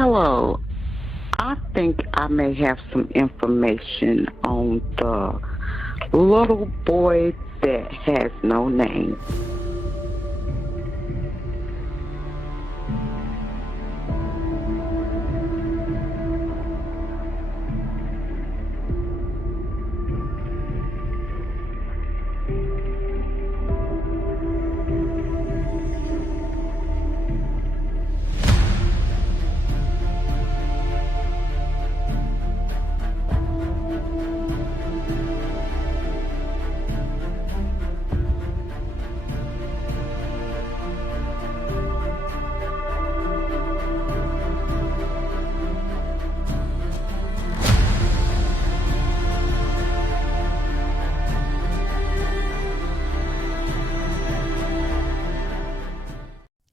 Hello. I think I may have some information on the little boy that has no name.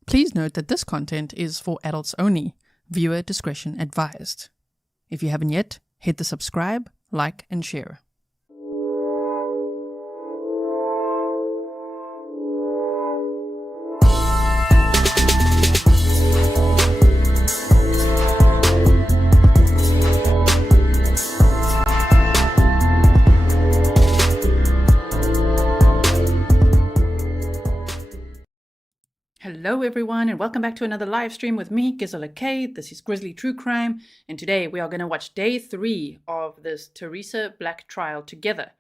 Please note that this content is for adults only. Viewer discretion advised. If you haven't yet, hit the subscribe, like, and share. Hello everyone and welcome back to another live stream with me, Gisela K. This is Grizzly True Crime, and today we are going to watch day 3 of this Teresa Black trial together.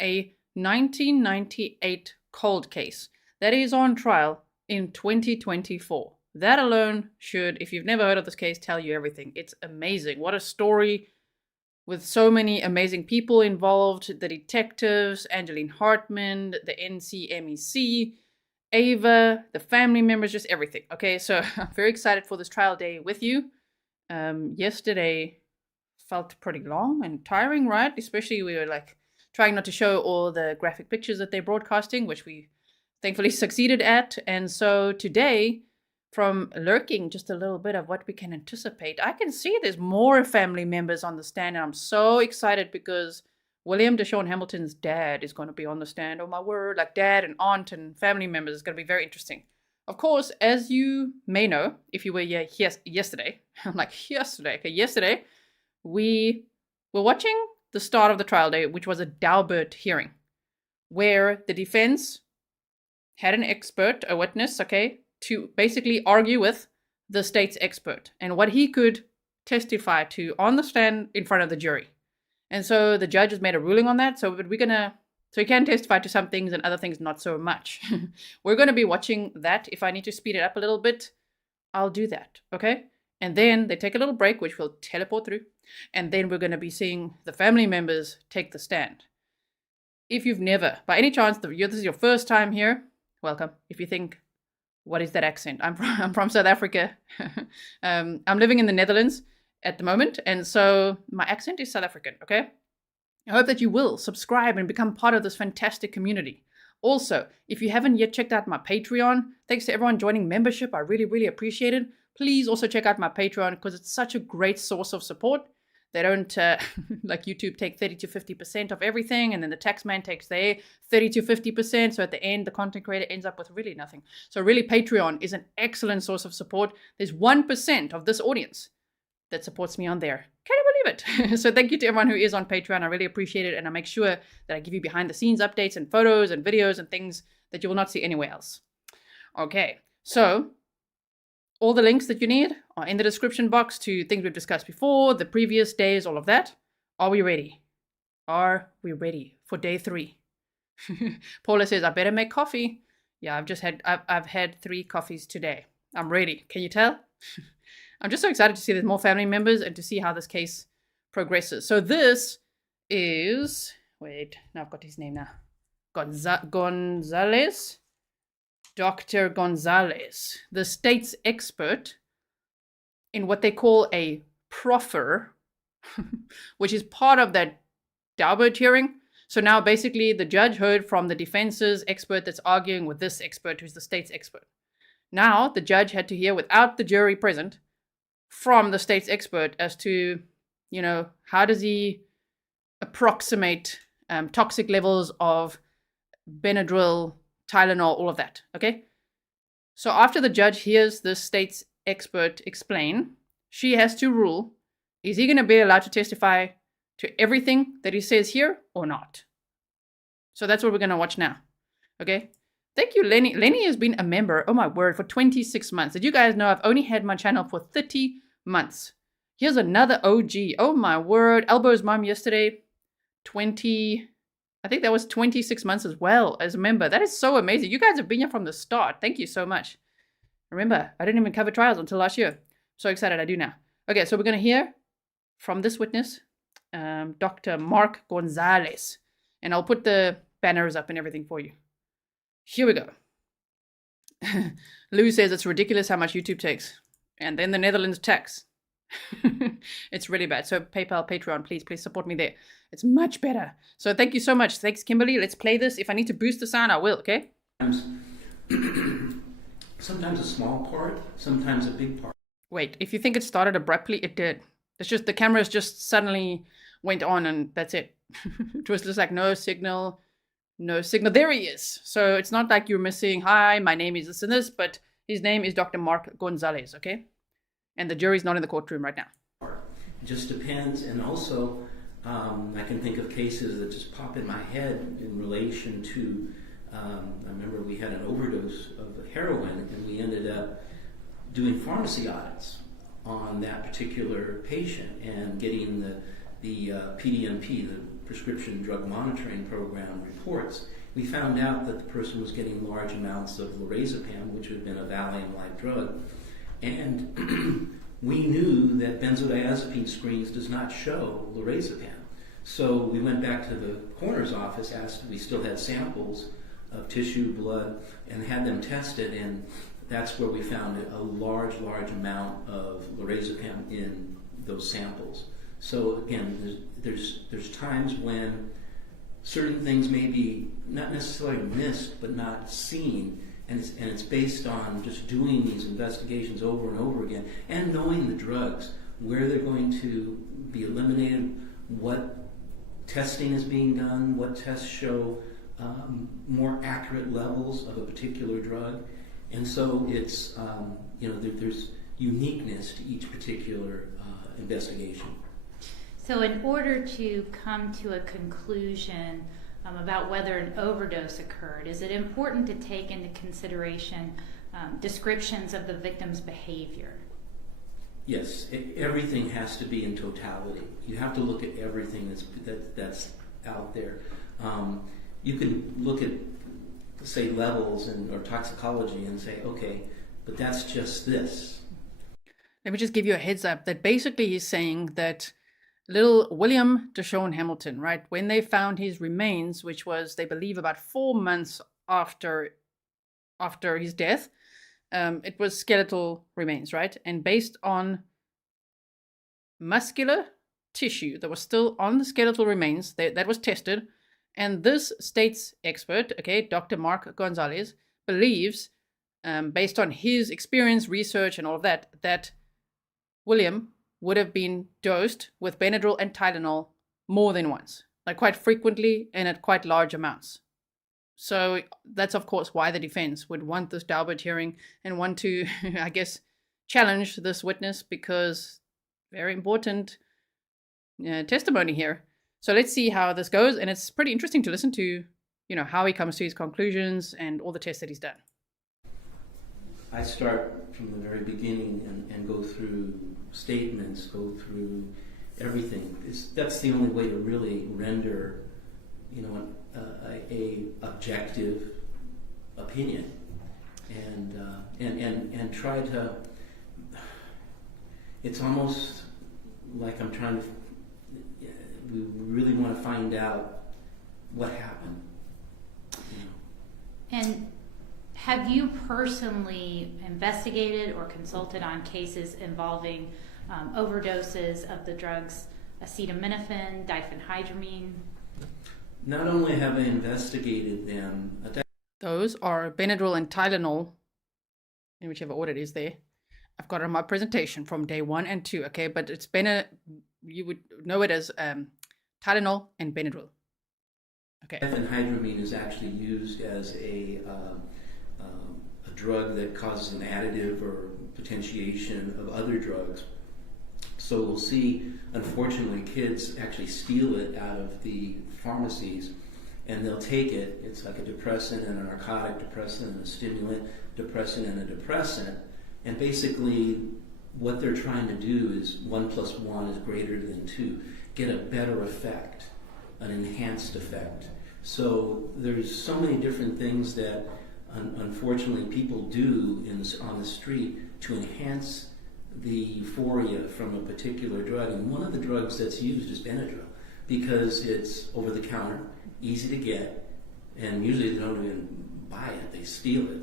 A 1998 cold case that is on trial in 2024. That alone should, if you've never heard of this case, tell you everything. It's amazing. What a story with so many amazing people involved. The detectives, Angeline Hartman, the NCMEC, Ava, the family members, just everything. Okay, so I'm very excited for this trial day with you. Yesterday felt pretty long and tiring, right? Especially we were like trying not to show all the graphic pictures that they're broadcasting, which we thankfully succeeded at. And so today, from lurking just a little bit of what we can anticipate, I can see there's more family members on the stand, and I'm so excited because William DaShawn Hamilton's dad is going to be on the stand. Oh my word, like dad and aunt and family members. It's going to be very interesting. Of course, as you may know, if you were here yesterday, I'm like yesterday. Okay, yesterday we were watching the start of the trial day, which was a Daubert hearing, where the defense had an expert, a witness, okay, to basically argue with the state's expert and what he could testify to on the stand in front of the jury. And so the judge has made a ruling on that. So he can testify to some things and other things not so much. We're going to be watching that. If I need to speed it up a little bit, I'll do that. Okay. And then they take a little break, which we'll teleport through. And then we're going to be seeing the family members take the stand. If you've never, by any chance, this is your first time here, welcome. If you think, what is that accent? I'm from South Africa. I'm living in the Netherlands at the moment, and so my accent is South African, okay? I hope that you will subscribe and become part of this fantastic community. Also, if you haven't yet checked out my Patreon, thanks to everyone joining membership, I really, really appreciate it. Please also check out my Patreon because it's such a great source of support. They don't, like YouTube, take 30 to 50% of everything, and then the taxman takes their 30 to 50%, so at the end, the content creator ends up with really nothing. So really, Patreon is an excellent source of support. There's 1% of this audience that supports me on there. Can you believe it? So thank you to everyone who is on Patreon. I really appreciate it. And I make sure that I give you behind the scenes updates and photos and videos and things that you will not see anywhere else. Okay, so all the links that you need are in the description box to things we've discussed before, the previous days, all of that. Are we ready? Are we ready for day 3? Paula says, I better make coffee. Yeah, I've had 3 coffees today. I'm ready. Can you tell? I'm just so excited to see there's more family members and to see how this case progresses. So this is, wait, now I've got his name now. Gonzalvez? Dr. Gonzalvez, the state's expert in what they call a proffer, which is part of that Daubert hearing. So now basically the judge heard from the defense's expert that's arguing with this expert who's the state's expert. Now the judge had to hear without the jury present from the state's expert as to, how does he approximate toxic levels of Benadryl, Tylenol, all of that, okay? So after the judge hears the state's expert explain, she has to rule, is he going to be allowed to testify to everything that he says here or not? So that's what we're going to watch now. Okay? Thank you, Lenny. Lenny has been a member, oh my word, for 26 months. Did you guys know I've only had my channel for 30 months? Here's another OG. Oh my word. Elbow's mom yesterday, I think that was 26 months as well as a member. That is so amazing. You guys have been here from the start. Thank you so much. Remember, I didn't even cover trials until last year. So excited I do now. Okay, so we're going to hear from this witness, Dr. Mark Gonzalvez. And I'll put the banners up and everything for you. Here we go. Lou says it's ridiculous how much YouTube takes. And then the Netherlands tax. It's really bad. So PayPal, Patreon, please support me there. It's much better. So thank you so much. Thanks, Kimberly. Let's play this. If I need to boost the sound, I will, okay? Sometimes a small part, sometimes a big part. Wait, if you think it started abruptly, it did. It's just the cameras just suddenly went on and that's it. It was just like no signal. There he is. So it's not like you're missing, hi, my name is this and this, but his name is Dr. Mark Gonzalvez, okay? And the jury's not in the courtroom right now. It just depends. And also, I can think of cases that just pop in my head in relation to, I remember we had an overdose of heroin and we ended up doing pharmacy audits on that particular patient and getting the PDMP, the Prescription Drug Monitoring Program reports. We found out that the person was getting large amounts of lorazepam, which had been a Valium-like drug. And we knew that benzodiazepine screens does not show lorazepam. So we went back to the coroner's office, asked if we still had samples of tissue, blood, and had them tested, and that's where we found a large amount of lorazepam in those samples. So again, there's times when certain things may be not necessarily missed, but not seen. And it's based on just doing these investigations over and over again and knowing the drugs, where they're going to be eliminated, what testing is being done, what tests show more accurate levels of a particular drug. And so it's, there's uniqueness to each particular investigation. So in order to come to a conclusion about whether an overdose occurred, is it important to take into consideration descriptions of the victim's behavior? Yes, everything has to be in totality. You have to look at everything that's out there. You can look at, say, levels or toxicology and say, okay, but that's just this. Let me just give you a heads up that basically he's saying that little William DaShawn Hamilton, right, when they found his remains, which was, they believe, about 4 months after his death, it was skeletal remains, right? And based on muscular tissue that was still on the skeletal remains, that was tested, and this state's expert, okay, Dr. Mark Gonzalvez, believes, based on his experience, research, and all of that, that William would have been dosed with Benadryl and Tylenol more than once, like quite frequently and at quite large amounts. So that's, of course, why the defense would want this Daubert hearing and want to, I guess, challenge this witness, because very important testimony here. So let's see how this goes. And it's pretty interesting to listen to, how he comes to his conclusions and all the tests that he's done. I start from the very beginning and go through statements, go through everything. That's the only way to really render, a objective opinion, and try to. It's almost like I'm trying to. We really want to find out what happened. And have you personally investigated or consulted on cases involving overdoses of the drugs acetaminophen, diphenhydramine? Not only have I investigated them... Those are Benadryl and Tylenol, in whichever order it is there. I've got it on my presentation from day 1 and 2, okay? But it's you would know it as Tylenol and Benadryl. Okay. Diphenhydramine is actually used as a drug that causes an additive or potentiation of other drugs. So we'll see, unfortunately, kids actually steal it out of the pharmacies, and they'll take it. It's like a depressant and a narcotic depressant and a stimulant depressant and a depressant. And basically, what they're trying to do is 1 + 1 is greater than 2. Get a better effect, an enhanced effect. So there's so many different things that, unfortunately, people do on the street to enhance the euphoria from a particular drug. And one of the drugs that's used is Benadryl, because it's over the counter, easy to get, and usually they don't even buy it, they steal it.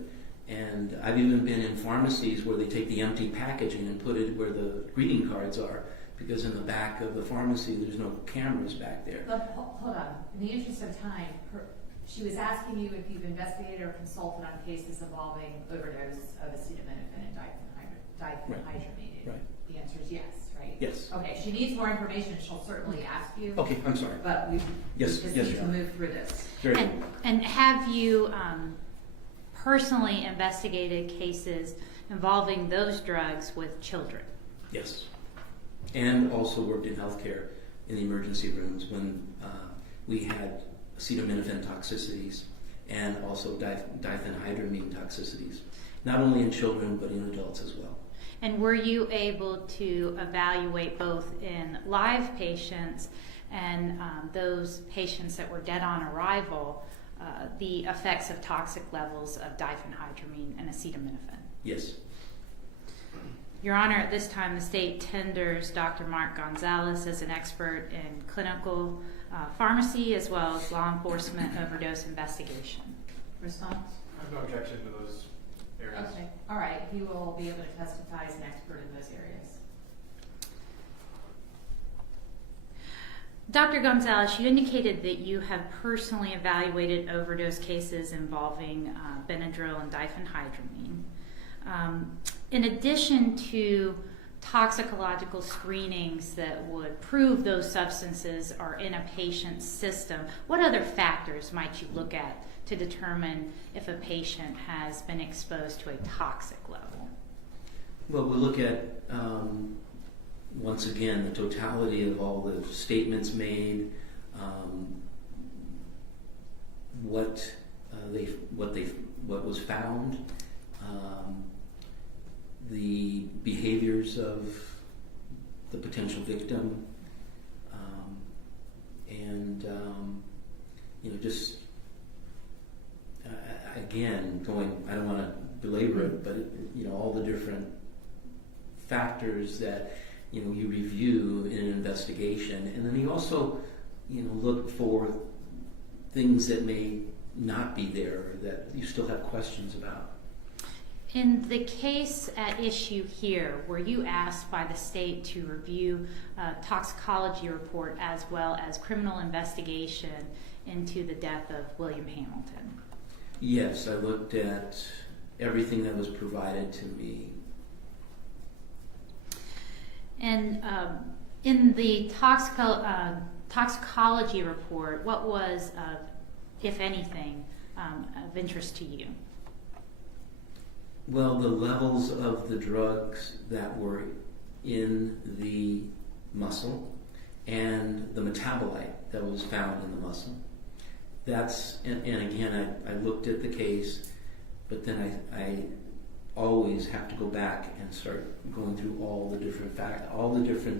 And I've even been in pharmacies where they take the empty packaging and put it where the greeting cards are, because in the back of the pharmacy there's no cameras back there. But hold on, in the interest of time, she was asking you if you've investigated or consulted on cases involving overdose of acetaminophen and diphenhydramine. Right. The answer is yes, right? Yes. Okay, if she needs more information, she'll certainly ask you. Okay, I'm sorry. But we Yes, just yes, need to Your Honor. move through this. Very good. And have you personally investigated cases involving those drugs with children? Yes. And also worked in healthcare in the emergency rooms when we had acetaminophen toxicities and also diphenhydramine toxicities, not only in children but in adults as well. And were you able to evaluate both in live patients and those patients that were dead on arrival the effects of toxic levels of diphenhydramine and acetaminophen? Yes. Your Honor, at this time the state tenders Dr. Mark Gonzalvez as an expert in clinical pharmacy as well as law enforcement overdose investigation. Response? I have no objection to those areas. Okay, all right, he will be able to testify as an expert in those areas. Dr. Gonzalez, you indicated that you have personally evaluated overdose cases involving Benadryl and diphenhydramine. In addition to toxicological screenings that would prove those substances are in a patient's system, what other factors might you look at to determine if a patient has been exposed to a toxic level? Well, we look at, once again, the totality of all the statements made, what was found, the behaviors of the potential victim, and just again, I don't want to belabor it, but all the different factors that you review in an investigation, and then you also look for things that may not be there or that you still have questions about. In the case at issue here, were you asked by the state to review a toxicology report as well as criminal investigation into the death of William Hamilton? Yes, I looked at everything that was provided to me. And in the toxicology report, what was, if anything, of interest to you? Well, the levels of the drugs that were in the muscle and the metabolite that was found in the muscle. And again, I looked at the case, but then I always have to go back and start going through all the different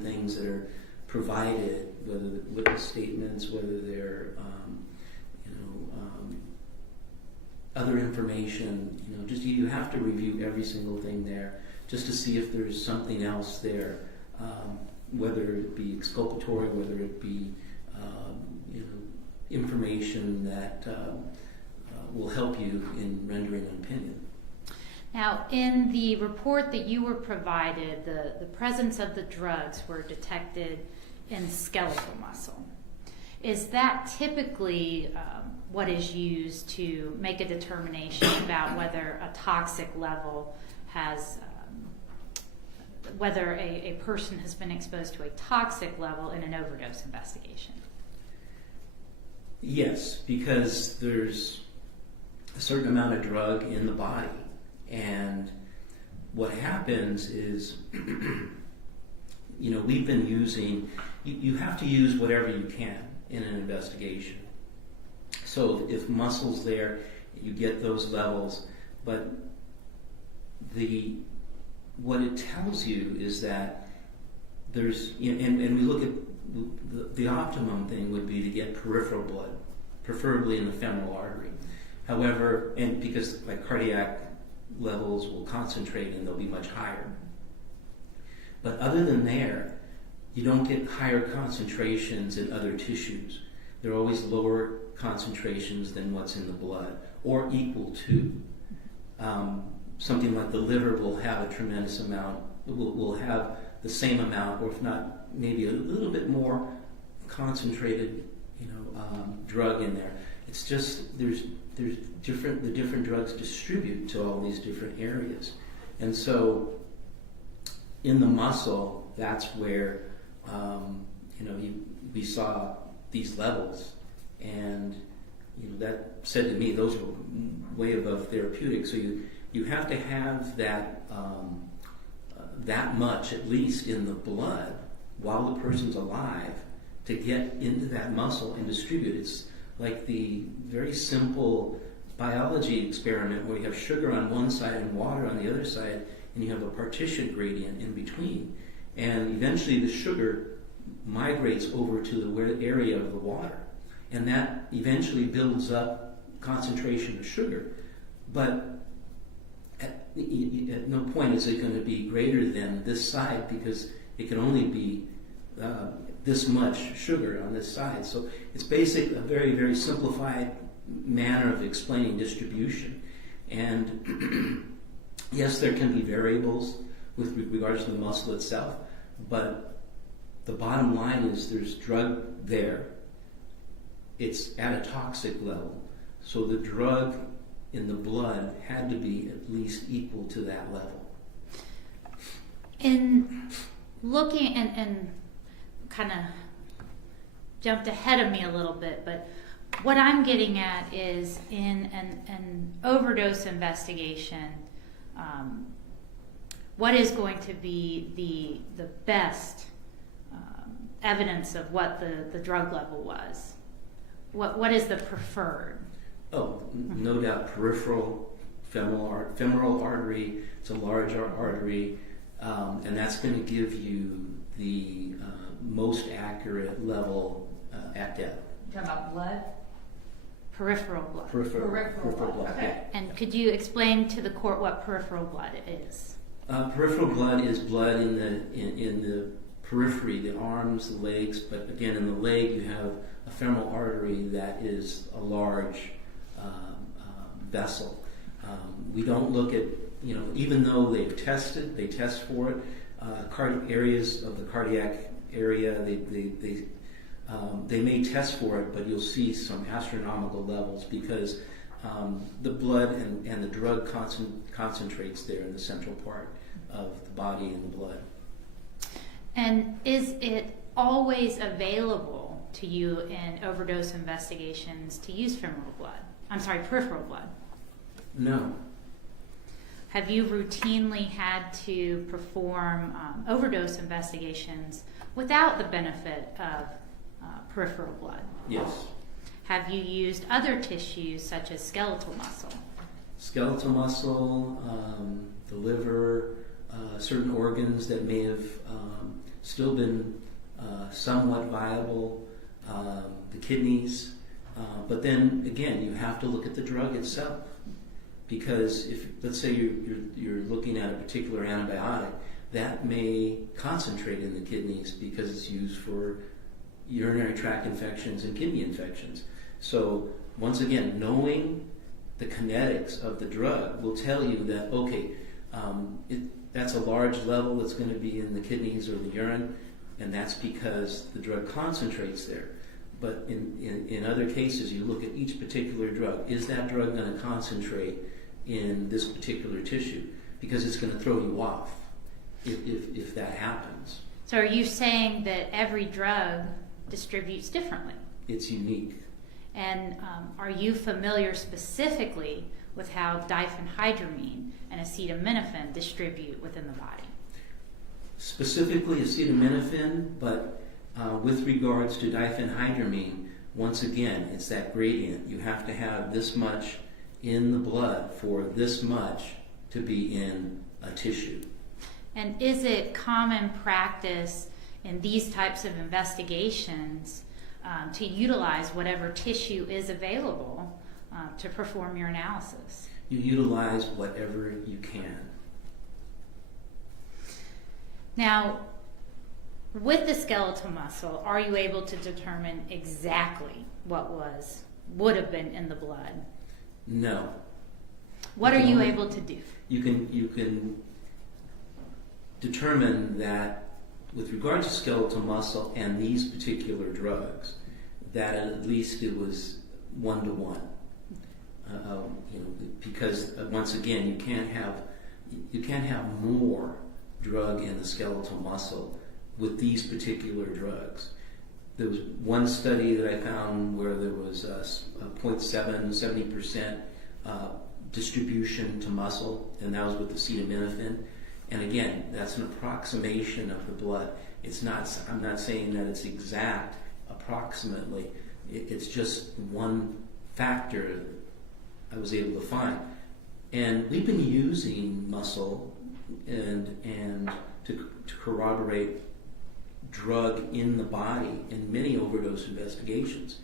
things that are provided, whether the witness statements, whether they're other information. You have to review every single thing there just to see if there's something else there, whether it be exculpatory, whether it be information that will help you in rendering an opinion. Now, in the report that you were provided, the presence of the drugs were detected in skeletal muscle. Is that typically what is used to make a determination about whether a toxic level has, whether a person has been exposed to a toxic level in an overdose investigation? Yes, because there's a certain amount of drug in the body, and what happens is we've been using, you have to use whatever you can in an investigation. So if muscle's there, you get those levels, but what it tells you is that there's, and we look at the optimum thing would be to get peripheral blood, preferably in the femoral artery. However, and because like cardiac levels will concentrate and they'll be much higher. But other than there, you don't get higher concentrations in other tissues. They're always lower concentrations than what's in the blood, or equal to. Something like the liver will have a tremendous amount, will have the same amount, or if not, maybe a little bit more concentrated, drug in there. It's just the different drugs distribute to all these different areas, and so in the muscle, that's where we saw these levels, and that said to me those were way above therapeutic. So you have to have that that much at least in the blood while the person's alive to get into that muscle and distribute. It's like the very simple biology experiment where you have sugar on one side and water on the other side, and you have a partition gradient in between. And eventually the sugar migrates over to the area of the water, and that eventually builds up concentration of sugar. But at no point is it going to be greater than this side, because it can only be this much sugar on this side. So it's basically a very, very simplified manner of explaining distribution. And yes, there can be variables with regards to the muscle itself, but the bottom line is there's drug there. It's at a toxic level. So the drug in the blood had to be at least equal to that level. In looking, and kind of jumped ahead of me a little bit, but what I'm getting at is in an overdose investigation, what is going to be the best evidence of what the drug level was? What is the preferred? Oh, no doubt peripheral femoral artery. It's a large artery, and that's going to give you the most accurate level at depth. You're talking about blood? Peripheral blood. Peripheral blood. Okay. Yeah. And could you explain to the court what peripheral blood is? Peripheral blood is blood in the periphery, the arms, the legs. But again, in the leg, you have a femoral artery that is a large vessel. We don't look at, even though they test for it. Areas of the cardiac area, they may test for it, but you'll see some astronomical levels because the blood and the drug concentrates there in the central part of the body and the blood. And is it always available to you in overdose investigations to use peripheral blood? No. Have you routinely had to perform overdose investigations without the benefit of peripheral blood? Yes. Have you used other tissues such as skeletal muscle? Skeletal muscle, the liver, certain organs that may have still been somewhat viable, the kidneys. But then again, you have to look at the drug itself, because if, let's say, you're looking at a particular antibiotic, that may concentrate in the kidneys because it's used for urinary tract infections and kidney infections. So once again, knowing the kinetics of the drug will tell you that, okay, that's a large level that's going to be in the kidneys or the urine, and that's because the drug concentrates there. But in other cases, you look at each particular drug. Is that drug going to concentrate in this particular tissue? Because it's going to throw you off if that happens. So are you saying that every drug distributes differently? It's unique. And are you familiar specifically with how diphenhydramine and acetaminophen distribute within the body? specifically acetaminophen, but with regards to diphenhydramine, once again, it's that gradient. You have to have this much in the blood for this much to be in a tissue. And is it common practice in these types of investigations to utilize whatever tissue is available to perform your analysis? You utilize whatever you can. Now, with the skeletal muscle, are you able to determine exactly what would have been in the blood? No. What are you able to do? You can determine that with regard to skeletal muscle and these particular drugs, that at least it was 1-to-1. Because once again, you can't have more drug in the skeletal muscle with these particular drugs. There was one study that I found where there was a 70% distribution to muscle, and that was with acetaminophen. And again, that's an approximation of the blood. I'm not saying that it's exact approximately. It's just one factor I was able to find. And we've been using muscle and to corroborate drug in the body in many overdose investigations.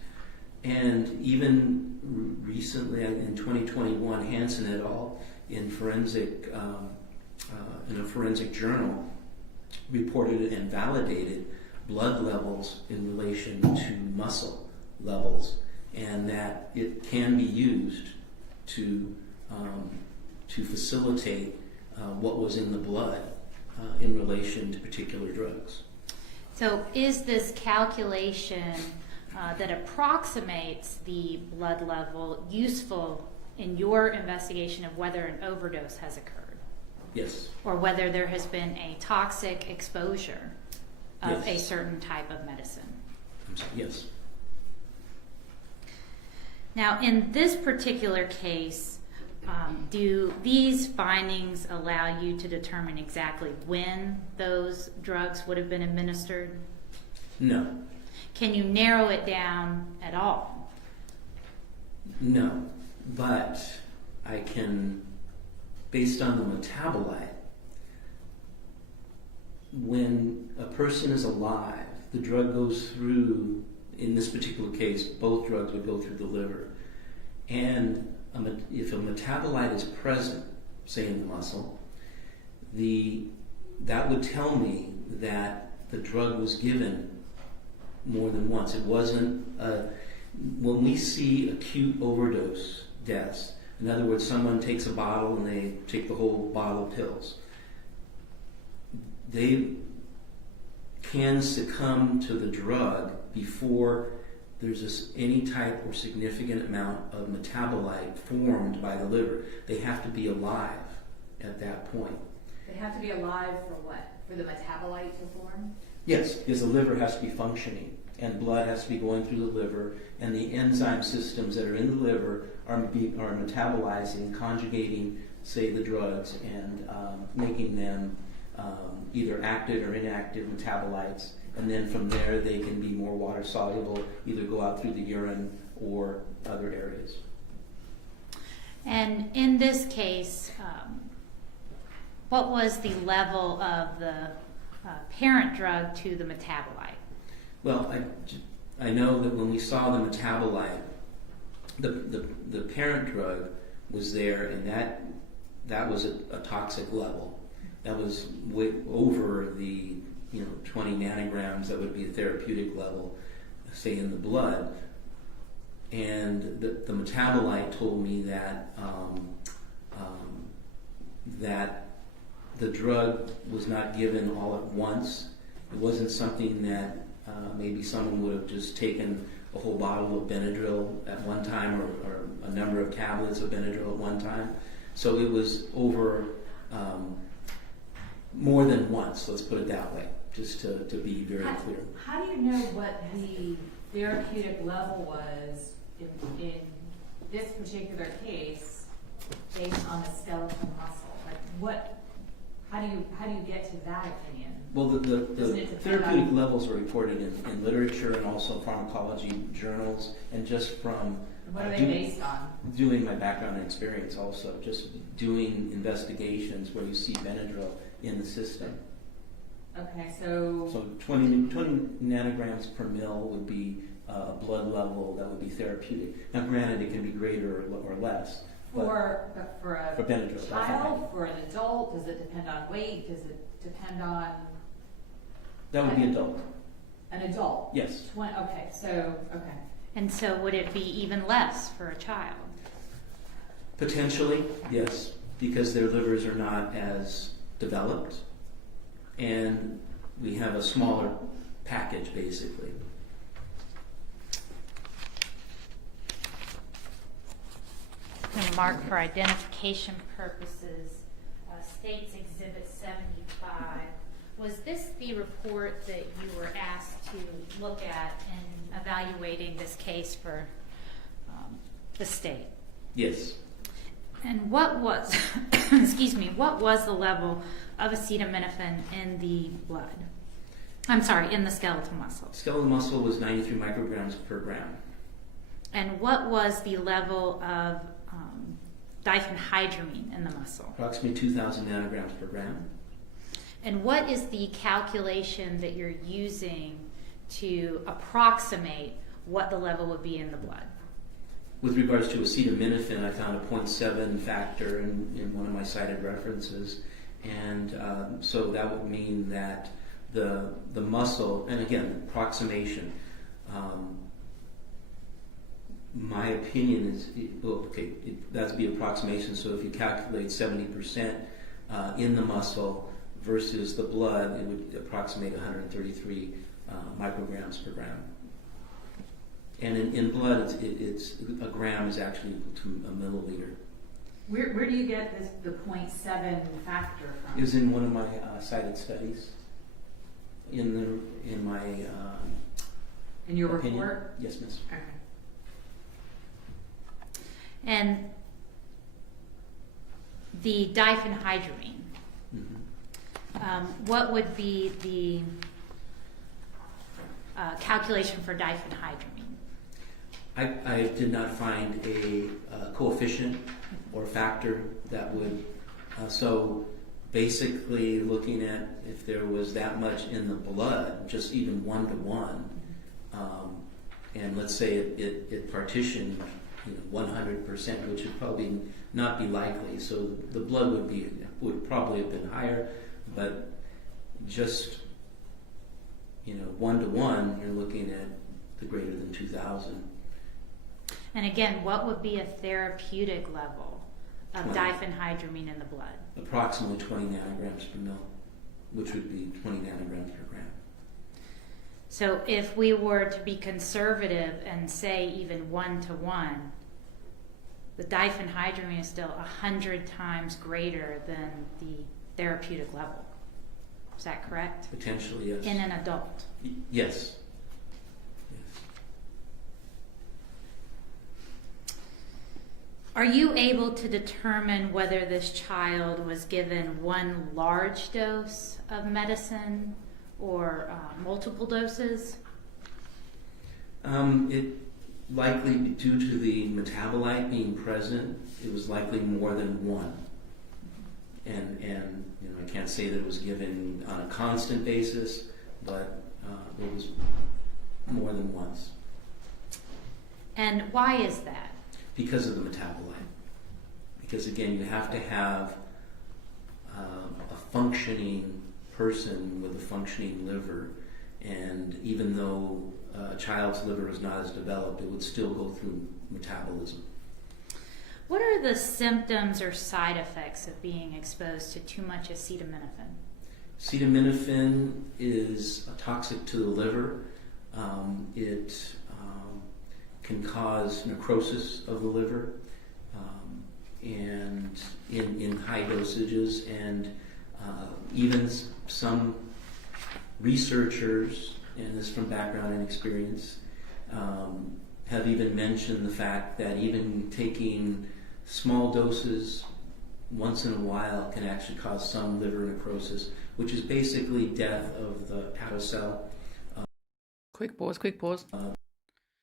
And even recently, in 2021, Hansen et al. In a forensic journal reported and validated blood levels in relation to muscle levels, and that it can be used to facilitate what was in the blood in relation to particular drugs. So is this calculation that approximates the blood level useful in your investigation of whether an overdose has occurred? Yes. Or whether there has been a toxic exposure of Yes. a certain type of medicine? Yes. Now, in this particular case, do these findings allow you to determine exactly when those drugs would have been administered? No. Can you narrow it down at all? No. But I can, based on the metabolite, when a person is alive, the drug goes through, in this particular case, both drugs would go through the liver. And if a metabolite is present, say in the muscle, that would tell me that the drug was given more than once. It wasn't, when we see acute overdose deaths, in other words, someone takes a bottle and they take the whole bottle of pills, they can succumb to the drug before there's any type or significant amount of metabolite formed by the liver. They have to be alive at that point. They have to be alive for what? For the metabolite to form? Yes, because the liver has to be functioning and blood has to be going through the liver, and the enzyme systems that are in the liver are metabolizing, conjugating, say, the drugs, and making them either active or inactive metabolites. And then from there, they can be more water soluble, either go out through the urine or other areas. And in this case, what was the level of the parent drug to the metabolite? Well, I know that when we saw the metabolite, the parent drug was there, and that was a toxic level. That was way over the 20 nanograms that would be a therapeutic level, say in the blood. And the metabolite told me that that the drug was not given all at once. It wasn't something that maybe someone would have just taken a whole bottle of Benadryl at one time, or a number of tablets of Benadryl at one time. So it was over more than once, let's put it that way, just to be very clear. How do you know what the therapeutic level was in this particular case based on the skeletal muscle? Like How do you get to that opinion? Well, the Doesn't it depend therapeutic on- levels are reported in literature and also pharmacology journals, and just from What are they based on? doing my background and experience also, just doing investigations where you see Benadryl in the system. Okay, so 20 nanograms per mil would be a blood level that would be therapeutic. Now, granted, it can be greater or less. for For Benadryl, a child, for an adult, does it depend on weight? Does it depend on That would be adult. an adult? Yes. Okay. And so would it be even less for a child? Potentially, yes, because their livers are not as developed, and we have a smaller package, basically. And mark for identification purposes, States Exhibit 75. Was this the report that you were asked to look at in evaluating this case for the state? Yes. And what was, excuse me, what was the level of acetaminophen in the blood? I'm sorry, in the skeletal muscle. Skeletal muscle was 93 micrograms per gram. And what was the level of diphenhydramine in the muscle? Approximately 2,000 nanograms per gram. And what is the calculation that you're using to approximate what the level would be in the blood? With regards to acetaminophen, I found a 0.7 factor in one of my cited references, and so that would mean that the muscle, and again, approximation. My opinion is, that's the approximation. So if you calculate 70% in the muscle versus the blood, it would approximate 133 micrograms per gram. And in blood, it's a gram is actually equal to a milliliter. Where do you get the 0.7 factor from? It was in one of my cited studies. In my in your opinion. report? Yes, miss. Okay. And the diphenhydramine, what would be the calculation for diphenhydramine? I did not find a coefficient or factor that would, so basically looking at if there was that much in the blood, just even 1-to-1, and let's say it partitioned 100%, which would probably not be likely. So the blood would probably have been higher, but just 1-to-1, you're looking at the greater than 2,000. And again, what would be a therapeutic level of 20. diphenhydramine in the blood? Approximately 20 nanograms per mil, which would be 20 nanograms per gram. So if we were to be conservative and say even 1-to-1, the diphenhydramine is still 100 times greater than the therapeutic level. Is that correct? Potentially, yes. In an adult. Yes. Are you able to determine whether this child was given one large dose of medicine or multiple doses? It likely, due to the metabolite being present, it was likely more than one. And I can't say that it was given on a constant basis, but it was more than once. And why is that? Because of the metabolite. Because again, you have to have a functioning person with a functioning liver, and even though a child's liver is not as developed, it would still go through metabolism. What are the symptoms or side effects of being exposed to too much acetaminophen? Acetaminophen is toxic to the liver. It can cause necrosis of the liver, and in high dosages, and even some researchers, and this from background and experience, have even mentioned the fact that even taking small doses once in a while can actually cause some liver necrosis, which is basically death of the hepatocell. Quick pause.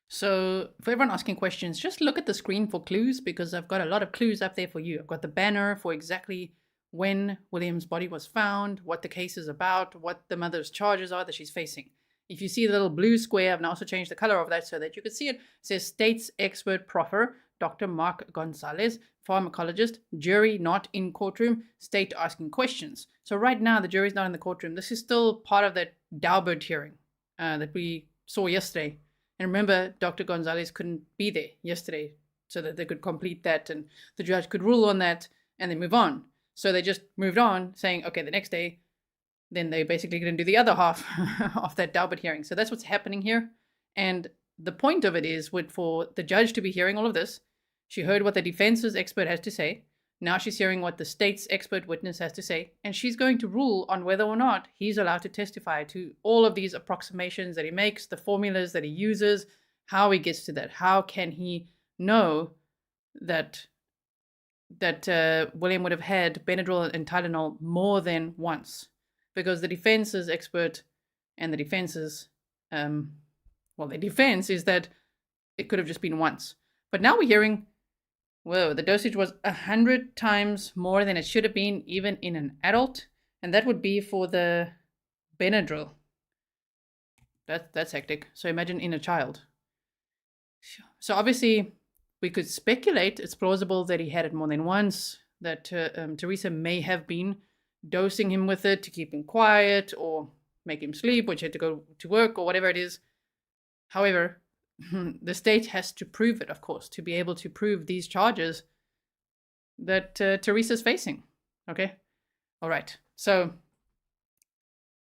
So for everyone asking questions, just look at the screen for clues, because I've got a lot of clues up there for you. I've got the banner for exactly when William's body was found, what the case is about, what the mother's charges are that she's facing. If you see the little blue square, I've now also changed the color of that so that you can see it. It says State's Expert Proffer, Dr. Mark Gonzalvez, Pharmacologist, jury not in courtroom, state asking questions. So right now the jury's not in the courtroom. This is still part of that Daubert hearing that we saw yesterday. And remember, Dr. Gonzalez couldn't be there yesterday so that they could complete that and the judge could rule on that and then move on. So they just moved on saying, okay, the next day, then they basically going to do the other half of that Daubert hearing. So that's what's happening here. And the point of it is for the judge to be hearing all of this. She heard what the defense's expert has to say. Now she's hearing what the state's expert witness has to say. And she's going to rule on whether or not he's allowed to testify to all of these approximations that he makes, the formulas that he uses, how he gets to that. How can he know that William would have had Benadryl and Tylenol more than once? Because the defense's expert and the defense's, the defense is that it could have just been once. But now we're hearing, whoa, the dosage was 100 times more than it should have been, even in an adult. And that would be for the Benadryl. That's hectic. So imagine in a child. So obviously, we could speculate. It's plausible that he had it more than once, that Teresa may have been dosing him with it to keep him quiet or make him sleep, or she had to go to work or whatever it is. However, the state has to prove it, of course, to be able to prove these charges that Teresa's facing. Okay? All right. So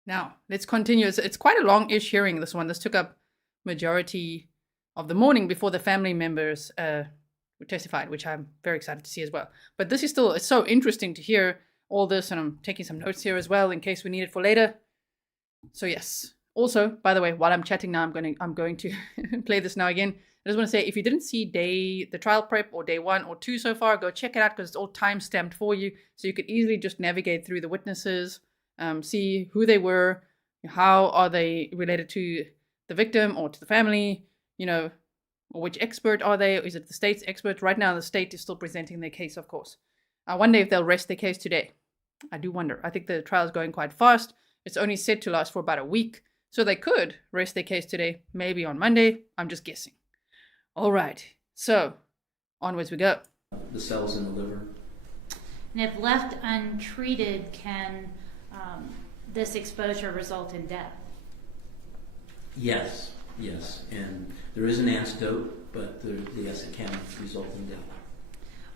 now let's continue. It's quite a long-ish hearing, this one. This took up majority of the morning before the family members testified, which I'm very excited to see as well. But this is still, it's so interesting to hear all this, and I'm taking some notes here as well in case we need it for later. So yes. Also, by the way, while I'm chatting now, I'm going to play this now again. I just want to say, if you didn't see the trial prep or day 1 or 2 so far, go check it out because it's all time stamped for you, so you could easily just navigate through the witnesses, see who they were, how are they related to the victim or to the family, or which expert are they? Is it the state's expert? Right now, the state is still presenting their case, of course. I wonder if they'll rest their case today. I do wonder. I think the trial is going quite fast. It's only set to last for about a week. So they could rest their case today, maybe on Monday. I'm just guessing. All right. So onwards we go. The cells in the liver. And if left untreated, can this exposure result in death? Yes. And there is an antidote, but yes, it can result in death.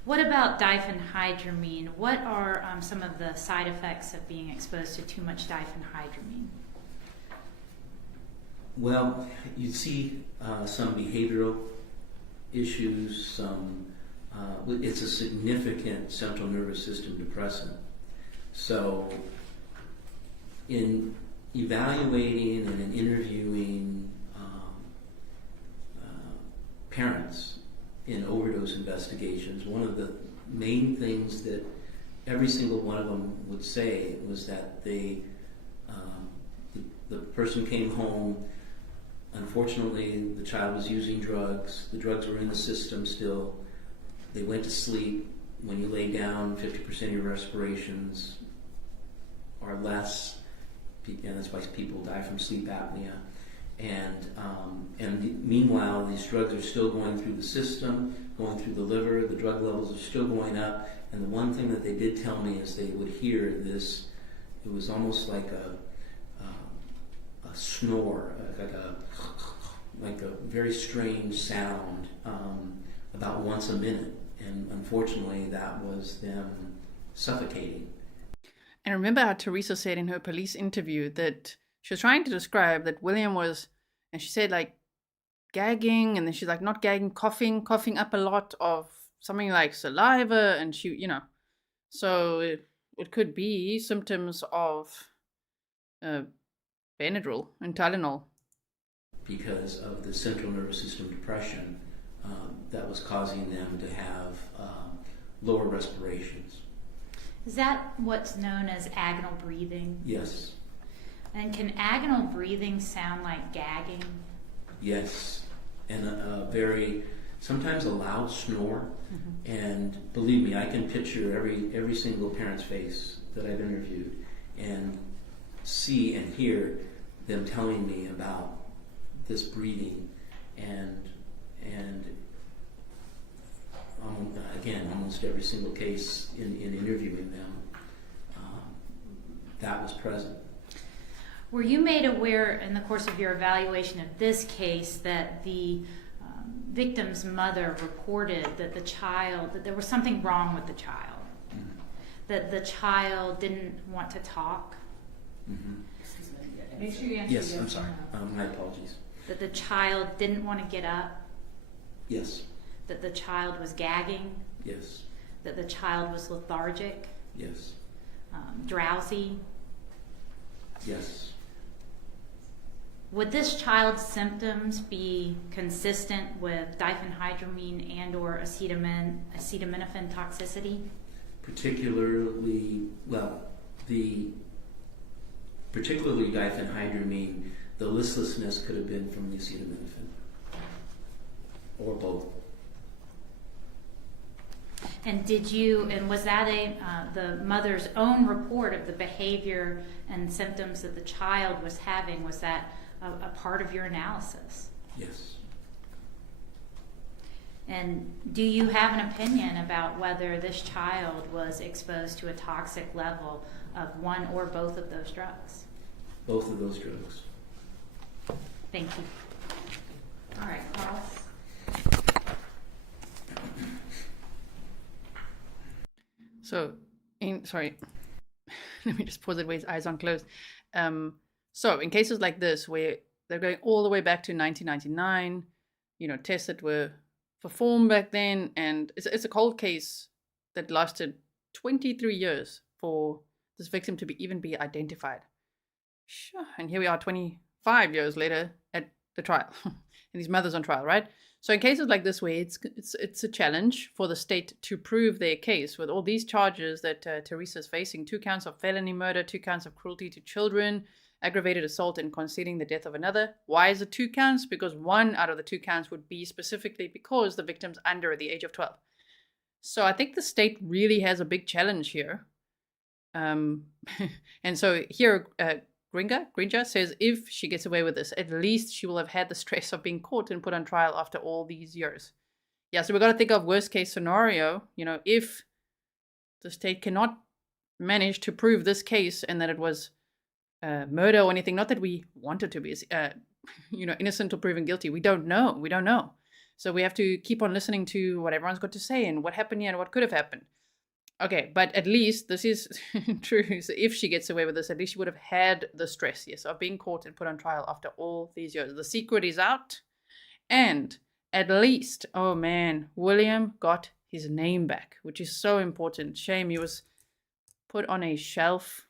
What about diphenhydramine? What are some of the side effects of being exposed to too much diphenhydramine? Well, you see some behavioral issues. It's a significant central nervous system depressant. So, in evaluating and in interviewing parents in overdose investigations, one of the main things that every single one of them would say was that the person came home. Unfortunately, the child was using drugs. The drugs were in the system still. They went to sleep. When you lay down, 50% of your respirations are less, and that's why people die from sleep apnea. And meanwhile, these drugs are still going through the system, going through the liver. The drug levels are still going up. And the one thing that they did tell me is they would hear this. It was almost like a snore, like a very strange sound, about once a minute. And unfortunately, that was them suffocating. And remember how Teresa said in her police interview that she was trying to describe that William was, and she said like gagging, and then she's like not gagging, coughing up a lot of something like saliva, and she, so it could be symptoms of Benadryl and Tylenol. Because of the central nervous system depression that was causing them to have lower respirations. Is that what's known as agonal breathing? Yes. And can agonal breathing sound like gagging? Yes. And sometimes a loud snore. And believe me, I can picture every single parent's face that I've interviewed and see and hear them telling me about this breathing and again, almost every single case in interviewing them, that was present. Were you made aware in the course of your evaluation of this case that the victim's mother reported that that there was something wrong with the child, that the child didn't want to talk? Make sure you answer Yes, I'm sorry. My apologies. That the child didn't want to get up? Yes. That the child was gagging? Yes. That the child was lethargic? Yes. Drowsy? Yes. Would this child's symptoms be consistent with diphenhydramine and or acetaminophen toxicity? Particularly diphenhydramine, the listlessness could have been from the acetaminophen, or both. And was that the mother's own report of the behavior and symptoms that the child was having, was that a part of your analysis? Yes. And do you have an opinion about whether this child was exposed to a toxic level of one or both of those drugs? Both of those drugs. Thank you. All right, Carl. So, sorry, let me just pause it where his eyes aren't closed. So, in cases like this, where they're going all the way back to 1999, tests that were performed back then, and it's a cold case that lasted 23 years for this victim to even be identified. Sure. And here we are 25 years later at the trial, and his mother's on trial, right? So in cases like this, where it's a challenge for the state to prove their case with all these charges that Teresa is facing: 2 counts of felony murder, 2 counts of cruelty to children, aggravated assault, and concealing the death of another. Why is it 2 counts? Because 1 out of the 2 counts would be specifically because the victim's under the age of 12. So I think the state really has a big challenge here. And so here, Gringer says if she gets away with this, at least she will have had the stress of being caught and put on trial after all these years. Yeah, so we've got to think of worst case scenario. If the state cannot manage to prove this case and that it was murder or anything, not that we want it to be, innocent or proven guilty. We don't know. So we have to keep on listening to what everyone's got to say and what happened here and what could have happened. Okay, but at least this is true. So if she gets away with this, at least she would have had the stress, yes, of being caught and put on trial after all these years. The secret is out. And at least, oh man, William got his name back, which is so important. Shame he was put on a shelf,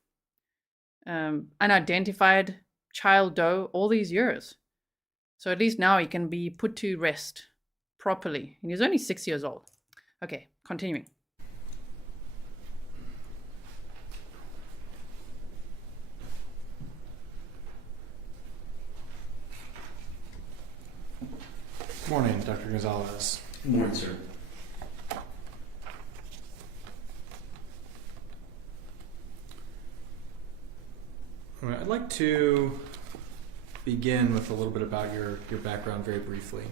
unidentified child Doe all these years. So at least now he can be put to rest properly. And he's only 6 years old. Okay, continuing. Good morning, Dr. Gonzalvez. Good morning, sir. All right, I'd like to begin with a little bit about your background very briefly.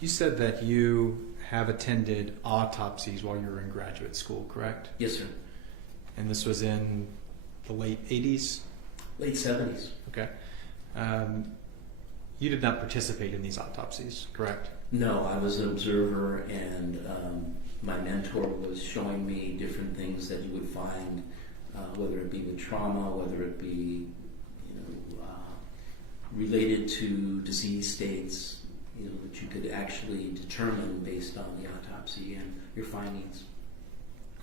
You said that you have attended autopsies while you were in graduate school, correct? Yes, sir. And this was in the late 80s? Late 70s. Okay. You did not participate in these autopsies, correct? No, I was an observer, and my mentor was showing me different things that you would find, whether it be with trauma, whether it be related to disease states, that you could actually determine based on the autopsy and your findings.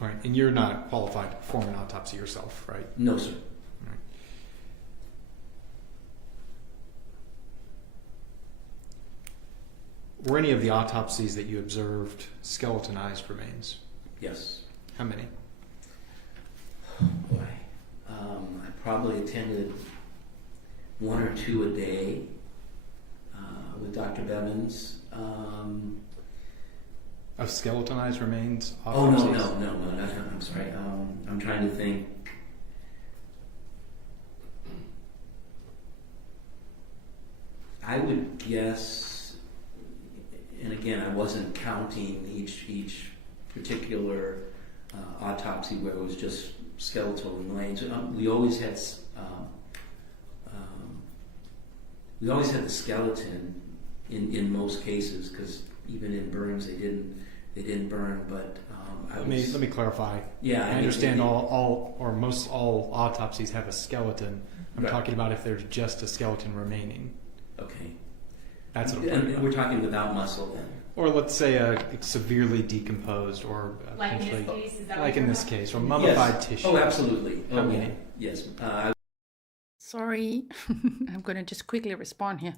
All right, and you're not qualified to perform an autopsy yourself, right? No, sir. All right. Were any of the autopsies that you observed skeletonized remains? Yes. How many? probably attended 1 or 2 a day with Dr. Bevins. Of skeletonized remains? Oh, no, autopsies? no, I'm sorry. I'm trying to think. I would guess, and again, I wasn't counting each particular autopsy where it was just skeletal remains. We always had the skeleton in most cases, because even in burns they didn't burn. But Let me clarify. Yeah, I understand most all autopsies have a skeleton. I'm Right. talking about if there's just a skeleton remaining. Okay. That's what I'm talking And about. we're talking without muscle then. Or let's say a severely decomposed, or Like in this potentially, case, is that like what in you're this talking case, or mummified Yes. tissue. Oh, absolutely. How Oh, many? yeah. Yes. Sorry, I'm going to just quickly respond here.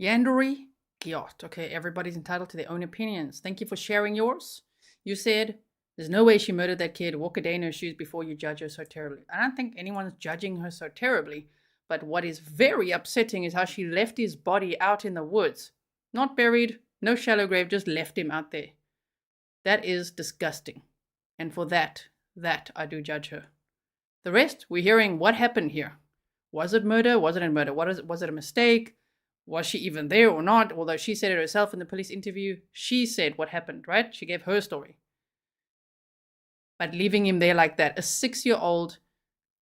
Yandori Giot. Okay, everybody's entitled to their own opinions. Thank you for sharing yours. You said, there's no way she murdered that kid. Walk a day in her shoes before you judge her so terribly. I don't think anyone's judging her so terribly. But what is very upsetting is how she left his body out in the woods. Not buried, no shallow grave, just left him out there. That is disgusting. And for that I do judge her. The rest, we're hearing what happened here. Was it murder? Was it a murder? Was it a mistake? Was she even there or not? Although she said it herself in the police interview. She said what happened, right? She gave her story. But leaving him there like that, a 6-year-old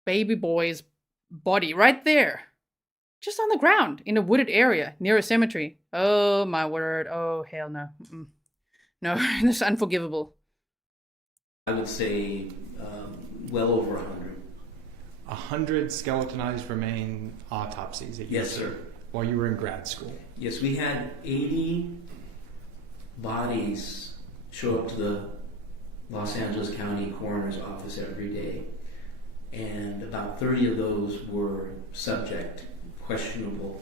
baby boy's body right there, just on the ground in a wooded area near a cemetery. Oh my word. Oh hell no. Mm-mm. No, this is unforgivable. I would say well over 100. 100 skeletonized remain autopsies that you Yes, did sir. while you were in grad school. Yes, we had 80 bodies show up to the Los Angeles County Coroner's Office every day, and about 30 of those were questionable,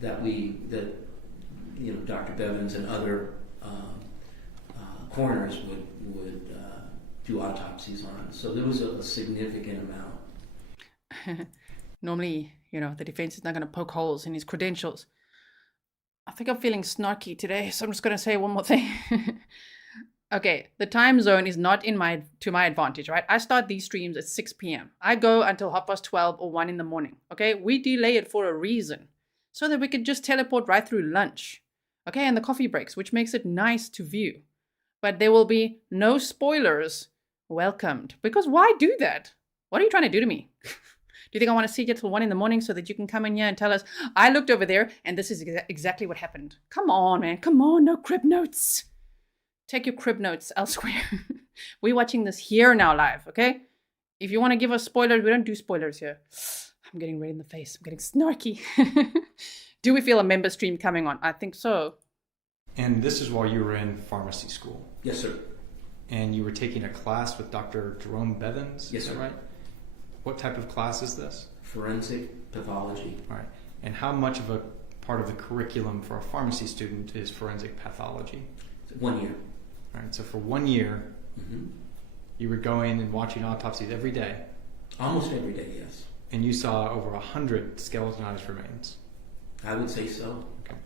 that Dr. Bevins and other coroners would do autopsies on. So there was a significant amount. Normally, the defense is not going to poke holes in his credentials. I think I'm feeling snarky today, so I'm just going to say one more thing. Okay, the time zone is not to my advantage, right? I start these streams at 6 p.m. I go until 12:30 or 1 in the morning, okay? We delay it for a reason, so that we could just teleport right through lunch, okay? And the coffee breaks, which makes it nice to view. But there will be no spoilers welcomed, because why do that? What are you trying to do to me? Do you think I want to sit here till 1 in the morning so that you can come in here and tell us, I looked over there and this is exactly what happened? Come on, man. Come on. No crib notes. Take your crib notes elsewhere. We're watching this here now live, okay? If you want to give us spoilers, we don't do spoilers here. I'm getting red in the face. I'm getting snarky. Do we feel a member stream coming on? I think so. And this is while you were in pharmacy school. Yes, sir. And you were taking a class with Dr. Jerome Bevins? Yes, is that sir. right? What type of class is this? Forensic pathology. All right. And how much of a part of the curriculum for a pharmacy student is forensic pathology? 1 year. All right. So for 1 year, you were going and watching autopsies every day. Almost every day, yes. And you saw over 100 skeletonized remains. I would say so. Okay.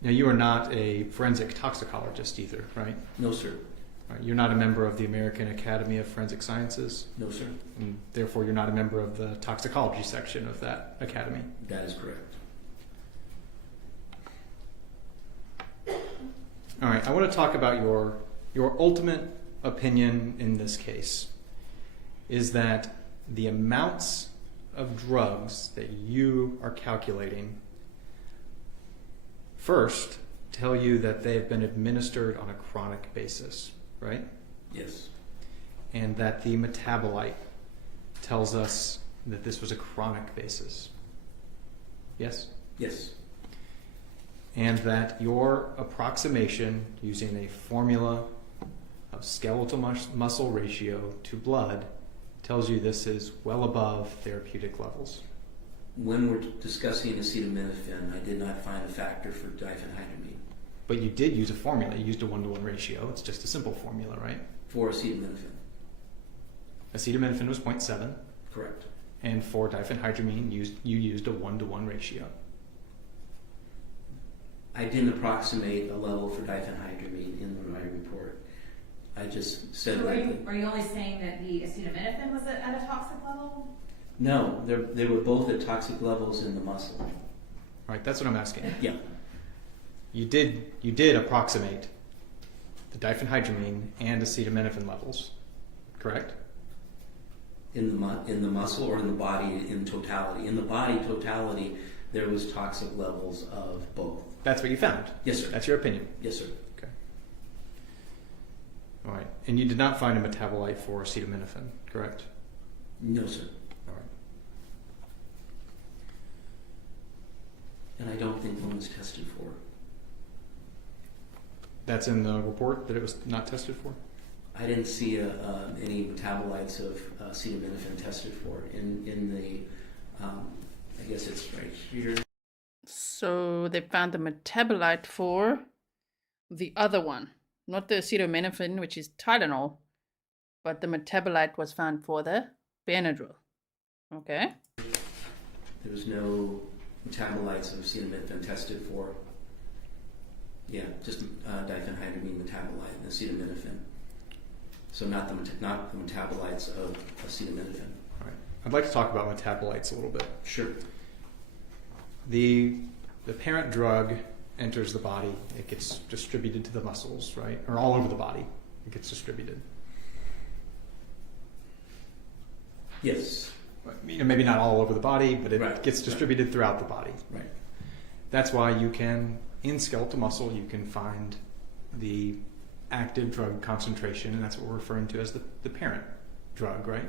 Now, you are not a forensic toxicologist either, right? No, sir. All right. You're not a member of the American Academy of Forensic Sciences, No, sir. and therefore you're not a member of the toxicology section of that academy. That is correct. All right, I want to talk about your ultimate opinion in this case. Is that the amounts of drugs that you are calculating first tell you that they've been administered on a chronic basis, right? Yes. And that the metabolite tells us that this was a chronic basis. Yes? Yes. And that your approximation using a formula of skeletal muscle ratio to blood tells you this is well above therapeutic levels. When we're discussing acetaminophen, I did not find a factor for diphenhydramine But you did use a formula. You used a 1-to-1 ratio. It's just a simple formula, right? for acetaminophen. acetaminophen was 0.7, Correct. and for diphenhydramine, you used a 1-to-1 ratio. I didn't approximate a level for diphenhydramine in my report. I just said So that. are you only saying that the acetaminophen was at a toxic level? No, they were both at toxic levels in the muscle. Right, that's what I'm asking. Yeah. You did approximate the diphenhydramine and acetaminophen levels, correct? In the muscle or in the body in totality. In the body totality, there was toxic levels of both. That's what you found? Yes, sir. That's your opinion? Yes, sir. Okay. All right. And you did not find a metabolite for acetaminophen, correct? No, sir. All right. And I don't think one was tested for. That's in the report that it was not tested for? I didn't see any metabolites of acetaminophen tested for in the. I guess it's right here. So they found the metabolite for the other one, not the acetaminophen, which is Tylenol, but the metabolite was found for the Benadryl. Okay. There was no metabolites of acetaminophen tested for. Yeah, just diphenhydramine metabolite and acetaminophen. So not the metabolites of acetaminophen. All right. I'd like to talk about metabolites a little bit. Sure. The parent drug enters the body. It gets distributed to the muscles, right? Or all over the body. It gets distributed. Yes. Maybe not all over the body, but it Right. gets distributed throughout the body. Right. That's why you can, in skeletal muscle, you can find the active drug concentration, and that's what we're referring to as the parent drug, right?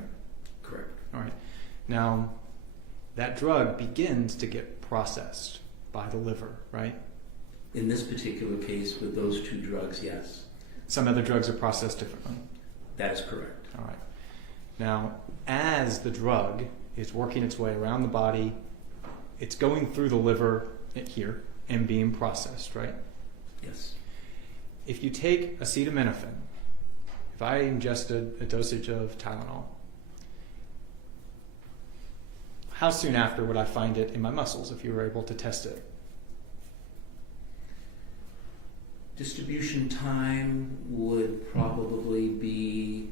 Correct. All right. Now, that drug begins to get processed by the liver, right? In this particular case, with those two drugs, yes. Some other drugs are processed differently. That is correct. All right. Now, as the drug is working its way around the body, it's going through the liver here and being processed, right? Yes. If you take acetaminophen, if I ingested a dosage of Tylenol, how soon after would I find it in my muscles if you were able to test it? Distribution time would probably be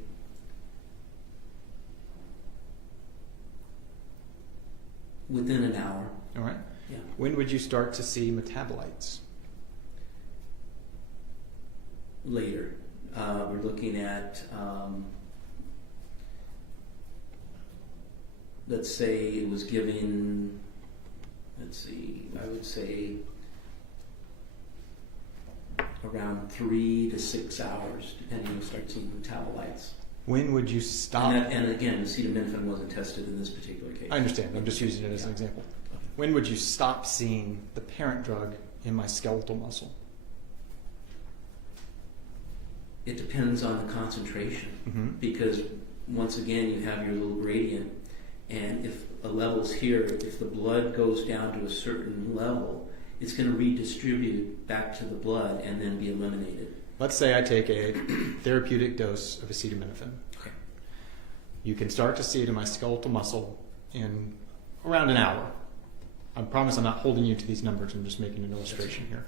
within an hour. All right. Yeah. When would you start to see metabolites? Later. We're looking at, let's say it was given, I would say around 3 to 6 hours, depending, you start seeing metabolites. When would you stop? And again, acetaminophen wasn't tested in this particular case. I understand. I'm just using it as an example. When would you stop seeing the parent drug in my skeletal muscle? It depends on the concentration, Mm-hmm. because once again you have your little gradient, and if a level's here, if the blood goes down to a certain level, it's going to redistribute back to the blood and then be eliminated. Let's say I take a therapeutic dose of acetaminophen. Okay. You can start to see it in my skeletal muscle in around an hour. I promise I'm not holding you to these numbers. I'm just making an illustration here.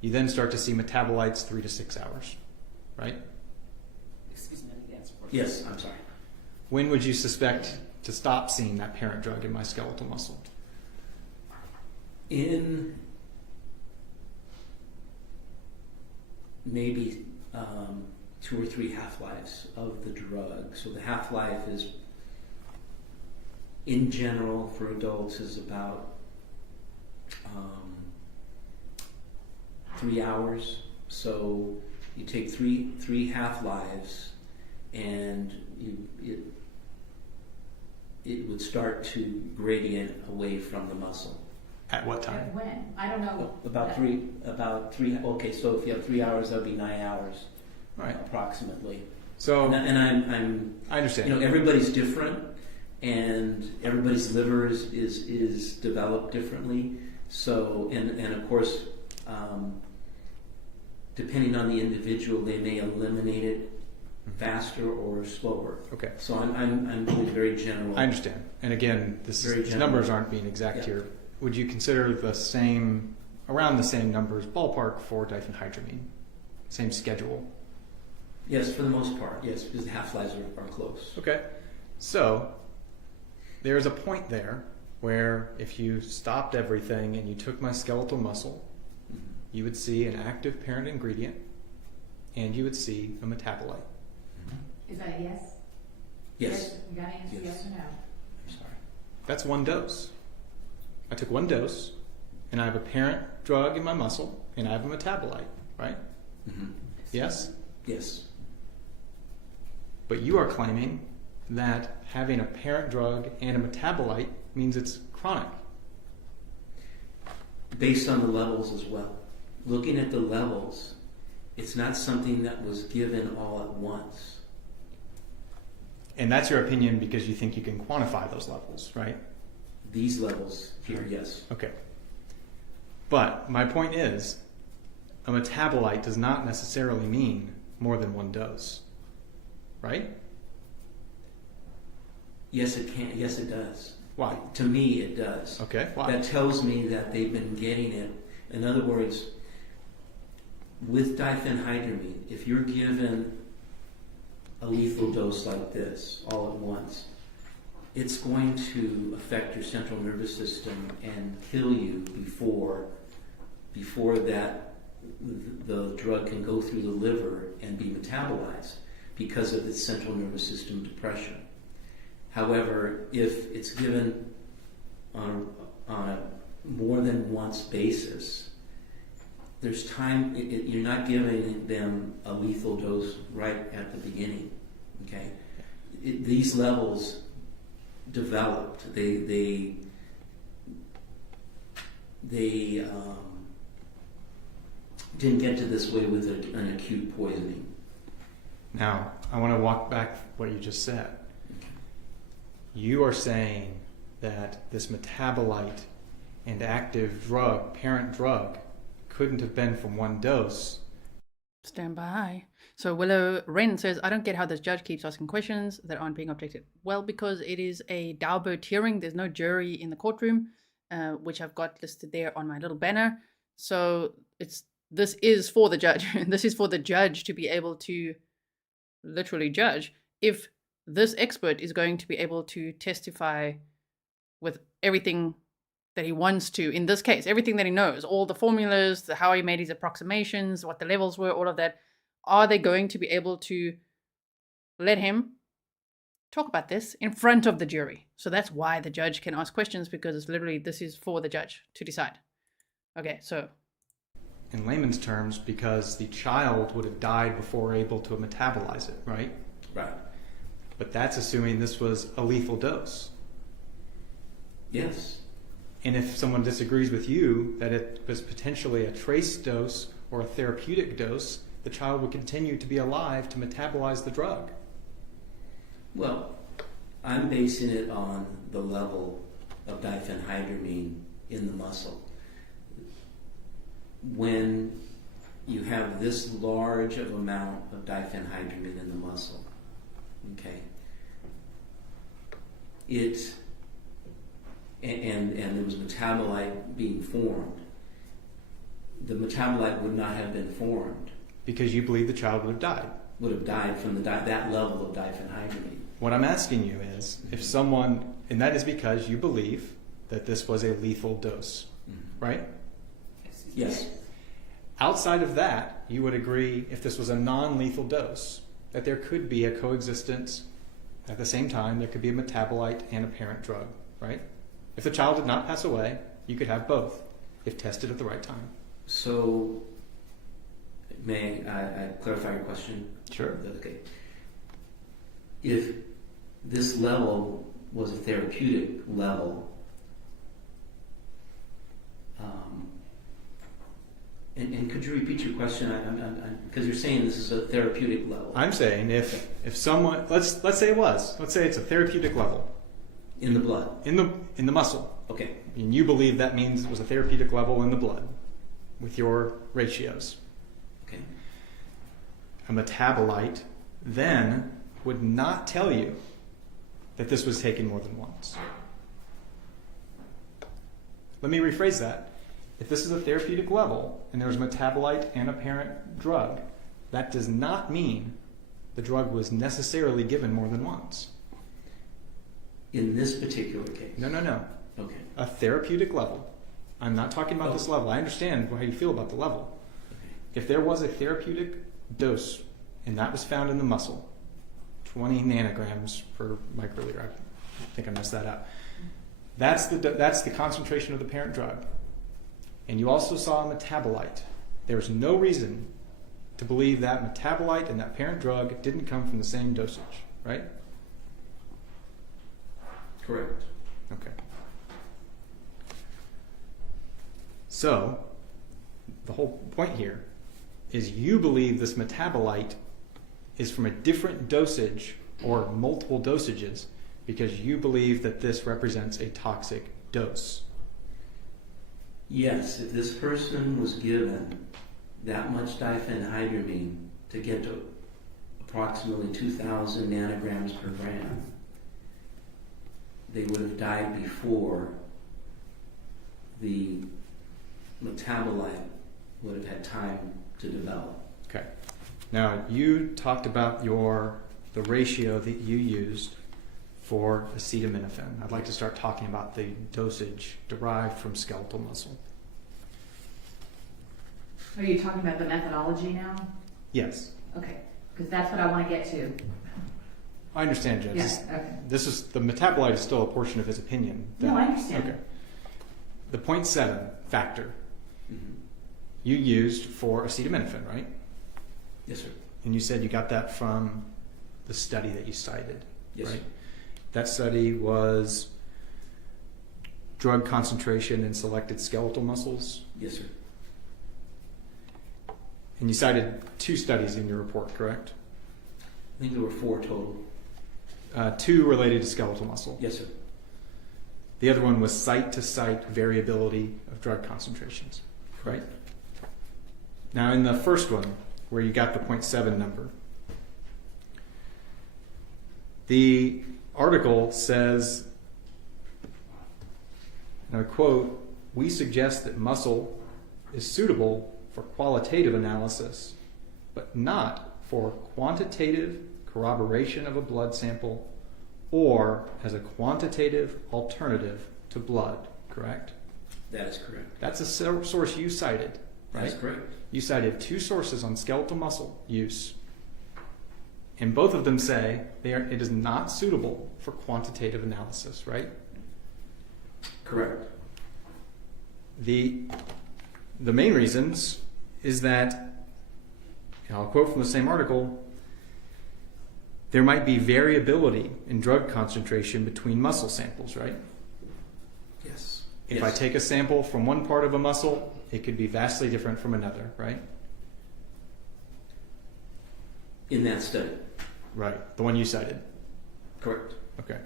You then start to see metabolites 3 to 6 hours, right? Excuse me, I need to answer. Yes, I'm sorry. When would you suspect to stop seeing that parent drug in my skeletal muscle? In maybe 2 or 3 half-lives of the drug. So the half-life is, in general, for adults, is about 3 hours. So you take three half-lives, and it would start to gradient away from the muscle. At what time? When? I don't know. About three. Okay, so if you have 3 hours, that would be 9 hours, Right. approximately. So And I'm I understand. everybody's different, and everybody's liver is developed differently. So and of course, depending on the individual, they may eliminate it faster or slower. Okay. So I'm being very general. I understand. And again, these numbers aren't being exact here. Would you consider around the same numbers, ballpark, for diphenhydramine? Same schedule? Yes, for the most part, yes, because the half-lives are close. Okay. So there's a point there where if you stopped everything and you took my skeletal muscle, you would see an active parent ingredient and you would see a metabolite. Is that a yes? Yes. You got to answer yes or no. I'm sorry. That's one dose. I took one dose and I have a parent drug in my muscle and I have a metabolite, right? Mm-hmm. Yes? Yes. But you are claiming that having a parent drug and a metabolite means it's chronic. Based on the levels as well. Looking at the levels, it's not something that was given all at once. And that's your opinion because you think you can quantify those levels, right? These levels here, yes. Okay. But my point is, a metabolite does not necessarily mean more than one dose, right? Yes, it can. Yes, it does. Why? To me, it does. Okay, why? That tells me that they've been getting it. In other words, with diphenhydramine, if you're given a lethal dose like this all at once, it's going to affect your central nervous system and kill you before that the drug can go through the liver and be metabolized because of its central nervous system depression. However, if it's given on a more than once basis, there's time. You're not giving them a lethal dose right at the beginning. Okay, these levels developed. They didn't get to this way with an acute poisoning. Now, I want to walk back what you just said. You are saying that this metabolite and active drug, parent drug, couldn't have been from one dose. Stand by. So Willow Wren says, I don't get how this judge keeps asking questions that aren't being objected. Well, because it is a Daubert hearing. There's no jury in the courtroom, which I've got listed there on my little banner. So this is for the judge. This is for the judge to be able to literally judge if this expert is going to be able to testify with everything that he wants to. In this case, everything that he knows, all the formulas, how he made his approximations, what the levels were, all of that. Are they going to be able to let him talk about this in front of the jury? So that's why the judge can ask questions, because it's literally, this is for the judge to decide. Okay, so. In layman's terms, because the child would have died before able to metabolize it, right? Right. But that's assuming this was a lethal dose. Yes. And if someone disagrees with you that it was potentially a trace dose or a therapeutic dose, the child would continue to be alive to metabolize the drug. Well, I'm basing it on the level of diphenhydramine in the muscle. When you have this large of amount of diphenhydramine in the muscle, okay, and there was metabolite being formed, the metabolite would not have been formed. Because you believe the child would have died. Would have died from that level of diphenhydramine. What I'm asking you is, if someone, and that is because you believe that this was a lethal dose, right? Yes. Outside of that, you would agree, if this was a non-lethal dose, that there could be a coexistence. At the same time, there could be a metabolite and a parent drug, right? If the child did not pass away, you could have both, if tested at the right time. So, may I clarify your question? Sure. Okay. If this level was a therapeutic level, and could you repeat your question? Because you're saying this is a therapeutic level. I'm saying if someone, let's say it was, let's say it's a therapeutic level. In the blood. In the muscle. Okay. And you believe that means it was a therapeutic level in the blood with your ratios. Okay. A metabolite then would not tell you that this was taken more than once. Let me rephrase that. If this is a therapeutic level and there's a metabolite and a parent drug, that does not mean the drug was necessarily given more than once. In this particular case? No. Okay. A therapeutic level. I'm not talking about this level. I understand how you feel about the level. Okay. If there was a therapeutic dose and that was found in the muscle, 20 nanograms per microliter, I think I messed that up. That's the concentration of the parent drug. And you also saw a metabolite. There's no reason to believe that metabolite and that parent drug didn't come from the same dosage, right? Correct. Okay. So, the whole point here is you believe this metabolite is from a different dosage or multiple dosages because you believe that this represents a toxic dose. Yes, if this person was given that much diphenhydramine to get to approximately 2,000 nanograms per gram, they would have died before the metabolite would have had time to develop. Okay. Now, you talked about the ratio that you used for acetaminophen. I'd like to start talking about the dosage derived from skeletal muscle. Are you talking about the methodology now? Yes. Okay, because that's what I want to get to. I understand, Judge. Yes, okay. This is the metabolite is still a portion of his opinion. No, I understand. Okay. The 0.7 factor Mm-hmm. you used for acetaminophen, right? Yes, sir. And you said you got that from the study that you cited, Yes, right? sir. That study was drug concentration in selected skeletal muscles. Yes, sir. And you cited 2 studies in your report, correct? I think there were 4 total. 2 related to skeletal muscle. Yes, sir. The other one was site-to-site variability of drug concentrations, right? Now, in the first one, where you got the 0.7 number, the article says, and I quote, "We suggest that muscle is suitable for qualitative analysis, but not for quantitative corroboration of a blood sample or as a quantitative alternative to blood," correct? That is correct. That's a source you cited, right? That's correct. You cited 2 sources on skeletal muscle use, and both of them say it is not suitable for quantitative analysis, right? Correct. The main reasons is that, and I'll quote from the same article, there might be variability in drug concentration between muscle samples, right? Yes. If I take a sample from one part of a muscle, it could be vastly different from another, right? In that study. Right, the one you cited. Correct. Okay.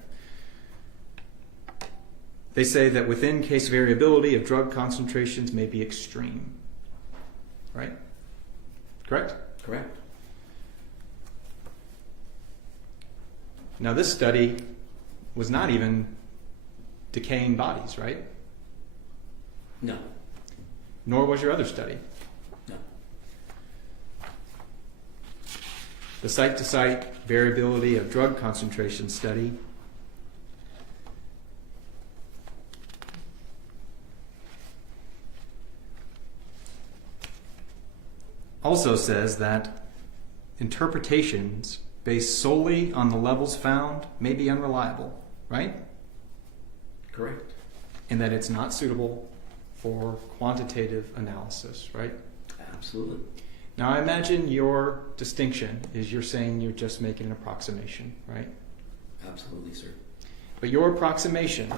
They say that within case variability of drug concentrations may be extreme, right? Correct? Correct. Now, this study was not even decaying bodies, right? No. Nor was your other study. No. The site-to-site variability of drug concentration study also says that interpretations based solely on the levels found may be unreliable, right? Correct. And that it's not suitable for quantitative analysis, right? Absolutely. Now, I imagine your distinction is you're saying you're just making an approximation, right? Absolutely, sir. But your approximation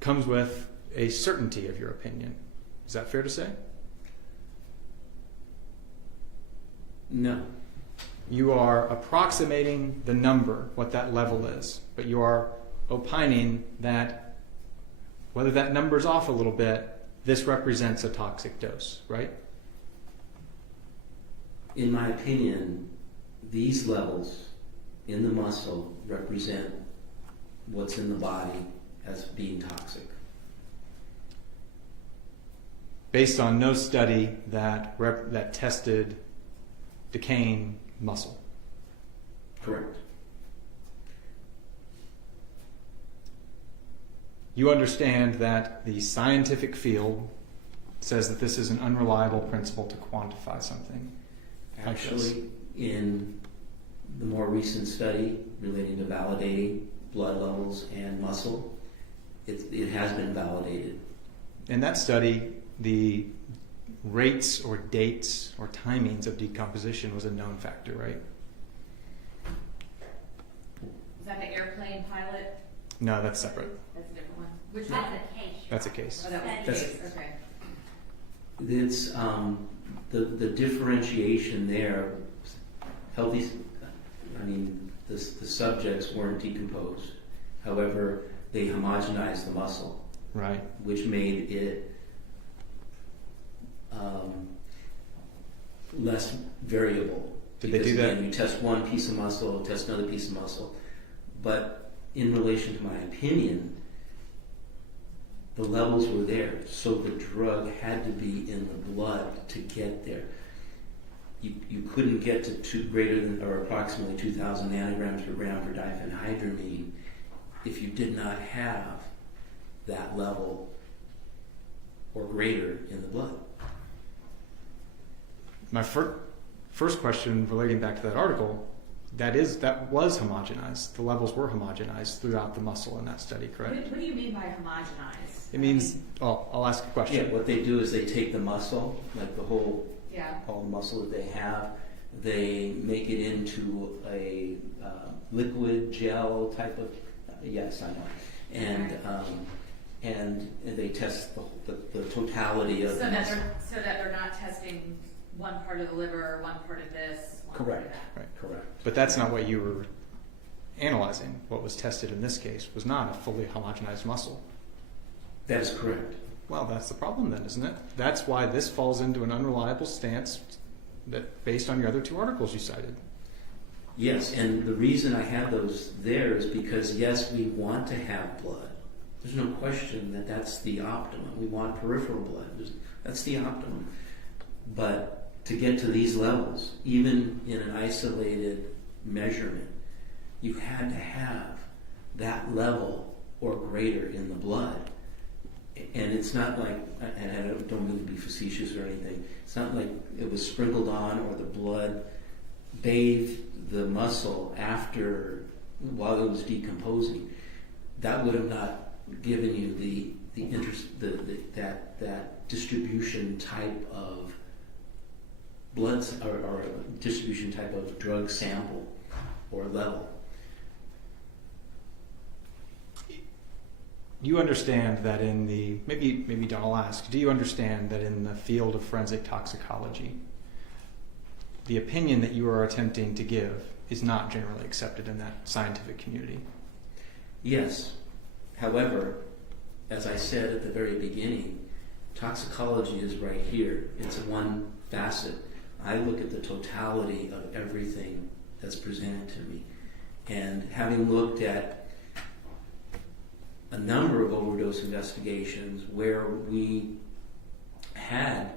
comes with a certainty of your opinion. Is that fair to say? No. You are approximating the number, what that level is, but you are opining that whether that number's off a little bit, this represents a toxic dose, right? In my opinion, these levels in the muscle represent what's in the body as being toxic. Based on no study that tested decaying muscle. Correct. You understand that the scientific field says that this is an unreliable principle to quantify something. Actually, in the more recent study relating to validating blood levels and muscle, it has been validated. In that study, the rates or dates or timings of decomposition was a known factor, right? Is that the airplane pilot? No, that's separate. That's a different one. Which That's one? a case. That's a case. Oh, that was That's- the case. Okay. It's the differentiation there. Healthy, I mean, the subjects weren't decomposed. However, they homogenized the muscle, Right. which made it less variable. Did they do Because, that? again, you test one piece of muscle, test another piece of muscle. But in relation to my opinion, the levels were there, so the drug had to be in the blood to get there. You couldn't get to greater than or approximately 2,000 nanograms per gram for diphenhydramine if you did not have that level or greater in the blood. My first question relating back to that article, that was homogenized. The levels were homogenized throughout the muscle in that study, correct? What do you mean by homogenized? It means, I'll ask a question. Yeah, what they do is they take the muscle, like the whole Yeah. all the muscle that they have, they make it into a liquid gel type of. Yes, I know, and they test the totality of. So the that muscle. they're not testing one part of the liver, one part of this. One part of Correct. that. Right. Correct. But that's not what you were analyzing. What was tested in this case was not a fully homogenized muscle. That is correct. Well, that's the problem then, isn't it? That's why this falls into an unreliable stance that based on your other two articles you cited. Yes, and the reason I have those there is because, yes, we want to have blood. There's no question that that's the optimum. We want peripheral blood. That's the optimum. But to get to these levels, even in an isolated measurement, you had to have that level or greater in the blood. And it's not like, and I don't mean to be facetious or anything, it's not like it was sprinkled on or the blood bathed the muscle while it was decomposing. That would have not given you the interest, that distribution type of blood or distribution type of drug sample or level. You understand that in the, maybe Don will ask, do you understand that in the field of forensic toxicology, the opinion that you are attempting to give is not generally accepted in that scientific community? Yes. However, as I said at the very beginning, toxicology is right here. It's one facet. I look at the totality of everything that's presented to me. And having looked at a number of overdose investigations where we had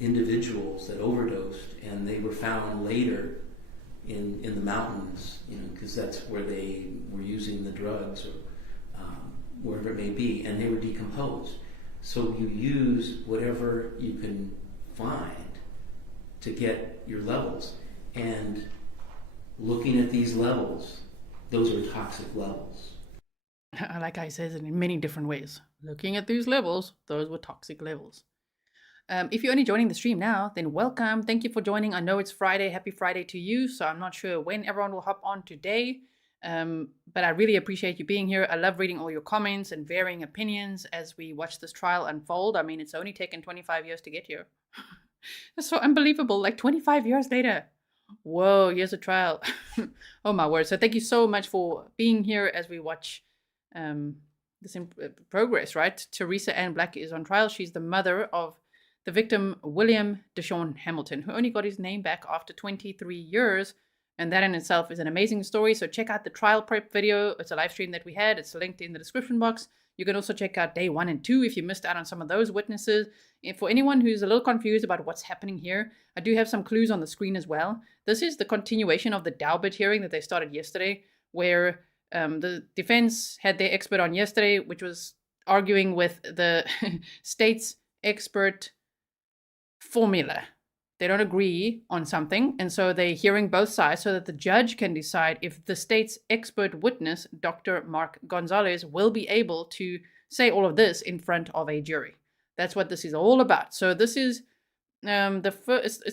individuals that overdosed and they were found later in the mountains, because that's where they were using the drugs or wherever it may be, and they were decomposed. So you use whatever you can find to get your levels. And looking at these levels, those are toxic levels. Like I says it in many different ways. Looking at these levels, those were toxic levels. If you're only joining the stream now, then welcome. Thank you for joining. I know it's Friday. Happy Friday to you. So I'm not sure when everyone will hop on today. But I really appreciate you being here. I love reading all your comments and varying opinions as we watch this trial unfold. I mean, it's only taken 25 years to get here. That's so unbelievable. Like 25 years later. Whoa, here's a trial. Oh my word. So thank you so much for being here as we watch this in progress, right? Teresa Ann Black is on trial. She's the mother of the victim, William DaShawn Hamilton, who only got his name back after 23 years. And that in itself is an amazing story. So check out the trial prep video. It's a live stream that we had. It's linked in the description box. You can also check out day 1 and 2 if you missed out on some of those witnesses. And for anyone who's a little confused about what's happening here, I do have some clues on the screen as well. This is the continuation of the Daubert hearing that they started yesterday, where the defense had their expert on yesterday, which was arguing with the state's expert formula. They don't agree on something, and so they're hearing both sides so that the judge can decide if the state's expert witness, Dr. Mark Gonzalvez, will be able to say all of this in front of a jury. That's what this is all about. So this is the first,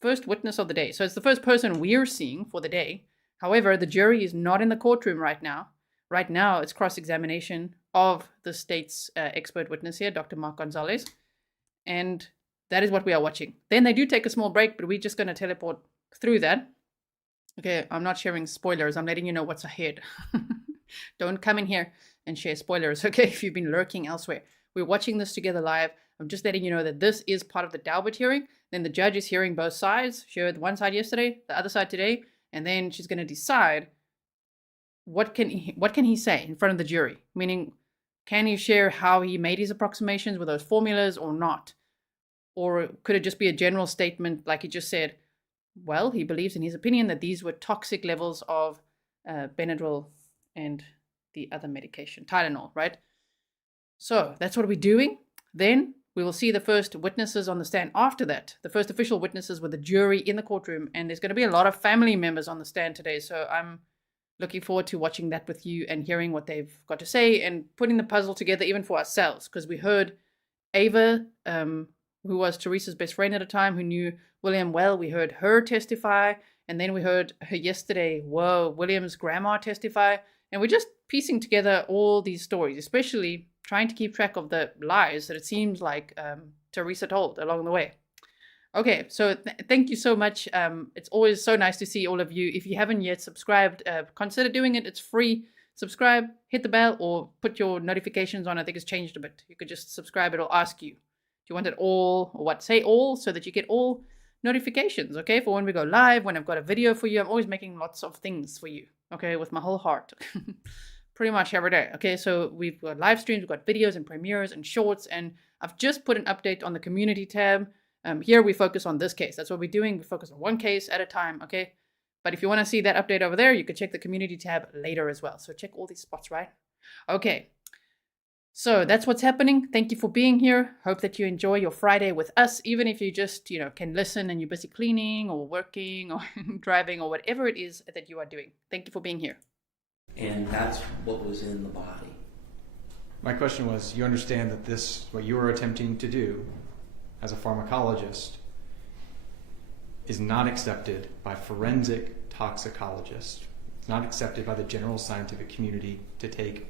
first witness of the day. So it's the first person we're seeing for the day. However, the jury is not in the courtroom right now. Right now, it's cross-examination of the state's expert witness here, Dr. Mark Gonzalvez. And that is what we are watching. Then they do take a small break, but we're just going to teleport through that. Okay, I'm not sharing spoilers. I'm letting you know what's ahead. Don't come in here and share spoilers, okay, if you've been lurking elsewhere. We're watching this together live. I'm just letting you know that this is part of the Daubert hearing. Then the judge is hearing both sides. She heard one side yesterday, the other side today, and then she's going to decide what can he say in front of the jury? Meaning, can he share how he made his approximations with those formulas or not? Or could it just be a general statement like he just said, well, he believes in his opinion that these were toxic levels of Benadryl and the other medication, Tylenol, right? So that's what we're doing. Then we will see the first witnesses on the stand after that. The first official witnesses with the jury in the courtroom. And there's going to be a lot of family members on the stand today. So I'm looking forward to watching that with you and hearing what they've got to say and putting the puzzle together even for ourselves. Because we heard Ava, who was Teresa's best friend at the time, who knew William well. We heard her testify, and then we heard her yesterday, William's grandma testify, and we're just piecing together all these stories, especially trying to keep track of the lies that it seems like Teresa told along the way. Okay, so thank you so much. It's always so nice to see all of you. If you haven't yet subscribed, consider doing it. It's free. Subscribe, hit the bell, or put your notifications on. I think it's changed a bit. You could just subscribe. It'll ask you. Do you want it all, or what? Say all, so that you get all notifications, okay? For when we go live, when I've got a video for you. I'm always making lots of things for you, okay? With my whole heart. Pretty much every day, okay? So we've got live streams, we've got videos and premieres and shorts, and I've just put an update on the community tab. Here we focus on this case. That's what we're doing. We focus on one case at a time, okay? But if you want to see that update over there, you can check the community tab later as well. So check all these spots, right? Okay. So that's what's happening. Thank you for being here. Hope that you enjoy your Friday with us, even if you just, can listen and you're busy cleaning or working or driving or whatever it is that you are doing. Thank you for being here. And that's what was in the body. My question was, you understand that this, what you are attempting to do as a pharmacologist, is not accepted by forensic toxicologists. It's not accepted by the general scientific community to take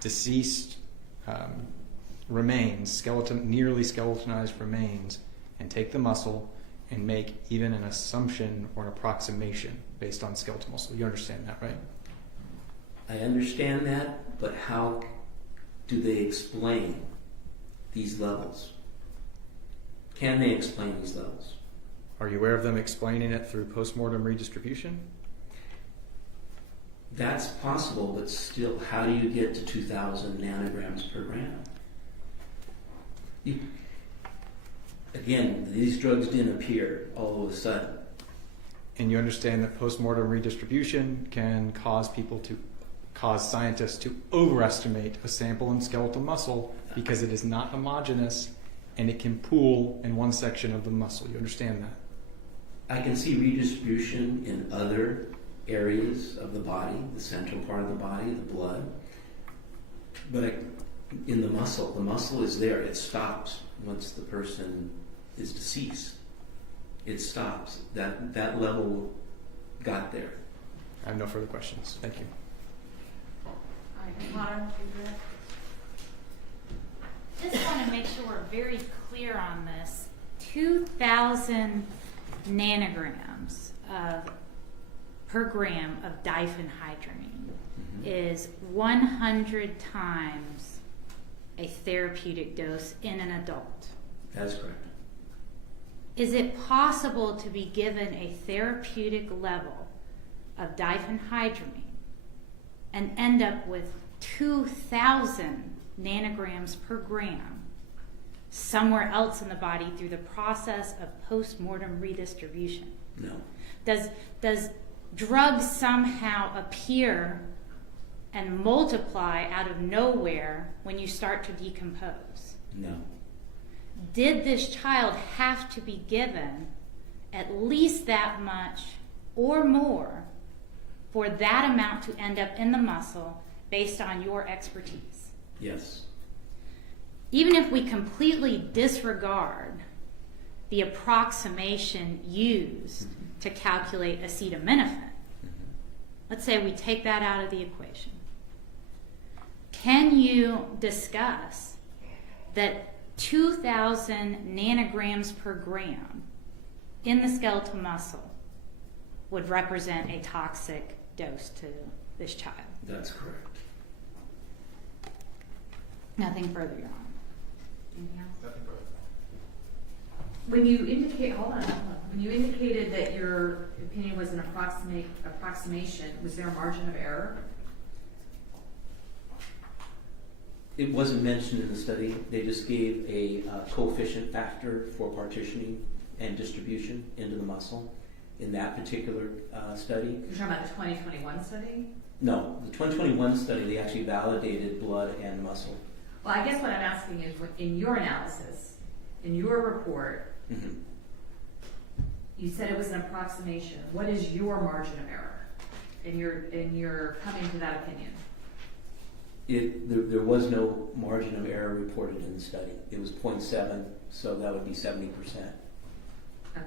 deceased remains, nearly skeletonized remains, and take the muscle and make even an assumption or an approximation based on skeletal muscle. You understand that, right? I understand that, but how do they explain these levels? Can they explain these levels? Are you aware of them explaining it through postmortem redistribution? That's possible, but still, how do you get to 2,000 nanograms per gram? Again, these drugs didn't appear all of a sudden. And you understand that postmortem redistribution can cause scientists to overestimate a sample in skeletal muscle because it is not homogeneous and it can pool in one section of the muscle. You understand that? I can see redistribution in other areas of the body, the central part of the body, the blood. But in the muscle is there. It stops once the person is deceased. It stops. That level got there. I have no further questions. Thank you. All right, Connor, Just want to make sure we're very clear on this. 2,000 nanograms per gram of diphenhydramine is 100 times a therapeutic dose in an adult. That's correct. Is it possible to be given a therapeutic level of diphenhydramine and end up with 2,000 nanograms per gram somewhere else in the body through the process of post-mortem redistribution? No. Does drugs somehow appear and multiply out of nowhere when you start to decompose? No. Did this child have to be given at least that much or more for that amount to end up in the muscle based on your expertise? Yes. Even if we completely disregard the approximation used to calculate acetaminophen, let's say we take that out of the equation. Can you discuss that 2,000 nanograms per gram in the skeletal muscle would represent a toxic dose to this child? That's correct. Nothing further, Your Honor. Anything else? Nothing further. When you indicate, hold on. When you indicated that your opinion was an approximation, was there a margin of error? It wasn't mentioned in the study. They just gave a coefficient factor for partitioning and distribution into the muscle in that particular study. You're talking about the 2021 study? No, the 2021 study, they actually validated blood and muscle. Well, I guess what I'm asking is, in your analysis, in your report, you said it was an approximation. What is your margin of error in your coming to that opinion? There was no margin of error reported in the study. It was 0.7, so that would be 70%. Okay.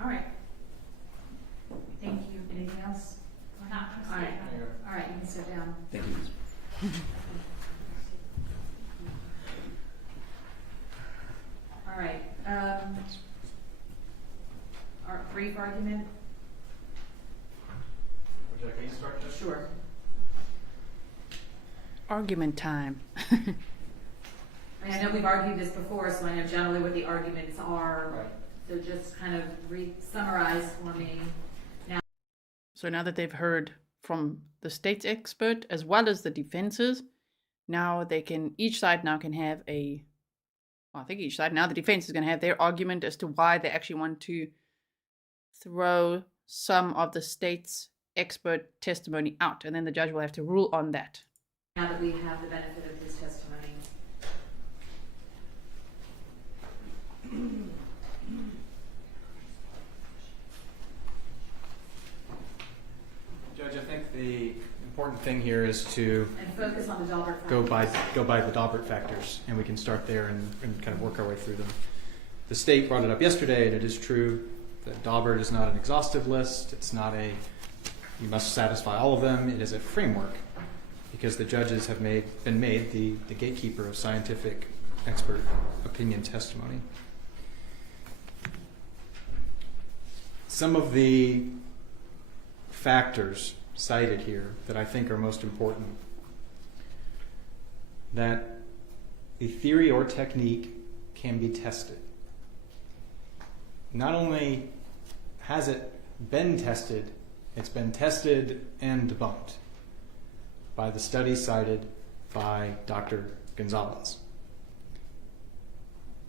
All right. Thank you. Anything else? Not All right. All right, you can sit down. Thank you. All right. Our brief argument? Would you like me to start this? Sure. Argument time. I know we've argued this before, so I know generally what the arguments are. Right. So just kind of summarize for me. So now that they've heard from the state's expert as well as the defenses, now they can, each side now can have a, well, I think each side, now the defense is going to have their argument as to why they actually want to throw some of the state's expert testimony out. And then the judge will have to rule on that. Now that we have the benefit of his testimony. Judge, I think the important thing here is to And focus on the Daubert go factors. by the Daubert factors, and we can start there and kind of work our way through them. The state brought it up yesterday, and it is true that Daubert is not an exhaustive list. It's not a, you must satisfy all of them. It is a framework, because the judges have been made the gatekeeper of scientific expert opinion testimony. Some of the factors cited here that I think are most important, that the theory or technique can be tested. Not only has it been tested, it's been tested and debunked by the study cited by Dr. Gonzalvez.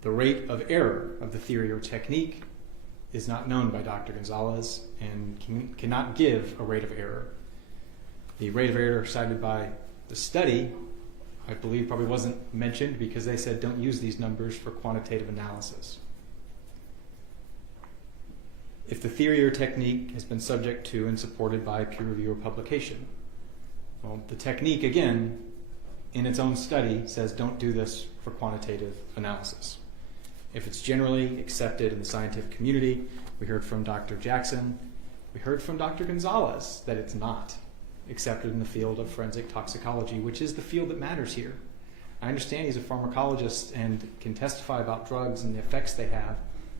The rate of error of the theory or technique is not known by Dr. Gonzalvez and cannot give a rate of error. The rate of error cited by the study, I believe, probably wasn't mentioned because they said don't use these numbers for quantitative analysis. If the theory or technique has been subject to and supported by peer review or publication, well, the technique, again, in its own study, says don't do this for quantitative analysis. If it's generally accepted in the scientific community, we heard from Dr. Jackson, we heard from Dr. Gonzalez that it's not accepted in the field of forensic toxicology, which is the field that matters here. I understand he's a pharmacologist and can testify about drugs and the effects they have,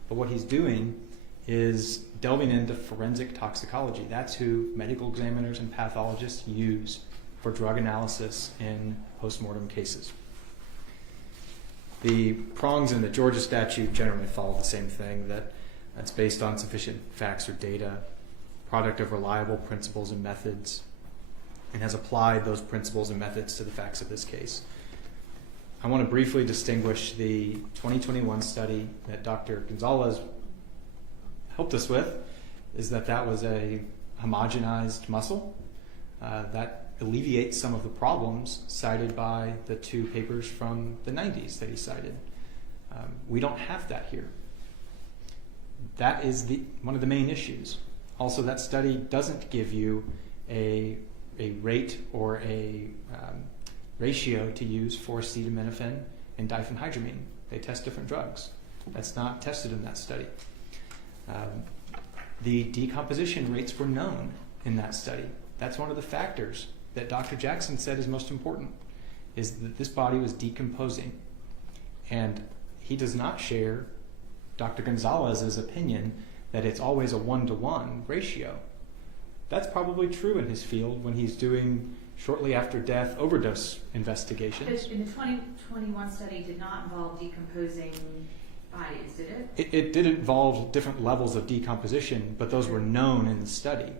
but what he's doing is delving into forensic toxicology. That's who medical examiners and pathologists use for drug analysis in postmortem cases. The prongs in the Georgia statute generally follow the same thing, that's based on sufficient facts or data, product of reliable principles and methods, and has applied those principles and methods to the facts of this case. I want to briefly distinguish the 2021 study that Dr. Gonzalvez helped us with, is that was a homogenized muscle that alleviates some of the problems cited by the two papers from the 90s that he cited. We don't have that here. That is one of the main issues. Also, that study doesn't give you a rate or a ratio to use for acetaminophen and diphenhydramine. They test different drugs. That's not tested in that study. The decomposition rates were known in that study. That's one of the factors that Dr. Jackson said is most important, is that this body was decomposing. And he does not share Dr. Gonzalez's opinion that it's always a 1-to-1 ratio. That's probably true in his field when he's doing shortly after death overdose investigations. In the 2021 study did not involve decomposing bodies, did it? It did involve different levels of decomposition, but those were known in the study.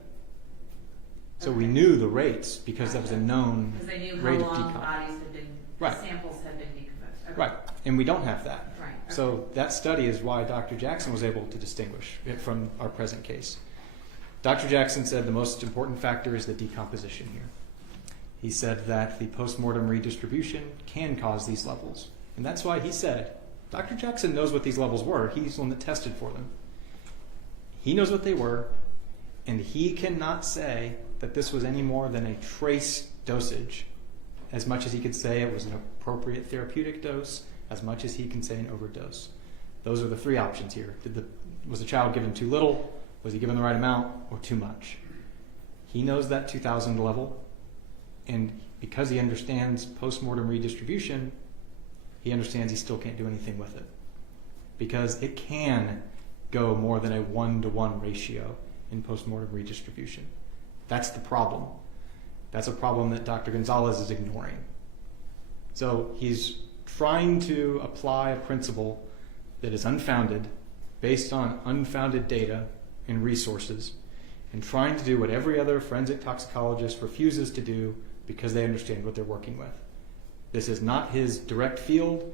So we knew the rates because that was a known because they knew how rate of long decomp. bodies had been, Right. samples had been decomposed. Okay. Right, and we don't have that. Right. Okay. So that study is why Dr. Jackson was able to distinguish it from our present case. Dr. Jackson said the most important factor is the decomposition here. He said that the postmortem redistribution can cause these levels. And that's why he said, Dr. Jackson knows what these levels were. He's the one that tested for them. He knows what they were, and he cannot say that this was any more than a trace dosage, as much as he could say it was an appropriate therapeutic dose, as much as he can say an overdose. Those are the three options here. Was the child given too little? Was he given the right amount, or too much? He knows that 2,000 level, and because he understands postmortem redistribution, he understands he still can't do anything with it. Because it can go more than a 1-to-1 ratio in postmortem redistribution. That's the problem. That's a problem that Dr. Gonzalez is ignoring. So he's trying to apply a principle that is unfounded, based on unfounded data and resources, and trying to do what every other forensic toxicologist refuses to do because they understand what they're working with. This is not his direct field,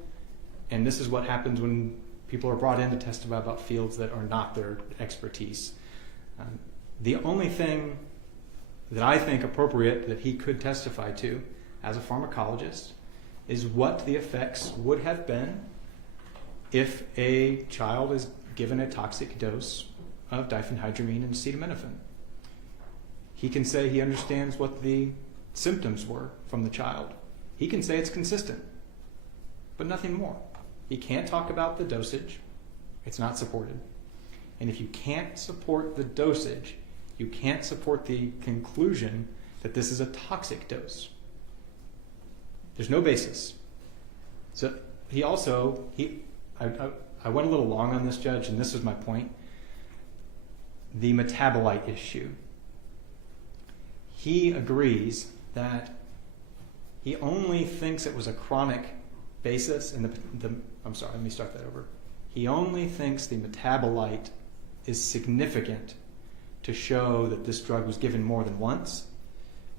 and this is what happens when people are brought in to testify about fields that are not their expertise. The only thing that I think appropriate that he could testify to as a pharmacologist is what the effects would have been if a child is given a toxic dose of diphenhydramine and acetaminophen. He can say he understands what the symptoms were from the child. He can say it's consistent, but nothing more. He can't talk about the dosage. It's not supported. And if you can't support the dosage, you can't support the conclusion that this is a toxic dose. There's no basis. So I went a little long on this, Judge, and this is my point. The metabolite issue. He agrees that he only thinks it was a chronic basis, and I'm sorry, let me start that over. He only thinks the metabolite is significant to show that this drug was given more than once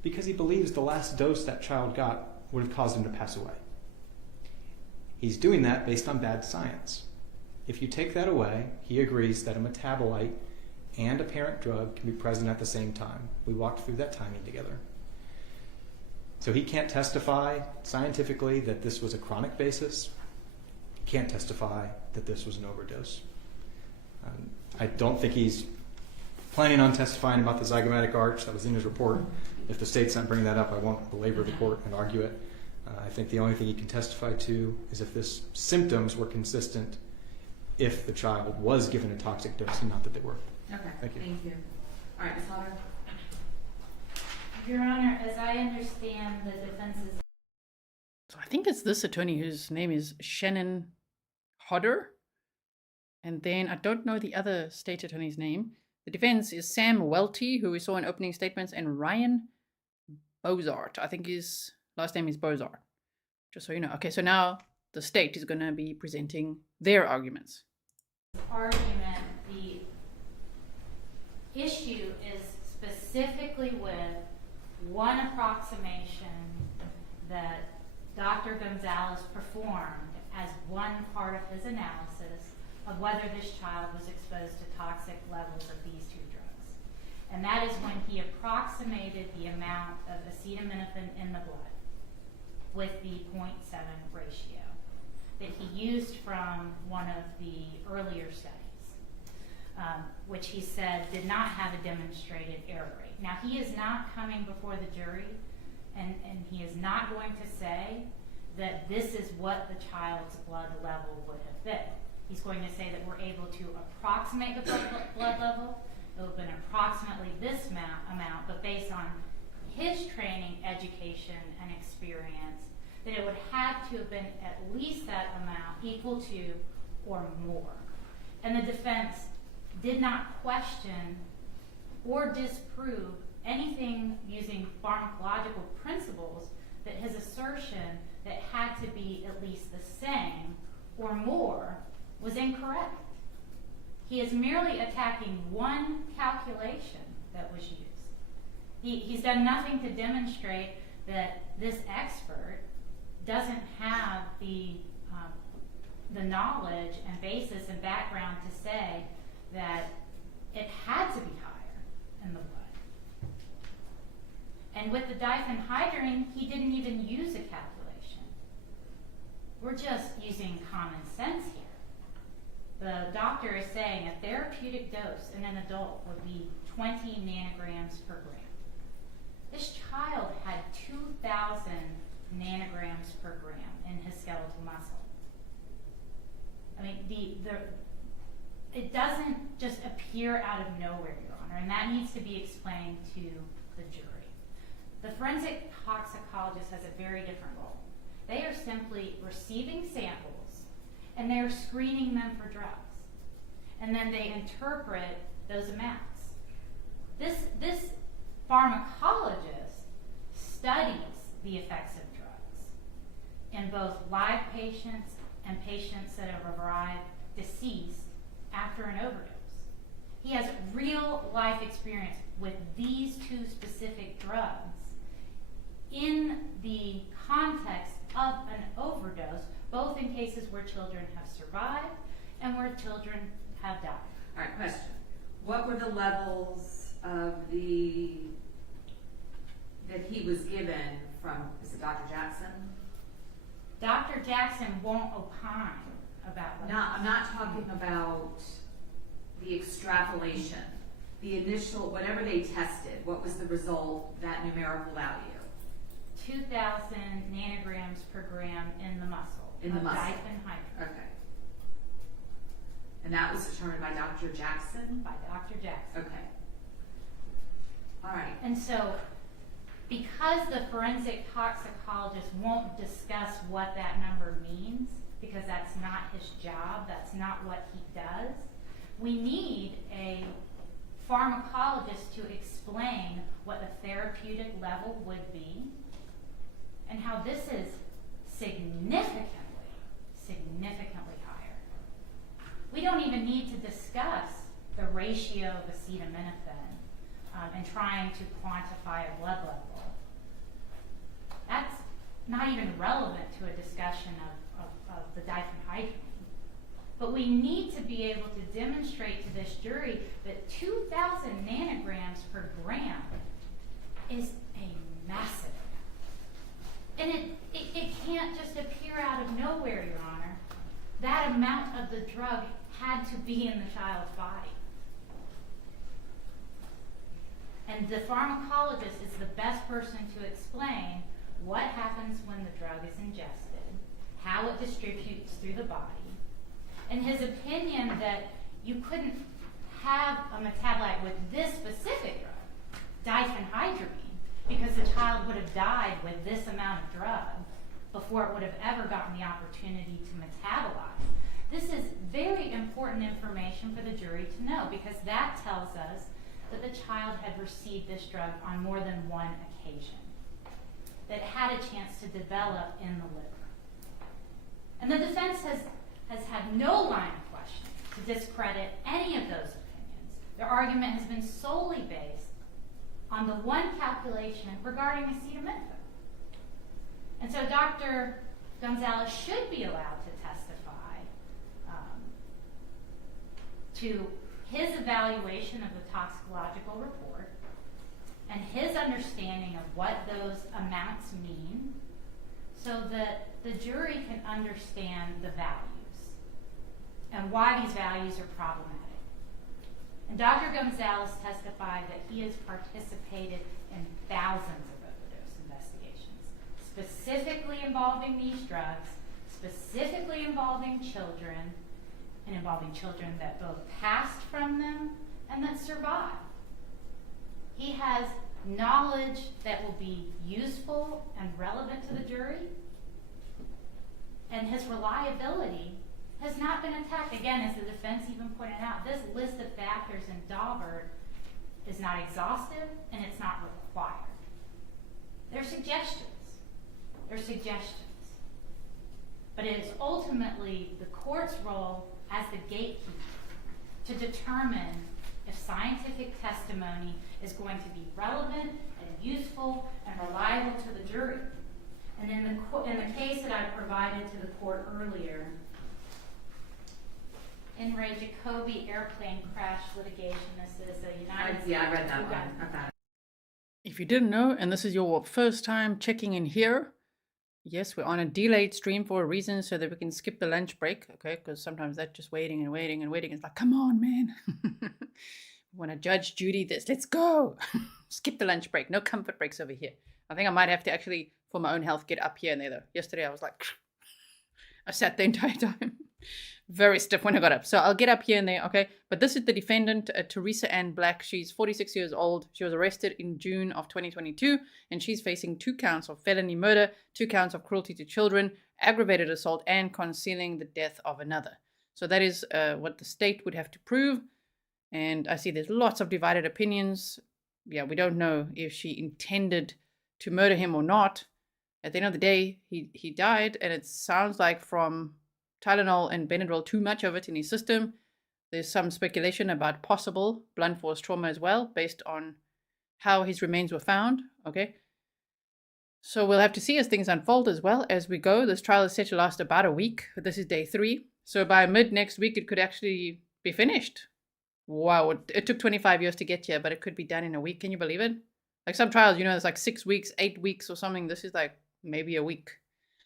because he believes the last dose that child got would have caused him to pass away. He's doing that based on bad science. If you take that away, he agrees that a metabolite and a parent drug can be present at the same time. We walked through that timing together. So he can't testify scientifically that this was a chronic basis. He can't testify that this was an overdose. I don't think he's planning on testifying about the zygomatic arch that was in his report. If the state's not bringing that up, I won't belabor the court and argue it. I think the only thing he can testify to is if this symptoms were consistent if the child was given a toxic dose and not that they were. Okay, Thank you. All right, Ms. Hodder. Your Honor, as I understand the defense's... So I think it's this attorney whose name is Shannon Hodder. And then I don't know the other state attorney's name. The defense is Sam Welty, who we saw in opening statements, and Ryan Bozart. I think his last name is Bozart. Just so you know. Okay, so now the state is going to be presenting their arguments. Argument, the issue is specifically with one approximation that Dr. Gonzalvez performed as one part of his analysis of whether this child was exposed to toxic levels of these two drugs. And that is when he approximated the amount of acetaminophen in the blood with the 0.7 ratio that he used from one of the earlier studies, which he said did not have a demonstrated error rate. Now, he is not coming before the jury, and he is not going to say that this is what the child's blood level would have been. He's going to say that we're able to approximate the blood level. It would have been approximately this amount, but based on his training, education, and experience, that it would have to have been at least that amount, equal to or more. And the defense did not question or disprove anything using pharmacological principles that his assertion that it had to be at least the same or more was incorrect. He is merely attacking one calculation that was used. He's done nothing to demonstrate that this expert doesn't have the knowledge and basis and background to say that it had to be higher in the blood. And with the diphenhydramine, he didn't even use a calculation. We're just using common sense here. The doctor is saying a therapeutic dose in an adult would be 20 nanograms per gram. This child had 2,000 nanograms per gram in his skeletal muscle. I mean, it doesn't just appear out of nowhere, Your Honor, and that needs to be explained to the jury. The forensic toxicologist has a very different role. They are simply receiving samples and they're screening them for drugs. And then they interpret those amounts. This pharmacologist studies the effects of drugs in both live patients and patients that have arrived deceased after an overdose. He has real life experience with these two specific drugs in the context of an overdose, both in cases where children have survived and where children have died. All right, question. What were the levels of that he was given from, is it Dr. Jackson? Dr. Jackson won't opine about that. I'm not talking about the extrapolation. The initial, whatever they tested, what was the result, that numerical value? 2,000 nanograms per gram in the muscle. In the muscle. Diphenhydramine. Okay. And that was determined by Dr. Jackson? By Dr. Jackson. Okay. All right. And so, because the forensic toxicologist won't discuss what that number means, because that's not his job, that's not what he does, we need a pharmacologist to explain what the therapeutic level would be and how this is significantly higher. We don't even need to discuss the ratio of acetaminophen and trying to quantify a blood level. That's not even relevant to a discussion of the diphenhydramine. But we need to be able to demonstrate to this jury that 2,000 nanograms per gram is a massive amount. And it can't just appear out of nowhere, Your Honor. That amount of the drug had to be in the child's body. And the pharmacologist is the best person to explain what happens when the drug is ingested, how it distributes through the body, and his opinion that you couldn't have a metabolite with this specific drug, diphenhydramine, because the child would have died with this amount of drug before it would have ever gotten the opportunity to metabolize. This is very important information for the jury to know, because that tells us that the child had received this drug on more than one occasion, that it had a chance to develop in the liver. And the defense has had no line of questioning to discredit any of those opinions. Their argument has been solely based on the one calculation regarding acetaminophen. And so Dr. Gonzalvez should be allowed to testify to his evaluation of the toxicological report and his understanding of what those amounts mean so that the jury can understand the values and why these values are problematic. And Dr. Gonzalez testified that he has participated in thousands of overdose investigations, specifically involving these drugs, specifically involving children, and involving children that both passed from them and that survived. He has knowledge that will be useful and relevant to the jury, and his reliability has not been attacked. Again, as the defense even pointed out, this list of factors in Daubert is not exhaustive and it's not required. They're suggestions. But it is ultimately the court's role as the gatekeeper to determine if scientific testimony is going to be relevant and useful and reliable to the jury. And in the case that I provided to the court earlier, in Ray Jacoby airplane crash litigation, this is a United States. Yeah, I read that one. I got it. If you didn't know, and this is your first time checking in here, yes, we're on a delayed stream for a reason so that we can skip the lunch break, okay? Because sometimes that's just waiting and waiting and waiting. It's like, come on, man. When a Judge Judy this, let's go. Skip the lunch break. No comfort breaks over here. I think I might have to actually, for my own health, get up here and there though. Yesterday I was like, I sat the entire time. Very stiff when I got up. So I'll get up here and there, okay? But this is the defendant, Teresa Ann Black. She's 46 years old. She was arrested in June of 2022, and she's facing 2 counts of felony murder, 2 counts of cruelty to children, aggravated assault, and concealing the death of another. So that is what the state would have to prove. And I see there's lots of divided opinions. Yeah, we don't know if she intended to murder him or not. At the end of the day, he died, and it sounds like from Tylenol and Benadryl, too much of it in his system. There's some speculation about possible blunt force trauma as well, based on how his remains were found, okay? So we'll have to see as things unfold as well as we go. This trial is set to last about a week. This is day 3. So by mid next week, it could actually be finished. Wow, it took 25 years to get here, but it could be done in a week. Can you believe it? Like some trials, you know, it's like 6 weeks, 8 weeks or something. This is like maybe a week.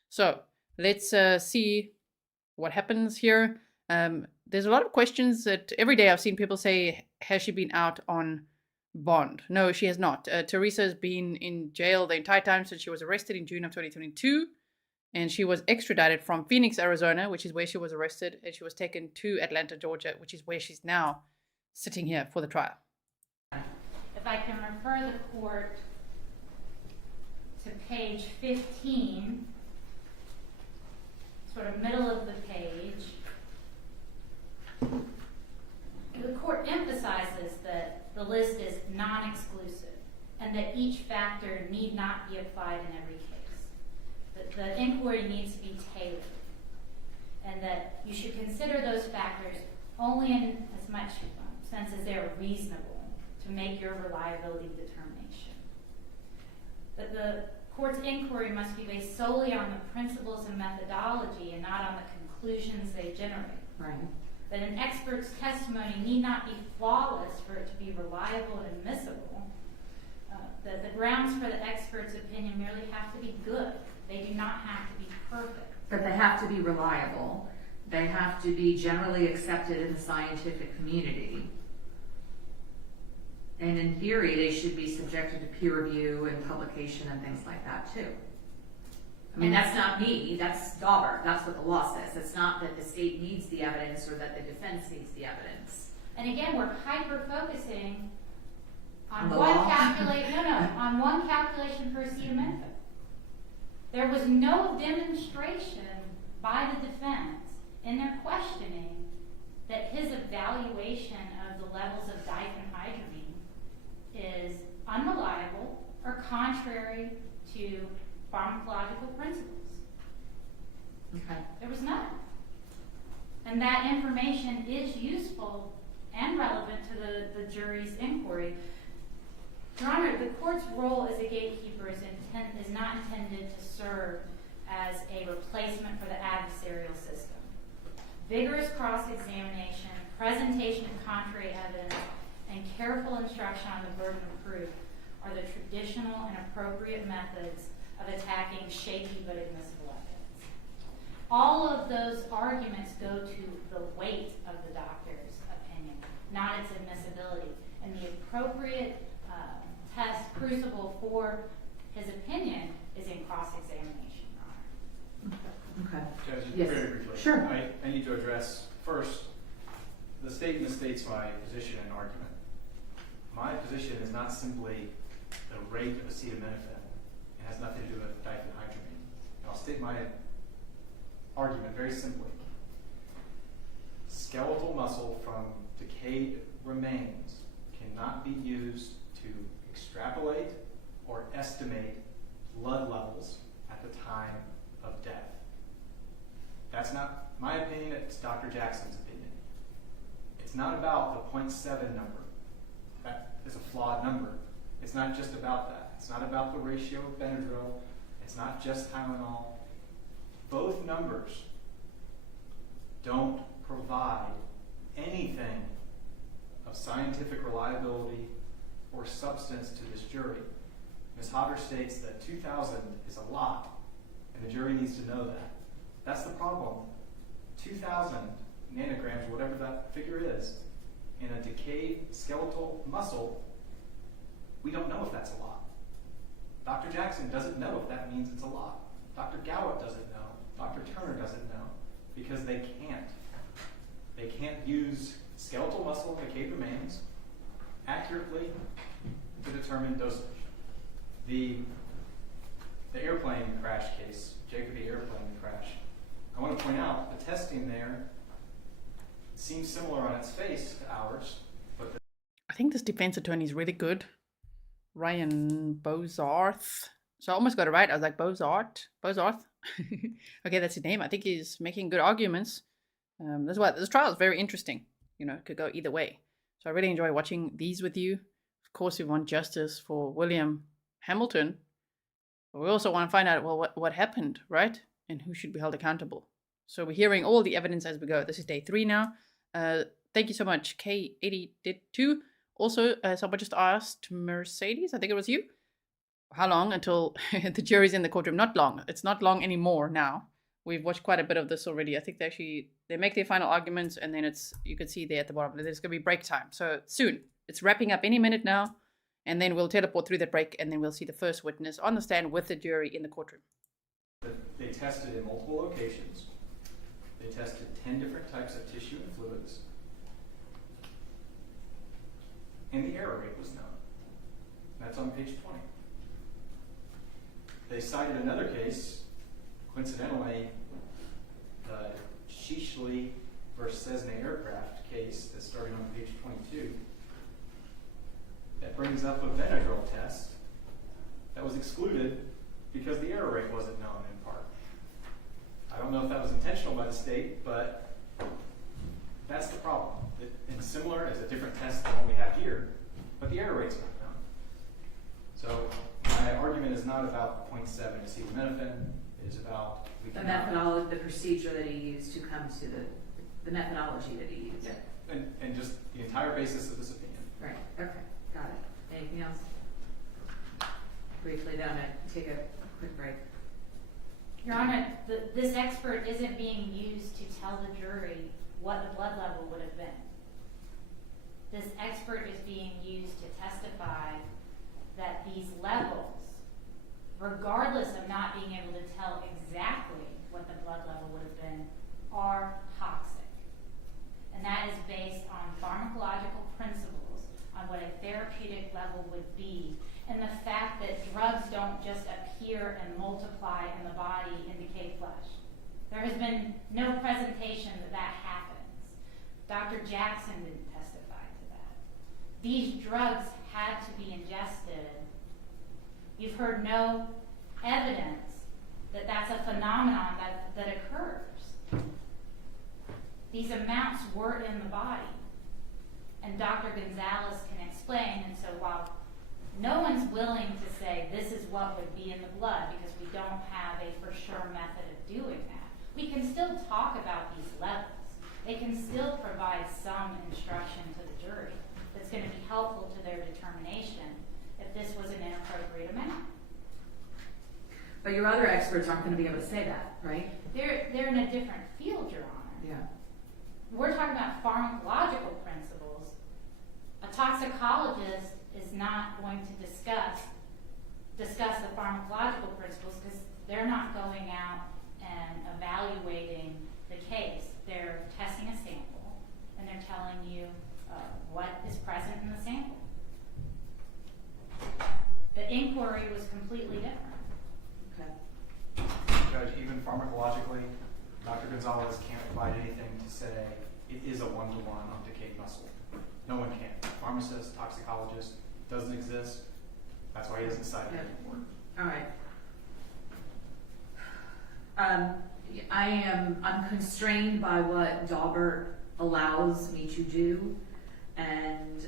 So let's see what happens here. There's a lot of questions that every day I've seen people say, has she been out on bond? No, she has not. Teresa has been in jail the entire time since she was arrested in June of 2022. And she was extradited from Phoenix, Arizona, which is where she was arrested. And she was taken to Atlanta, Georgia, which is where she's now sitting here for the trial. If I can refer the court to page 15, sort of middle of the page, the court emphasizes that the list is non-exclusive and that each factor need not be applied in every case. The inquiry needs to be tailored, and that you should consider those factors only in as much sense as they are reasonable to make your reliability determination. That the court's inquiry must be based solely on the principles and methodology and not on the conclusions they generate. Right. That an expert's testimony need not be flawless for it to be reliable and admissible. That the grounds for the expert's opinion merely have to be good. They do not have to be perfect. But they have to be reliable. They have to be generally accepted in the scientific community. And in theory, they should be subjected to peer review and publication and things like that too. I mean, that's not me, that's Daubert, that's what the law says. It's not that the state needs the evidence or that the defense needs the evidence. And again, we're hyper-focusing on The one law? on one calculation for acetaminophen. There was no demonstration by the defense in their questioning that his evaluation of the levels of diphenhydramine is unreliable or contrary to pharmacological principles. Okay. There was none. And that information is useful and relevant to the jury's inquiry. Your Honor, the court's role as a gatekeeper is not intended to serve as a replacement for the adversarial system. Vigorous cross-examination, presentation of contrary evidence, and careful instruction on the burden of proof are the traditional and appropriate methods of attacking shaky but admissible evidence. All of those arguments go to the weight of the doctor's opinion, not its admissibility. And the appropriate test crucible for his opinion is in cross-examination, Your Honor. Okay. Judge, Yes. very briefly. Sure. I need to address first the state misstates my position and argument. My position is not simply the rate of acetaminophen. It has nothing to do with diphenhydramine. And I'll state my argument very simply. Skeletal muscle from decayed remains cannot be used to extrapolate or estimate blood levels at the time of death. That's not my opinion, it's Dr. Jackson's opinion. It's not about the 0.7 number. That is a flawed number. It's not just about that. It's not about the ratio of Benadryl. It's not just Tylenol. Both numbers don't provide anything of scientific reliability or substance to this jury. Ms. Hodder states that 2,000 is a lot, and the jury needs to know that. That's the problem. 2,000 nanograms, whatever that figure is, in a decayed skeletal muscle, we don't know if that's a lot. Dr. Jackson doesn't know if that means it's a lot. Dr. Gowitt doesn't know. Dr. Turner doesn't know, because they can't. They can't use skeletal muscle and decayed remains accurately to determine dosage. The airplane crash case, Jacoby airplane crash, I want to point out the testing there seems similar on its face to ours, but I think this defense attorney is really good. Ryan Bozarth. So I almost got it right. I was like, Bozarth. Okay, that's his name. I think he's making good arguments. That's why this trial is very interesting. You know, it could go either way. So I really enjoy watching these with you. Of course, we want justice for William Hamilton. But we also want to find out, well, what happened, right? And who should be held accountable. So we're hearing all the evidence as we go. This is day 3 now. Thank you so much. K80 did 2. Also, someone just asked Mercedes, I think it was you, how long until the jury's in the courtroom? Not long. It's not long anymore now. We've watched quite a bit of this already. I think they make their final arguments, and then you can see there at the bottom, there's going to be break time. So soon. It's wrapping up any minute now, and then we'll teleport through that break, and then we'll see the first witness on the stand with the jury in the courtroom. they tested in multiple locations. They tested 10 different types of tissue and fluids. And the error rate was known. That's on page 20. They cited another case, coincidentally, the Shishley versus Cessna aircraft case that's starting on page 22, that brings up a Benadryl test that was excluded because the error rate wasn't known in part. I don't know if that was intentional by the state, but that's the problem. It's similar, it's a different test than what we have here, but the error rate's not known. So my argument is not about 0.7 acetaminophen. It is about The methodology, the procedure that he used to come to the methodology that he used. Yeah. And just the entire basis of this opinion. Right. Okay. Got it. Anything else? Briefly, then I'm going to take a quick break. Your Honor, this expert isn't being used to tell the jury what the blood level would have been. This expert is being used to testify that these levels, regardless of not being able to tell exactly what the blood level would have been, are toxic. And that is based on pharmacological principles on what a therapeutic level would be, and the fact that drugs don't just appear and multiply in the body in decayed flesh. There has been no presentation that happens. Dr. Jackson didn't testify to that. These drugs had to be ingested. You've heard no evidence that that's a phenomenon that occurs. These amounts were in the body, and Dr. Gonzalvez can explain, and so while no one's willing to say this is what would be in the blood because we don't have a for sure method of doing that, we can still talk about these levels. They can still provide some instruction to the jury that's going to be helpful to their determination if this was an inappropriate amount. But your other experts aren't going to be able to say that, right? They're in a different field, Your Honor. Yeah. We're talking about pharmacological principles. A toxicologist is not going to discuss the pharmacological principles because they're not going out and evaluating the case. They're testing a sample and they're telling you what is present in the sample. The inquiry was completely different. Okay. Judge, even pharmacologically, Dr. Gonzalvez can't provide anything to say it is a one-to-one on decayed muscle. No one can. Pharmacist, toxicologist, doesn't exist. That's why he doesn't cite it anymore. All right. I'm constrained by what Daubert allows me to do, and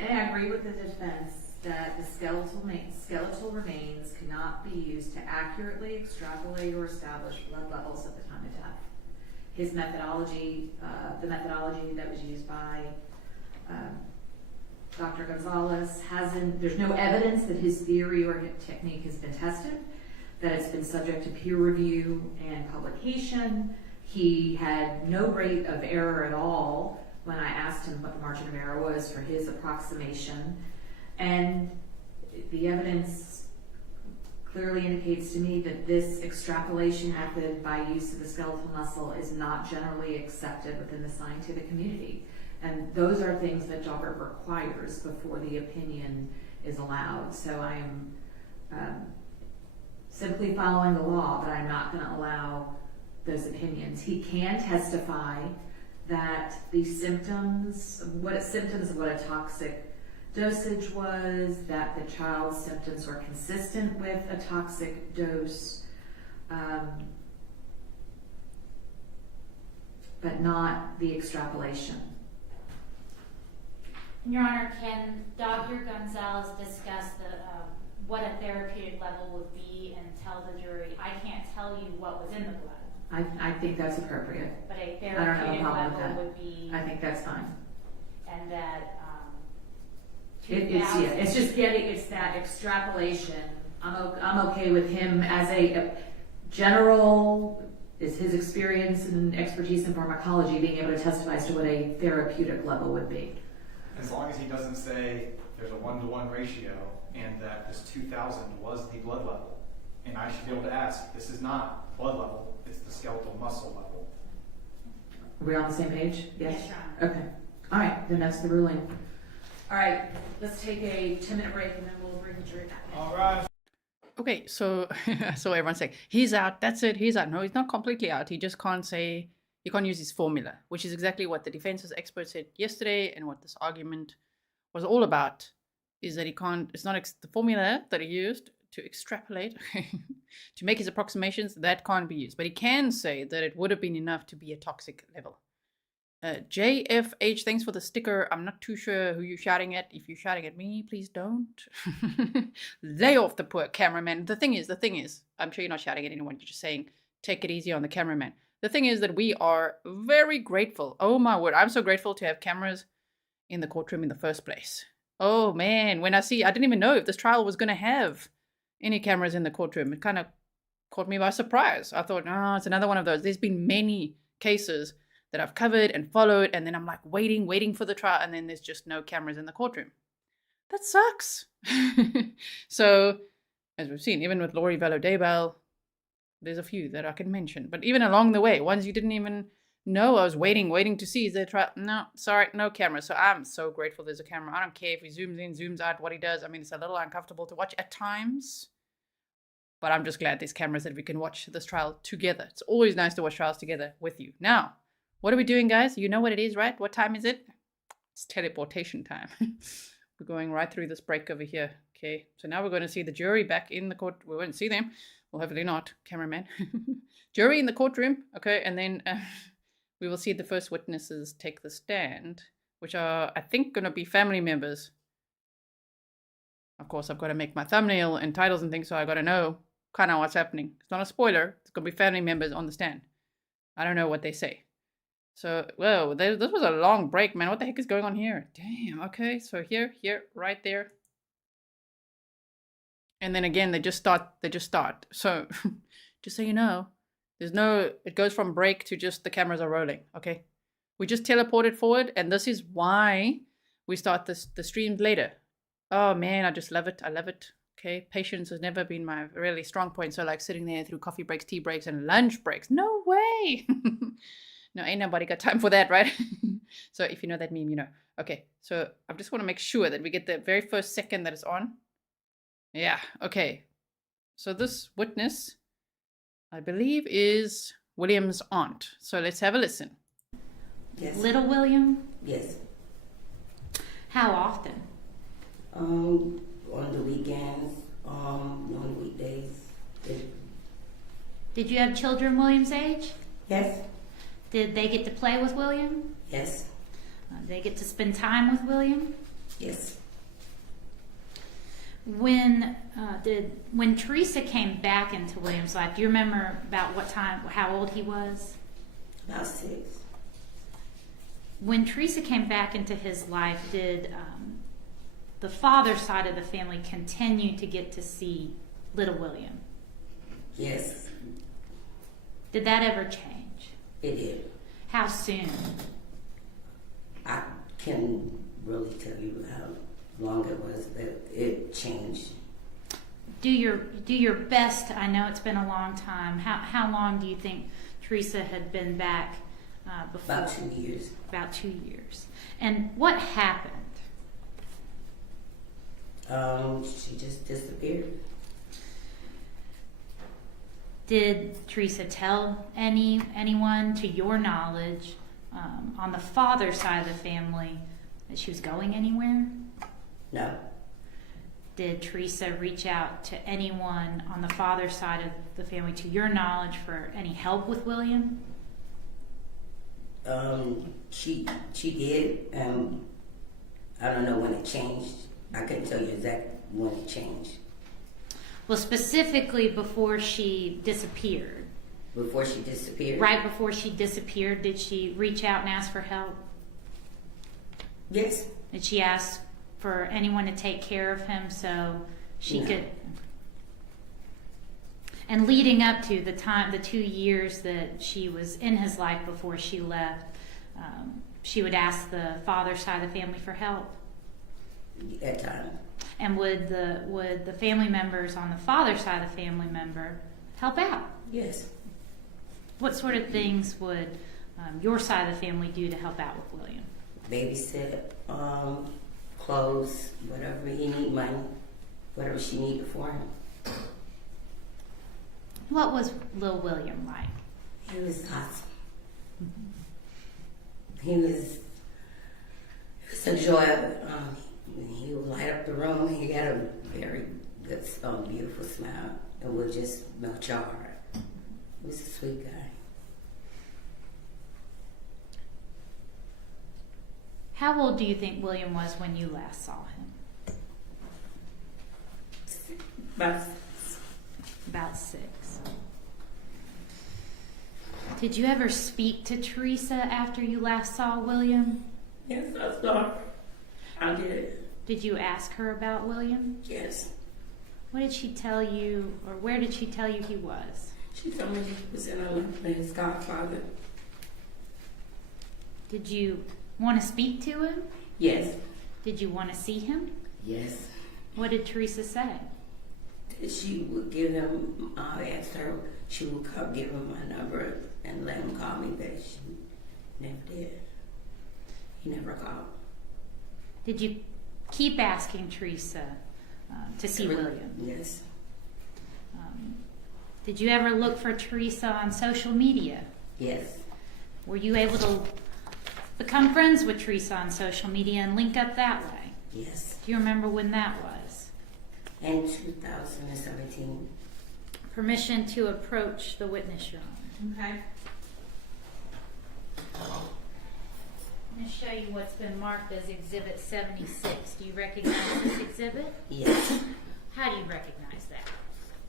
and I agree with the defense that the skeletal remains cannot be used to accurately extrapolate or establish blood levels at the time of death. His methodology, the methodology that was used by Dr. Gonzalvez there's no evidence that his theory or technique has been tested, that it's been subject to peer review and publication. He had no rate of error at all when I asked him what the margin of error was for his approximation. And the evidence clearly indicates to me that this extrapolation method by use of the skeletal muscle is not generally accepted within the scientific community. And those are things that Daubert requires before the opinion is allowed. So I am simply following the law, but I'm not going to allow those opinions. He can testify that the symptoms of what a toxic dosage was, that the child's symptoms were consistent with a toxic dose, but not the extrapolation. Your Honor, can Dr. Gonzalvez discuss what a therapeutic level would be and tell the jury, I can't tell you what was in the blood? I think that's appropriate. But a I don't have a therapeutic problem with level that. would be, I think that's fine. and that It's just it's that extrapolation. I'm okay with him as a general, is his experience and expertise in pharmacology being able to testify as to what a therapeutic level would be. As long as he doesn't say there's a 1-to-1 ratio and that this 2,000 was the blood level, and I should be able to ask, this is not blood level, it's the skeletal muscle level. Are we on the same page? Yes, Your Honor. Okay. All right, then that's the ruling. All right, let's take a 10-minute break and then we'll bring the jury back in. All right. Okay, so everyone's saying, he's out, that's it, he's out. No, he's not completely out. He just can't say, he can't use his formula, which is exactly what the defense's expert said yesterday and what this argument was all about, is that he can't, it's not the formula that he used to extrapolate, to make his approximations, that can't be used. But he can say that it would have been enough to be a toxic level. JFH, thanks for the sticker. I'm not too sure who you're shouting at. If you're shouting at me, please don't. Lay off the poor cameraman. The thing is, I'm sure you're not shouting at anyone. You're just saying, take it easy on the cameraman. The thing is that we are very grateful. Oh my word, I'm so grateful to have cameras in the courtroom in the first place. Oh man, I didn't even know if this trial was going to have any cameras in the courtroom. It kind of caught me by surprise. I thought, it's another one of those. There's been many cases that I've covered and followed, and then I'm like waiting for the trial, and then there's just no cameras in the courtroom. That sucks. So, as we've seen, even with Lori Vallow-Daybell, there's a few that I can mention. But even along the way, ones you didn't even know, I was waiting to see, is there a trial? No, sorry, no camera. So I'm so grateful there's a camera. I don't care if he zooms in, zooms out, what he does. I mean, it's a little uncomfortable to watch at times. But I'm just glad there's cameras that we can watch this trial together. It's always nice to watch trials together with you. Now, what are we doing, guys? You know what it is, right? What time is it? It's teleportation time. We're going right through this break over here. Okay, so now we're going to see the jury back in the court. We won't see them. Well, hopefully not, cameraman. Jury in the courtroom. Okay, and then we will see the first witnesses take the stand, which are, I think, going to be family members. Of course, I've got to make my thumbnail and titles and things, so I got to know kind of what's happening. It's not a spoiler. It's going to be family members on the stand. I don't know what they say. So, whoa, this was a long break, man. What the heck is going on here? Damn, okay. So here, right there. And then again, they just start. So, just so you know, it goes from break to just the cameras are rolling, okay? We just teleported forward, and this is why we start the streams later. Oh, man, I just love it. I love it. Okay, patience has never been my really strong point. So, like, sitting there through coffee breaks, tea breaks, and lunch breaks. No way! No, ain't nobody got time for that, right? So if you know that meme, you know. Okay, so I just want to make sure that we get the very first second that it's on. Yeah, okay. So this witness, I believe, is William's aunt. So let's have a listen. Yes. Little William? Yes. How often? On the weekends, on weekdays. Did you have children William's age? Yes. Did they get to play with William? Yes. Did they get to spend time with William? Yes. When Teresa came back into William's life, do you remember about what time, how old he was? About 6. When Teresa came back into his life, did the father's side of the family continue to get to see little William? Yes. Did that ever change? It did. How soon? I can really tell you how long it was that it changed. Do your best. I know it's been a long time. How long do you think Teresa had been back before? About 2 years. About 2 years. And what happened? She just disappeared. Did Teresa tell anyone, to your knowledge, on the father's side of the family that she was going anywhere? No. Did Teresa reach out to anyone on the father's side of the family, to your knowledge, for any help with William? She did. I don't know when it changed. I couldn't tell you exactly when it changed. Well, specifically before she disappeared. Before she disappeared? Right before she disappeared, did she reach out and ask for help? Yes. Did she ask for anyone to take care of him so she could? And leading up to the 2 years that she was in his life before she left, she would ask the father's side of the family for help? At times. And would the family members on the father's side of the family member help out? Yes. What sort of things would your side of the family do to help out with William? Babysit, clothes, whatever he need, money, whatever she needed for him. What was Lil William like? He was awesome. He was a joy of it. He would light up the room. He had a very good, beautiful smile. It would just melt your heart. He was a sweet guy. How old do you think William was when you last saw him? About 6. Did you ever speak to Teresa after you last saw William? Yes, I saw her. I did. Did you ask her about William? Yes. What did she tell you, or where did she tell you he was? She told me he was in a love with his godfather. Did you want to speak to him? Yes. Did you want to see him? Yes. What did Teresa say? She would give him, I asked her, she would give him my number and let him call me, but she never did. He never called. Did you keep asking Teresa to see William? Yes. Did you ever look for Teresa on social media? Yes. Were you able to become friends with Teresa on social media and link up that way? Yes. Do you remember when that was? In 2017. Permission to approach the witness, Your Honor. Okay. I'm going to show you what's been marked as Exhibit 76. Do you recognize this exhibit? Yes. How do you recognize that?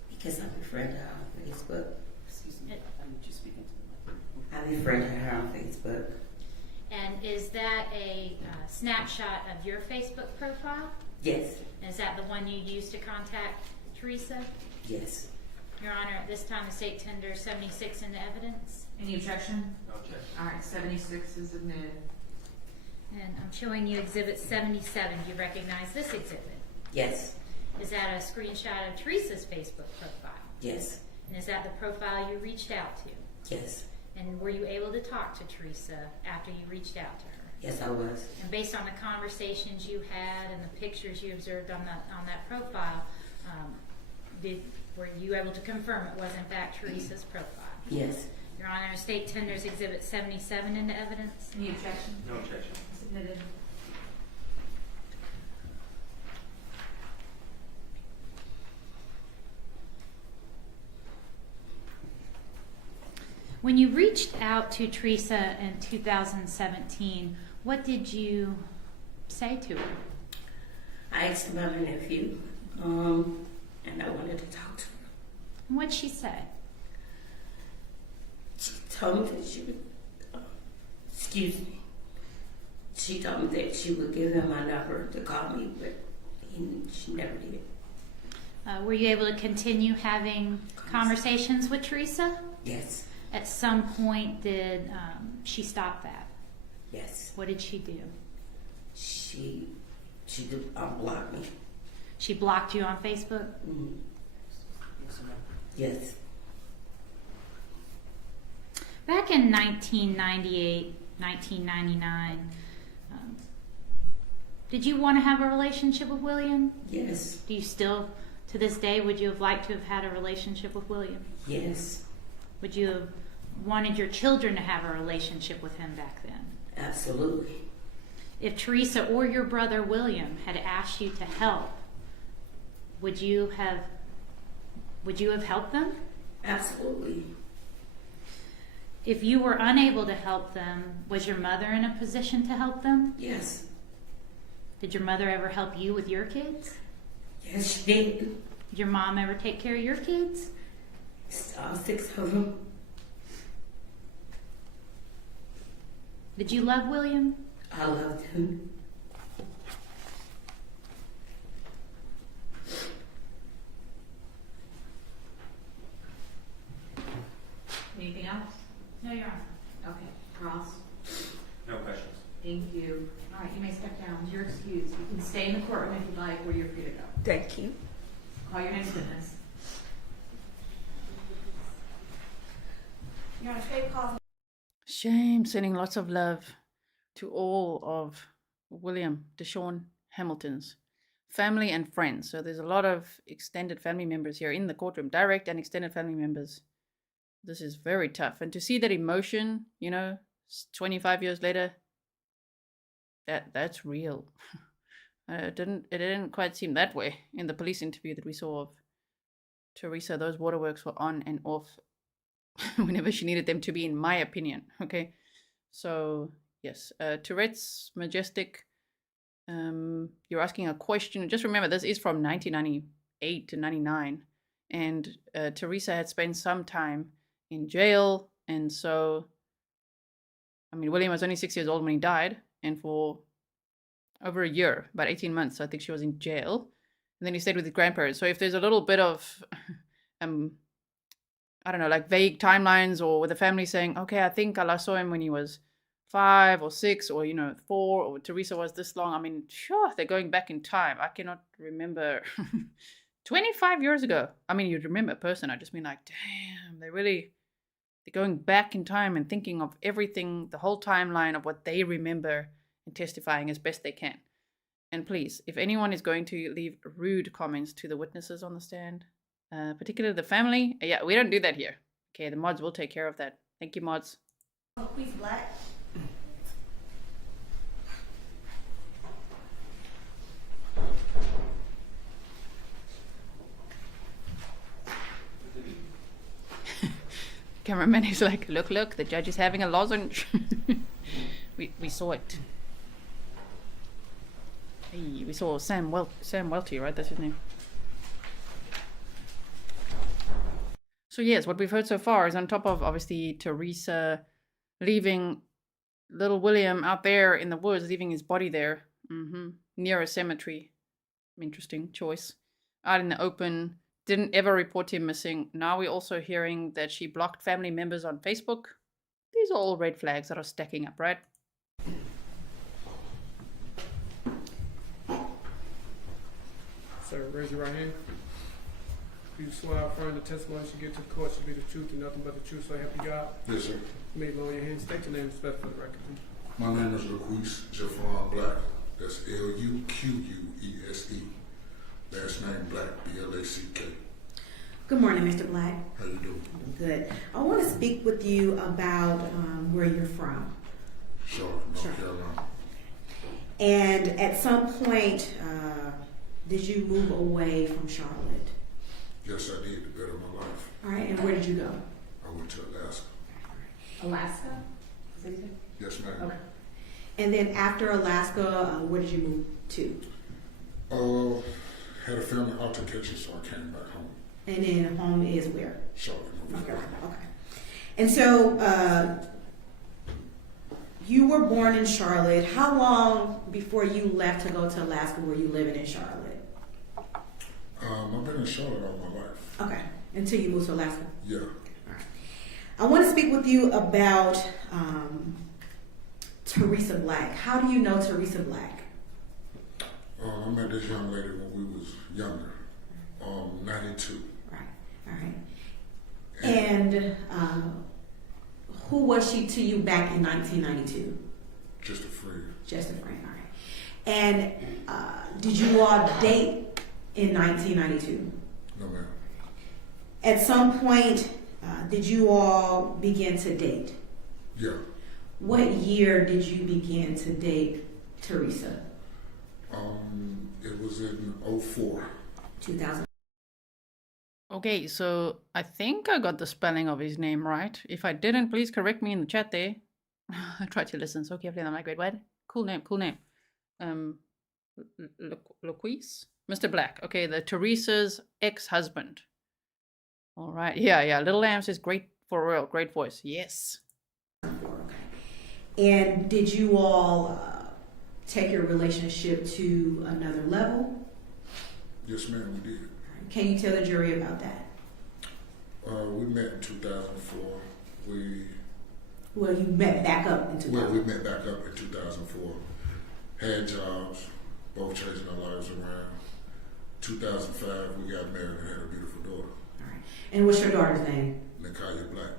Because I befriended her on Facebook. Excuse me, I need you speaking to the mic. I befriended her on Facebook. And is that a snapshot of your Facebook profile? Yes. And is that the one you used to contact Teresa? Yes. Your Honor, at this time the state tenders 76 into evidence. Any objection? No objection. All right, 76 is admitted. And I'm showing you Exhibit 77. Do you recognize this exhibit? Yes. Is that a screenshot of Teresa's Facebook profile? Yes. And is that the profile you reached out to? Yes. And were you able to talk to Teresa after you reached out to her? Yes, I was. And based on the conversations you had and the pictures you observed on that profile, were you able to confirm it was in fact Teresa's profile? Yes. Your Honor, state tenders Exhibit 77 into evidence. Any objection? No objection. Submitted. When you reached out to Teresa in 2017, what did you say to her? I asked about her nephew, and I wanted to talk to her. And what'd she say? She told me that she would, excuse me, she told me that she would give him my number to call me, but she never did. Were you able to continue having conversations with Teresa? Yes. At some point, did she stop that? Yes. What did she do? She did block me. She blocked you on Facebook? Mm. Yes or no? Yes. Back in 1998, 1999, did you want to have a relationship with William? Yes. Do you still, to this day, would you have liked to have had a relationship with William? Yes. Would you have wanted your children to have a relationship with him back then? Absolutely. If Teresa or your brother William had asked you to help, would you have helped them? Absolutely. If you were unable to help them, was your mother in a position to help them? Yes. Did your mother ever help you with your kids? Yes, she did. Did your mom ever take care of your kids? All 6 of them. Did you love William? I loved him. Anything else? No, Your Honor. Okay. Ross? No questions. Thank you. All right, you may step down. You're excused. You can stay in the courtroom if you'd like, or you're free to go. Thank you. Call your next witness. Your Honor, state calls. Shame, sending lots of love to all of William DaShawn Hamilton's family and friends. So there's a lot of extended family members here in the courtroom, direct and extended family members. This is very tough. And to see that emotion, 25 years later, that's real. It didn't quite seem that way in the police interview that we saw of Teresa. Those waterworks were on and off whenever she needed them to be, in my opinion. Okay, so yes, Tourette's Majestic. You're asking a question. Just remember, this is from 1998 to 99, and Teresa had spent some time in jail, and so, William was only 6 years old when he died, and for over a year, about 18 months, I think she was in jail, and then he stayed with his grandparents. So if there's a little bit of I don't know, like vague timelines, or with the family saying, okay, I think I last saw him when he was 5 or 6 or 4, or Teresa was this long. Sure, they're going back in time. I cannot remember 25 years ago. You'd remember a person. I just mean, like, damn, they're going back in time and thinking of everything, the whole timeline of what they remember, and testifying as best they can. And please, if anyone is going to leave rude comments to the witnesses on the stand, particularly the family, we don't do that here. Okay, the mods will take care of that. Thank you, mods. Please, Black. cameraman is like, look, the judge is having a lozenge. we saw it. Hey, we saw Sam Welty, right? That's his name. So yes, what we've heard so far is on top of obviously Teresa leaving little William out there in the woods, leaving his body there, near a cemetery. Interesting choice. Out in the open, didn't ever report him missing. Now we're also hearing that she blocked family members on Facebook. These are all red flags that are stacking up, right? Sir, raise your right hand. You swear affirm the testimony you give to the court should be the truth and nothing but the truth, so help you God? Yes, sir. You may lower your hand. State your name and spell for the record. My name is DaShawn Black. That's L-U-Q-U-E-S-E. Last name Black, B-L-A-C-K. Good morning, Mr. Black. How you doing? Good. I want to speak with you about where you're from. Charlotte, North Carolina. And at some point, did you move away from Charlotte? Yes, I did, to better my life. All right, and where did you go? I went to Alaska. Alaska? Is that what you said? Yes, ma'am. Okay. And then after Alaska, where did you move to? Had a family altercation, so I came back home. And then home is where? Charlotte, North Carolina. Okay. And so you were born in Charlotte. How long before you left to go to Alaska were you living in Charlotte? I've been in Charlotte all my life. Okay. Until you moved to Alaska? Yeah. All right. I want to speak with you about Teresa Black. How do you know Teresa Black? I met this young lady when we was younger, 92. Right. All right. And who was she to you back in 1992? Just a friend. Just a friend. All right. And did you all date in 1992? No, ma'am. At some point, did you all begin to date? Yeah. What year did you begin to date Teresa? It was in 04. 2000. Okay, so I think I got the spelling of his name right. If I didn't, please correct me in the chat there. I tried to listen so carefully, and I'm like, wait, what? Cool name. Laquise? Mr. Black. Okay, the Teresa's ex-husband. All right. Yeah. Little Lamb says great for real. Great voice. Yes. And did you all take your relationship to another level? Yes, ma'am, we did. Can you tell the jury about that? We met in 2004. Well, you met back up in 2004. Well, we met back up in 2004. Had jobs, both chasing our lives around. 2005, we got married and had a beautiful daughter. All right. And what's your daughter's name? Nikaya Black.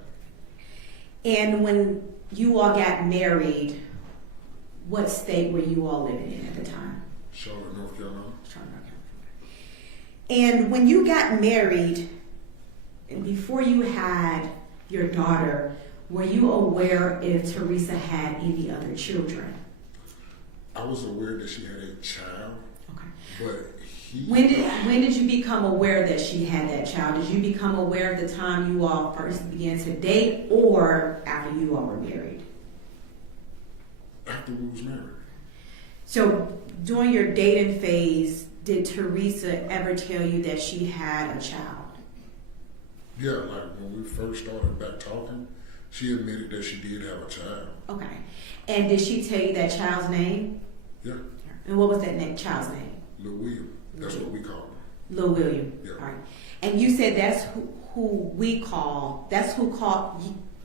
And when you all got married, what state were you all living in at the time? Charlotte, North Carolina. And when you got married, and before you had your daughter, were you aware if Teresa had any other children? I was aware that she had a child. Okay. But When did you become aware that she had that child? Did you become aware at the time you all first began to date, or after you all were married? After we was married. So during your dating phase, did Teresa ever tell you that she had a child? Yeah, like when we first started back talking, she admitted that she did have a child. Okay. And did she tell you that child's name? Yeah. And what was that child's name? Lil William. That's what we call him. Lil William. Yeah. All right. And you said that's who we call. That's who call.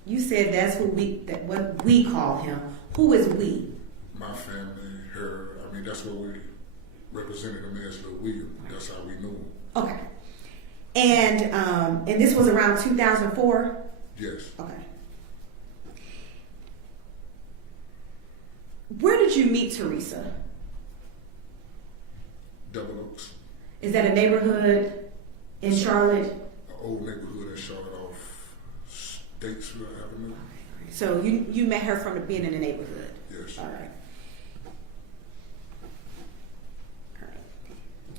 You said that's what we call him. Who is we? My family, her. I mean, that's what we represented him as, Lil William. That's how we knew him. Okay. And this was around 2004. Yes. Okay. Where did you meet Teresa? Double Oaks. Is that a neighborhood in Charlotte? An old neighborhood in Charlotte off Statesville Avenue. So you met her from being in the neighborhood? Yes. All right.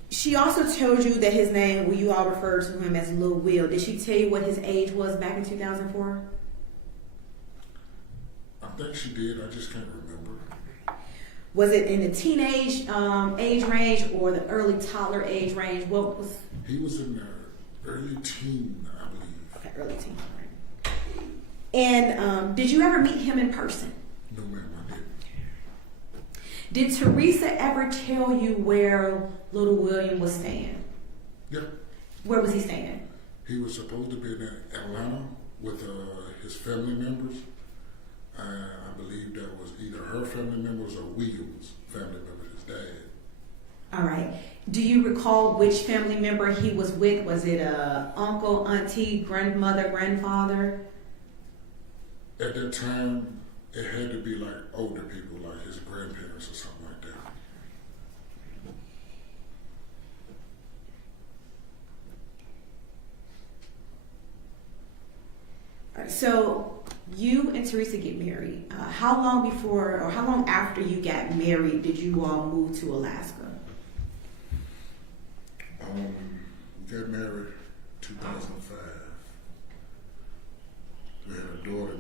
She also told you that his name, well, you all referred to him as Lil Will. Did she tell you what his age was back in 2004? think she did. I just can't remember. Was it in the teenage age range or the early toddler age range? What was? He was in the early teen, I believe. Okay, early teen. Right. And did you ever meet him in person? No, ma'am, I didn't. Did Teresa ever tell you where little William was staying? Yeah. Where was he staying? He was supposed to be in Atlanta with his family members. I believe that was either her family members or William's family members, his dad. All right. Do you recall which family member he was with? Was it uncle, auntie, grandmother, grandfather? At that time, it had to be like older people, like his grandparents or something like that. All right, so you and Teresa get married. How long before or how long after you got married did you all move to Alaska? We got married 2005. We had a daughter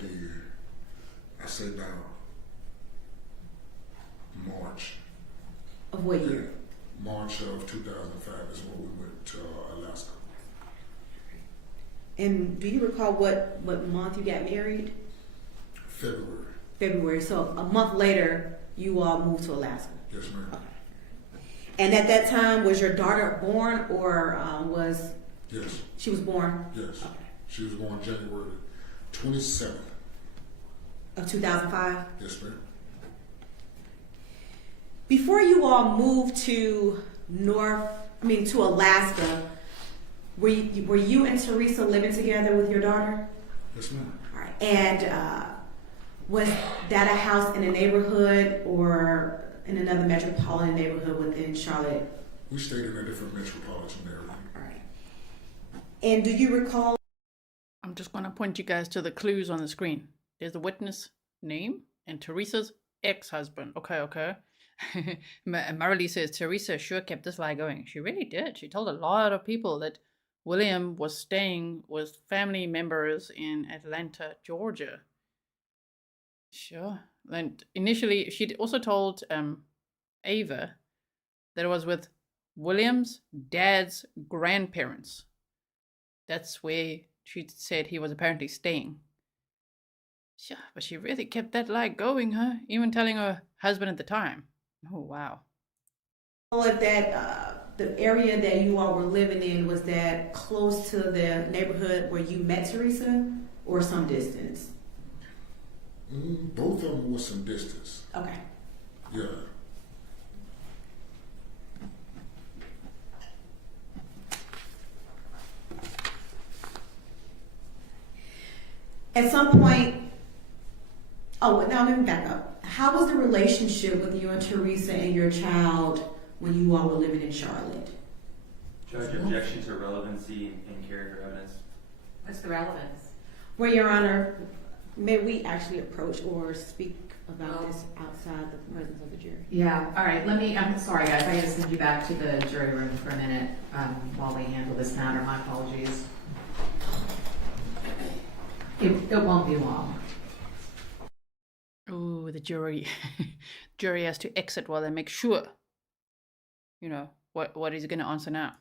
I say now, March. Of what year? March of 2005 is when we went to Alaska. And do you recall what month you got married? February. February. So a month later, you all moved to Alaska. Yes, ma'am. Okay. And at that time, was your daughter born or was... Yes. She was born? Yes. Okay. She was born January 27th. Of 2005? Yes, ma'am. Before you all moved to to Alaska, were you and Teresa living together with your daughter? Yes, ma'am. All right. And was that a house in a neighborhood or in another metropolitan neighborhood within Charlotte? We stayed in a different metropolitan area. All right. And do you recall? I'm just going to point you guys to the clues on the screen. There's the witness name and Teresa's ex-husband. Okay. Marilee says, Teresa sure kept this lie going. She really did. She told a lot of people that William was staying with family members in Atlanta, Georgia. Sure. And initially, she also told Ava that it was with William's dad's grandparents. That's where she said he was apparently staying. Sure, but she really kept that lie going, huh? Even telling her husband at the time. Oh, wow. If that the area that you all were living in, was that close to the neighborhood where you met Teresa or some distance? Both of them was some distance. Okay. Yeah. At some point, now let me back up. How was the relationship with you and Teresa and your child when you all were living in Charlotte? Judge, objection to relevancy and character evidence. What's the relevance? Well, Your Honor, may we actually approach or speak about this outside the presence of the jury? Yeah, all right, I'm sorry guys, I gotta send you back to the jury room for a minute while we handle this matter. My apologies. It won't be long. Ooh, the jury has to exit while they make sure, what he's going to answer now.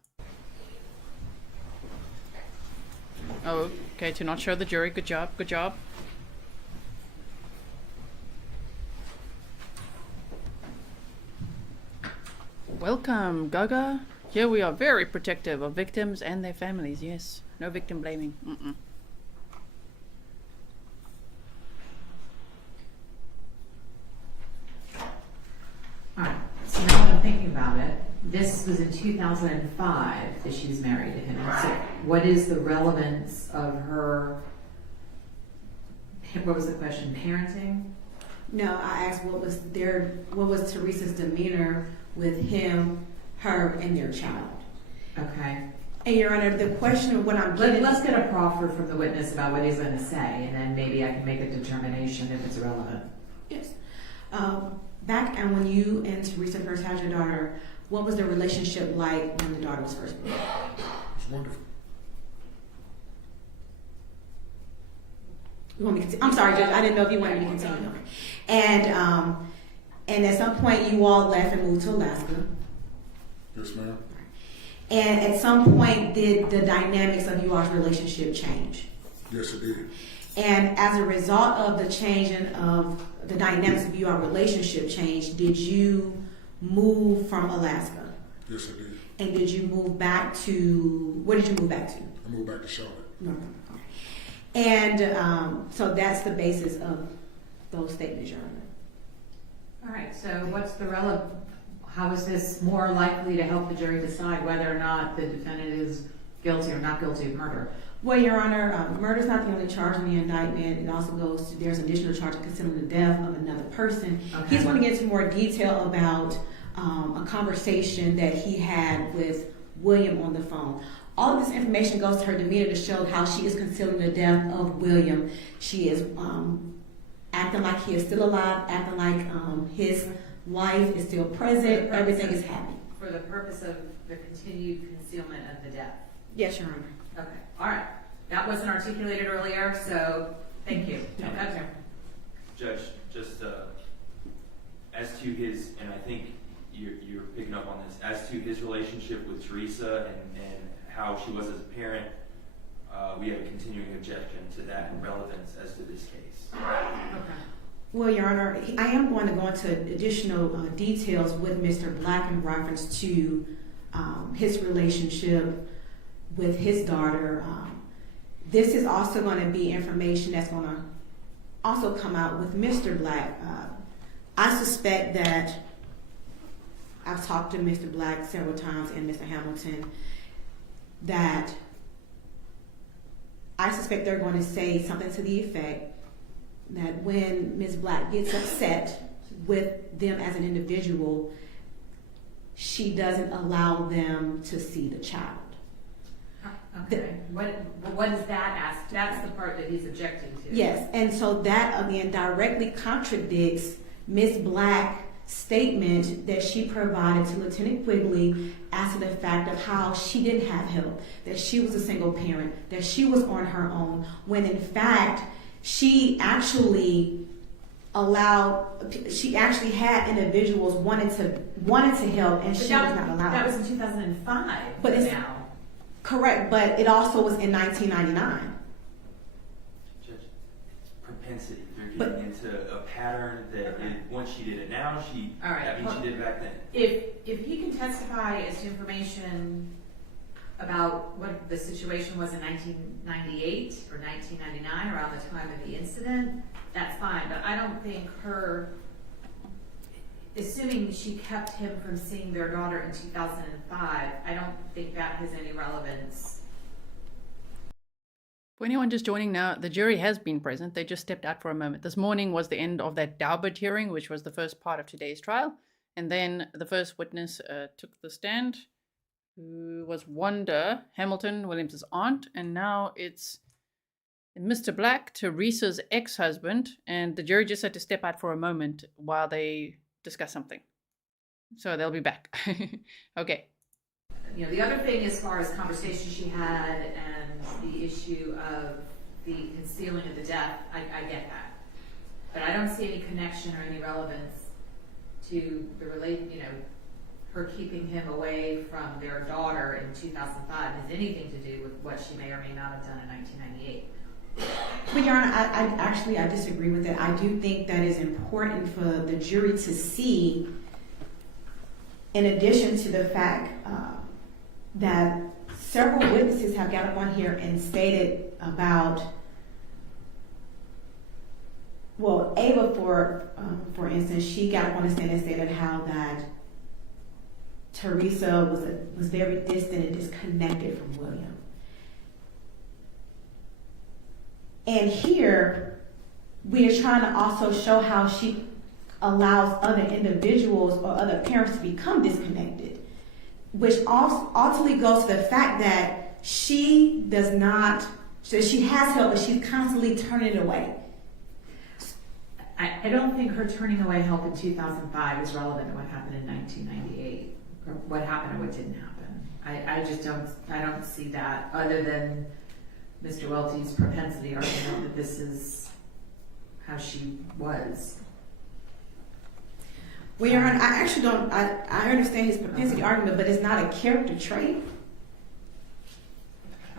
Oh, okay, to not show the jury. Good job. Welcome, Gaga. Here we are very protective of victims and their families, yes. No victim blaming. Alright, so now that I'm thinking about it, this was in 2005 that she was married to him. So what is the relevance of her, what was the question, parenting? No, I asked what was Teresa's demeanor with him, her, and their child. Okay. And Your Honor, the question of what I'm getting... Let's get a proffer from the witness about what he's going to say, and then maybe I can make a determination if it's relevant. Yes. Back and when you and Teresa first had your daughter, what was the relationship like when the daughter was first born? It was wonderful. You want me to continue? I'm sorry, Judge. I didn't know if you wanted me to continue. And at some point, you all left and moved to Alaska. Yes, ma'am. And at some point, did the dynamics of you all's relationship change? Yes, it did. And as a result of the changing of the dynamics of your relationship change, did you move from Alaska? Yes, I did. And did you move back to, where did you move back to? I moved back to Charlotte. No. And so that's the basis of those statements, Your Honor. All right, so what's the how is this more likely to help the jury decide whether or not the defendant is guilty or not guilty of murder? Well, Your Honor, murder is not the only charge in the indictment. It also goes to, there's an additional charge of concealing the death of another person. Okay. He's going to get into more detail about a conversation that he had with William on the phone. All of this information goes to her demeanor to show how she is concealing the death of William. She is acting like he is still alive, acting like his life is still present, everything is happy. For the purpose of the continued concealment of the death? Yes, Your Honor. Okay, all right. That wasn't articulated earlier, so thank you. Okay. Judge, just as to his, and I think you're picking up on this, as to his relationship with Teresa and how she was as a parent, we have a continuing objection to that relevance as to this case. Okay. Well, Your Honor, I am going to go into additional details with Mr. Black in reference to his relationship with his daughter. This is also going to be information that's going to also come out with Mr. Black. I suspect that I've talked to Mr. Black several times and Mr. Hamilton that I suspect they're going to say something to the effect that when Ms. Black gets upset with them as an individual, she doesn't allow them to see the child. Okay. What is that asked? That's the part that he's objecting to. Yes, and so that again directly contradicts Ms. Black's statement that she provided to Lieutenant Quigley as to the fact of how she didn't have help, that she was a single parent, that she was on her own, when in fact she actually had individuals wanted to help, and she was not allowed. That was in 2005. But it's now. Correct, but it also was in 1999. Judge, it's propensity. They're getting into a pattern that once she did it now, she did it back then. If he can testify as to information about what the situation was in 1998 or 1999, around the time of the incident, that's fine. But I don't think assuming she kept him from seeing their daughter in 2005, I don't think that has any relevance. For anyone just joining now, the jury has been present. They just stepped out for a moment. This morning was the end of that Daubert hearing, which was the first part of today's trial. And then the first witness took the stand, who was Wanda, Hamilton, Williams' aunt. And now it's Mr. Black, Teresa's ex-husband. And the jury just had to step out for a moment while they discuss something. So they'll be back. Okay. You know, the other thing as far as conversations she had and the issue of the concealing of the death, I get that. But I don't see any connection or any relevance to the her keeping him away from their daughter in 2005 has anything to do with what she may or may not have done in 1998. Well, Your Honor, I disagree with that. I do think that is important for the jury to see, in addition to the fact that several witnesses have got up on here and stated about, well, Ava, for instance, she got up on the stand and stated how that Teresa was very distant and disconnected from William. And here, we are trying to also show how she allows other individuals or other parents to become disconnected, which ultimately goes to the fact that she does not, so she has help, but she's constantly turning it away. I don't think her turning away help in 2005 is relevant to what happened in 1998, or what happened or what didn't happen. I don't see that, other than Mr. Welty's propensity argument that this is how she was. Well, Your Honor, I actually don't, I understand his propensity argument, but it's not a character trait.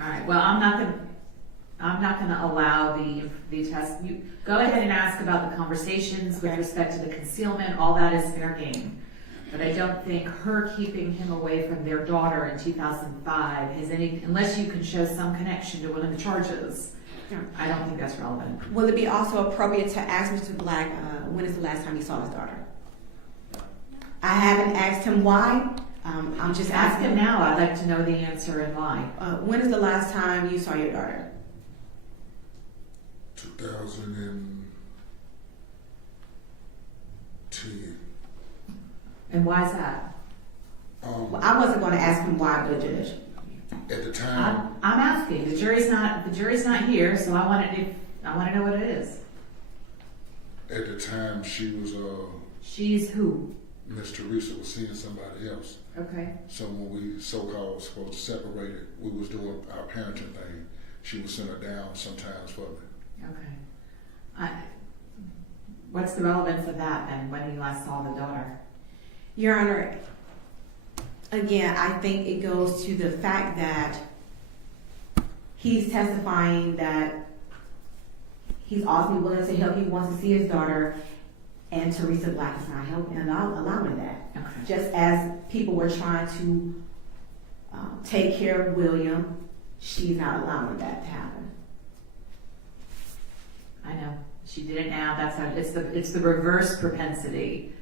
All right, well, I'm not gonna allow the test. You go ahead and ask about the conversations with respect to the concealment. All that is fair game. But I don't think her keeping him away from their daughter in 2005 has any, unless you can show some connection to one of the charges, I don't think that's relevant. Will it be also appropriate to ask Mr. Black when is the last time he saw his daughter? I haven't asked him why. I'm just Ask asking him now. I'd like to know the answer and why. When is the last time you saw your daughter? 2010. And why is that? Well, I wasn't going to ask him why, but Judge. At the time, I'm asking. The jury's not here, so I want to know what it is. at the time she was, She's who? Miss Teresa was seeing somebody else. Okay. So when we so-called supposed to separate it, we was doing our parenting thing. She would send her down sometimes for me. Okay. What's the relevance of that then, when you last saw the daughter? Your Honor, again, I think it goes to the fact that he's testifying that he's ultimately willing to help. He wants to see his daughter, and Teresa Black is not helping and allowing that. Okay. Just as people were trying to take care of William, she's not allowing that to happen. I know. She did it now. That's how it's the reverse propensity,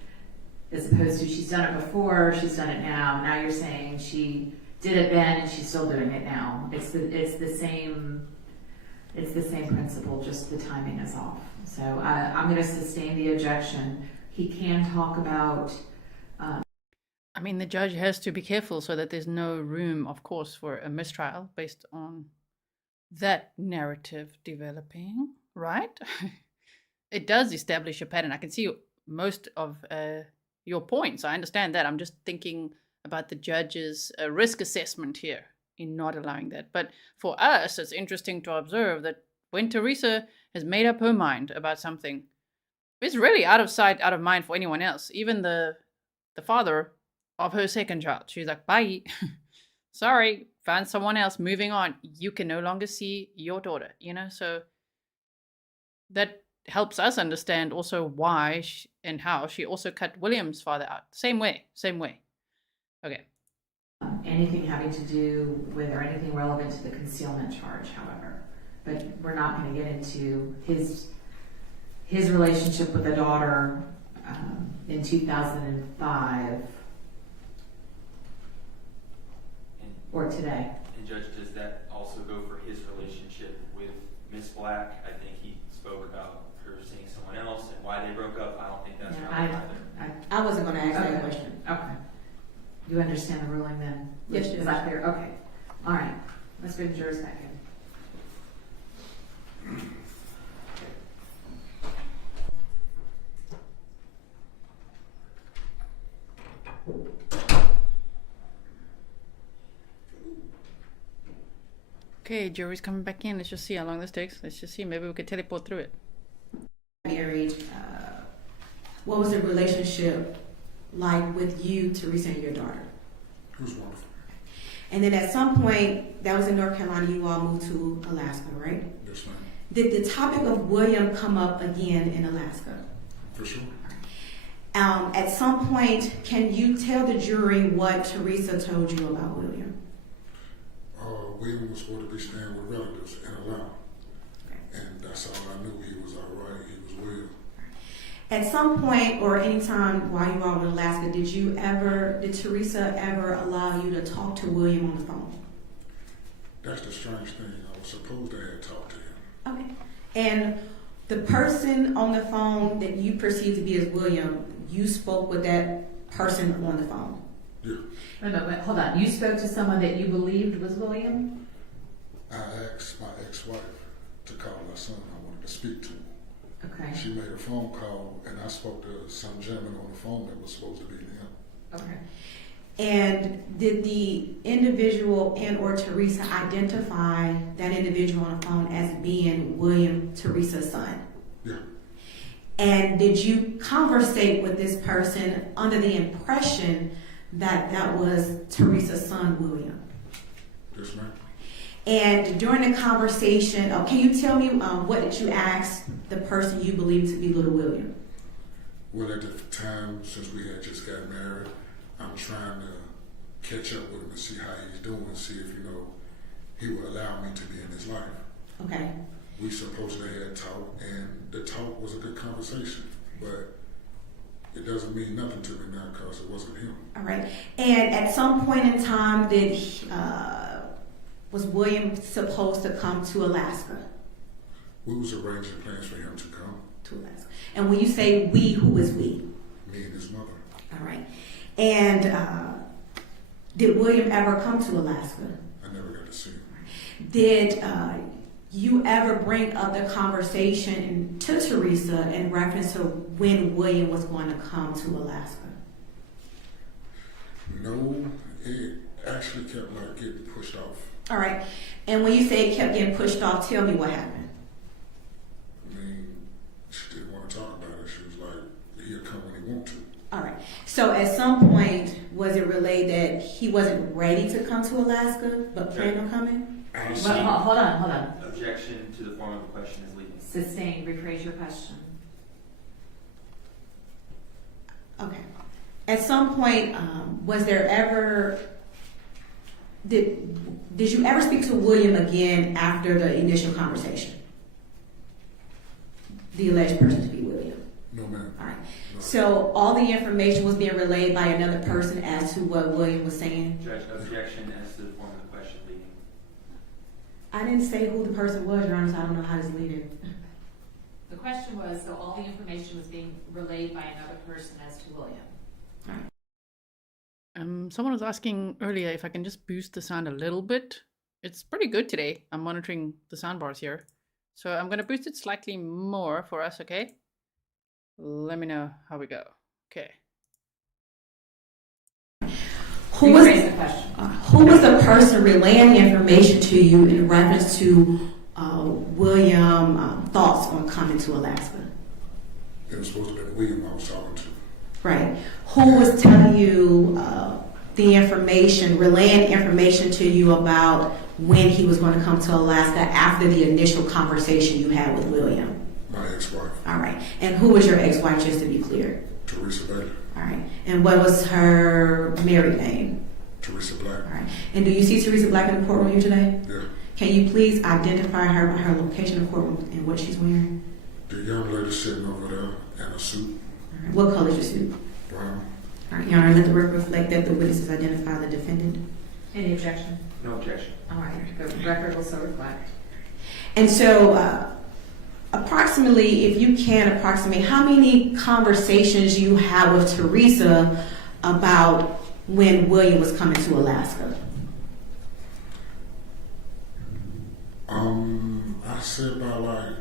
as opposed to she's done it before, she's done it now. Now you're saying she did it then and she's still doing it now. It's the same principle, just the timing is off. So I'm going to sustain the objection. He can talk about. I mean, the judge has to be careful so that there's no room, of course, for a mistrial based on that narrative developing, right? It does establish a pattern. I can see most of your points. I understand that. I'm just thinking about the judge's risk assessment here in not allowing that. But for us, it's interesting to observe that when Teresa has made up her mind about something, it's really out of sight, out of mind for anyone else. Even the father of her second child. She's like, bye. Sorry, find someone else, moving on. You can no longer see your daughter, so that helps us understand also why and how she also cut William's father out. Same way. Okay. Anything having to do with or anything relevant to the concealment charge, however. But we're not going to get into his relationship with the daughter in 2005 or today. And Judge, does that also go for his relationship with Miss Black? I think he spoke about her seeing someone else and why they broke up. I don't think that's relevant either. I wasn't going to ask that question. Okay. Do you understand the ruling then? Yes, Is that clear? Okay. All right. Let's bring the jurors back in. Okay, jury's coming back in. Let's just see how long this takes. Let's just see. Maybe we could teleport through it. Married. What was the relationship like with you, Teresa, and your daughter? It was wonderful. And then at some point, that was in North Carolina, you all moved to Alaska, right? Yes, ma'am. Did the topic of William come up again in Alaska? For sure. At some point, can you tell the jury what Teresa told you about William? William was going to be staying with relatives in Atlanta. Okay. And that's all I knew. He was all right. He was well. At some point or any time while you were in Alaska, did Teresa ever allow you to talk to William on the phone? That's the strange thing. I was supposed to have talked to him. Okay. And the person on the phone that you perceived to be as William, you spoke with that person on the phone? Yeah. Wait, hold on. You spoke to someone that you believed was William? I asked my ex-wife to call my son. I wanted to speak to him. Okay. She made a phone call, and I spoke to some gentleman on the phone that was supposed to be him. Okay. And did the individual and or Teresa identify that individual on the phone as being William, Teresa's son? Yeah. And did you conversate with this person under the impression that that was Teresa's son, William? Yes, ma'am. And during the conversation, can you tell me what did you ask the person you believe to be little William? Well, at the time, since we had just got married, I'm trying to catch up with him and see how he's doing, see if, he will allow me to be in his life. Okay. We supposedly had talk, and the talk was a good conversation, but it doesn't mean nothing to me now because it wasn't him. All right. And at some point in time, was William supposed to come to Alaska? We was arranging plans for him to come. To Alaska. And when you say we, who is we? Me and his mother. All right. And did William ever come to Alaska? I never got to see him. Did you ever bring up the conversation to Teresa in reference to when William was going to come to Alaska? No, it actually kept getting pushed off. All right. And when you say it kept getting pushed off, tell me what happened. I mean, she didn't want to talk about it. She was like, he'll come when he wants to. All right. So at some point, was it relayed that he wasn't ready to come to Alaska, but planned on coming? Hold on. Objection to the form of the question is legal. Sustained. Rephrase your question. Okay. At some point, was there ever... Did you ever speak to William again after the initial conversation? The alleged person to be William? No, ma'am. All right. No. So all the information was being relayed by another person as to what William was saying? Judge, objection as to the form of the question leading. I didn't say who the person was, Your Honor, so I don't know how this leading. The question was, so all the information was being relayed by another person as to William. All right. Someone was asking earlier if I can just boost the sound a little bit. It's pretty good today. I'm monitoring the sound bars here. So I'm going to boost it slightly more for us, okay? Let me know how we go. Okay. Who was the person relaying the information to you in reference to William thoughts on coming to Alaska? It was supposed to be William I was talking to. Right. Who was telling you the information, relaying information to you about when he was going to come to Alaska after the initial conversation you had with William? My ex-wife. All right. And who was your ex-wife, just to be clear? Teresa Bailey. All right. And what was her married name? Teresa Black. All right. And do you see Teresa Black in the courtroom here today? Yeah. Can you please identify her by her location in the courtroom and what she's wearing? The young lady sitting over there in a suit. All right. What color is your suit? Brown. All right, Your Honor, let the record reflect that the witnesses identify the defendant. Any objection? No objection. All right. The record will so reflect. And so, approximately, if you can approximate, how many conversations you had with Teresa about when William was coming to Alaska? I said about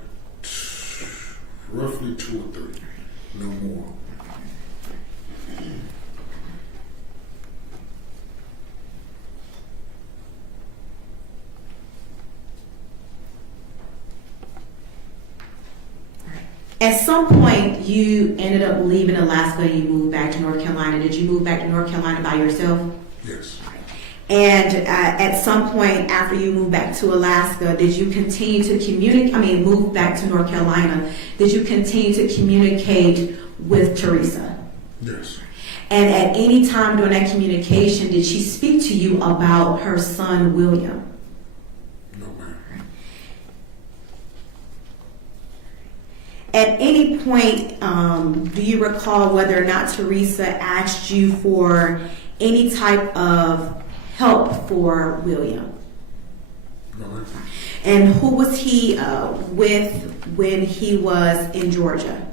roughly 2 or 3, no more. At some point, you ended up leaving Alaska and you moved back to North Carolina. Did you move back to North Carolina by yourself? Yes. And at some point after you moved back to Alaska, did you continue to move back to North Carolina, did you continue to communicate with Teresa? Yes. And at any time during that communication, did she speak to you about her son, William? No, ma'am. At any point, do you recall whether or not Teresa asked you for any type of help for William? No, ma'am. And who was he with when he was in Georgia?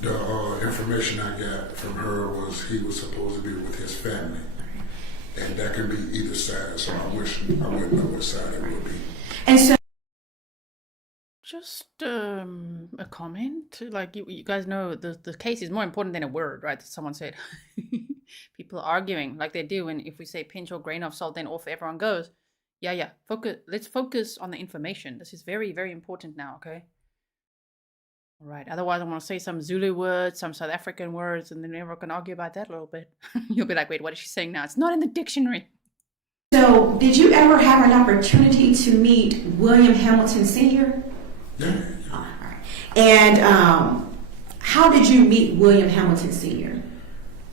The information I got from her was he was supposed to be with his family. And that can be either side, so I wouldn't know what side it would be. And so, just a comment. Like you guys know, the case is more important than a word, right? Someone said. people arguing like they do. And if we say pinch or grain of salt, then off everyone goes. Yeah. Let's focus on the information. This is very, very important now, okay? All right. Otherwise, I'm going to say some Zulu words, some South African words, and then everyone can argue about that a little bit. You'll be like, wait, what is she saying now? It's not in the dictionary. So, did you ever have an opportunity to meet William Hamilton Sr.? Yeah. All right. And how did you meet William Hamilton Sr.?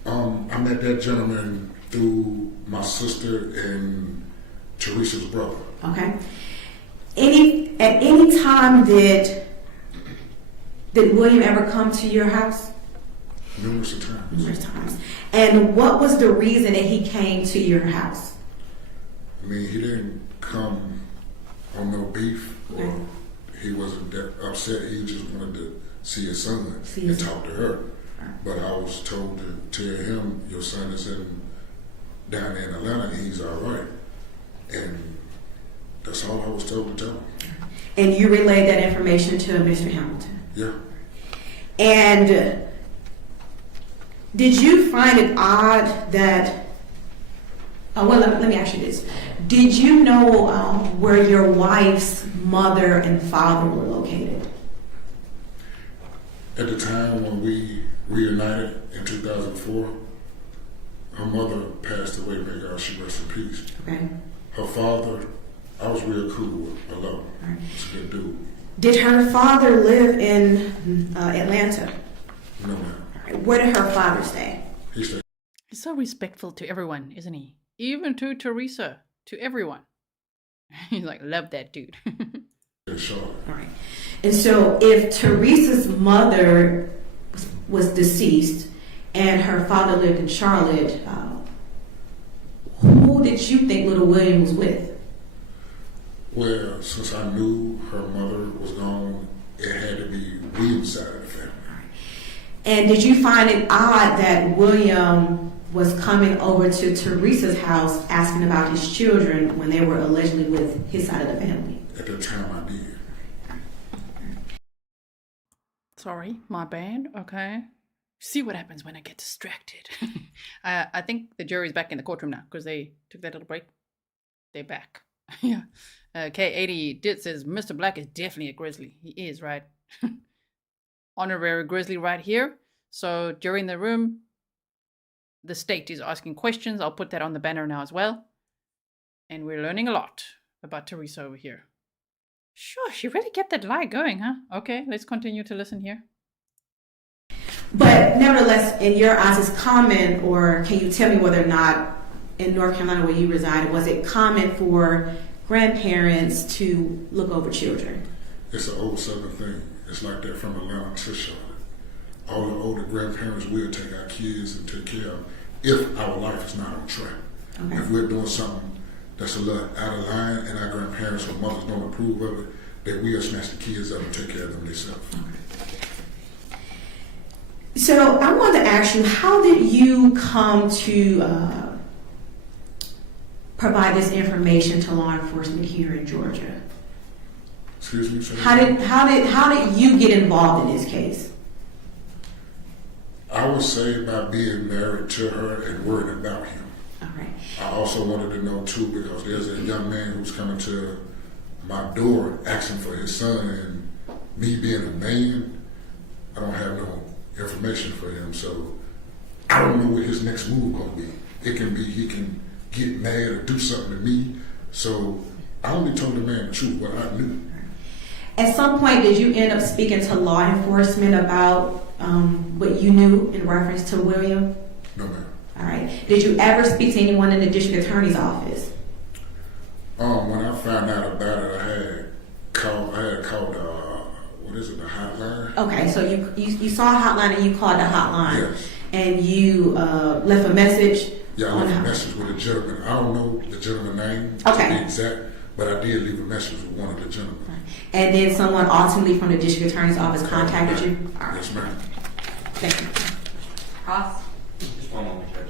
I met that gentleman through my sister and Teresa's brother. Okay. At any time did William ever come to your house? Numerous times. Numerous times. And what was the reason that he came to your house? I mean, he didn't come on no beef, or he wasn't that upset. He just wanted to see his son and talk to her. But I was told to tell him, your son is down in Atlanta, and he's all right. And that's all I was told to tell him. And you relayed that information to Mr. Hamilton? Yeah. And did you find it odd that, let me ask you this. Did you know where your wife's mother and father were located? At the time when we reunited in 2004, her mother passed away, may God she rest in peace. Okay. Her father, I was real cool with, I love him. Right. He's a good dude. Did her father live in Atlanta? No, ma'am. Right. Where did her father stay? He stayed. He's so respectful to everyone, isn't he? Even to Teresa, to everyone. He's like, love that dude. in Charlotte. All right. And so if Teresa's mother was deceased and her father lived in Charlotte, who did you think little William was with? Well, since I knew her mother was gone, it had to be William's side of the family. And did you find it odd that William was coming over to Teresa's house asking about his children when they were allegedly with his side of the family? At the time I did. Sorry, my bad, okay. See what happens when I get distracted. I think the jury's back in the courtroom now because they took that little break. They're back. Yeah. K80 Dit says Mr. Black is definitely a Grizzly. He is, right? Honorary Grizzly right here. So during the room, the state is asking questions. I'll put that on the banner now as well. And we're learning a lot about Teresa over here. Sure, she really kept that lie going, huh? Okay, let's continue to listen here. But nevertheless, in your eyes, is common, or can you tell me whether or not in North Carolina where you reside, was it common for grandparents to look over children? It's an old Southern thing. It's like that from Atlanta to Charlotte. All the older grandparents will take our kids and take care of them if our life is not on track. Okay. If we're doing something that's a little out of line and our grandparents or mothers don't approve of it, they will snatch the kids up and take care of them themselves. Okay. So I wanted to ask you, how did you come to provide this information to law enforcement here in Georgia? Excuse me, sir? How did you get involved in this case? I would say by being married to her and worrying about him. All right. I also wanted to know too, because there's a young man who's coming to my door asking for his son, and me being a man, I don't have no information for him, so I don't know what his next move gonna be. It can be he can get mad or do something to me, so I only told the man the truth, what I knew. At some point, did you end up speaking to law enforcement about what you knew in reference to William? No, ma'am. All right. Did you ever speak to anyone in the district attorney's office? When I found out about it, I had called the hotline? Okay, so you saw a hotline and you called the hotline. Yes. And you left a message? Yeah, I left a message with a gentleman. I don't know the gentleman's name okay. to be exact, but I did leave a message with one of the gentlemen. And then someone ultimately from the district attorney's office contacted you? All right. Yes, ma'am. Thank you. Ross? Just one moment, Judge.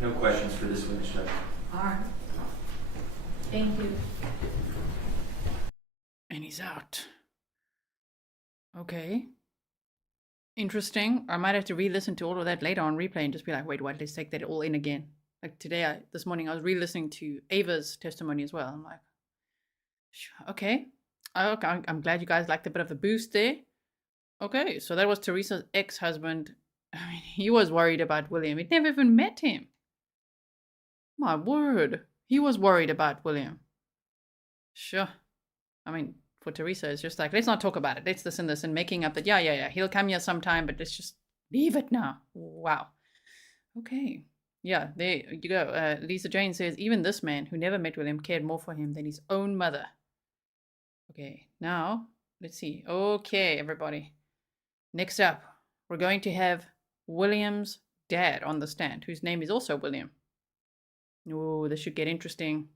No questions for this witness, Judge. All All right. Thank you. And he's out. Okay. Interesting. I might have to re-listen to all of that later on replay and just be like, wait, what? Let's take that all in again. Like today, this morning, I was re-listening to Ava's testimony as well. I'm like, okay. I'm glad you guys liked a bit of a boost there. Okay, so that was Teresa's ex-husband. I mean, he was worried about William. He'd never even met him. My word. He was worried about William. Sure. I mean, for Teresa, it's just like, let's not talk about it. Let's this and making up that, yeah, he'll come here sometime, but let's just leave it now. Wow. Okay. Yeah, there you go. Lisa Jane says, even this man who never met William cared more for him than his own mother. Okay, now, let's see. Okay, everybody. Next up, we're going to have William's dad on the stand, whose name is also William. Oh, this should get interesting.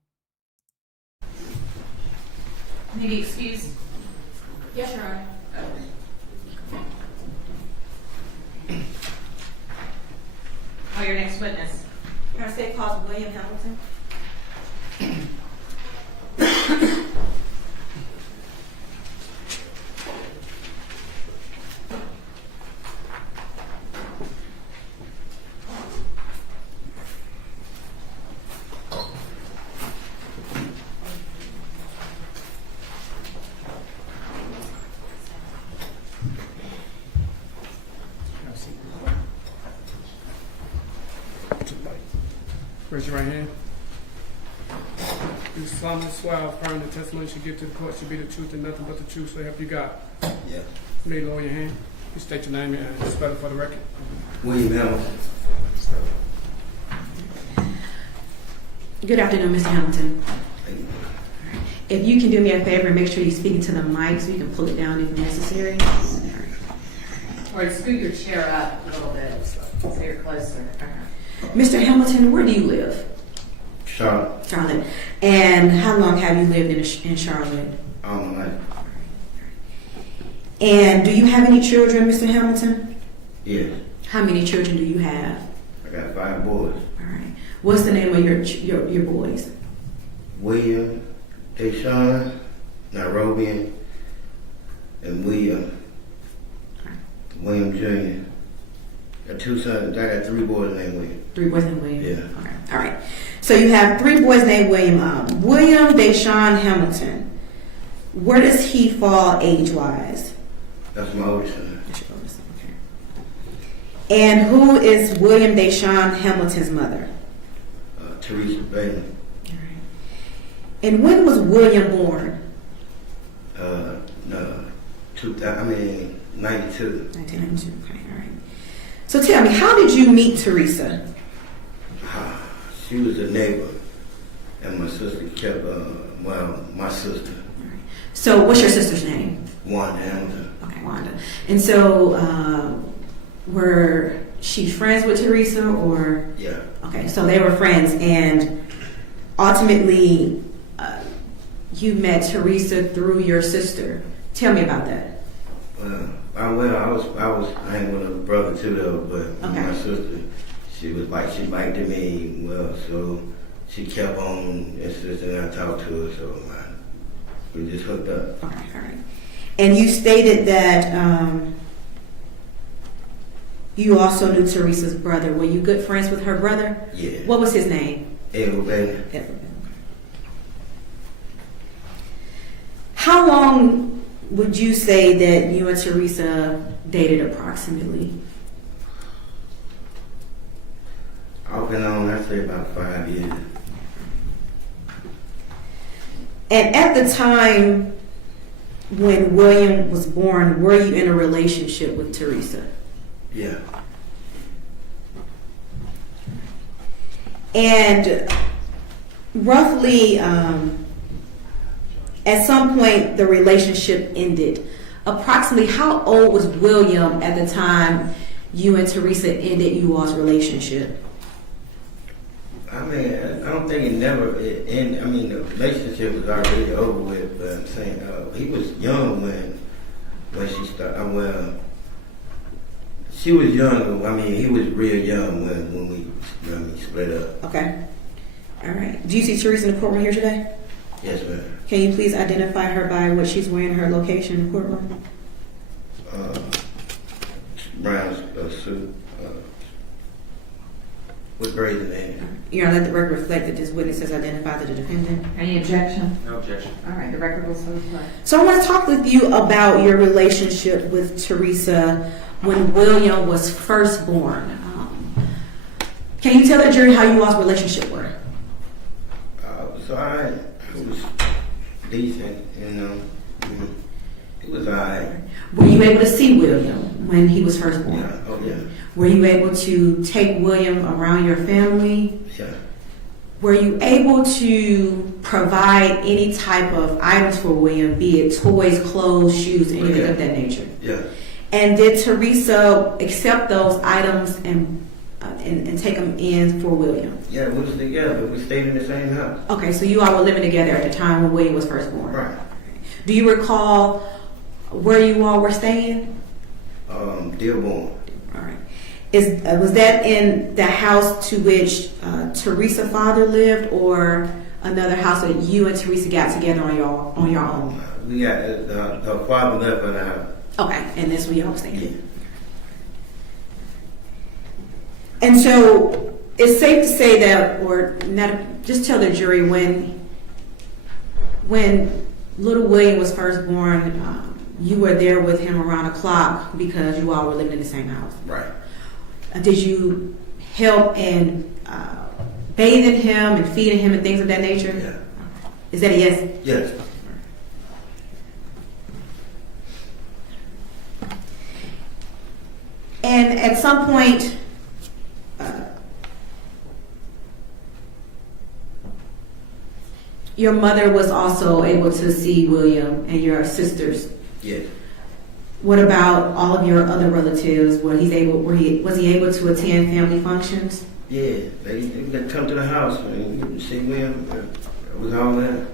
Maybe excuse. Yes, Your Honor. Oh, your next witness. Our state calls William Hamilton. Raise your right hand. You solemnly swear or affirm the testimony you give to the court should be the truth and nothing but the truth, so help you God. Yeah. You may lower your hand. You state your name and spell it for the record. William Hamilton. Good afternoon, Mr. Hamilton. If you can do me a favor and make sure you speak into the mic so you can pull it down if necessary. Or scoot your chair up a little bit so you're closer. Mr. Hamilton, where do you live? Charlotte. Charlotte. And how long have you lived in Charlotte? All my life. And do you have any children, Mr. Hamilton? Yes. How many children do you have? I got 5 boys. All right. What's the name of your boys? William DaShawn, Nairobi, and William. William Jr. Got 2 sons. I got 3 boys named William. 3 boys named William? Yeah. Okay. All right. So you have 3 boys named William. William DaShawn Hamilton. Where does he fall age-wise? That's my oldest son. That's your oldest son. Okay. And who is William DaShawn Hamilton's mother? Teresa Bailey. All right. And when was William born? 92. 1992. Okay. All right. So tell me, how did you meet Teresa? She was a neighbor, and my sister kept, my sister. Right. So what's your sister's name? Wanda Hamilton. Okay, Wanda. And so were she friends with Teresa or? Yeah. Okay, so they were friends, and ultimately you met Teresa through your sister. Tell me about that. I was hanging with her brother too though, but okay. My sister, she liked me well, so she kept on insisting I talk to her, so we just hooked up. Okay, all right. And you stated that you also knew Teresa's brother. Were you good friends with her brother? Yeah. What was his name? Ava and Angeline. How long would you say that you and Teresa dated approximately? Off and on, I'd say about 5 years. And at the time when William was born, were you in a relationship with Teresa? Yeah. And roughly, at some point, the relationship ended. Approximately how old was William at the time you and Teresa ended you all's relationship? I mean, I don't think it ended. I mean, the relationship was already over with, but I'm saying he was young when she started. Well, she was young. I mean, he was real young when we split up. Okay. All right. Do you see Teresa in the courtroom here today? Yes, ma'am. Can you please identify her by what she's wearing, her location in the courtroom? Brown suit. With braids in the hair. Your Honor, let the record reflect that this witness has identified the defendant. Any objection? No objection. All right, the record will so reflect. So I want to talk with you about your relationship with Teresa when William was first born. Can you tell the jury how you all's relationship were? So it was decent, you know. It was alright. Were you able to see William when he was first born? Yeah, oh yeah. Were you able to take William around your family? Yeah. Were you able to provide any type of items for William, be it toys, clothes, shoes, anything of that nature? Yeah. And did Teresa accept those items and take them in for William? Yeah, we was together. We stayed in the same house. Okay, so you all were living together at the time when William was first born. Right. Do you recall where you all were staying? Dearborn. All right. Was that in the house to which Teresa's father lived, or another house that you and Teresa got together on your own? We got her father left in the house. Okay, and that's where y'all were staying. Yeah. And so it's safe to say that, or not, just tell the jury when little William was first born, you were there with him around the clock because you all were living in the same house. Right. Did you help in bathing him and feeding him and things of that nature? Yeah. Is that a yes? Yes. And at some point, your mother was also able to see William and your sisters. Yes. What about all of your other relatives? Was he able to attend family functions? Yeah, they come to the house and you see William. It was all there.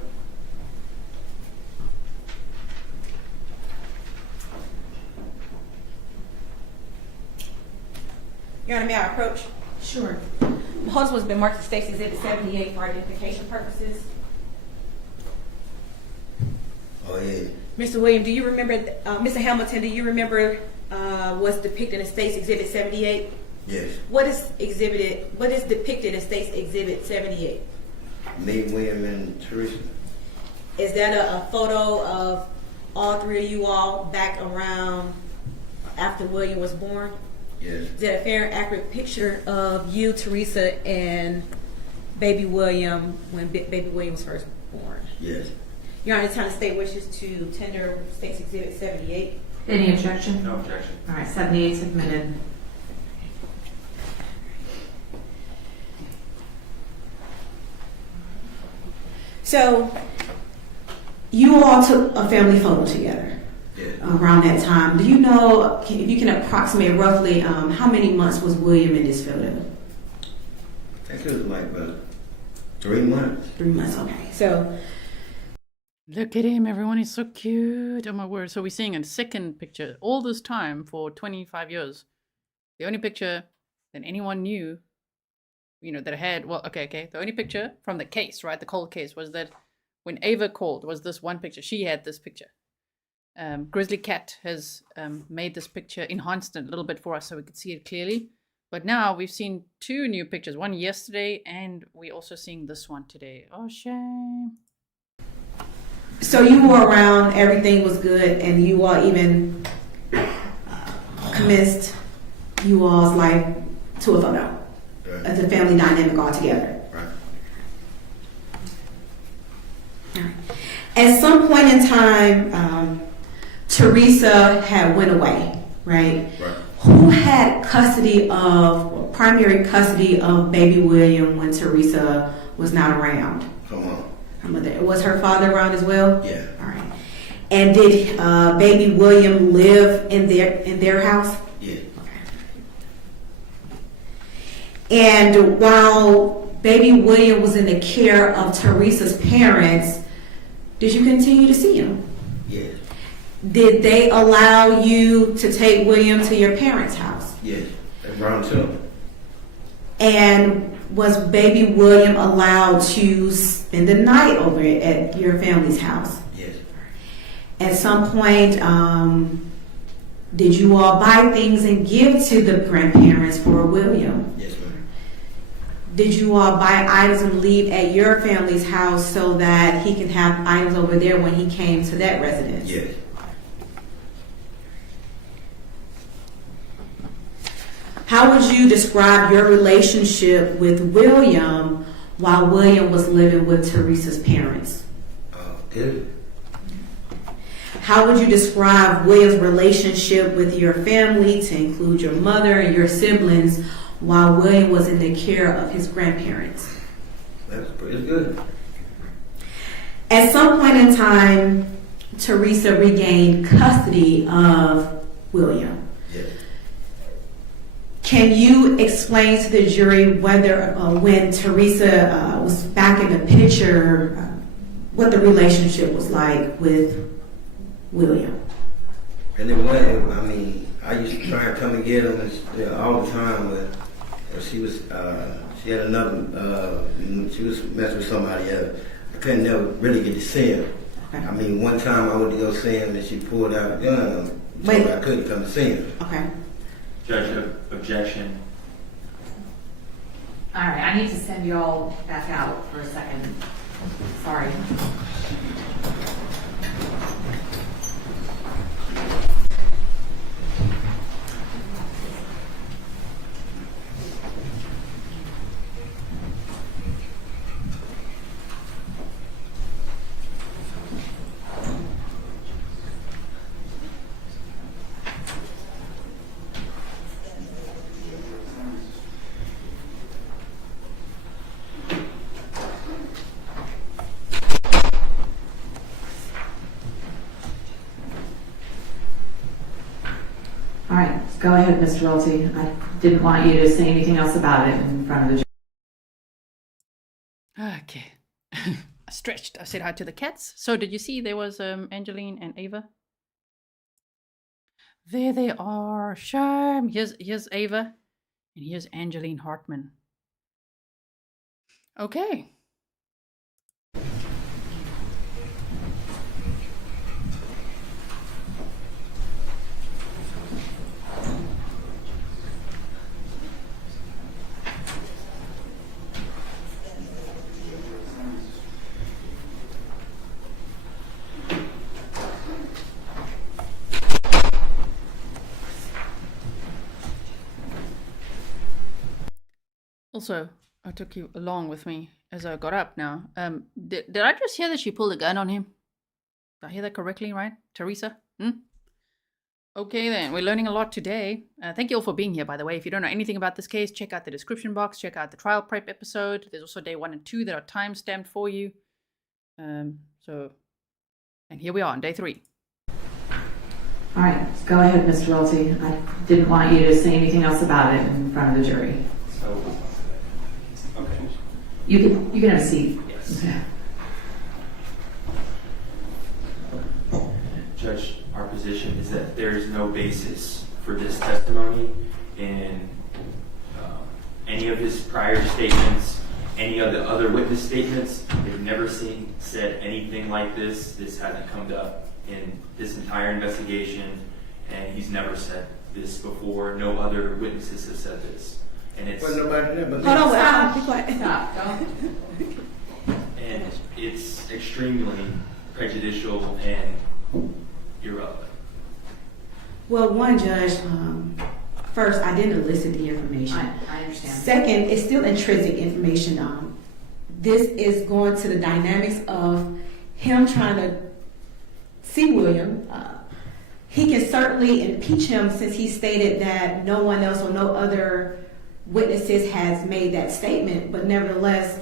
Your Honor, may I approach? Sure. My husband has been marked as State's Exhibit 78 for identification purposes. Oh, yeah. Mr. William, do you remember, Mr. Hamilton, do you remember what's depicted in State's Exhibit 78? Yes. What is depicted in State's Exhibit 78? Me, William, and Teresa. Is that a photo of all three of you all back around after William was born? Yes. Is that a fair and accurate picture of you, Teresa, and baby William when baby William was first born? Yes. Your Honor, it's time the state wishes to tender State's Exhibit 78. Any objection? No objection. All right, 78 is admitted. So, you all took a family photo together around that time. Do you know, if you can approximate roughly, how many months was William in this photo? I think it was like about 3 months. 3 months, okay. So, look at him, everyone. He's so cute. Oh my word. So we're seeing a second picture all this time for 25 years. The only picture that anyone knew, that had, the only picture from the case, right? The cold case was that when Ava called was this one picture. She had this picture. Grizzly Cat has made this picture, enhanced it a little bit for us so we could see it clearly. But now we've seen 2 new pictures, one yesterday and we're also seeing this one today. Oh, shame. So you were around, everything was good, and you all even commenced you all's life to a photo. Right. As a family dynamic all together. Right. At some point in time, Teresa had went away, right? Right. Who had primary custody of baby William when Teresa was not around? Come on. Her mother. Was her father around as well? Yeah. All right. And did baby William live in their house? Yeah. And while baby William was in the care of Teresa's parents, did you continue to see him? Yeah. Did they allow you to take William to your parents' house? Yeah. Around 2. And was baby William allowed to spend the night over at your family's house? Yes. At some point, did you all buy things and give to the grandparents for William? Yes, ma'am. Did you all buy items and leave at your family's house so that he can have items over there when he came to that residence? Yes. How would you describe your relationship with William while William was living with Teresa's parents? Good. How would you describe William's relationship with your family, to include your mother and your siblings, while William was in the care of his grandparents? That's pretty good. At some point in time, Teresa regained custody of William. Yes. Can you explain to the jury whether, when Teresa was back in the picture, what the relationship was like with William? And it went, I mean, I used to try and come and get him all the time, but she was, she had another, she was messing with somebody else. I couldn't never really get to see him. Okay. I mean, one time I went to go see him and she pulled out a gun, so I couldn't come to see him. Okay. Judge, objection. All right, I need to send you all back out for a second. Sorry. All right, go ahead, Mr. Welty. I didn't want you to say anything else about it in front of the jury. Okay. I stretched. I said hi to the cats. So did you see there was Angeline and Ava? There they are. Sure. Here's Ava. And here's Angeline Hartman. Okay. Also, I took you along with me as I got up now. Did I just hear that she pulled a gun on him? Did I hear that correctly, right? Teresa? Okay then, we're learning a lot today. Thank you all for being here, by the way. If you don't know anything about this case, check out the description box, check out the trial prep episode. There's also day 1 and 2 that are time-stamped for you. And here we are on day 3. All right, go ahead, Mr. Welty. I didn't want you to say anything else about it in front of the jury. So, okay. You can have a seat. Yes. Judge, our position is that there is no basis for this testimony in any of his prior statements, any of the other witness statements. They've never said anything like this. This hasn't come up in this entire investigation, and he's never said this before. No other witnesses have said this. And it's Hold on, be quiet. Stop. Don't. And it's extremely prejudicial and irrelevant. Well, one, Judge, first, I didn't elicit the information. I understand. Second, it's still intrinsic information. This is going to the dynamics of him trying to see William. He can certainly impeach him since he stated that no one else or no other witnesses has made that statement, but nevertheless,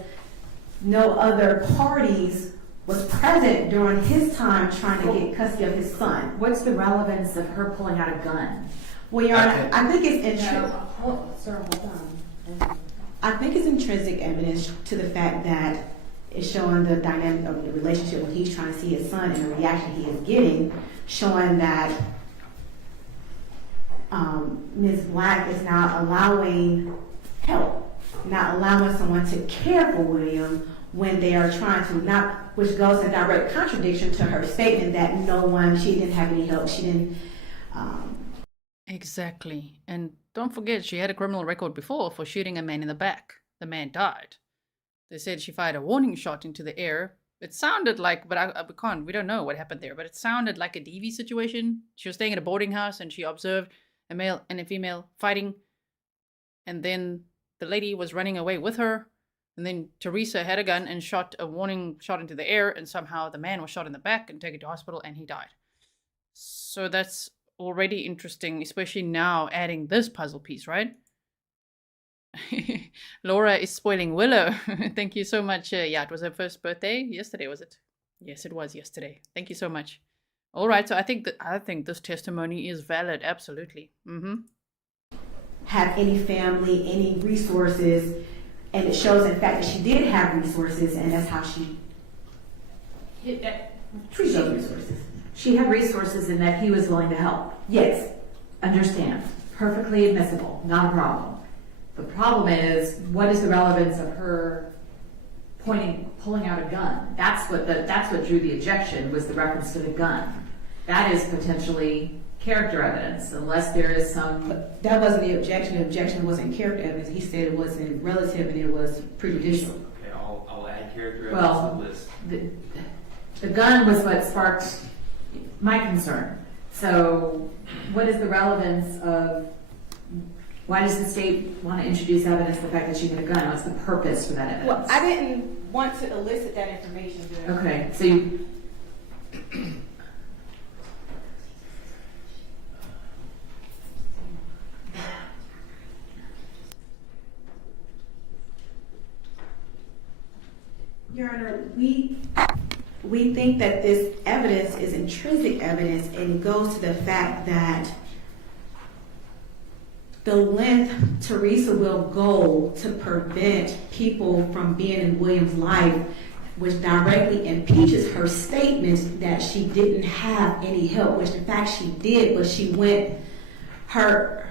no other parties was present during his time trying to get custody of his son. What's the relevance of her pulling out a gun? Well, Your Honor, I think it's intrinsic. Sir, hold on. I think it's intrinsic evidence to the fact that it's showing the dynamic of the relationship when he's trying to see his son and the reaction he is getting, showing that Ms. Black is now allowing help not allowing someone to care for William when they are trying to not, which goes in direct contradiction to her statement that she didn't have any help, she didn't. Exactly. And don't forget, she had a criminal record before for shooting a man in the back. The man died. They said she fired a warning shot into the air. It sounded like, but we don't know what happened there, but it sounded like a DV situation. She was staying at a boarding house and she observed a male and a female fighting. And then the lady was running away with her. And then Teresa had a gun and shot a warning shot into the air. And somehow the man was shot in the back and taken to hospital and he died. So that's already interesting, especially now adding this puzzle piece, right? Laura is spoiling Willow. Thank you so much. Yeah, it was her first birthday yesterday, was it? Yes, it was yesterday. Thank you so much. All right, so I think this testimony is valid. Absolutely. Have any family, any resources, and it shows in fact that she did have resources, and that's how she treated those resources. She had resources in that he was willing to help. Yes. Understand. Perfectly admissible. Not a problem. The problem is, what is the relevance of her pulling out a gun? That's what drew the objection, was the reference to the gun. That is potentially character evidence, unless there is some... But that wasn't the objection. The objection wasn't character evidence. He said it wasn't relative and it was prejudicial. Okay, I'll add character evidence to the list. The gun was what sparked my concern. So what is the relevance of... Why does the state want to introduce evidence of the fact that she had a gun? What's the purpose for that evidence? Well, I didn't want to elicit that information. Okay, so you... Your Honor, we think that this evidence is intrinsic evidence, and it goes to the fact that the length Teresa will go to prevent people from being in William's life, which directly impeaches her statement that she didn't have any help, which in fact she did, but she went, her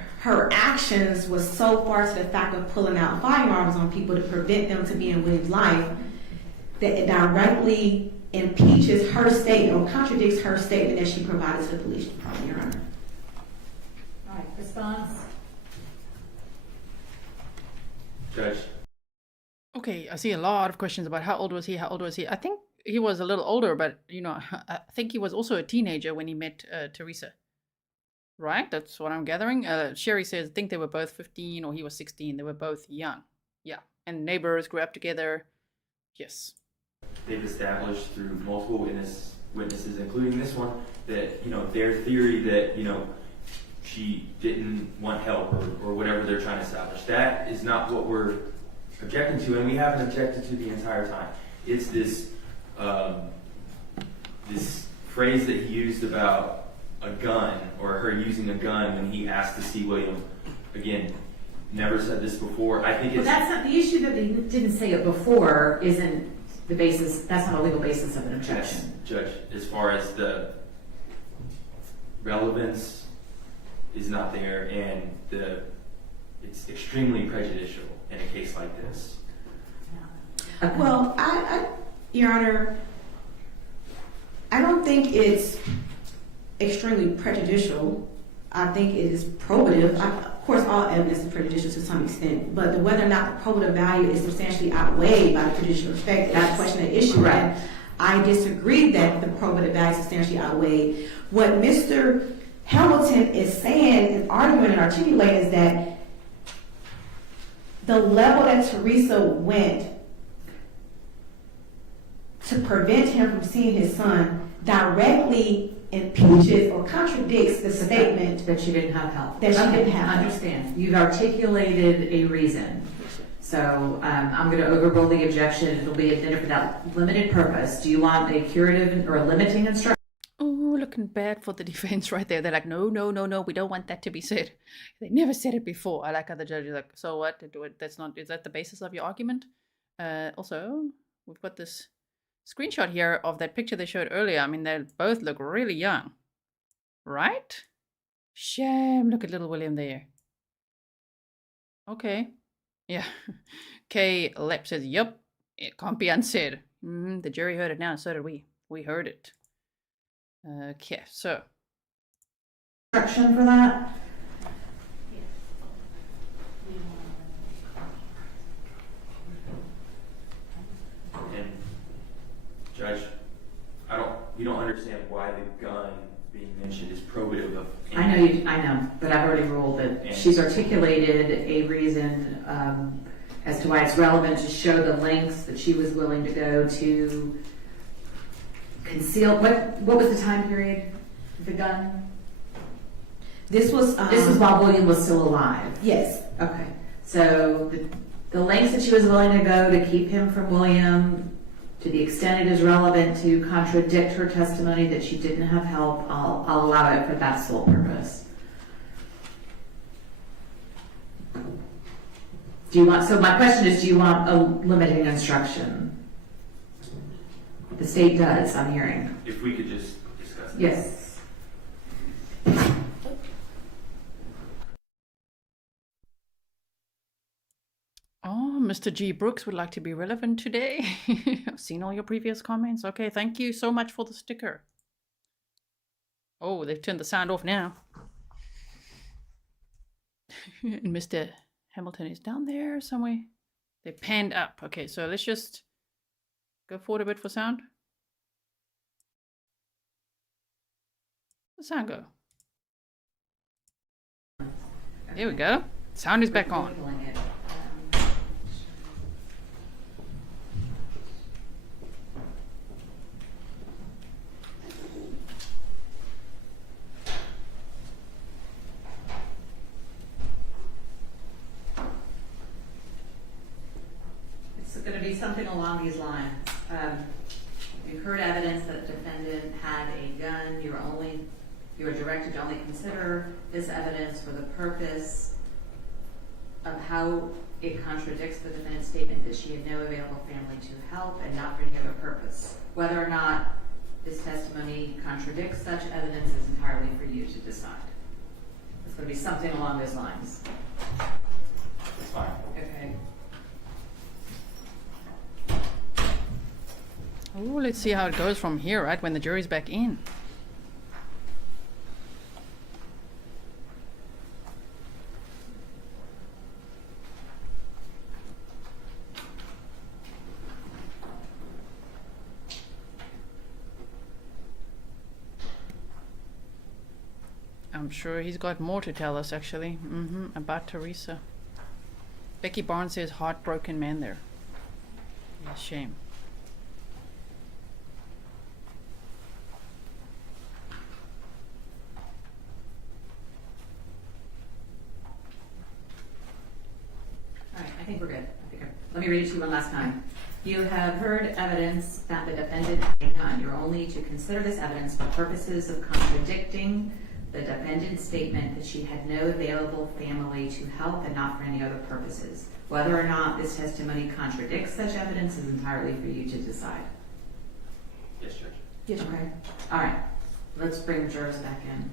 actions was so far to the fact of pulling out firearms on people to prevent them to be in William's life that it directly impeaches her statement or contradicts her statement that she provided to the police department, Your Honor. All right, response? Judge. Okay, I see a lot of questions about how old was he? I think he was a little older, but I think he was also a teenager when he met Teresa. Right? That's what I'm gathering. Sherry says, I think they were both 15 or he was 16. They were both young. Yeah. And neighbors grew up together. Yes. They've established through multiple witnesses, including this one, that, their theory that, she didn't want help or whatever they're trying to establish. That is not what we're objecting to, and we haven't objected to the entire time. It's this this phrase that he used about a gun, or her using a gun when he asked to see William. Again, never said this before. I think it's... Well, that's not the issue, that they didn't say it before isn't the basis, that's not a legal basis of an objection. Yes, Judge, as far as the relevance is not there, and it's extremely prejudicial in a case like this. Well, Your Honor, I don't think it's extremely prejudicial. I think it is probative. Of course, all evidence is prejudicial to some extent, but whether or not the probative value is substantially outweighed by the prejudicial effect, that's a question of issue. Right. And I disagree that the probative value is substantially outweighed. What Mr. Hamilton is saying and arguing and articulating is that the level that Teresa went to prevent him from seeing his son directly impeaches or contradicts the statement that she didn't have help. That she didn't have help. Understand. You've articulated a reason. So I'm going to overrule the objection. It'll be admitted for that limited purpose. Do you want a curative or a limiting instruction? Oh, looking bad for the defense right there. They're like, no, we don't want that to be said. They never said it before. I like how the judge is like, so what? Is that the basis of your argument? Also, we've got this screenshot here of that picture they showed earlier. I mean, they both look really young. Right? Shame. Look at little William there. Okay. Yeah. Kay Lepp says, yup, it can't be unsaid. The jury heard it now, and so did we. We heard it. Okay, so. Instruction for that? And Judge, you don't understand why the gun being mentioned is probative of anything. I know, but I've already ruled that she's articulated a reason as to why it's relevant to show the lengths that she was willing to go to conceal. What was the time period? The gun? This was while William was still alive. Yes. Okay. So the lengths that she was willing to go to keep him from William, to the extent it is relevant to contradict her testimony that she didn't have help, I'll allow it for that sole purpose. So my question is, do you want a limiting instruction? The state does, I'm hearing. If we could just discuss that. Yes. Oh, Mr. G. Brooks would like to be relevant today. I've seen all your previous comments. Okay, thank you so much for the sticker. Oh, they've turned the sound off now. And Mr. Hamilton is down there somewhere. They panned up. Okay, so let's just go forward a bit for sound. Where'd the sound go? There we go. Sound is back on. It's going to be something along these lines. You heard evidence that the defendant had a gun. You were directed to only consider this evidence for the purpose of how it contradicts the defendant's statement that she had no available family to help and not for any other purpose. Whether or not this testimony contradicts such evidence is entirely for you to decide. It's going to be something along those lines. That's fine. Okay. Oh, let's see how it goes from here, right? When the jury's back in. I'm sure he's got more to tell us, actually, about Teresa. Becky Barnes says, heartbroken man there. Yeah, shame. All right, I think we're good. Let me read it to you one last time. You have heard evidence that the defendant had a gun. You're only to consider this evidence for purposes of contradicting the defendant's statement that she had no available family to help and not for any other purposes. Whether or not this testimony contradicts such evidence is entirely for you to decide. Yes, Judge. Yes, okay. All right. Let's bring the jurors back in.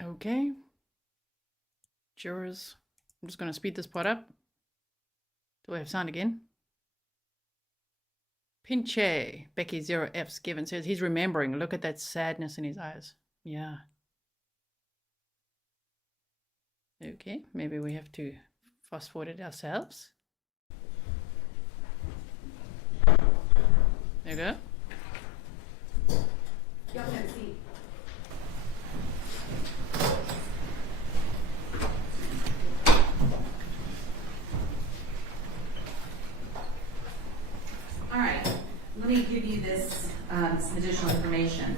Okay. Jurors, I'm just going to speed this part up. Do I have sound again? Pinche, Becky 0F's given says he's remembering. Look at that sadness in his eyes. Yeah. Okay, maybe we have to fast forward it ourselves. There you go. Y'all have a seat. All right, let me give you this some additional information.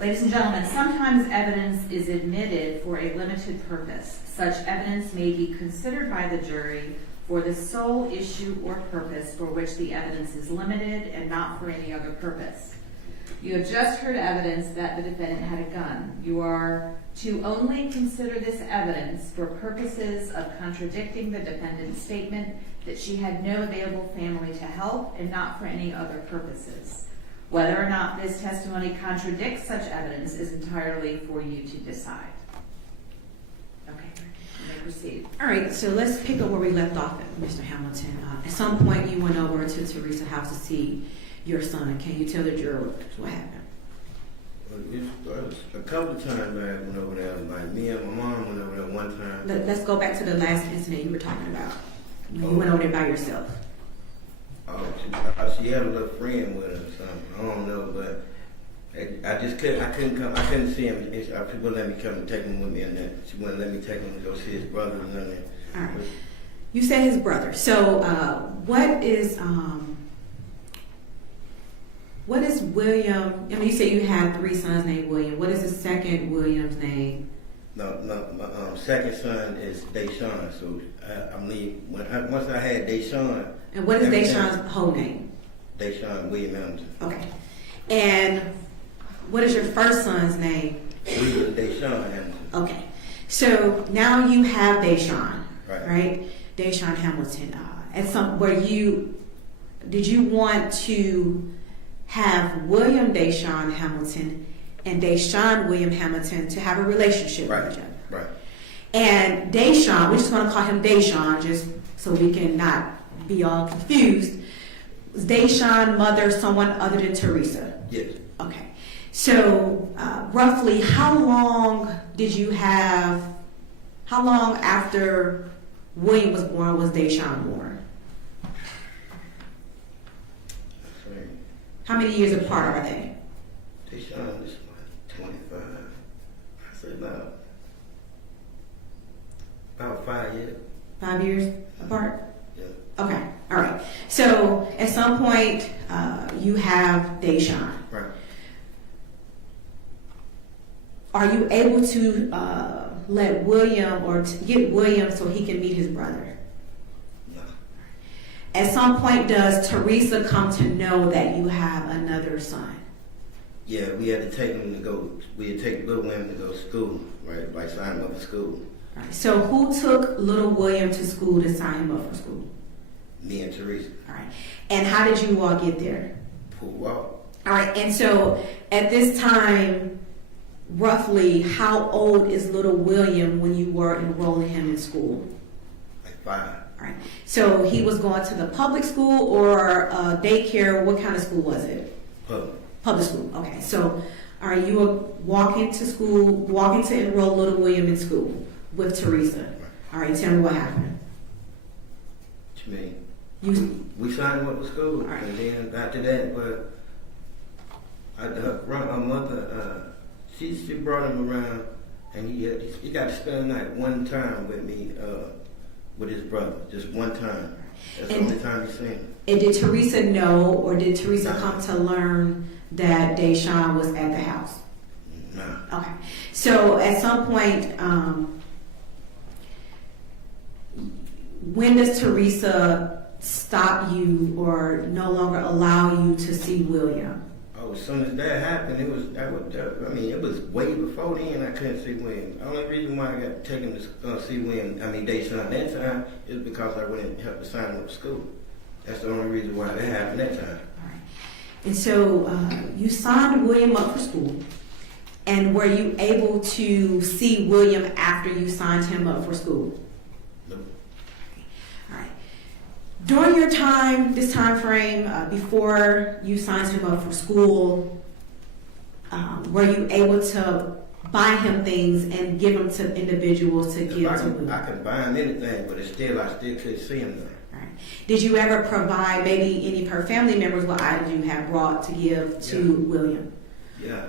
Ladies and gentlemen, sometimes evidence is admitted for a limited purpose. Such evidence may be considered by the jury for the sole issue or purpose for which the evidence is limited and not for any other purpose. You have just heard evidence that the defendant had a gun. You are to only consider this evidence for purposes of contradicting the defendant's statement that she had no available family to help and not for any other purposes. Whether or not this testimony contradicts such evidence is entirely for you to decide. Okay, you may proceed. All right, so let's pick up where we left off at, Mr. Hamilton. At some point, you went over to Teresa's house to see your son. Can you tell the jurors what happened? A couple of times I went over there. Like me and my mom went over there one time. Let's go back to the last incident you were talking about. When you went over there by yourself. Oh, she had a little friend with her or something. I don't know, but I just couldn't. I couldn't come. I couldn't see him. She wouldn't let me come and take him with me, and then she wouldn't let me take him to go see his brother and none of that. All right. You said his brother. So, what is William? I mean, you said you had 3 sons named William. What is the second William's name? No, my second son is DaShawn. So I'm leaving. Once I had DaShawn. And what is DaShawn's whole name? DaShawn William Hamilton. Okay. And what is your first son's name? William DaShawn Hamilton. Okay. So now you have DaShawn, right? DaShawn Hamilton. Did you want to have William DaShawn Hamilton and DaShawn William Hamilton to have a relationship with each other? Right. And DaShawn, we're just going to call him DaShawn just so we can not be all confused. Was DaShawn mother someone other than Teresa? Yes. Okay. So roughly how long after William was born was DaShawn born? How many years apart are they? DaShawn is 25. I say about 5 years. 5 years apart? Yeah. Okay, all right. So at some point, you have DaShawn. Right. Are you able to let William or get William so he can meet his brother? No. At some point, does Teresa come to know that you have another son? Yeah, we had to take him to go. We had to take little William to go to school, right? Like sign him up for school. All right. So who took little William to school to sign him up for school? Me and Teresa. All right. And how did you all get there? Pool walk. All right. And so at this time, roughly how old is little William when you were enrolling him in school? Like 5. All right. So he was going to the public school or daycare. What kind of school was it? Public. Public school. Okay. So, all right, you were walking to enroll little William in school with Teresa. All right. Tell me what happened. What you mean? We signed him up for school, right. And then after that, but our mother, she brought him around, and he got to spend the night one time with me, with his brother, just one time. That's the only time he seen him. And did Teresa know, or did Teresa come to learn that DaShawn was at the house? No. Okay. So at some point, when does Teresa stop you or no longer allow you to see William? Oh, as soon as that happened, it was way before then I couldn't see William. The only reason why I got taken to see William, DaShawn that time, is because I wouldn't help to sign him up to school. That's the only reason why that happened that time. All right. And so you signed William up for school. And were you able to see William after you signed him up for school? Nope. All right. During your time, this time frame, before you signed him up for school, were you able to buy him things and give them to individuals to give to William? I could buy him anything, but I still couldn't see him though. All right. Did you ever provide maybe any of her family members what items you had brought to give to William? Yeah.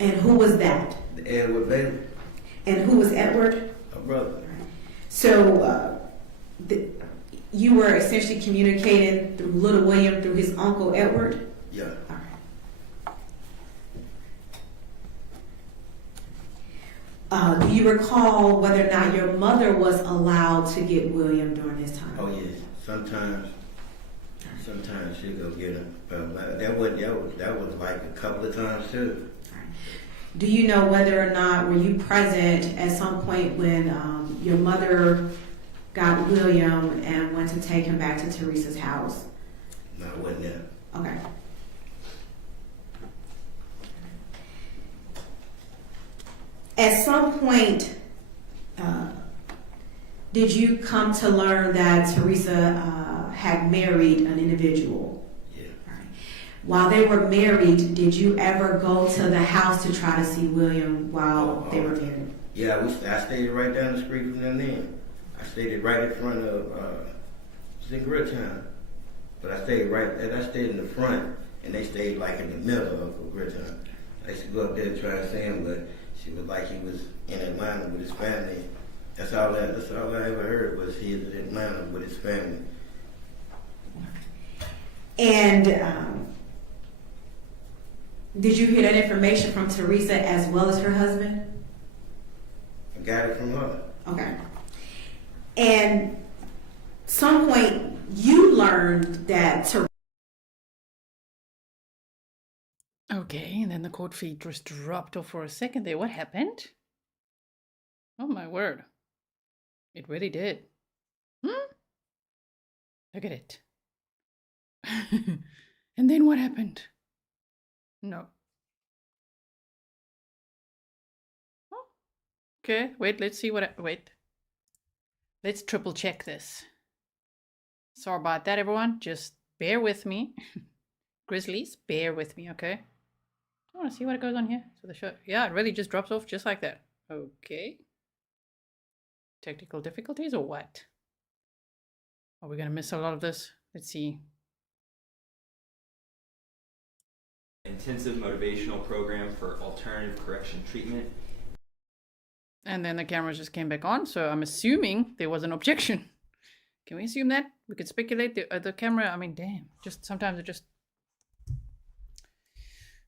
And who was that? Edward Bailey. And who was Edward? A brother. Right. So you were essentially communicating through little William through his uncle Edward? Yeah. All right. Do you recall whether or not your mother was allowed to get William during this time? Oh yes. Sometimes she'd go get him. That was like a couple of times too. Do you know whether or not were you present at some point when your mother got William and went to take him back to Teresa's house? No, I wasn't there. Okay. At some point, did you come to learn that Teresa had married an individual? Yeah. Right. While they were married, did you ever go to the house to try to see William while they were married? Yeah, I stayed right down the street from them then. I stayed right in front of, it's in Gridtown. But I stayed in the front, and they stayed like in the middle of Gridtown. I used to go up there to try to see him, but she was like he was in Atlanta with his family. That's all I ever heard was he was in Atlanta with his family. And did you hear that information from Teresa as well as her husband? I got it from her. Okay. And some point you learned that Teresa. Okay, and then the court feed just dropped off for a second there. What happened? Oh my word. It really did. Look at it. And then what happened? No. Oh. Okay, wait, let's see what... Wait. Let's triple check this. Sorry about that, everyone. Just bear with me. Grizzlies, bear with me, okay? I want to see what goes on here. So the show... Yeah, it really just drops off just like that. Okay. Technical difficulties or what? Are we going to miss a lot of this? Let's see. Intensive motivational program for alternative correction treatment. And then the cameras just came back on, so I'm assuming there was an objection. Can we assume that? We could speculate the camera. I mean, damn. Just sometimes it just...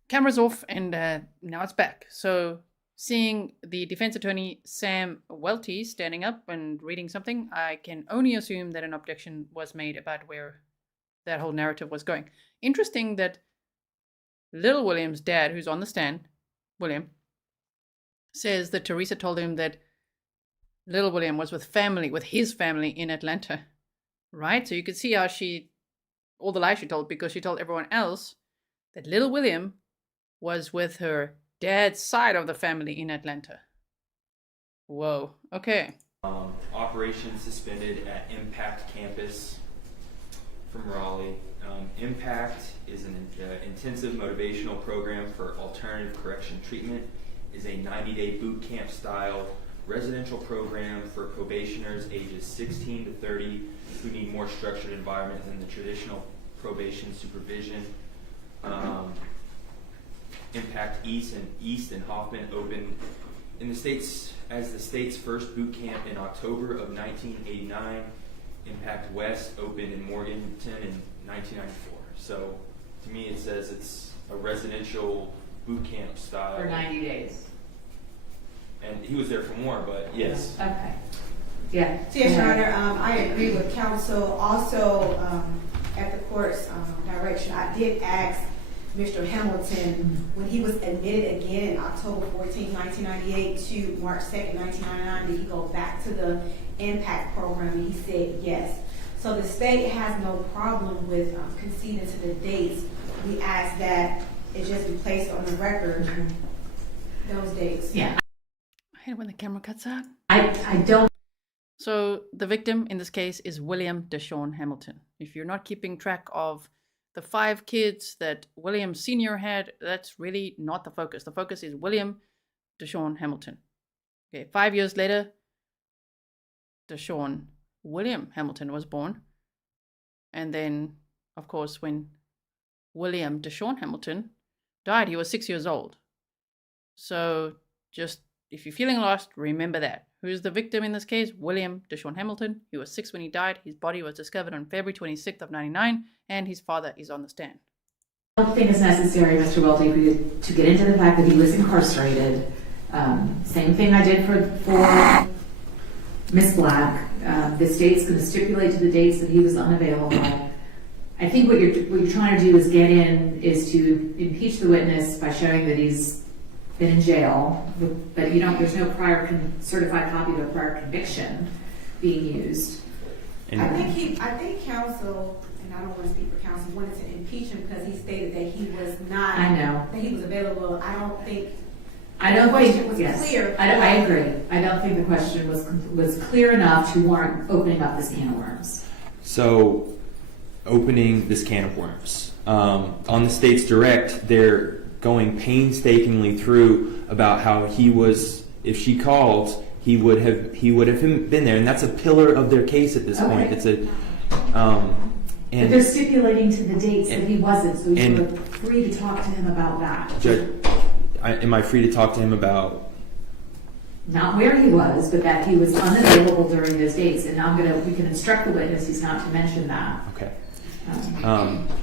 Camera's off, and now it's back. So seeing the defense attorney, Sam Welty, standing up and reading something, I can only assume that an objection was made about where that whole narrative was going. Interesting that Little William's dad, who's on the stand, William, says that Teresa told him that Little William was with his family in Atlanta, right? So you could see how all the lies she told, because she told everyone else that Little William was with her dad's side of the family in Atlanta. Whoa, okay. Operation suspended at Impact campus from Raleigh. Impact is an intensive motivational program for alternative correction treatment. Is a 90-day boot camp style residential program for probationers ages 16 to 30 who need more structured environment than the traditional probation supervision. Impact East and Hoffman opened in the states as the state's first boot camp in October of 1989. Impact West opened in Morganton in 1994. So to me it says it's a residential boot camp style. For 90 days. And he was there for more, but yes. Okay. Yeah. Yes, Your Honor, I agree with counsel. Also, at the court's direction, I did ask Mr. Hamilton, when he was admitted again in October 14, 1998 to March 2nd, 1999, did he go back to the Impact program? And he said yes. So the state has no problem with conceding to the dates. We ask that it just be placed on the record, those dates. Yeah. I hate it when the camera cuts out. I don't. So the victim in this case is William DaShawn Hamilton. If you're not keeping track of the 5 kids that William Sr. had, that's really not the focus. The focus is William DaShawn Hamilton. Okay, 5 years later, DaShawn William Hamilton was born. And then, of course, when William DaShawn Hamilton died, he was 6 years old. So just, if you're feeling lost, remember that. Who's the victim in this case? William DaShawn Hamilton. He was 6 when he died. His body was discovered on February 26th of 99, and his father is on the stand. I don't think it's necessary, Mr. Welty, for you to get into the fact that he was incarcerated. Same thing I did for Ms. Black. The state's going to stipulate to the dates that he was unavailable. I think what you're trying to do is to impeach the witness by showing that he's been in jail, but there's no prior certified copy of a prior conviction being used. I think counsel, and I don't want to speak for counsel, wanted to impeach him because he stated that he was not. I know that he was available. I don't think I don't question think, was yes, clear. I agree. I don't think the question was clear enough to warrant opening up this can of worms. So, opening this can of worms. On the state's direct, they're going painstakingly through about how he was, if she called, he would have been there, and that's a pillar of their case at this point. It's a but they're stipulating to the dates that he wasn't, so you're free to talk to him about that. Judge, am I free to talk to him about? Not where he was, but that he was unavailable during those dates, and now we can instruct the witnesses not to mention that. Okay.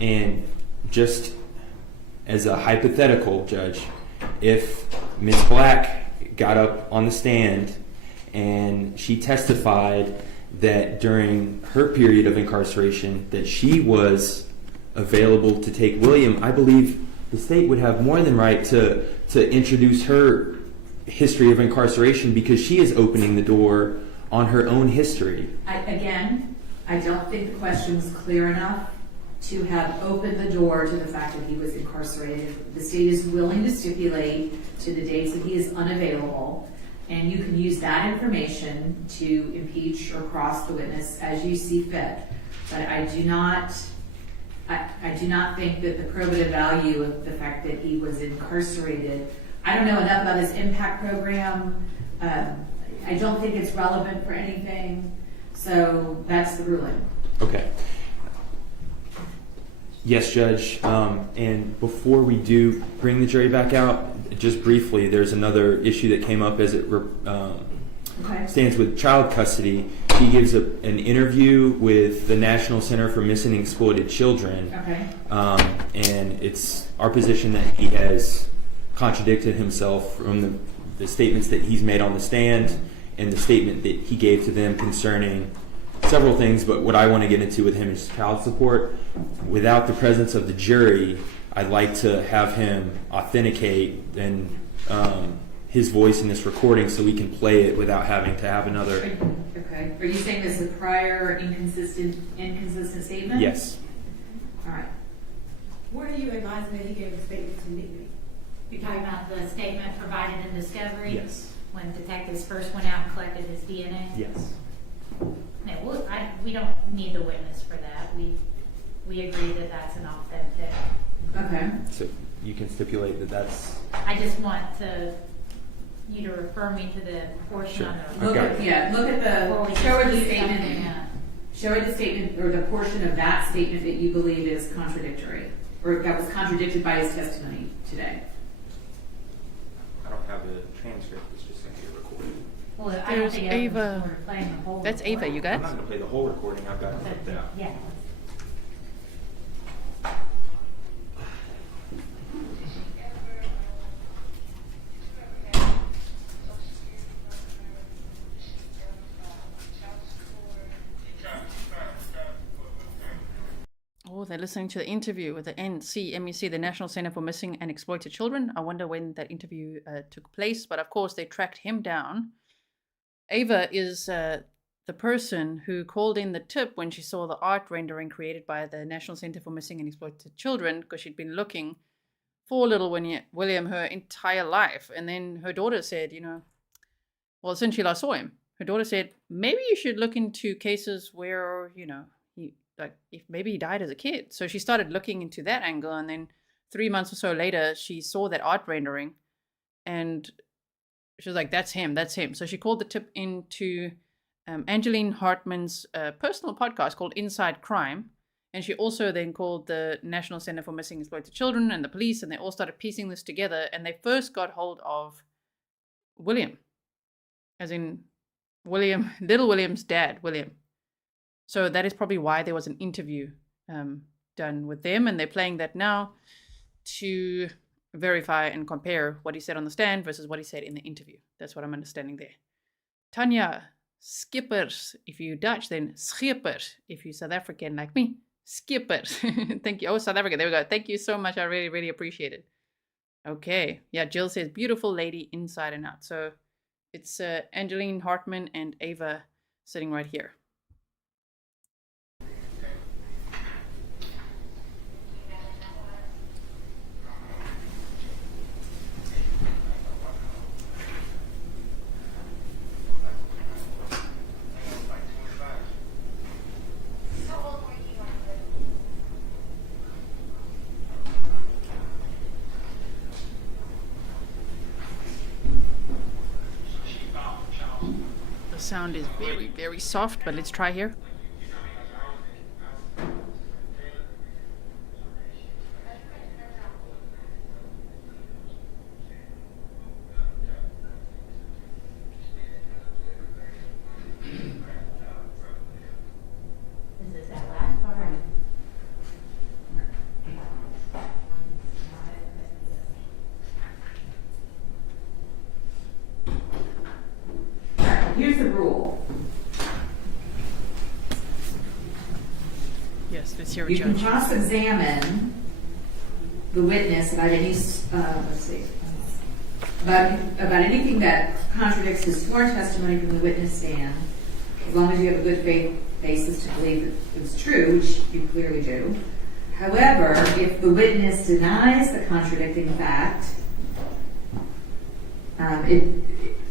And just as a hypothetical, Judge, if Ms. Black got up on the stand and she testified that during her period of incarceration that she was available to take William, I believe the state would have more than right to introduce her history of incarceration because she is opening the door on her own history. I don't think the question was clear enough to have opened the door to the fact that he was incarcerated. The state is willing to stipulate to the dates that he is unavailable, and you can use that information to impeach or cross the witness as you see fit. But I do not think that the probative value of the fact that he was incarcerated, I don't know enough about his impact program. I don't think it's relevant for anything. So that's the ruling. Okay. Yes, Judge. And before we do bring the jury back out, just briefly, there's another issue that came up as it stands with child custody. He gives an interview with the National Center for Missing and Exploited Children. Okay. And it's our position that he has contradicted himself from the statements that he's made on the stand and the statement that he gave to them concerning several things, but what I want to get into with him is child support. Without the presence of the jury, I'd like to have him authenticate and his voice in this recording so we can play it without having to have another. Okay. Are you saying this is a prior inconsistent statement? Yes. All right. What are you advising that he gave a statement to me? You're talking about the statement provided in discovery? Yes. When detectives first went out and collected his DNA? Yes. No, we don't need the witness for that. We agree that that's an authentic. Okay. So you can stipulate that that's. I just want you to refer me to the portion on the. Look at the show her the statement. Show her the statement or the portion of that statement that you believe is contradictory or that was contradicted by his testimony today. I don't have a transcript. It's just going to be a recording. Well, I don't think Ava. we're playing the whole That's Ava, you got? I'm not going to play the whole recording. I've got it clipped out. Yeah. Oh, they're listening to the interview with the NCMEC, the National Center for Missing and Exploited Children. I wonder when that interview took place, but of course they tracked him down. Ava is the person who called in the tip when she saw the art rendering created by the National Center for Missing and Exploited Children, because she'd been looking for little William her entire life. And then her daughter said, well, since she last saw him, her daughter said, maybe you should look into cases where, if maybe he died as a kid. So she started looking into that angle, and then 3 months or so later, she saw that art rendering, and she was like, that's him. So she called the tip into Angeline Hartman's personal podcast called Inside Crime, and she also then called the National Center for Missing and Exploited Children and the police, and they all started piecing this together, and they first got hold of William, as in William, little William's dad, William. So that is probably why there was an interview done with them, and they're playing that now to verify and compare what he said on the stand versus what he said in the interview. That's what I'm understanding there. Tanya, skippers. If you Dutch, then schipper. If you South African like me, skippers. Thank you. Oh, South Africa. There we go. Thank you so much. I really, really appreciate it. Okay. Yeah, Jill says, beautiful lady inside and out. So it's Angeline Hartman and Ava sitting right here. Sound is very, very soft, but let's try here. Here's the rule. Yes, let's hear a You judge. can cross-examine the witness about any, let's see, about anything that contradicts his sworn testimony from the witness stand, as long as you have a good faith basis to believe that it's true, which you clearly do. However, if the witness denies the contradicting fact,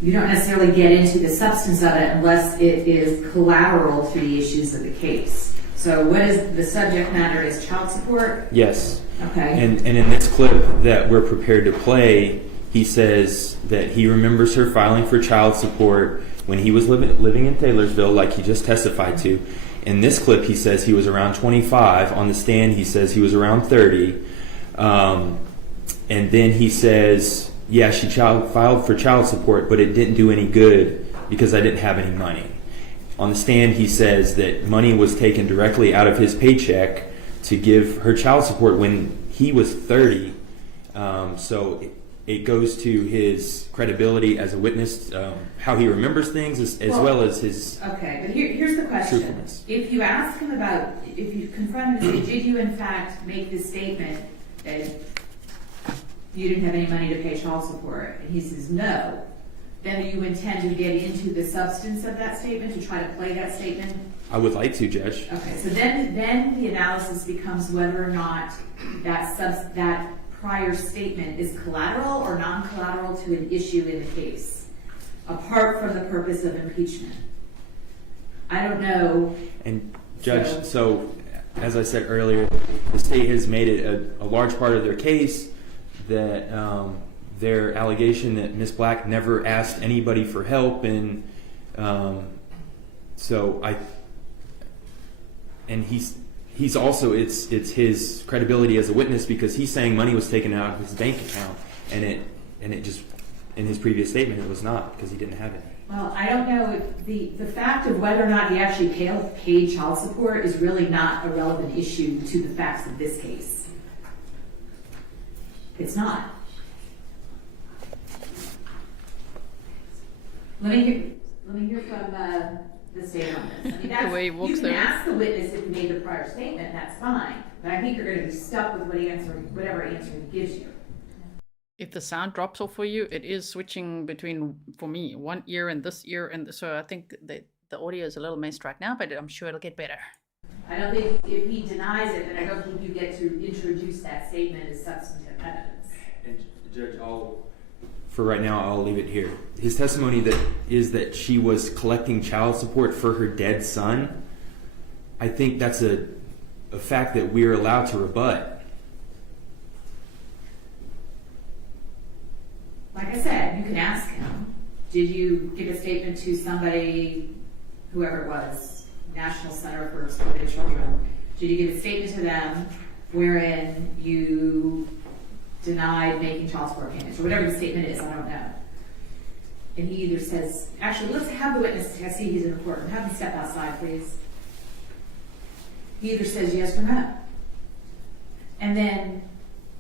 you don't necessarily get into the substance of it unless it is collateral to the issues of the case. So what is the subject matter is child support? Yes. Okay. And in this clip that we're prepared to play, he says that he remembers her filing for child support when he was living in Taylorsville, like he just testified to. In this clip, he says he was around 25. On the stand, he says he was around 30. And then he says, yeah, she filed for child support, but it didn't do any good because I didn't have any money. On the stand, he says that money was taken directly out of his paycheck to give her child support when he was 30. So it goes to his credibility as a witness, how he remembers things, as well as his Okay, but here's the question. truthfulness. If you ask him about, if you confront him and say, did you in fact make this statement that you didn't have any money to pay child support, and he says no, then do you intend to get into the substance of that statement, to try to play that statement? I would like to, Judge. Okay, so then the analysis becomes whether or not that prior statement is collateral or non-collateral to an issue in the case, apart from the purpose of impeachment. I don't know. And Judge, so as I said earlier, the state has made it a large part of their case that their allegation that Ms. Black never asked anybody for help, and he's also it's his credibility as a witness, because he's saying money was taken out of his bank account, and it just, in his previous statement, it was not, because he didn't have it. Well, I don't know if the fact of whether or not he actually paid child support is really not a relevant issue to the facts of this case. It's not. Let me hear from the state on this. I mean, The way he walks you can there. ask the witness if he made the prior statement, that's fine. But I think you're going to be stuck with whatever answer he gives you. If the sound drops off for you, it is switching between, for me, one ear and this ear, and so I think that the audio is a little messed right now, but I'm sure it'll get better. I don't think if he denies it, then I don't think you get to introduce that statement as substantive evidence. And Judge, for right now, I'll leave it here. His testimony that she was collecting child support for her dead son, I think that's a fact that we're allowed to rebut. Like I said, you can ask him, did you give a statement to somebody, whoever it was, National Center for Exploited Children, did you give a statement to them wherein you denied making child support payments, or whatever the statement is, I don't know. And he either says, actually, let's have the witness, I see he's in the courtroom, have him step outside, please. He either says yes or no. And then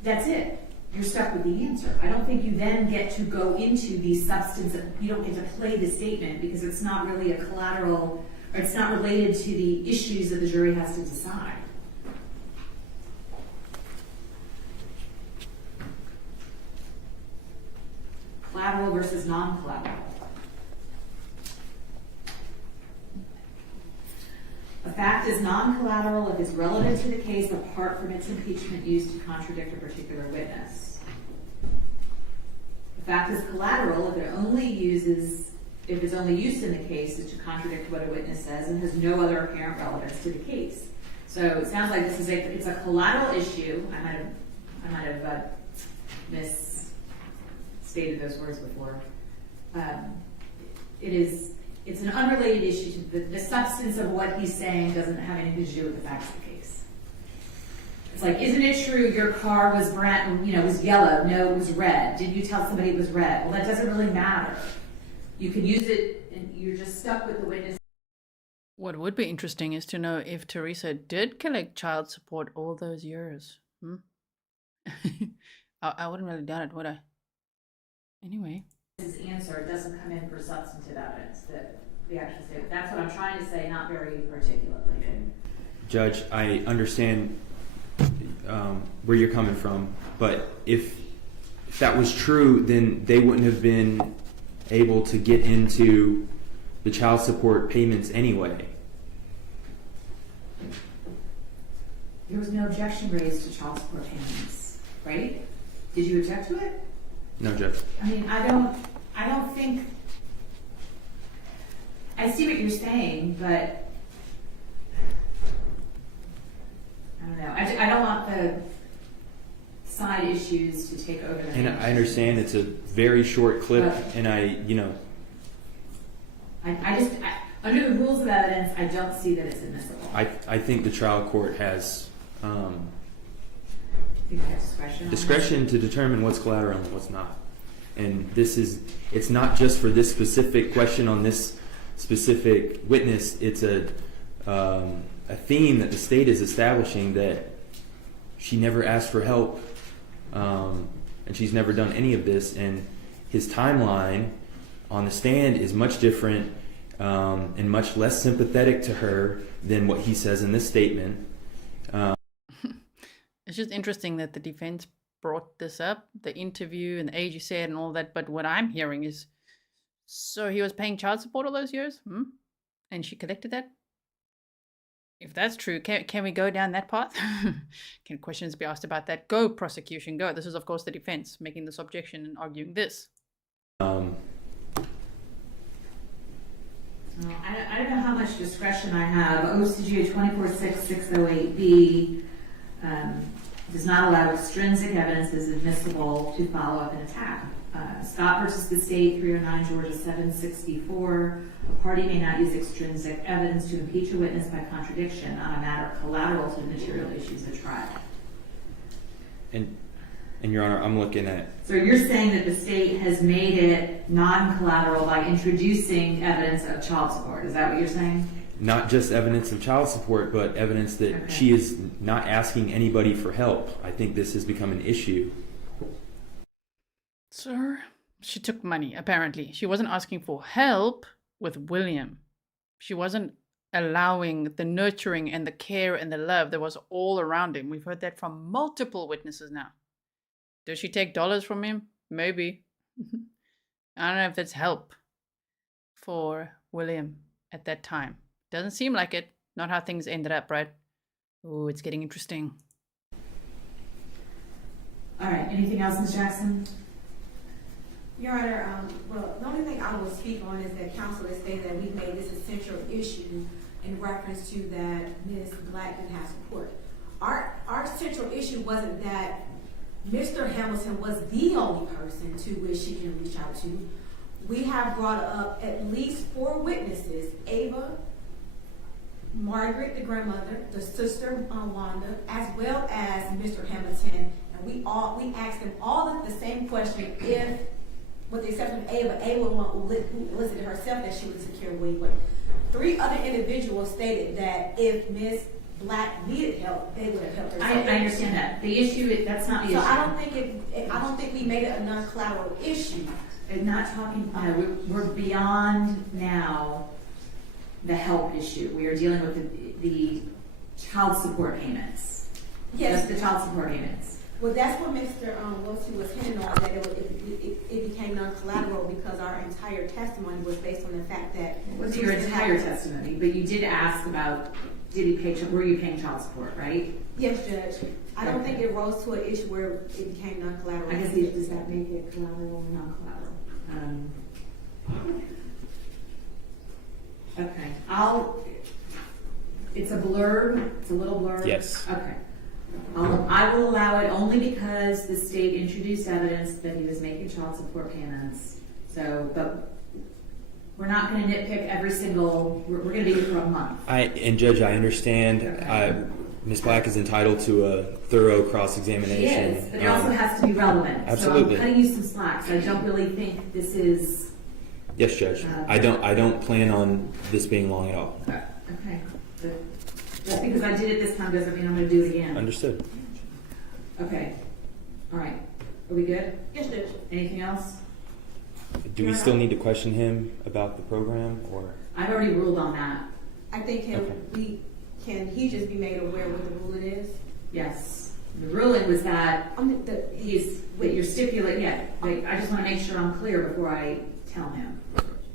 that's it. You're stuck with the answer. I don't think you then get to go into the substance, you don't get to play the statement, because it's not really a collateral, or it's not related to the issues that the jury has to decide. Collateral versus non-collateral. A fact is non-collateral if it's relevant to the case apart from its impeachment used to contradict a particular witness. A fact is collateral if it's only used in the case is to contradict what a witness says and has no other apparent relevance to the case. So it sounds like it's a collateral issue. I might have misstated those words before. It is it's an unrelated issue to the substance of what he's saying doesn't have anything to do with the facts of the case. It's like, isn't it true your car was was yellow? No, it was red. Did you tell somebody it was red? Well, that doesn't really matter. You can use it, and you're just stuck with the witness. What would be interesting is to know if Teresa did collect child support all those years. I wouldn't really doubt it, would I? Anyway. His answer doesn't come in for substantive evidence that the actual statement. That's what I'm trying to say, not very articulately. Judge, I understand where you're coming from, but if that was true, then they wouldn't have been able to get into the child support payments anyway. There was no objection raised to child support payments, right? Did you object to it? No, Judge. I mean, I don't think, I see what you're saying, but I don't know. I don't want the side issues to take over the And I understand it's a very short clip, and I under the rules of evidence, I don't see that it's admissible. I think the trial court has discretion to determine what's collateral and what's not. And it's not just for this specific question on this specific witness. It's a theme that the state is establishing, that she never asked for help, and she's never done any of this. And his timeline on the stand is much different and much less sympathetic to her than what he says in this statement. It's just interesting that the defense brought this up, the interview and the age you said and all that, but what I'm hearing is, so he was paying child support all those years? And she collected that? If that's true, can we go down that path? Can questions be asked about that? Go, prosecution, go. This is, of course, the defense making this objection and arguing this. I don't know how much discretion I have. OCGA 246-608B does not allow extrinsic evidence as admissible to follow up an attack. Scott versus the state, 309 Georgia 764. A party may not use extrinsic evidence to impeach a witness by contradiction on a matter collateral to the material issues at trial. And Your Honor, I'm looking at... So you're saying that the state has made it non-collateral by introducing evidence of child support. Is that what you're saying? Not just evidence of child support, but evidence that she is not asking anybody for help. I think this has become an issue. Sir, she took money, apparently. She wasn't asking for help with William. She wasn't allowing the nurturing and the care and the love that was all around him. We've heard that from multiple witnesses now. Does she take dollars from him? Maybe. I don't know if that's help for William at that time. Doesn't seem like it. Not how things ended up, right? Ooh, it's getting interesting. All right, anything else, Ms. Jackson? Your Honor, well, the only thing I will speak on is that counsel has stated that we made this a central issue in reference to that Ms. Black didn't have support. Our central issue wasn't that Mr. Hamilton was the only person to which she can reach out to. We have brought up at least 4 witnesses: Ava, Margaret, the grandmother, the sister, Wanda, as well as Mr. Hamilton, and we asked them all the same question. If, with the exception of Ava who elicited herself that she was secure William. 3 other individuals stated that if Ms. Black needed help, they would have helped her. I understand that. The issue, that's not the issue. So I don't think we made it a non-collateral issue. We're not talking, we're beyond now the help issue. We are dealing with the child support payments. Yes. Just the child support payments. Well, that's what Mr. Wilson was hinting on, that it became non-collateral because our entire testimony was based on the fact that... What's your entire testimony? But you did ask about, were you paying child support, right? Yes, Judge. I don't think it rose to an issue where it became non-collateral. I guess does that make it collateral or non-collateral? Okay. It's a blurb. It's a little blurb. Yes. Okay. I will allow it only because the state introduced evidence that he was making child support payments. So, but we're not gonna nitpick every single, we're gonna be here for a month. And Judge, I understand. Okay. Ms. Black is entitled to a thorough She cross-examination. is, but it also has to be relevant. Absolutely. So I'm cutting you some slack, so I don't really think this is. Yes, Judge. I don't plan on this being long at all. Okay, but just because I did it this time doesn't mean I'm gonna do it again. Understood. Okay, all right, are we good? Yes, Judge. Anything else? Do we still need to question him about the program, or? I've already ruled on that. I think can he just be made aware what the ruling is? Yes. The ruling was that you're stipulating, I just want to make sure I'm clear before I tell him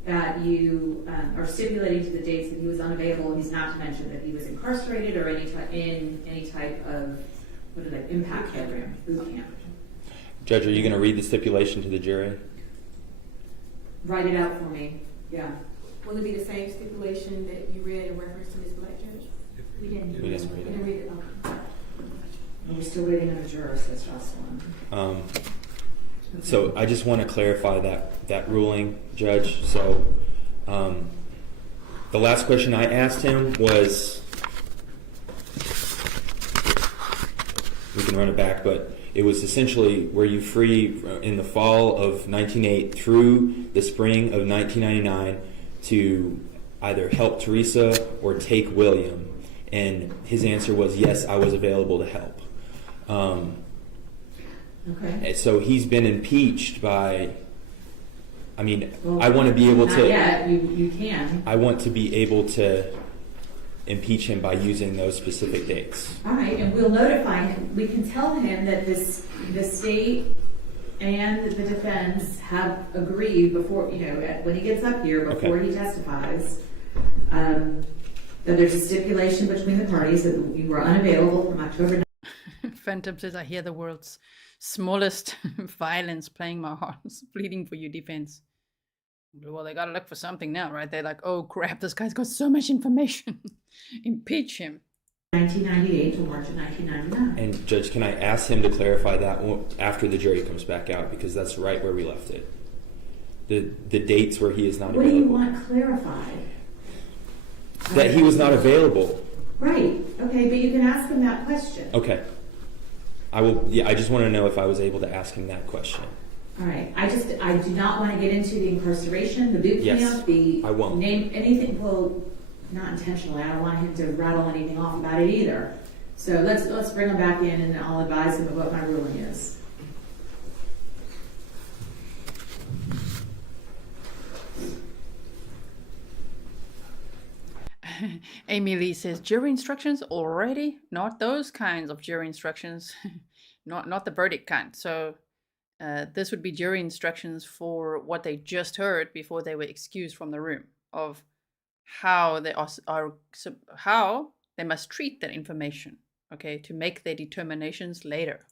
that you are stipulating to the dates that he was unavailable. He's not to mention that he was incarcerated or in any type of, impact program, boot camp. Judge, are you going to read the stipulation to the jury? Write it out for me, yeah. Will it be the same stipulation that you read in reference to Ms. Black, Judge? We didn't We didn't read it. read it. Okay. We're still waiting on a juror, says Jocelyn. So I just want to clarify that ruling, Judge. So the last question I asked him was, we can run it back, but it was essentially, were you free in the fall of 1908 through the spring of 1999 to either help Teresa or take William? And his answer was, yes, I was available to help. Okay. So he's been impeached by, I want to be able to. Not yet, you can. I want to be able to impeach him by using those specific dates. All right, and we'll notify him. We can tell him that the state and the defense have agreed before, when he gets up here, before he testifies, that there's a stipulation between the parties that you were unavailable from October. Phantom says, I hear the world's smallest violence playing my heart, bleeding for you, defense. Well, they gotta look for something now, right? They're like, oh crap, this guy's got so much information. Impeach him. 1998 to March of 1999. And Judge, can I ask him to clarify that after the jury comes back out? Because that's right where we left it. The dates where he is not available. What do you want clarified? That he was not available. Right. Okay, but you can ask him that question. Okay. I will. Yeah, I just want to know if I was able to ask him that question. All right. I do not want to get into the incarceration, the boot camp, I won't. Name anything. Well, not intentionally. I don't want him to rattle anything off about it either. So let's bring him back in, and I'll advise him of what my ruling is. Amy Lee says, jury instructions already? Not those kinds of jury instructions. not the verdict kind. So this would be jury instructions for what they just heard before they were excused from the room, of how they how they must treat that information, okay, to make their determinations later.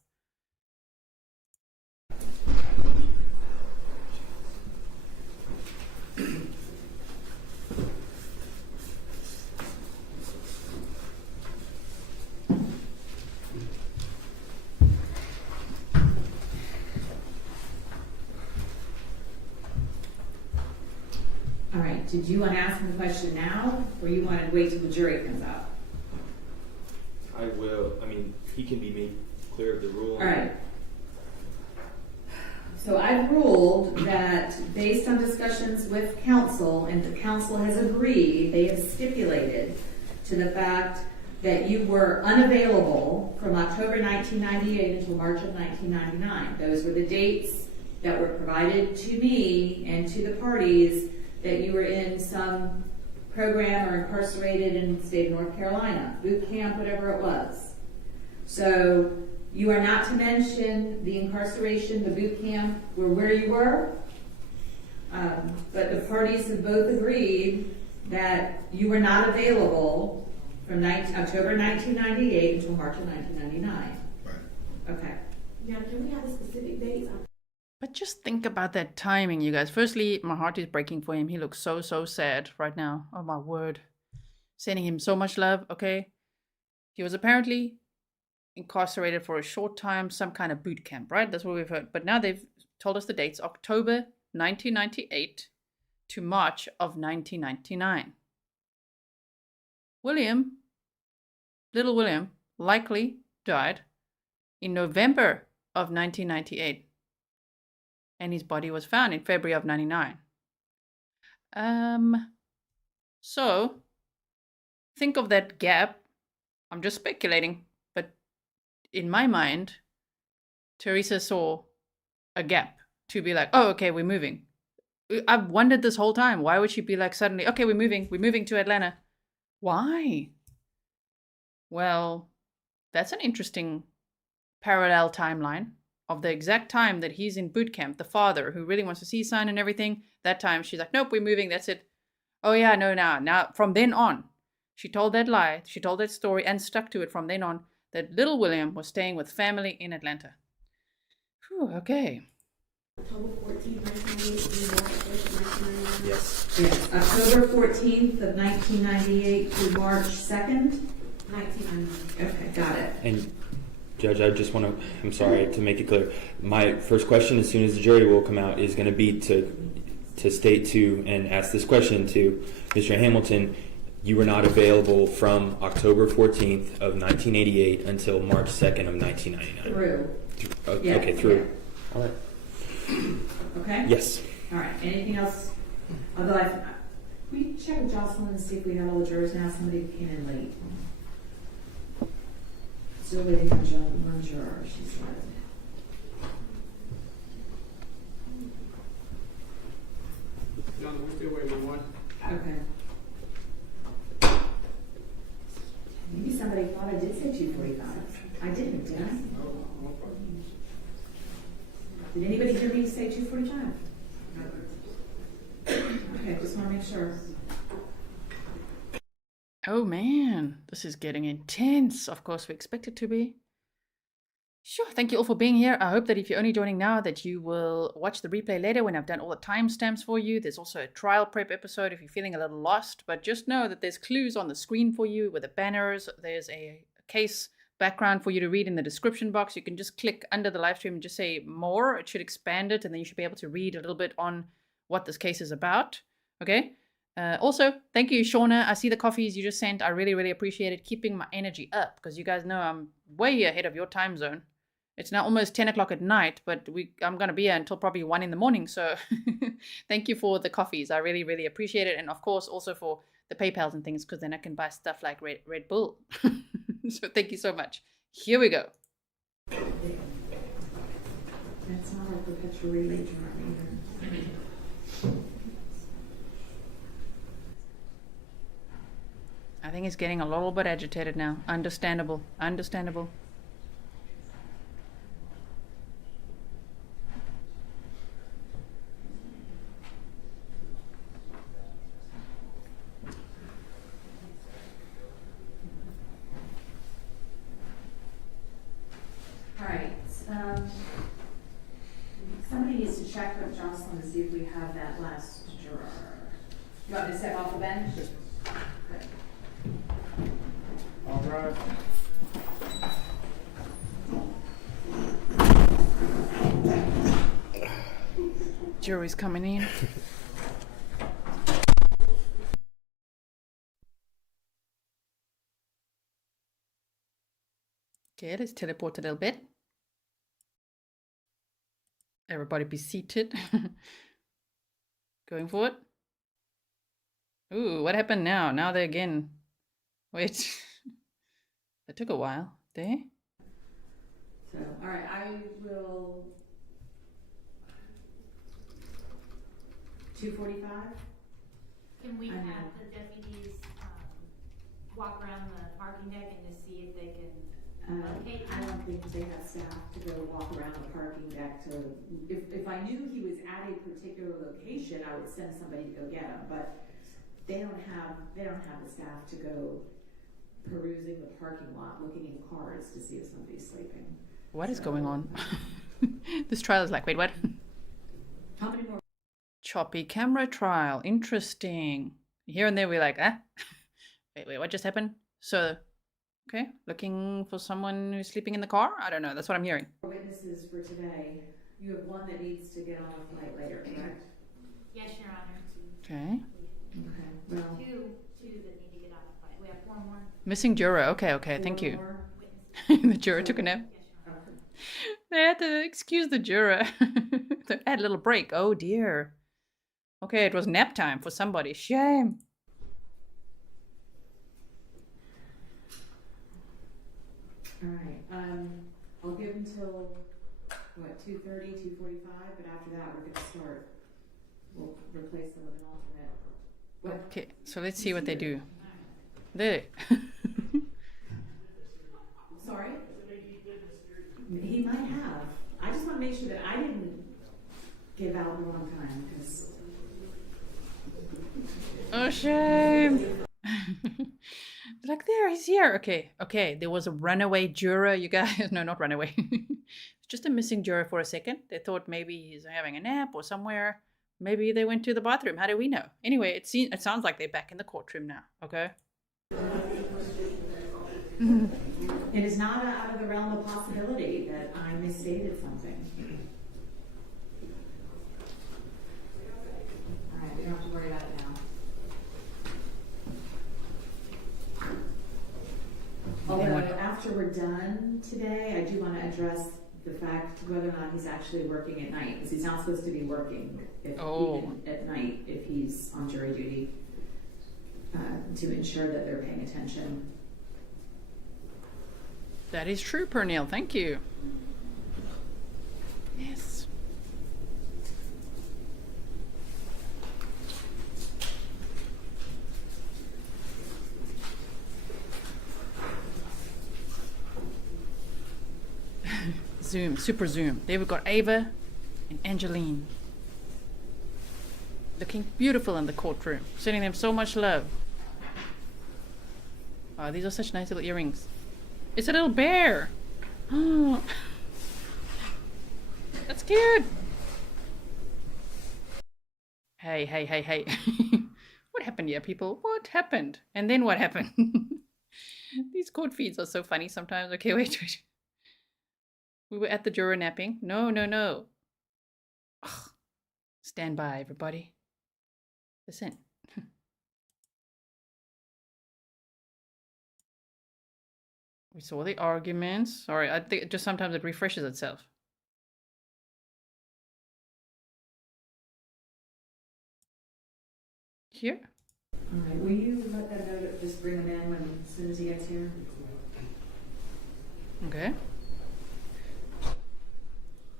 All right, did you want to ask him the question now, or you want to wait till the jury comes out? I will. He can be made clear of the rule. All right. So I've ruled that based on discussions with counsel, and the counsel has agreed, they have stipulated to the fact that you were unavailable from October 1998 until March of 1999. Those were the dates that were provided to me and to the parties, that you were in some program or incarcerated in the state of North Carolina, boot camp, whatever it was. So you are not to mention the incarceration, the boot camp, or where you were, but the parties have both agreed that you were not available from October 1998 until March of 1999. Right. Okay. Now, can we have the specific dates? But just think about that timing, you guys. Firstly, my heart is breaking for him. He looks so sad right now. Oh my word. Sending him so much love, okay? He was apparently incarcerated for a short time, some kind of boot camp, right? That's what we've heard. But now they've told us the dates. October 1998 to March of 1999. Little William, likely died in November of 1998, and his body was found in February of 99. So think of that gap. I'm just speculating, but in my mind, Teresa saw a gap to be like, oh, okay, we're moving. I've wondered this whole time, why would she be like suddenly, okay, we're moving to Atlanta. Why? Well, that's an interesting parallel timeline of the exact time that he's in boot camp, the father who really wants to see his son and everything. That time she's like, nope, we're moving, that's it. Oh yeah, no, now from then on, she told that lie, she told that story and stuck to it from then on, that little William was staying with family in Atlanta. Whew, okay. October 14th, 1998. Yes. Yes, October 14th of 1998 to March 2nd? 1999. Okay, got it. And Judge, I just want to, I'm sorry, to make it clear. My first question, as soon as the jury will come out, is going to be to state to and ask this question to Mr. Hamilton. You were not available from October 14th of 1988 until March 2nd of 1999. Through. Yeah, okay, through. Yeah. All right. Okay? Yes. All right, anything else? Although we check with Jocelyn and see if we have all the jurors now. Somebody came in late. Still waiting for one juror, she said. John, we're still waiting on one. Okay. Maybe somebody thought I did say 2:45. I didn't, did I? No problem. Did anybody hear me say 2:45? Okay, just want to make sure. Oh man, this is getting intense. Of course, we expect it to be. Sure, thank you all for being here. I hope that if you're only joining now, that you will watch the replay later when I've done all the timestamps for you. There's also a trial prep episode if you're feeling a little lost, but just know that there's clues on the screen for you with the banners. There's a case background for you to read in the description box. You can just click under the live stream and just say more. It should expand it, and then you should be able to read a little bit on what this case is about. Okay? Also, thank you, Shauna. I see the coffees you just sent. I really, really appreciate it. Keeping my energy up, because you guys know I'm way ahead of your time zone. It's now almost 10 o'clock at night, but I'm going to be here until probably 1 in the morning. So thank you for the coffees. I really, really appreciate it. And of course, also for the PayPals and things, because then I can buy stuff like Red Bull. So thank you so much. Here we go. That's not a perpetual religion either. I think it's getting a little bit agitated now. Understandable. Understandable. All right. Somebody needs to check with Jocelyn to see if we have that last juror. You want me to step off the bench? All right. Jury's coming in. Okay, let's teleport a little bit. Everybody be seated. Going for it. Ooh, what happened now? Now they're again. Wait. That took a while. There. So, all right, I will. 2:45. Can we I know. have the deputies walk around the parking deck and to see if they can locate I him? don't think they have staff to go walk around the parking deck to. If I knew he was at a particular location, I would send somebody to go get him. But they don't have the staff to go perusing the parking lot, looking in cars to see if somebody's sleeping. What is going on? This trial is like, wait, what? How many more? Choppy camera trial. Interesting. Here and there we're like, ah. Wait, what just happened? So, okay, looking for someone who's sleeping in the car? I don't know. That's what I'm hearing. Witnesses for today. You have one that needs to get on a flight later, correct? Yes, Your Honor. Okay. Okay, well. Two that need to get out of the fight. We have four more. Missing juror. Okay, thank you. The juror took a nap. They had to excuse the juror. They had a little break. Oh dear. Okay, it was nap time for somebody. Shame. All right. I'll give until what 2:30, 2:45, but after that we're gonna start. We'll replace them with an alternate. What? Okay, so let's see what they do. There. Sorry? He might have. I just want to make sure that I didn't give out the wrong time because. Oh, shame. Like, there, he's here. Okay, there was a runaway juror, you guys. No, not runaway. It's just a missing juror for a second. They thought maybe he's having a nap or somewhere. Maybe they went to the bathroom. How do we know? Anyway, it sounds like they're back in the courtroom now. Okay. It is not out of the realm of possibility that I misstated something. All right, we don't have to worry about it now. Although after we're done today, I do want to address the fact whether or not he's actually working at night, because he's not supposed to be working even at night if he's on jury duty, to ensure that they're paying attention. That is true, Pernille. Thank you. Yes. Zoom, super zoom. There we've got Ava and Angeline. Looking beautiful in the courtroom. Sending them so much love. Oh, these are such nice little earrings. It's a little bear. Oh, that's cute. Hey. What happened here, people? What happened? And then what happened? These court feeds are so funny sometimes. Okay, wait. We were at the juror napping. No. Ugh. Stand by, everybody. Listen. We saw the arguments. Sorry, I think just sometimes it refreshes itself. Here? All right, will you let them know to just bring them in as soon as he gets here? Okay.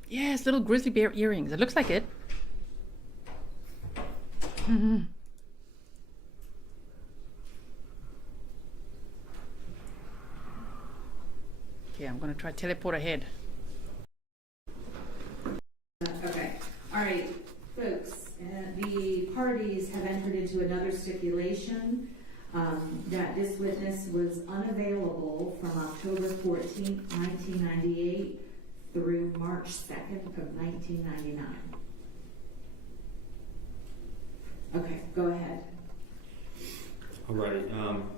Yes, little grizzly bear earrings. It looks like it. Mm-hmm. Okay, I'm going to try teleport ahead. Okay. All right, folks. The parties have entered into another stipulation that this witness was unavailable from October 14th, 1998 through March 2nd of 1999. Okay, go ahead. All right,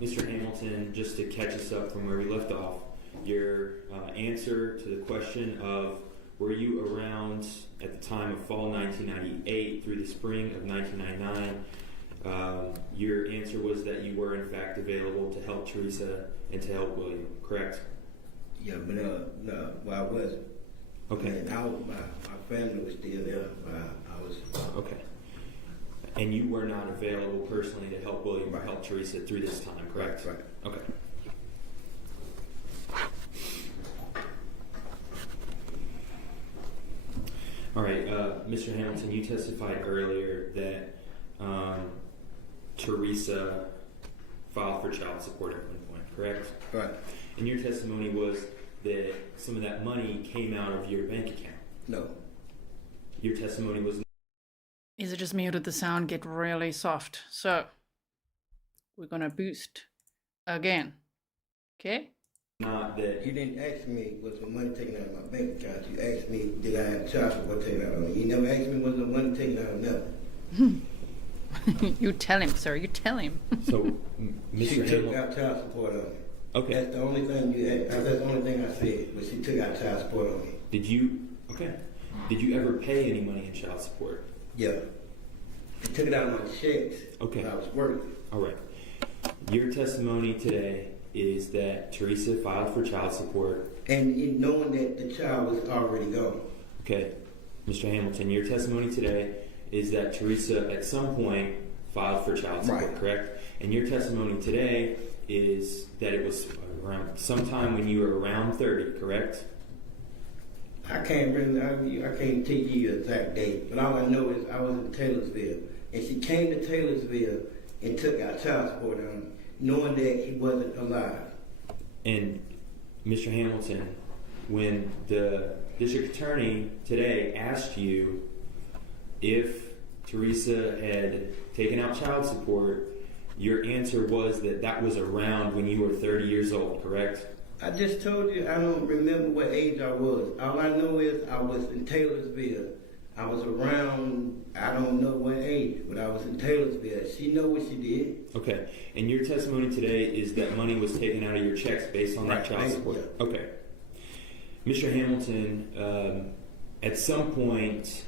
Mr. Hamilton, just to catch us up from where we left off, your answer to the question of were you around at the time of fall 1998 through the spring of 1999, your answer was that you were in fact available to help Teresa and to help William, correct? Yeah, but no, well, I wasn't. Okay. And my family was still there. I was. Okay. And you were not available personally to help William or help Teresa through this time, correct? Right. Okay. All right, Mr. Hamilton, you testified earlier that Teresa filed for child support at one point, correct? Right. And your testimony was that some of that money came out of your bank account. No. Your testimony was... Is it just me or did the sound get really soft? So, we're going to boost again. Okay? Not that... You didn't ask me was the money taken out of my bank account. You asked me did I have child support taken out of me. You never asked me was the money taken out of nothing. You tell him, sir. You tell him. So, Mr. She took out child support on me. Okay. That's the only thing you asked. That's the only thing I said was she took out child support on me. Did you... Okay. Did you ever pay any money in child support? Yeah. They took it out of my checks. Okay. When I was working. All right. Your testimony today is that Teresa filed for child support. And knowing that the child was already gone. Okay. Mr. Hamilton, your testimony today is that Teresa at some point filed for child support, correct? And your testimony today is that it was around sometime when you were around 30, correct? I can't take you the exact date, but all I know is I was in Taylorsville, and she came to Taylorsville and took out child support on him, knowing that he wasn't alive. And Mr. Hamilton, when the district attorney today asked you if Teresa had taken out child support, your answer was that that was around when you were 30 years old, correct? I just told you I don't remember what age I was. All I know is I was in Taylorsville. I was around, I don't know what age, but I was in Taylorsville. She know what she did. Okay. And your testimony today is that money was taken out of your checks based on that child support? Yeah. Okay. Mr. Hamilton, at some point,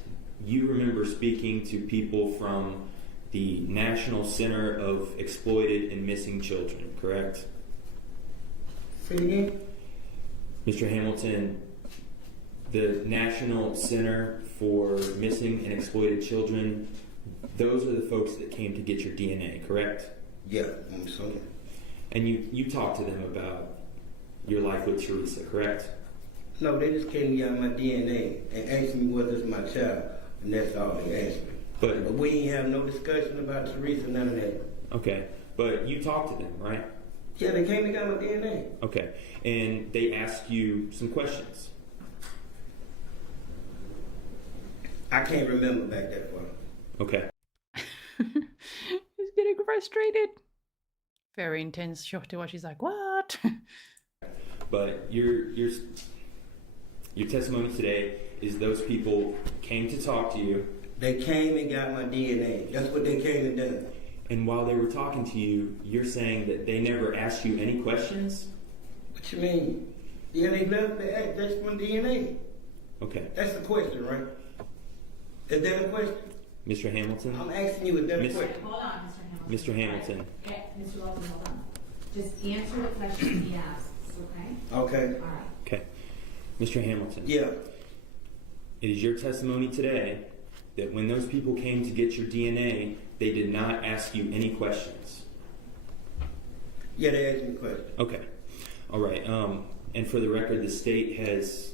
you remember speaking to people from the National Center of Exploited and Missing Children, correct? Say it again? Mr. Hamilton, the National Center for Missing and Exploited Children, those are the folks that came to get your DNA, correct? Yeah, I'm sorry. And you talked to them about your life with Teresa, correct? No, they just came and got my DNA and asked me whether it's my child, and that's all they asked me. But we ain't have no discussion about Teresa, none of that. Okay, but you talked to them, right? Yeah, they came and got my DNA. Okay, and they asked you some questions. I can't remember back that far. Okay. He's getting frustrated. Very intense shock to watch. She's like, what? But your testimony today is those people came to talk to you. They came and got my DNA. That's what they came and done. And while they were talking to you, you're saying that they never asked you any questions? What you mean? Yeah, they left. That's my DNA. Okay. That's the question, right? Is that a question? Mr. Hamilton? I'm asking you, is that a question? Hold on, Mr. Hamilton. Mr. Hamilton. Okay, Mr. Wilson, hold on. Just answer the question he asks, okay? Okay. All right. Okay. Mr. Hamilton. Yeah. It is your testimony today that when those people came to get your DNA, they did not ask you any questions. Yeah, they asked me questions. Okay. All right. And for the record, the state has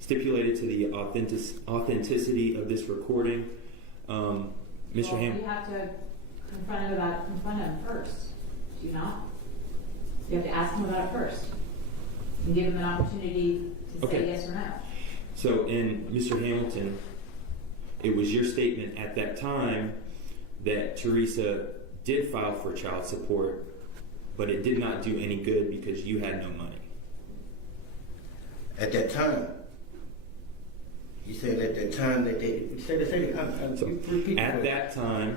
stipulated to the authenticity of this recording. Mr. You have to confront him first. Do you not? You have to ask him about it first and give him an opportunity to say yes or no. So, Mr. Hamilton, it was your statement at that time that Teresa did file for child support, but it did not do any good because you had no money. At that time? You said at that time that they said at that time,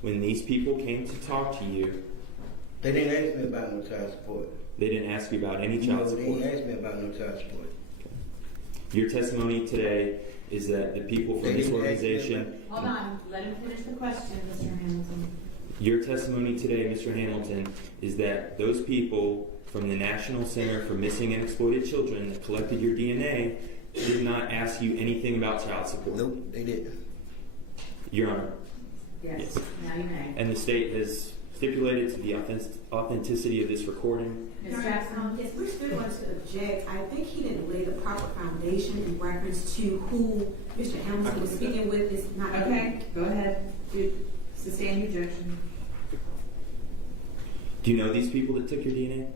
when these people came to talk to you, they didn't ask me about no child support. They didn't ask you about any child support? No, they didn't ask me about no child support. Okay. Your testimony today is that the people from this organization... Hold on, let him finish the question, Mr. Hamilton. Your testimony today, Mr. Hamilton, is that those people from the National Center for Missing and Exploited Children that collected your DNA did not ask you anything about child support? Nope, they didn't. Your Honor. Yes. Now you may. And the state has stipulated to the authenticity of this recording. Ms. Jackson? Yes, we're still going to object. I think he didn't lay the proper foundation in reference to who Mr. Hamilton was speaking with. Is not okay. Go ahead. Sustain the objection. Do you know these people that took your DNA?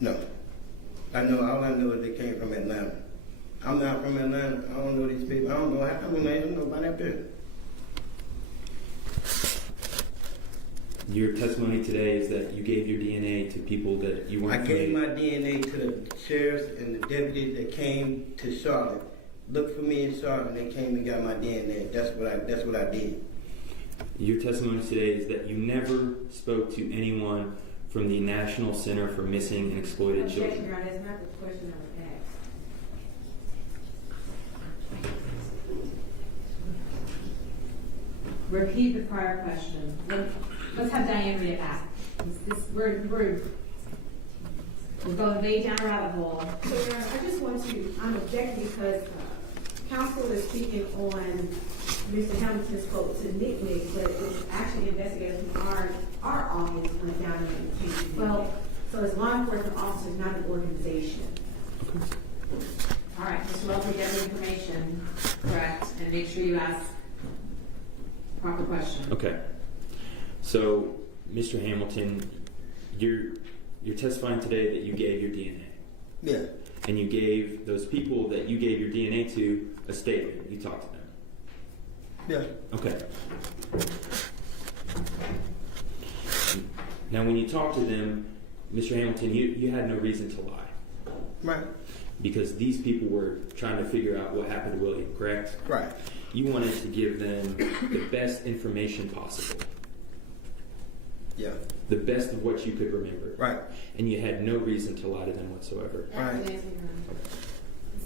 No. All I know is they came from Atlanta. I'm not from Atlanta. I don't know these people. I don't know nobody up there. Your testimony today is that you gave your DNA to people that you weren't I gave my DNA to the sheriffs and the deputies that came to Charlotte. Looked for me in Charlotte, and they came and got my DNA. That's what I did. Your testimony today is that you never spoke to anyone from the National Center for Missing and Exploited Children. Your Honor, that's not the question I was asked. repeat the prior question. Let's have Diane read it back. We're going way down a rabbit hole. So, Your Honor, I just want to, I'm objecting because counsel is speaking on Mr. Hamilton's quote to NCMEC, but it's actually investigators from our office down in the case. Well, so it's law enforcement officers, not an organization. All right, Mr. Welty, get the information correct and make sure you ask proper question. Okay. So, Mr. Hamilton, you're testifying today that you gave your DNA. Yeah. And you gave those people that you gave your DNA to a statement. You talked to them. Yeah. Okay. Now, when you talked to them, Mr. Hamilton, you had no reason to lie. Right. Because these people were trying to figure out what happened to William, correct? Right. You wanted to give them the best information possible. Yeah. The best of what you could remember. Right. And you had no reason to lie to them whatsoever. Right.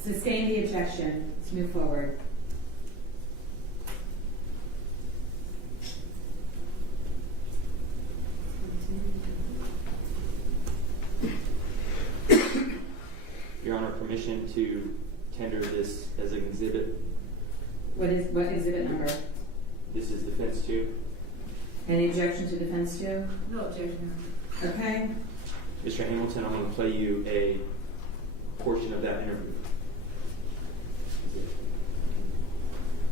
Sustain the objection. Let's move forward. Your Honor, permission to tender this as an exhibit. What exhibit number? This is defense 2. Any objection to defense 2? No objection. Okay. Mr. Hamilton, I'm going to play you a portion of that interview.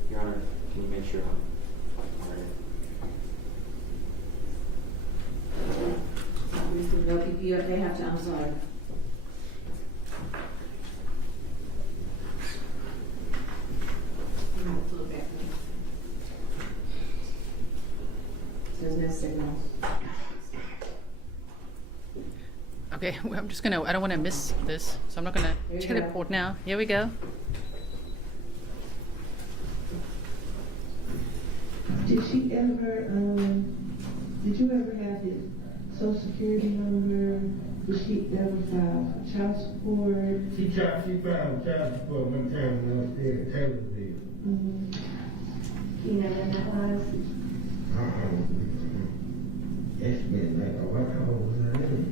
Your Honor, can you make sure I'm all right? They have to, I'm sorry. There's no signal. Okay, well, I'm just gonna, I don't wanna miss this, so I'm not gonna teleport now. Here we go. Did she ever, did you ever have his social security number? Did she ever file for child support? She filed child support one time when I was there at Taylorville. You know when that was? It's been like, how old was I then?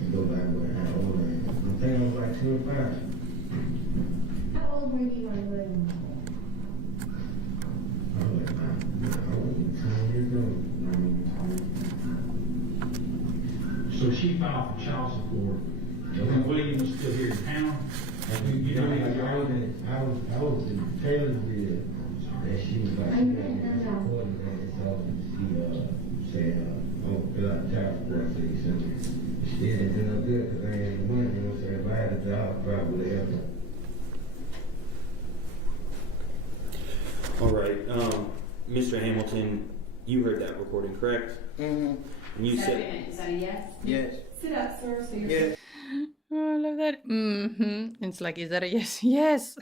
I go back with how old I am. I think I was like 25. How old were you when William? I was like 10 years old. So she filed for child support. When William was still here in town, I was in Taylorsville, and she was like, recording that, so she said, oh, fill out child support, so you sent me. She didn't do no good, because I ain't the money, you know, so if I had a job, probably ever. All right. Mr. Hamilton, you heard that recording, correct? Mm-hmm. And you said... Is that a yes? Yes. Sit up, sir, so you're... Yes. Oh, I love that. Mm-hmm. It's like, is that a yes? Yes.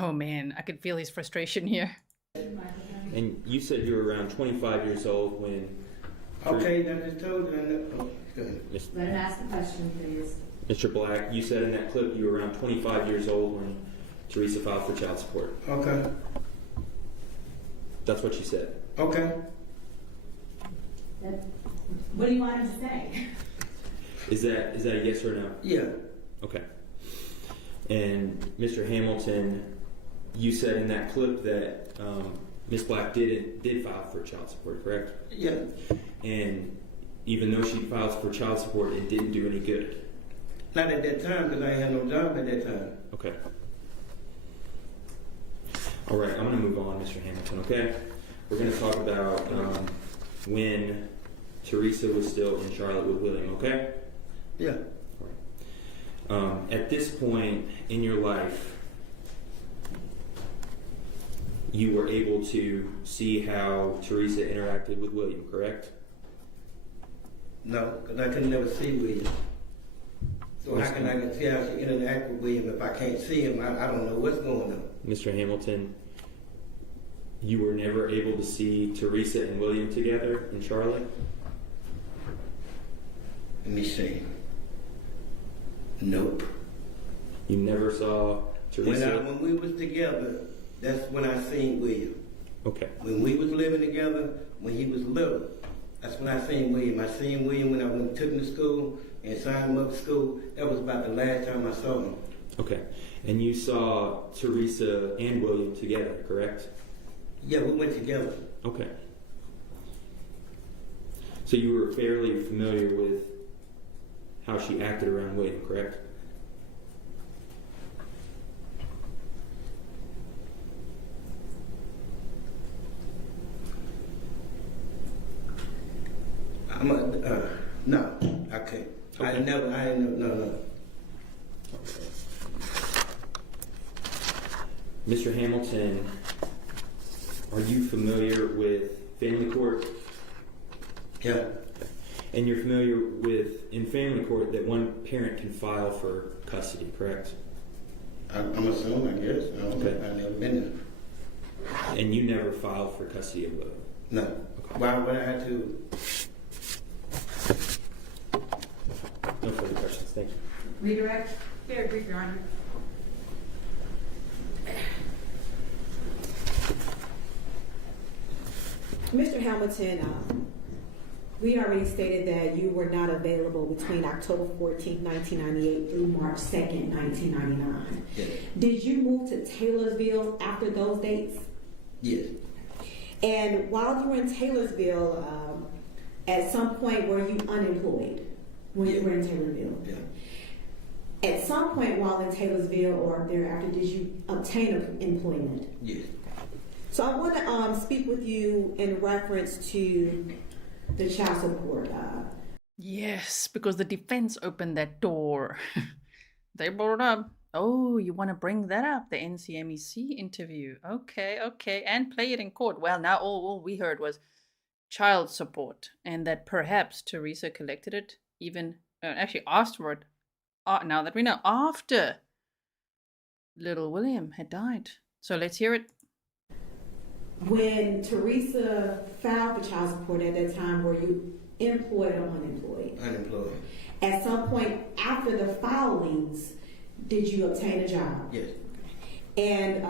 Oh man, I could feel his frustration here. And you said you were around 25 years old when... Okay, I just told you. Oh, good. Let him ask the question, please. Mr. Black, you said in that clip you were around 25 years old when Teresa filed for child support. Okay. That's what you said. Okay. What do you want him to say? Is that a yes or no? Yeah. Okay. And Mr. Hamilton, you said in that clip that Ms. Black did file for child support, correct? Yeah. And even though she filed for child support, it didn't do any good. Not at that time, because I had no job at that time. Okay. All right, I'm going to move on, Mr. Hamilton, okay? We're going to talk about when Teresa was still in Charlotte with William, okay? Yeah. All right. At this point in your life, you were able to see how Teresa interacted with William, correct? No, because I could never see William. So how can I see how she interact with William if I can't see him? I don't know what's going on. Mr. Hamilton, you were never able to see Teresa and William together in Charlotte? Let me see. Nope. You never saw Teresa? When we was together, that's when I seen William. Okay. When we was living together, when he was little, that's when I seen William. I seen William when I took him to school and signed him up to school. That was about the last time I saw him. Okay. And you saw Teresa and William together, correct? Yeah, we went together. Okay. So you were fairly familiar with how she acted around William, correct? No, I can't. Okay. I didn't know, no. Mr. Hamilton, are you familiar with family court? Yeah. And you're familiar with, in family court, that one parent can file for custody, correct? I'm assuming, I guess. Okay. I've never been there. And you never filed for custody of William? No. Okay. Why would I have to? No further questions, thank you. Redirect? Very brief, Your Honor. Mr. Hamilton, we already stated that you were not available between October 14th, 1998 through March 2nd, 1999. Yes. Did you move to Taylorsville after those dates? Yes. And while you were in Taylorsville, at some point were you unemployed when you were in Taylorsville? Yeah. At some point while in Taylorsville or thereafter, did you obtain employment? Yes. So I want to speak with you in reference to the child support. Yes, because the defense opened that door. They brought it up. Oh, you want to bring that up? The NCMEC interview. Okay. And play it in court. Well, now all we heard was child support and that perhaps Teresa collected it, even actually asked for it, now that we know, after little William had died. So let's hear it. When Teresa filed for child support at that time, were you employed or unemployed? Unemployed. At some point after the filings, did you obtain a job? Yes. And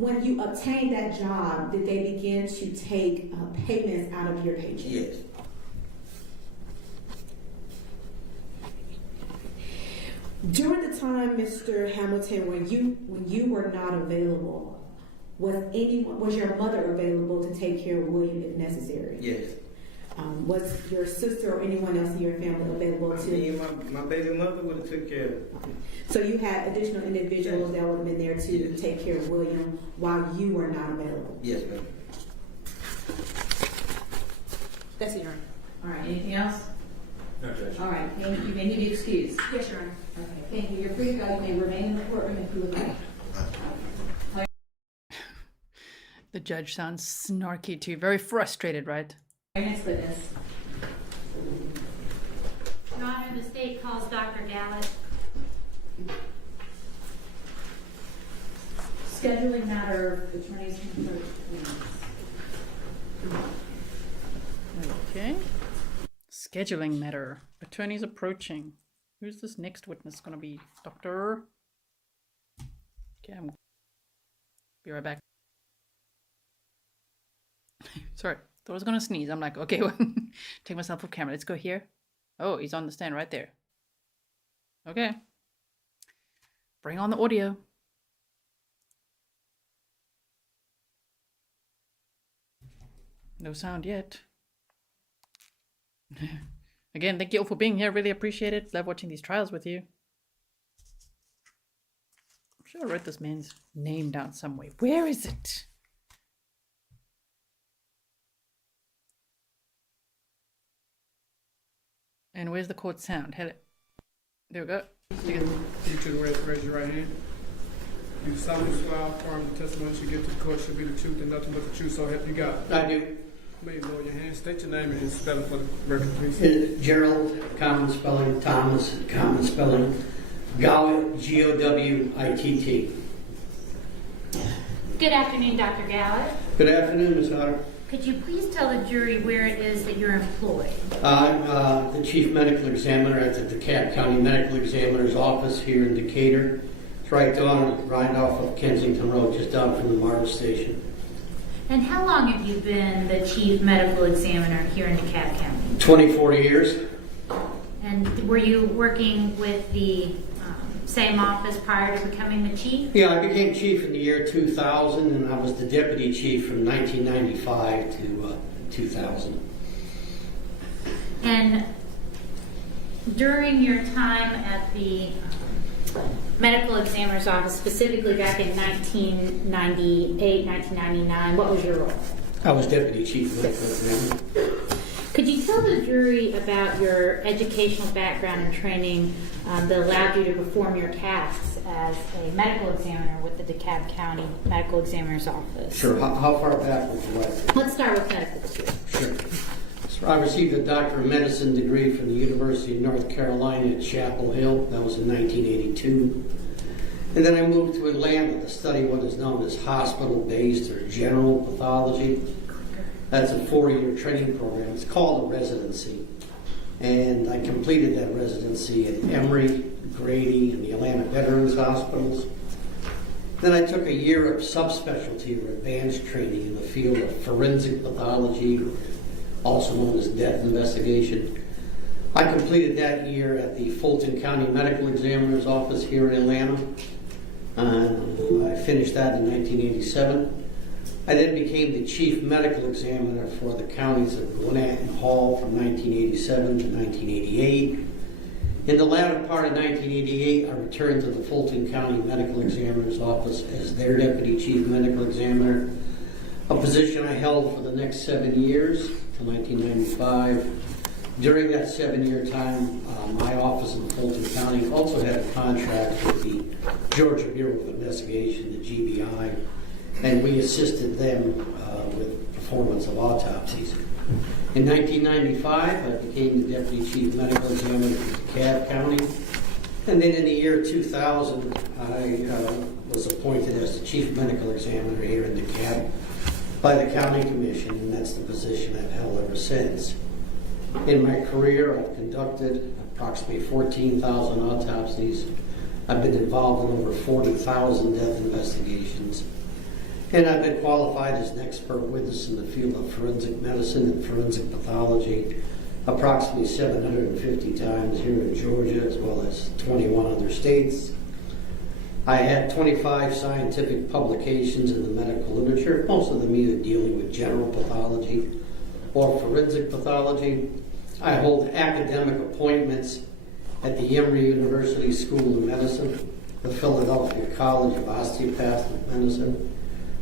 when you obtained that job, did they begin to take payments out of your paycheck? Yes. During the time, Mr. Hamilton, when you were not available, was your mother available to take care of William if necessary? Yes. Was your sister or anyone else in your family available to? Me and my baby mother would have took care of it. So you had additional individuals that would have been there to take care of William while you were not available? Yes, ma'am. That's it, Your Honor. All right, anything else? No, Judge. All right, thank you. May you be excused? Yes, Your Honor. Okay, thank you. You're free to go. You may remain in the courtroom if you would like. The judge sounds snarky too. Very frustrated, right? Next witness. Your Honor, the state calls Dr. Gowitt. Scheduling matter, attorneys can approach, please. Okay. Scheduling matter. Attorneys approaching. Who's this next witness going to be? Doctor? Okay, I'm... Be right back. Sorry, thought I was going to sneeze. I'm like, okay, well, take myself off camera. Let's go here. Oh, he's on the stand right there. Okay. Bring on the audio. No sound yet. Again, thank you all for being here. Really appreciate it. Love watching these trials with you. I'm sure I wrote this man's name down somewhere. Where is it? And where's the court sound? There we go. You to raise your right hand. You solemnly swear affirm the testimony you give to the court should be the truth and nothing but the truth, so help you God. I do. May you lower your hand. State your name and spell it for the record, please. Gerald, common spelling. Thomas, common spelling. Gowitt, Gowitt. Good afternoon, Dr. Gowitt. Good afternoon, Ms. Otter. Could you please tell the jury where it is that you're employed? I'm the chief medical examiner at the DeKalb County Medical Examiner's office here in Decatur. It's right off of Kensington Road, just down from the MARTA station. And how long have you been the chief medical examiner here in DeKalb County? 24 years. And were you working with the same office prior to becoming the chief? Yeah, I became chief in the year 2000, and I was the deputy chief from 1995 to 2000. And during your time at the medical examiner's office, specifically back in 1998, 1999, what was your role? I was deputy chief medical examiner. Could you tell the jury about your educational background and training that allowed you to perform your tasks as a medical examiner with the DeKalb County Medical Examiner's Office? Sure. How far back would you like? Let's start with medical school. Sure. So I received a Doctor of Medicine degree from the University of North Carolina at Chapel Hill. That was in 1982. And then I moved to Atlanta to study what is known as hospital-based or general pathology. That's a 4-year training program. It's called a residency. And I completed that residency at Emory, Grady, and the Atlanta Veterans Hospitals. Then I took a year of subspecialty or advanced training in the field of forensic pathology, also known as death investigation. I completed that year at the Fulton County Medical Examiner's Office here in Atlanta. I finished that in 1987. I then became the chief medical examiner for the counties of Gwinnett and Hall from 1987 to 1988. In the latter part of 1988, I returned to the Fulton County Medical Examiner's Office as their deputy chief medical examiner, a position I held for the next 7 years, till 1995. During that 7-year time, my office in Fulton County also had a contract with the Georgia Bureau of Investigation, the GBI, and we assisted them with performance of autopsies. In 1995, I became the deputy chief medical examiner for DeKalb County, and then in the year 2000, I was appointed as the chief medical examiner here in DeKalb by the county commission, and that's the position I've held ever since. In my career, I've conducted approximately 14,000 autopsies. I've been involved in over 40,000 death investigations. And I've been qualified as an expert witness in the field of forensic medicine and forensic pathology approximately 750 times here in Georgia, as well as 21 other states. I had 25 scientific publications in the medical literature, most of them either dealing with general pathology or forensic pathology. I hold academic appointments at the Emory University School of Medicine, the Philadelphia College of Osteopathic Medicine,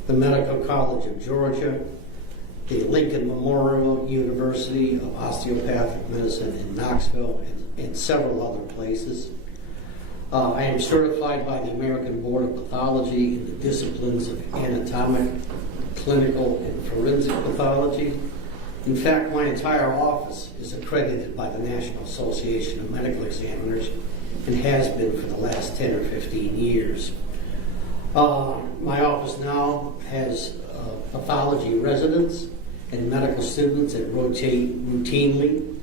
the Medical College of Georgia, the Lincoln Memorial University of Osteopathic Medicine in Knoxville, and several other places. I am certified by the American Board of Pathology in the disciplines of anatomic, clinical, and forensic pathology. In fact, my entire office is accredited by the National Association of Medical Examiners and has been for the last 10 or 15 years. My office now has pathology residents and medical students that rotate routinely.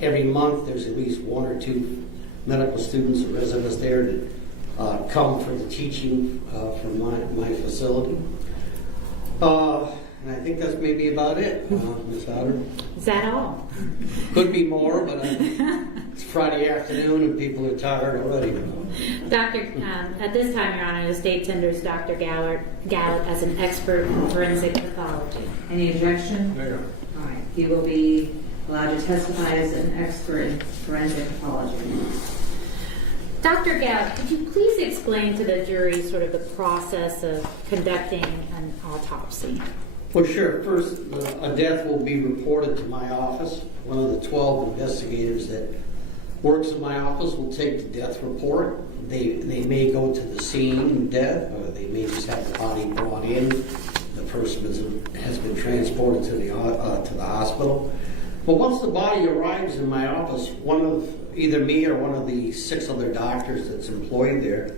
Every month there's at least 1 or 2 medical students and residents there that come for the teaching from my facility. And I think that's maybe about it, Ms. Otter. Is that all? Could be more, but it's Friday afternoon and people are tired already. Doctor, at this time, Your Honor, the state tenders Dr. Gowitt as an expert in forensic pathology. Any objection? No. All right. He will be allowed to testify as an expert in forensic pathology. Dr. Gowitt, could you please explain to the jury sort of the process of conducting an autopsy? Well, sure. First, a death will be reported to my office. One of the 12 investigators that works in my office will take the death report. They may go to the scene of death, or they may just have the body brought in. The person has been transported to the hospital. But once the body arrives in my office, one of either me or one of the 6 other doctors that's employed there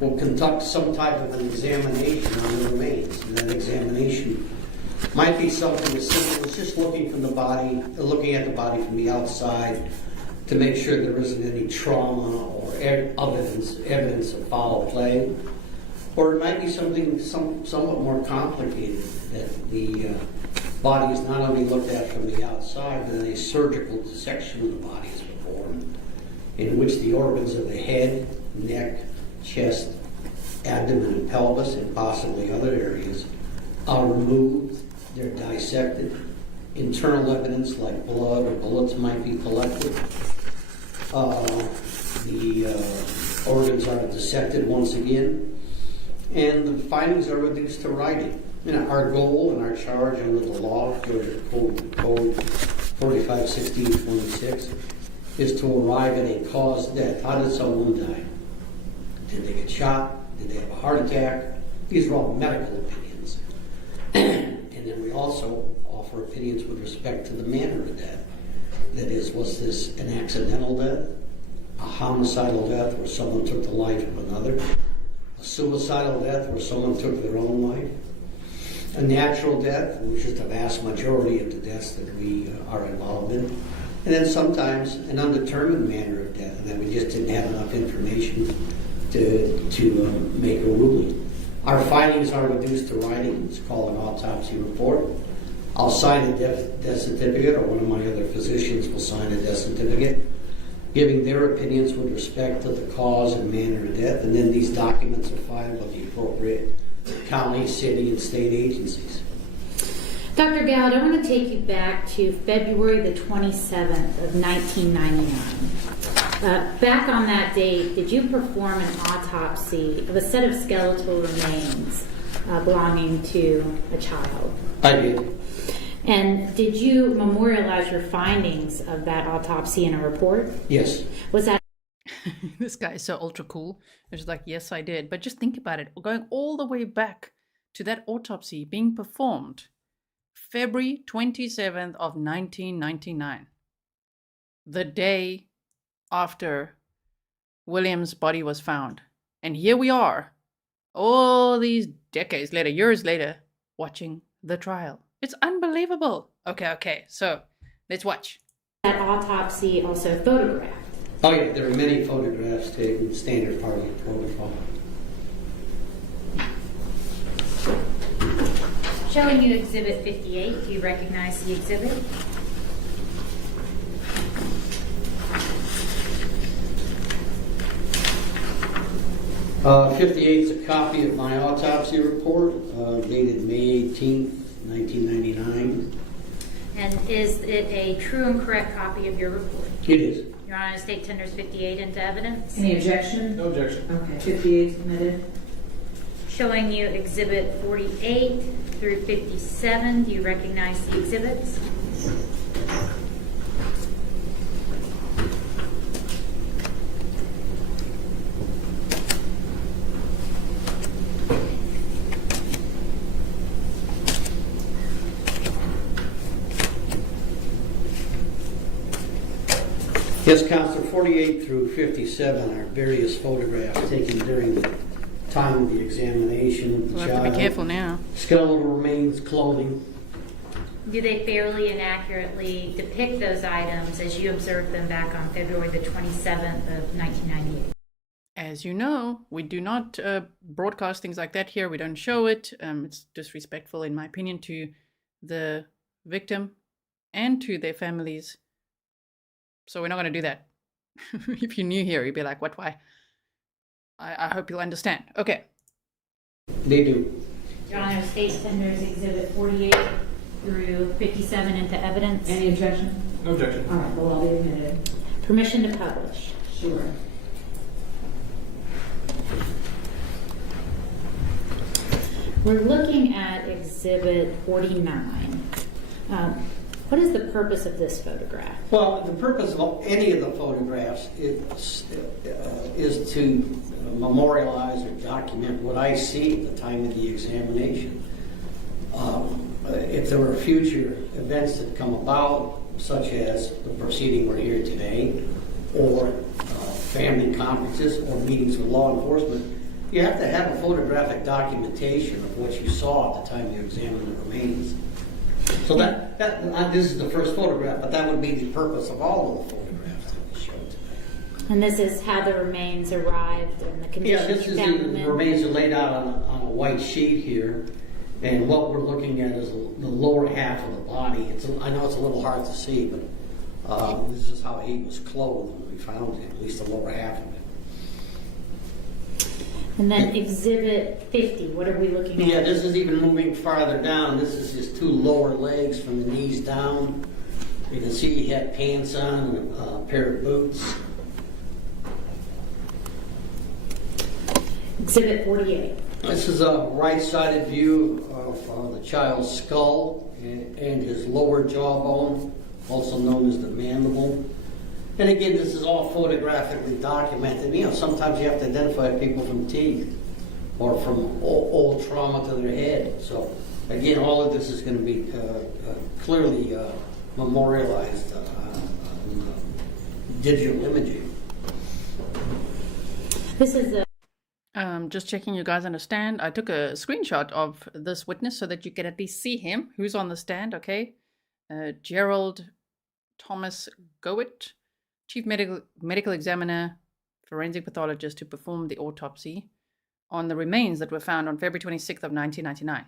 will conduct some type of an examination on the remains. And that examination might be something as simple as just looking at the body from the outside to make sure there isn't any trauma or evidence of foul play. Or it might be something somewhat more complicated, that the body is not only looked at from the outside, but a surgical dissection of the body is performed, in which the organs of the head, neck, chest, abdomen, and pelvis, and possibly other areas, are removed. They're dissected. Internal evidence like blood or bullets might be collected. The organs are dissected once again, and the findings are reduced to writing. Our goal and our charge under the law, Georgia Code 45-16-26, is to arrive at a cause of death. How did someone die? Did they get shot? Did they have a heart attack? These are all medical opinions. And then we also offer opinions with respect to the manner of death. That is, was this an accidental death? A homicidal death where someone took the life of another? A suicidal death where someone took their own life? A natural death, which is the vast majority of the deaths that we are involved in. And then sometimes an undetermined manner of death, and that we just didn't have enough information to make a ruling. Our findings are reduced to writing. It's called an autopsy report. I'll sign a death certificate, or one of my other physicians will sign a death certificate, giving their opinions with respect to the cause and manner of death, and then these documents are filed with the appropriate county, city, and state agencies. Dr. Gowitt, I want to take you back to February the 27th of 1999. Back on that date, did you perform an autopsy of a set of skeletal remains belonging to a child? I did. And did you memorialize your findings of that autopsy in a report? Yes. Was that... This guy is so ultra cool. It's like, yes, I did. But just think about it. Going all the way back to that autopsy being performed February 27th of 1999. The day after William's body was found. And here we are, all these decades later, years later, watching the trial. It's unbelievable. Okay, so let's watch. That autopsy also photographed. Oh yeah, there are many photographs taken, standard part of the protocol. Showing you Exhibit 58, do you recognize the exhibit? Uh, 58 is a copy of my autopsy report, dated May 18th, 1999. And is it a true and correct copy of your report? It is. Your Honor, State tenders 58 into evidence. Any objection? No objection. Okay, 58 submitted. Showing you Exhibit 48 through 57, do you recognize the exhibits? Yes, Counselor, 48 through 57 are various photographs taken during the time of the examination. We'll have to be careful now. Skeletal remains, clothing. Do they fairly and accurately depict those items as you observed them back on February the 27th of 1998? As you know, we do not broadcast things like that here. We don't show it. It's disrespectful, in my opinion, to the victim and to their families. So we're not going to do that. If you're new here, you'd be like, what, why? I hope you'll understand. Okay. They do. Your Honor, State tenders Exhibit 48 through 57 into evidence. Any objection? No objection. All right, well, I'll be admitted. Permission to publish. Sure. We're looking at Exhibit 49. What is the purpose of this photograph? Well, the purpose of any of the photographs is to memorialize or document what I see at the time of the examination. If there were future events that come about, such as the proceeding we're here today, or family conferences or meetings with law enforcement, you have to have a photographic documentation of what you saw at the time you examined the remains. So this is the first photograph, but that would be the purpose of all of the photographs that we showed today. And this is how the remains arrived and the condition Yeah, this you is found the them in? remains are laid out on a white sheet here, and what we're looking at is the lower half of the body. I know it's a little hard to see, but this is how he was clothed when we found him, at least the lower half of it. And then Exhibit 50, what are we looking at? Yeah, this is even moving farther down. This is his two lower legs from the knees down. You can see he had pants on and a pair of boots. Exhibit 48. This is a right-sided view of the child's skull and his lower jawbone, also known as the mandible. And again, this is all photographically documented. You know, sometimes you have to identify people from teeth or from old trauma to their head. So again, all of this is going to be clearly memorialized digital imaging. This is the just checking you guys understand. I took a screenshot of this witness so that you can at least see him, who's on the stand, okay? Gerald Thomas Gowitt, Chief Medical Examiner, Forensic Pathologist who performed the autopsy on the remains that were found on February 26th of 1999.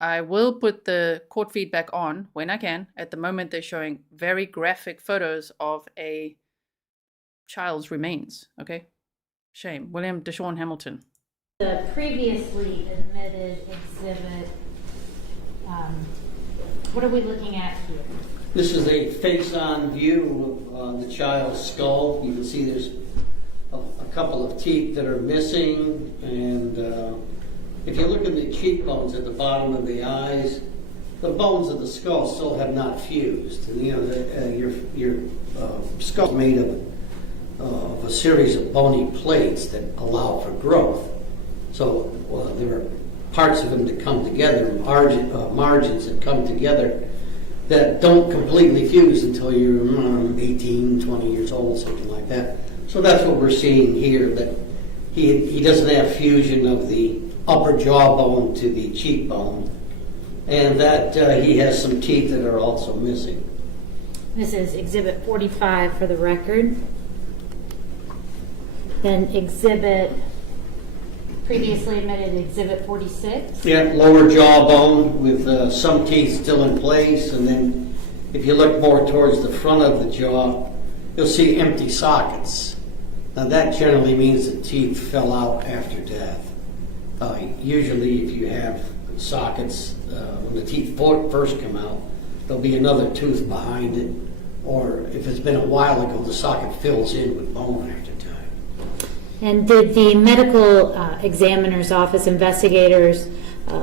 I will put the court feedback on when I can. At the moment, they're showing very graphic photos of a child's remains, okay? Shame. William DaShawn Hamilton. the previously admitted exhibit. What are we looking at here? This is a face-on view of the child's skull. You can see there's a couple of teeth that are missing, and if you look at the cheekbones at the bottom of the eyes, the bones of the skull still have not fused. And you know, your skull is made of a series of bony plates that allow for growth. So there are parts of them that come together, margins that come together that don't completely fuse until you're 18, 20 years old, something like that. So that's what we're seeing here, that he doesn't have fusion of the upper jawbone to the cheekbone, and that he has some teeth that are also missing. This is Exhibit 45 for the record. Then previously admitted Exhibit 46. Yeah, lower jawbone with some teeth still in place, and then if you look more towards the front of the jaw, you'll see empty sockets. Now that generally means the teeth fell out after death. Usually if you have sockets, when the teeth first come out, there'll be another tooth behind it, or if it's been a while ago, the socket fills in with bone after time. And did the medical examiner's office investigators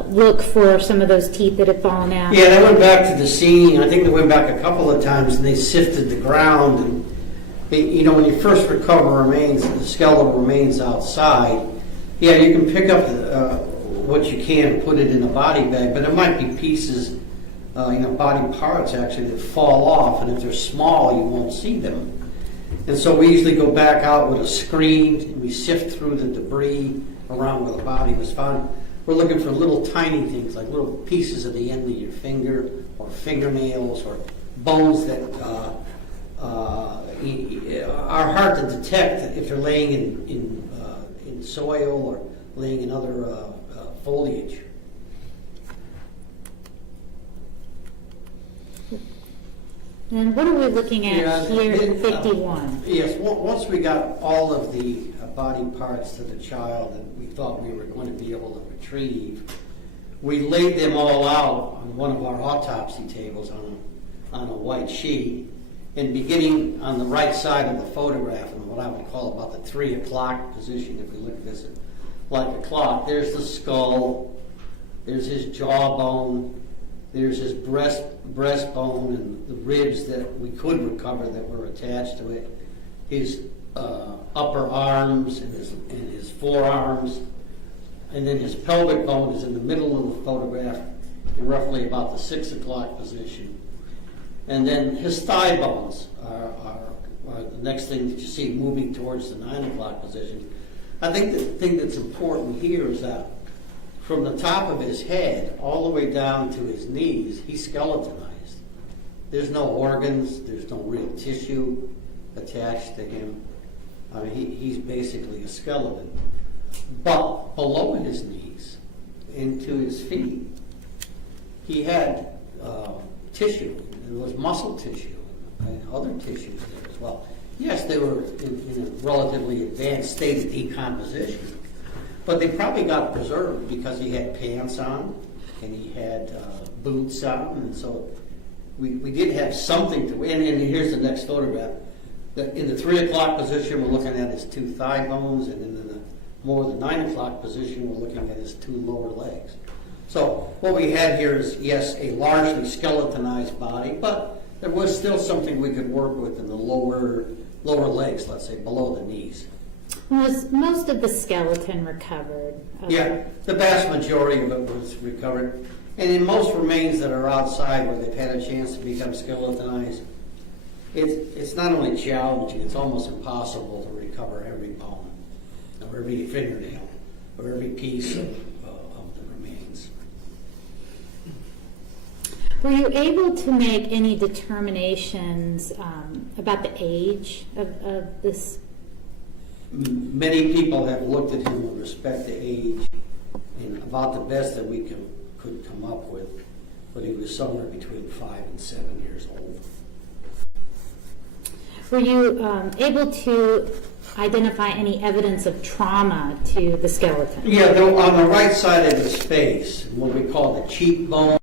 look for some of those teeth that had fallen out? Yeah, they went back to the scene. I think they went back a couple of times, and they sifted the ground. And you know, when you first recover remains, the skeletal remains outside, yeah, you can pick up what you can and put it in a body bag, but there might be pieces, body parts actually that fall off, and if they're small, you won't see them. And so we usually go back out with a screen, and we sift through the debris around where the body was found. We're looking for little tiny things, like little pieces at the end of your finger, or fingernails, or bones that are hard to detect if they're laying in soil or laying in other foliage. And what are we looking at here in 51? Yes, once we got all of the body parts to the child that we thought we were going to be able to retrieve, we laid them all out on one of our autopsy tables on a white sheet, and beginning on the right side of the photograph, in what I would call about the 3 o'clock position, if we look at this like a clock, there's the skull, there's his jawbone, there's his breastbone and the ribs that we could recover that were attached to it, his upper arms and his forearms, and then his pelvic bone is in the middle of the photograph in roughly about the 6 o'clock position. And then his thigh bones are the next thing that you see moving towards the 9 o'clock position. I think the thing that's important here is that from the top of his head all the way down to his knees, he's skeletonized. There's no organs, there's no real tissue attached to him. I mean, he's basically a skeleton. But below his knees, into his feet, he had tissue. There was muscle tissue and other tissues there as well. Yes, they were in a relatively advanced state of decomposition, but they probably got preserved because he had pants on and he had boots on, and so we did have something to. And here's the next photograph. In the 3 o'clock position, we're looking at his 2 thigh bones, and in the more than 9 o'clock position, we're looking at his 2 lower legs. So what we had here is, yes, a largely skeletonized body, but there was still something we could work with in the lower legs, let's say, below the knees. Was most of the skeleton recovered? Yeah, the vast majority of it was recovered. And in most remains that are outside where they've had a chance to become skeletonized, it's not only challenging, it's almost impossible to recover every bone, or every fingernail, or every piece of the remains. Were you able to make any determinations about the age of this? Many people have looked at him with respect to age, and about the best that we could come up with, but he was somewhere between 5 and 7 years old. Were you able to identify any evidence of trauma to the skeleton? Yeah, on the right side of his face, what we call the cheekbone.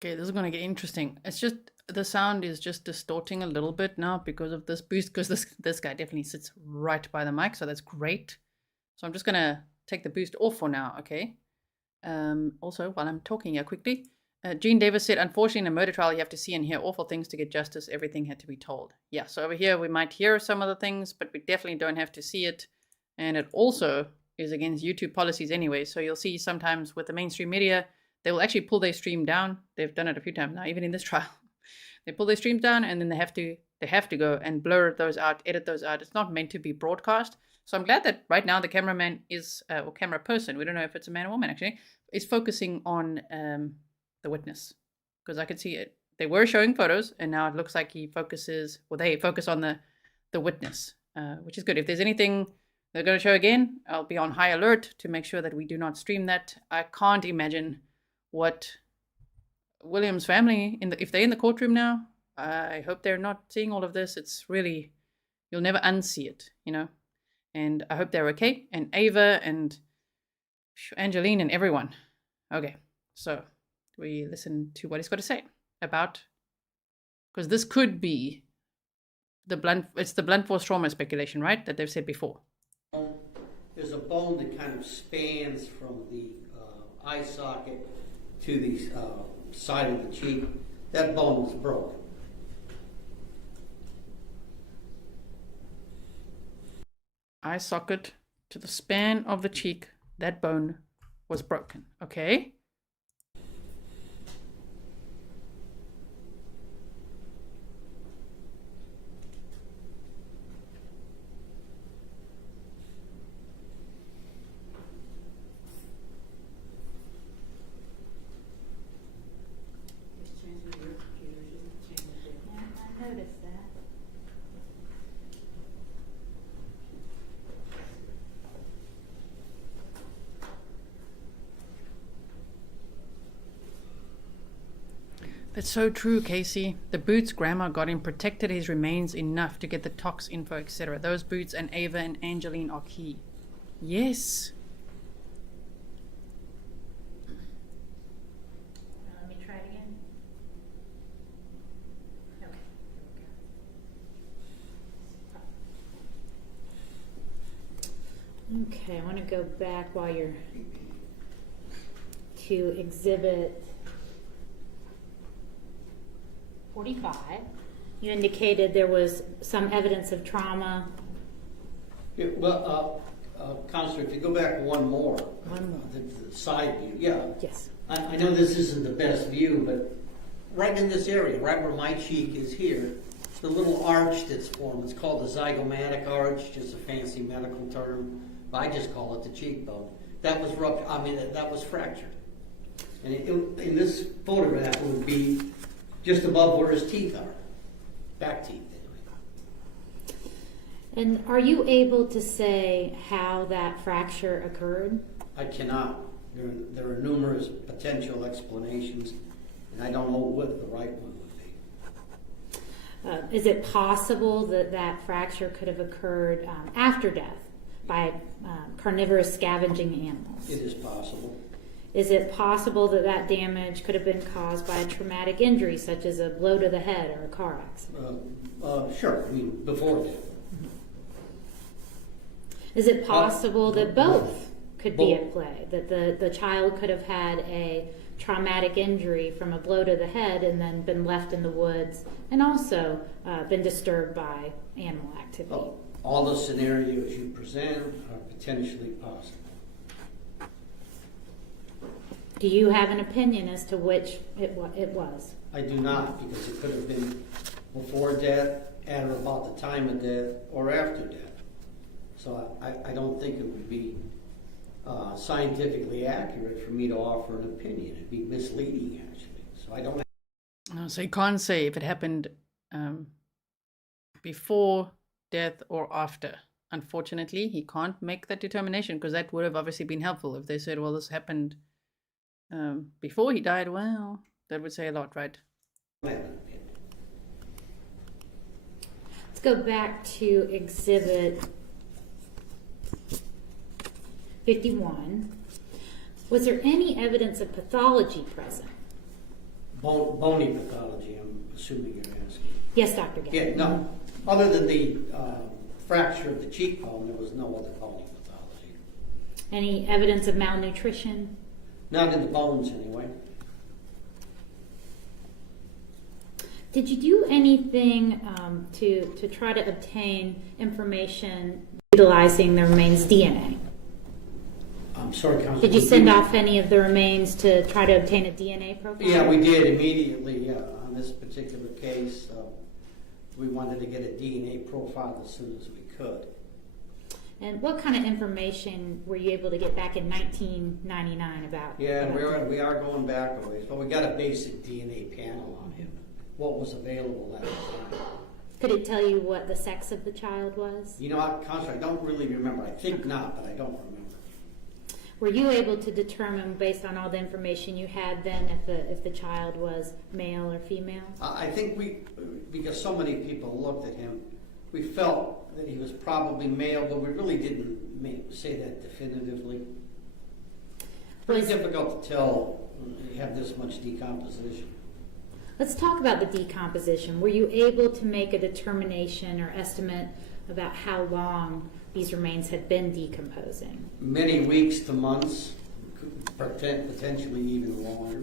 Okay, this is going to get interesting. It's just, the sound is just distorting a little bit now because of this boost, because this guy definitely sits right by the mic, so that's great. So I'm just going to take the boost off for now, okay? Also, while I'm talking here quickly, Jean Davis said, unfortunately, in a murder trial, you have to see and hear awful things to get justice. Everything had to be told. Yeah, so over here, we might hear some of the things, but we definitely don't have to see it. And it also is against YouTube policies anyway. So you'll see sometimes with the mainstream media, they will actually pull their stream down. They've done it a few times now, even in this trial. They pull their streams down, and then they have to go and blur those out, edit those out. It's not meant to be broadcast. So I'm glad that right now the cameraman is, or camera person, we don't know if it's a man or woman actually, is focusing on the witness, because I could see it. They were showing photos, and now it looks like they focus on the witness, which is good. If there's anything they're going to show again, I'll be on high alert to make sure that we do not stream that. I can't imagine what William's family, if they're in the courtroom now, I hope they're not seeing all of this. It's really, you'll never unsee it, you know. And I hope they're okay. And Ava and Angeline and everyone. Okay, so we listen to what he's got to say about, because this could be it's the blunt force trauma speculation, right? That they've said before. There's a bone that kind of spans from the eye socket to the side of the cheek. That bone was broken. Eye socket to the span of the cheek, that bone was broken. Okay. I noticed that. That's so true, Casey. The boots grandma got him protected his remains enough to get the tox info, etc. Those boots and Ava and Angeline are key. Yes. Let me try it again. Okay, I want to go back while you're to exhibit 45. You indicated there was some evidence of trauma. Yeah, well, Counselor, if you go back one more, the side view, yeah. Yes. I know this isn't the best view, but right in this area, right where my cheek is here, the little arch that's formed, it's called the zygomatic arch, just a fancy medical term. I just call it the cheekbone. That was ruptured. I mean, that was fractured. And in this photograph, it would be just above where his teeth are, back teeth. And are you able to say how that fracture occurred? I cannot. There are numerous potential explanations, and I don't know what the right one would be. Is it possible that that fracture could have occurred after death by carnivorous scavenging animals? It is possible. Is it possible that that damage could have been caused by a traumatic injury, such as a blow to the head or a car accident? Sure, I mean, before death. Is it possible that both could be both. at play? That the child could have had a traumatic injury from a blow to the head and then been left in the woods and also been disturbed by animal activity? All the scenarios you present are potentially possible. Do you have an opinion as to which it was? I do not, because it could have been before death, at or about the time of death, or after death. So I don't think it would be scientifically accurate for me to offer an opinion. It'd be misleading, actually. So I don't. So you can't say if it happened before death or after. Unfortunately, he can't make that determination, because that would have obviously been helpful if they said, well, this happened before he died. Well, that would say a lot, right? Let's go back to Exhibit 51. Was there any evidence of pathology present? Bony pathology, I'm assuming you're asking. Yes, Dr. Gay. Yeah, no. Other than the fracture of the cheekbone, there was no other bony pathology. Any evidence of malnutrition? Not in the bones, anyway. Did you do anything to try to obtain information utilizing the remains' DNA? I'm sorry, Counsel. Did you send off any of the remains to try to obtain a DNA profile? Yeah, we did immediately on this particular case. We wanted to get a DNA profile as soon as we could. And what kind of information were you able to get back in 1999 about? Yeah, we are going back a ways, but we got a basic DNA panel on him. What was available at the time. Could it tell you what the sex of the child was? You know, Counselor, I don't really remember. I think not, but I don't remember. Were you able to determine, based on all the information you had then, if the child was male or female? I think because so many people looked at him, we felt that he was probably male, but we really didn't say that definitively. Pretty difficult to tell when you have this much decomposition. Let's talk about the decomposition. Were you able to make a determination or estimate about how long these remains had been decomposing? Many weeks to months, potentially even longer.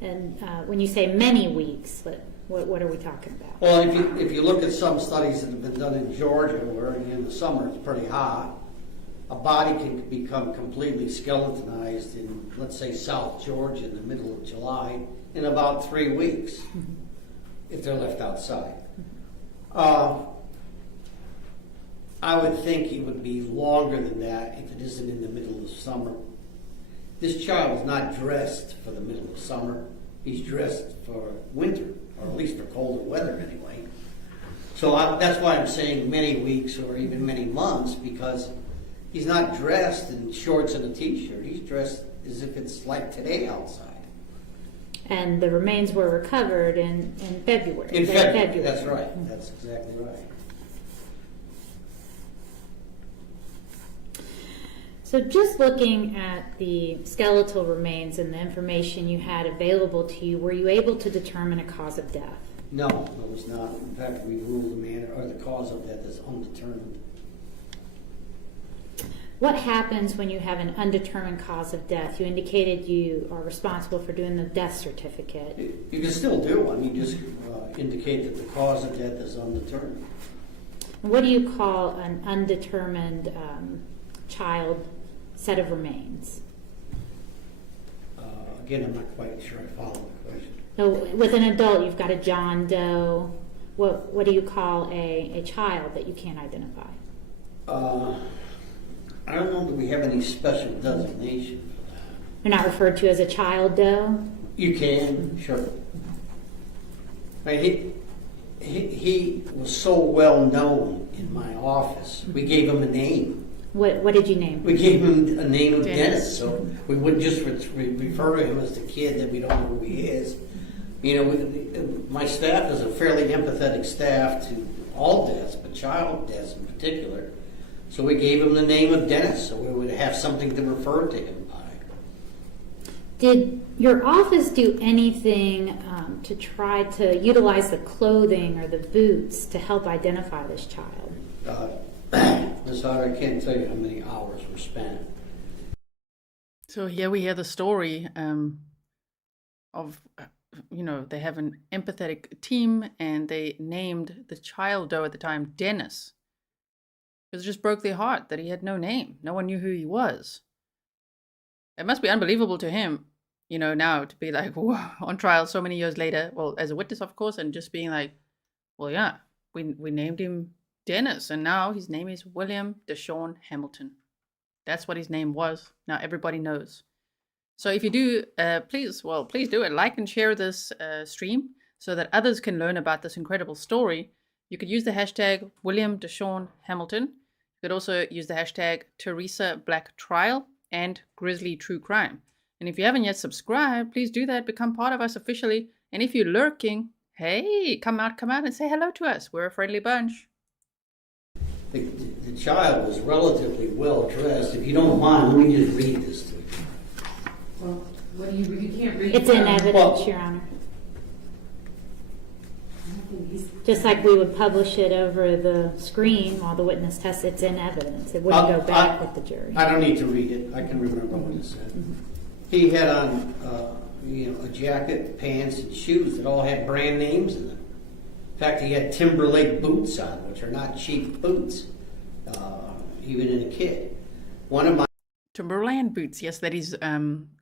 And when you say many weeks, what are we talking about? Well, if you look at some studies that have been done in Georgia, where in the summer it's pretty hot, a body can become completely skeletonized in, let's say, South Georgia in the middle of July in about 3 weeks, if they're left outside. I would think it would be longer than that if it isn't in the middle of summer. This child is not dressed for the middle of summer. He's dressed for winter, or at least for colder weather anyway. So that's why I'm saying many weeks or even many months, because he's not dressed in shorts and a t-shirt. He's dressed as if it's like today outside. And the remains were recovered in February. In February, that's right. That's exactly right. So just looking at the skeletal remains and the information you had available to you, were you able to determine a cause of death? No, it was not. In fact, we ruled the manner or the cause of death as undetermined. What happens when you have an undetermined cause of death? You indicated you are responsible for doing the death certificate. You can still do one. You just indicate that the cause of death is undetermined. What do you call an undetermined child set of remains? Again, I'm not quite sure I follow the question. So with an adult, you've got a John Doe. What do you call a child that you can't identify? I don't know that we have any special designation for that. You're not referred to as a child Doe? You can, sure. I mean, he was so well known in my office. We gave him a name. What did you name? We gave him a name of Dennis. Dennis, so we wouldn't just refer to him as the kid that we don't know who he is. You know, my staff is a fairly empathetic staff to all deaths, but child deaths in particular. So we gave him the name of Dennis, so we would have something to refer to him by. Did your office do anything to try to utilize the clothing or the boots to help identify this child? Ms. Otter, I can't tell you how many hours were spent. So here we hear the story of, they have an empathetic team and they named the child Doe at the time Dennis. It just broke their heart that he had no name. No one knew who he was. It must be unbelievable to him, now to be like, whoa, on trial so many years later, well, as a witness, of course, and just being like, well, yeah, we named him Dennis, and now his name is William DaShawn Hamilton. That's what his name was. Now everybody knows. So if you do, please do it. Like and share this stream so that others can learn about this incredible story. You could use the hashtag William DaShawn Hamilton. You could also use the hashtag Teresa Black Trial and Grizzly True Crime. And if you haven't yet subscribed, please do that. Become part of us officially. And if you're lurking, hey, come out and say hello to us. We're a friendly bunch. The child was relatively well dressed. If you don't mind, let me just read this to you. Well, what do you can't read? It's in evidence, Your Honor. Just like we would publish it over the screen while the witness tests, it's in evidence. It wouldn't go back with the jury. I don't need to read it. I can remember what it said. Mm-hmm. He had on, a jacket, pants, and shoes that all had brand names in them. In fact, he had Timberland boots on, which are not cheap boots, even in a kid. One of my Timberland boots, yes, that his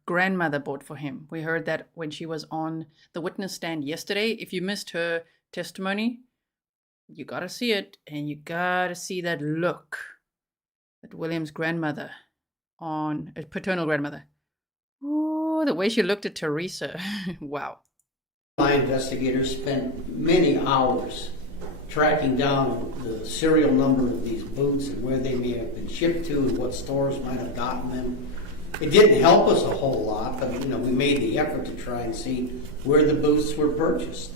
grandmother bought for him. We heard that when she was on the witness stand yesterday. If you missed her testimony, you gotta see it, and you gotta see that look that William's grandmother, paternal grandmother. Ooh, the way she looked at Teresa. Wow. My investigators spent many hours tracking down the serial number of these boots and where they may have been shipped to and what stores might have gotten them. It didn't help us a whole lot, but we made the effort to try and see where the boots were purchased,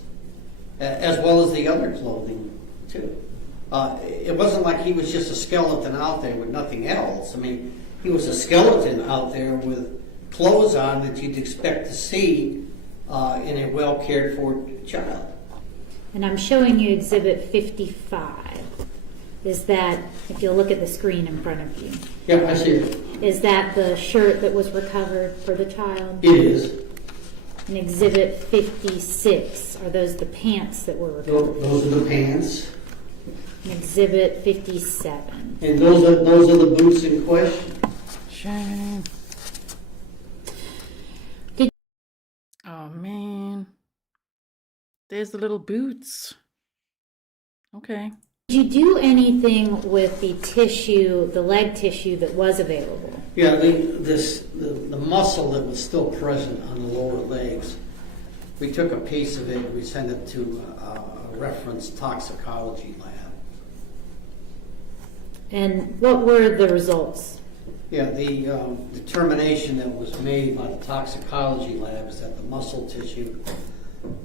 as well as the other clothing too. It wasn't like he was just a skeleton out there with nothing else. I mean, he was a skeleton out there with clothes on that you'd expect to see in a well cared for child. And I'm showing you Exhibit 55. Is that, if you'll look at the screen in front of you? Yep, I see it. Is that the shirt that was recovered for the child? It is. And Exhibit 56, are those the pants that were recovered? Those are the pants. And Exhibit 57. And those are the boots in question. Shame. Oh man. There's the little boots. Okay. Did you do anything with the tissue, the leg tissue that was available? Yeah, the muscle that was still present on the lower legs, we took a piece of it, we sent it to a reference toxicology lab. And what were the results? Yeah, the determination that was made by the toxicology lab is that the muscle tissue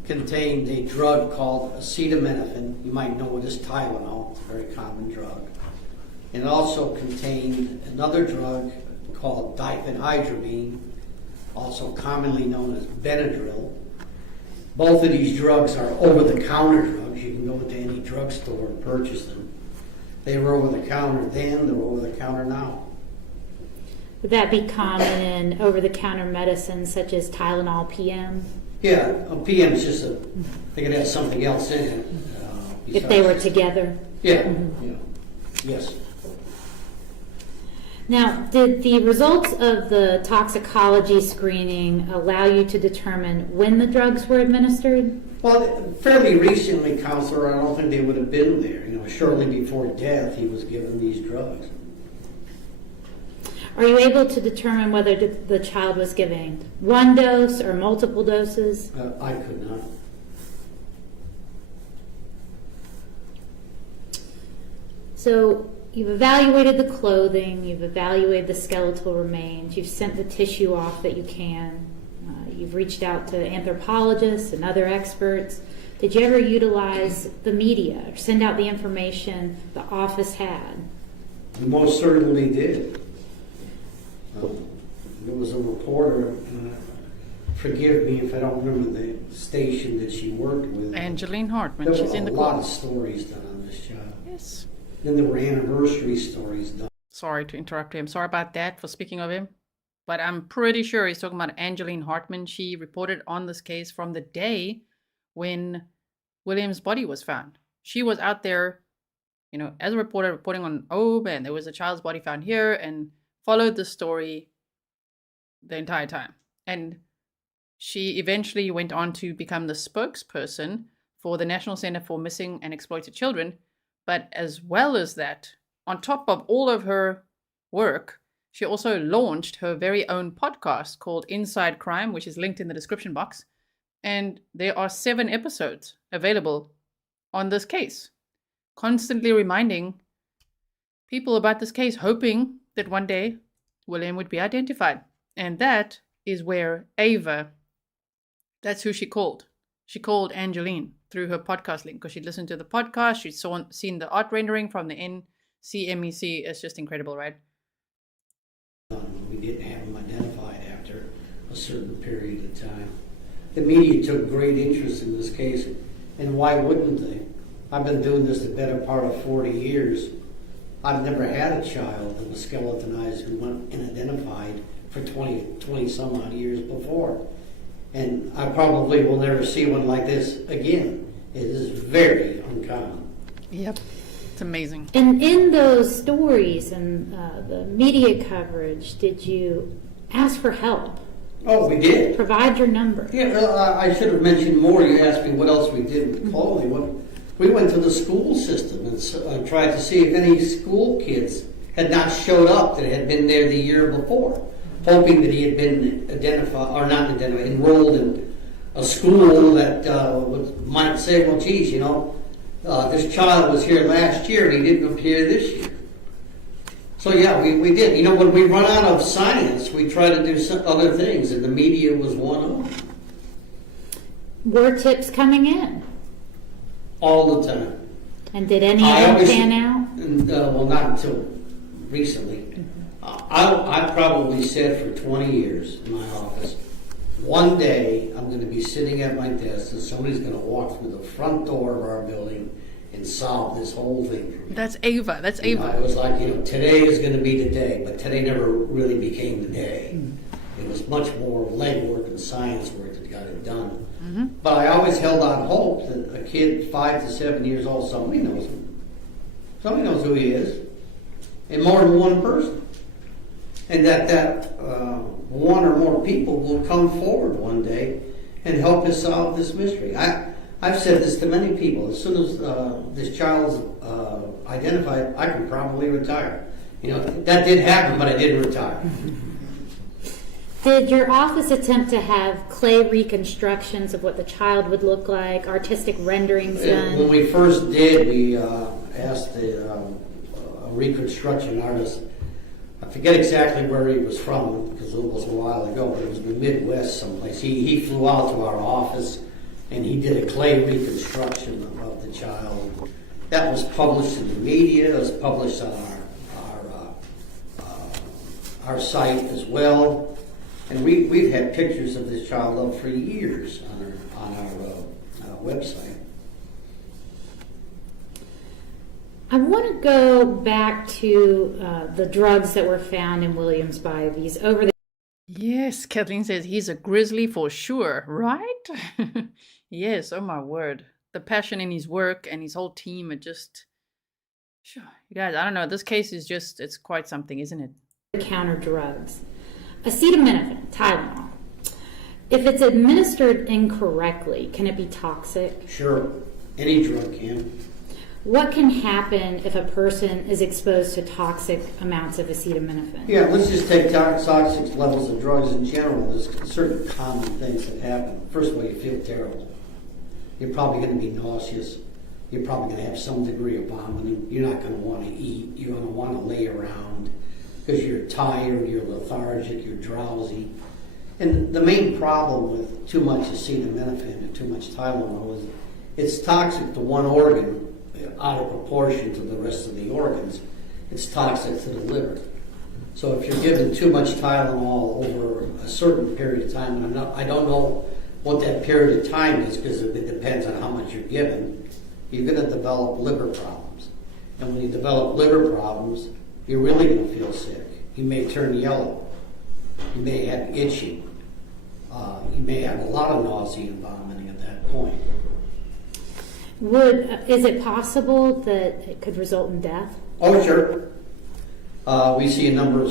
contained a drug called acetaminophen. You might know it as Tylenol. It's a very common drug. And it also contained another drug called diphenhydramine, also commonly known as Benadryl. Both of these drugs are over-the-counter drugs. You can go to any drugstore and purchase them. They were over-the-counter then, they're over-the-counter now. Would that be common in over-the-counter medicines such as Tylenol PM? Yeah, a PM is just they could have something else in it. If they were together? Yeah, Mm-hmm. yeah. Yes. Now, did the results of the toxicology screening allow you to determine when the drugs were administered? Well, fairly recently, Counselor, I don't think they would have been there. Shortly before death, he was given these drugs. Are you able to determine whether the child was given one dose or multiple doses? I could not. So you've evaluated the clothing, you've evaluated the skeletal remains, you've sent the tissue off that you can, you've reached out to anthropologists and other experts. Did you ever utilize the media or send out the information the office had? We most certainly did. There was a reporter, forgive me if I don't remember the station that she worked with. Angeline Hartman, There she's were in a the lot court. of stories done on this child. Yes. Then there were anniversary stories done. Sorry to interrupt him. Sorry about that for speaking of him. But I'm pretty sure he's talking about Angeline Hartman. She reported on this case from the day when William's body was found. She was out there, you know, as a reporter reporting on and there was a child's body found here, and followed the story the entire time. And she eventually went on to become the spokesperson for the National Center for Missing and Exploited Children. But as well as that, on top of all of her work, she also launched her very own podcast called Inside Crime, which is linked in the description box. And there are 7 episodes available on this case, constantly reminding people about this case, hoping that one day William would be identified. And that is where Ava, that's who she called. She called Angeline through her podcast link because she'd listened to the podcast. She'd seen the art rendering from the NCMEC. It's just incredible, right? We didn't have him identified after a certain period of time. The media took great interest in this case, and why wouldn't they? I've been doing this the better part of 40 years. I've never had a child that was skeletonized who went unidentified for 20 some odd years before. And I probably will never see one like this again. It is very uncommon. Yep. It's amazing. And in those stories and the media coverage, did you ask for help? Oh, we did. Provide your number. Yeah, well, I should have mentioned more. You asked me what else we did with clothing. We went to the school system and tried to see if any school kids had not showed up that had been there the year before, hoping that he had been enrolled in a school that might say, well, geez, you know, this child was here last year and he didn't appear this year. So yeah, we did. You know, when we run out of science, we try to do some other things, and the media was one of them. Were tips coming in? All the time. And did any of them pan out? Well, not until recently. I probably said for 20 years in my office, one day I'm going to be sitting at my desk and somebody's going to walk through the front door of our building and solve this whole thing for me. That's Ava. That's Ava. I was like, you know, today is going to be the day, but today never really became the day. It was much more legwork and science work that got it done. Mm-hmm. But I always held out hope that a kid 5 to 7 years old, somebody knows him. Somebody knows who he is. And more than one person. And that one or more people will come forward one day and help us solve this mystery. I've said this to many people. As soon as this child's identified, I can probably retire. You know, that did happen, but I didn't retire. Did your office attempt to have clay reconstructions of what the child would look like, artistic renderings done? When we first did, we asked a reconstruction artist. I forget exactly where he was from because it was a while ago, but it was in the Midwest someplace. He flew out to our office and he did a clay reconstruction of the child. That was published in the media. It was published on our site as well. And we've had pictures of this child up for years on our website. I want to go back to the drugs that were found in William's body. These over the Yes, Kathleen says he's a grizzly for sure, right? Yes, oh my word. The passion in his work and his whole team are just... Sure. You guys, I don't know. This case is just, it's quite something, isn't it? counter drugs. Acetaminophen, Tylenol. If it's administered incorrectly, can it be toxic? Sure. Any drug can. What can happen if a person is exposed to toxic amounts of acetaminophen? Yeah, let's just take toxic levels of drugs in general. There's certain common things that happen. First of all, you feel terrible. You're probably going to be nauseous. You're probably going to have some degree of vomiting. You're not going to want to eat. You're going to want to lay around because you're tired, you're lethargic, you're drowsy. And the main problem with too much acetaminophen or too much Tylenol is it's toxic to one organ out of proportion to the rest of the organs. It's toxic to the liver. So if you're given too much Tylenol over a certain period of time, and I don't know what that period of time is because it depends on how much you're given, you're going to develop liver problems. And when you develop liver problems, you're really going to feel sick. You may turn yellow. You may have itching. You may have a lot of nausea and vomiting at that point. Is it possible that it could result in death? Oh, sure. We see a number of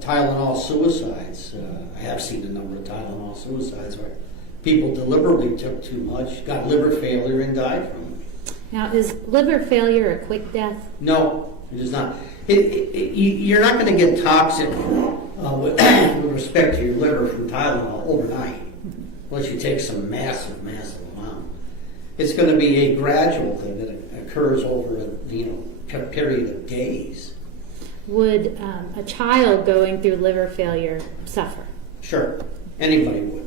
Tylenol suicides. I have seen a number of Tylenol suicides where people deliberately took too much, got liver failure, and died from it. Now, is liver failure a quick death? No, it is not. You're not going to get toxic with respect to your liver from Tylenol overnight, unless you take some massive amount. It's going to be a gradual thing that occurs over a period of days. Would a child going through liver failure suffer? Sure, anybody would.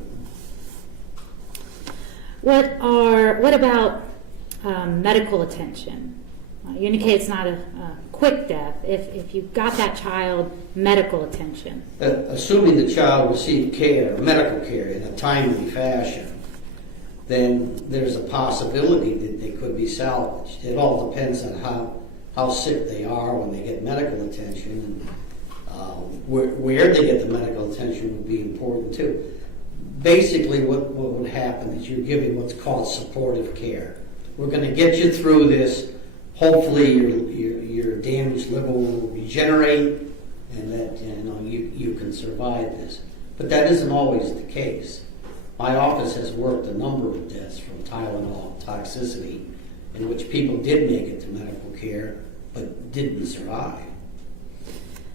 What about medical attention? You indicate it's not a quick death. If you got that child medical attention, assuming the child received care, medical care, in a timely fashion, then there's a possibility that they could be salvaged. It all depends on how sick they are when they get medical attention, and where they get the medical attention would be important too. Basically, what would happen is you're giving what's called supportive care. We're going to get you through this. Hopefully, your damaged liver will regenerate, and that you can survive this. But that isn't always the case. My office has worked a number of deaths from Tylenol toxicity, in which people did make it to medical care but didn't survive.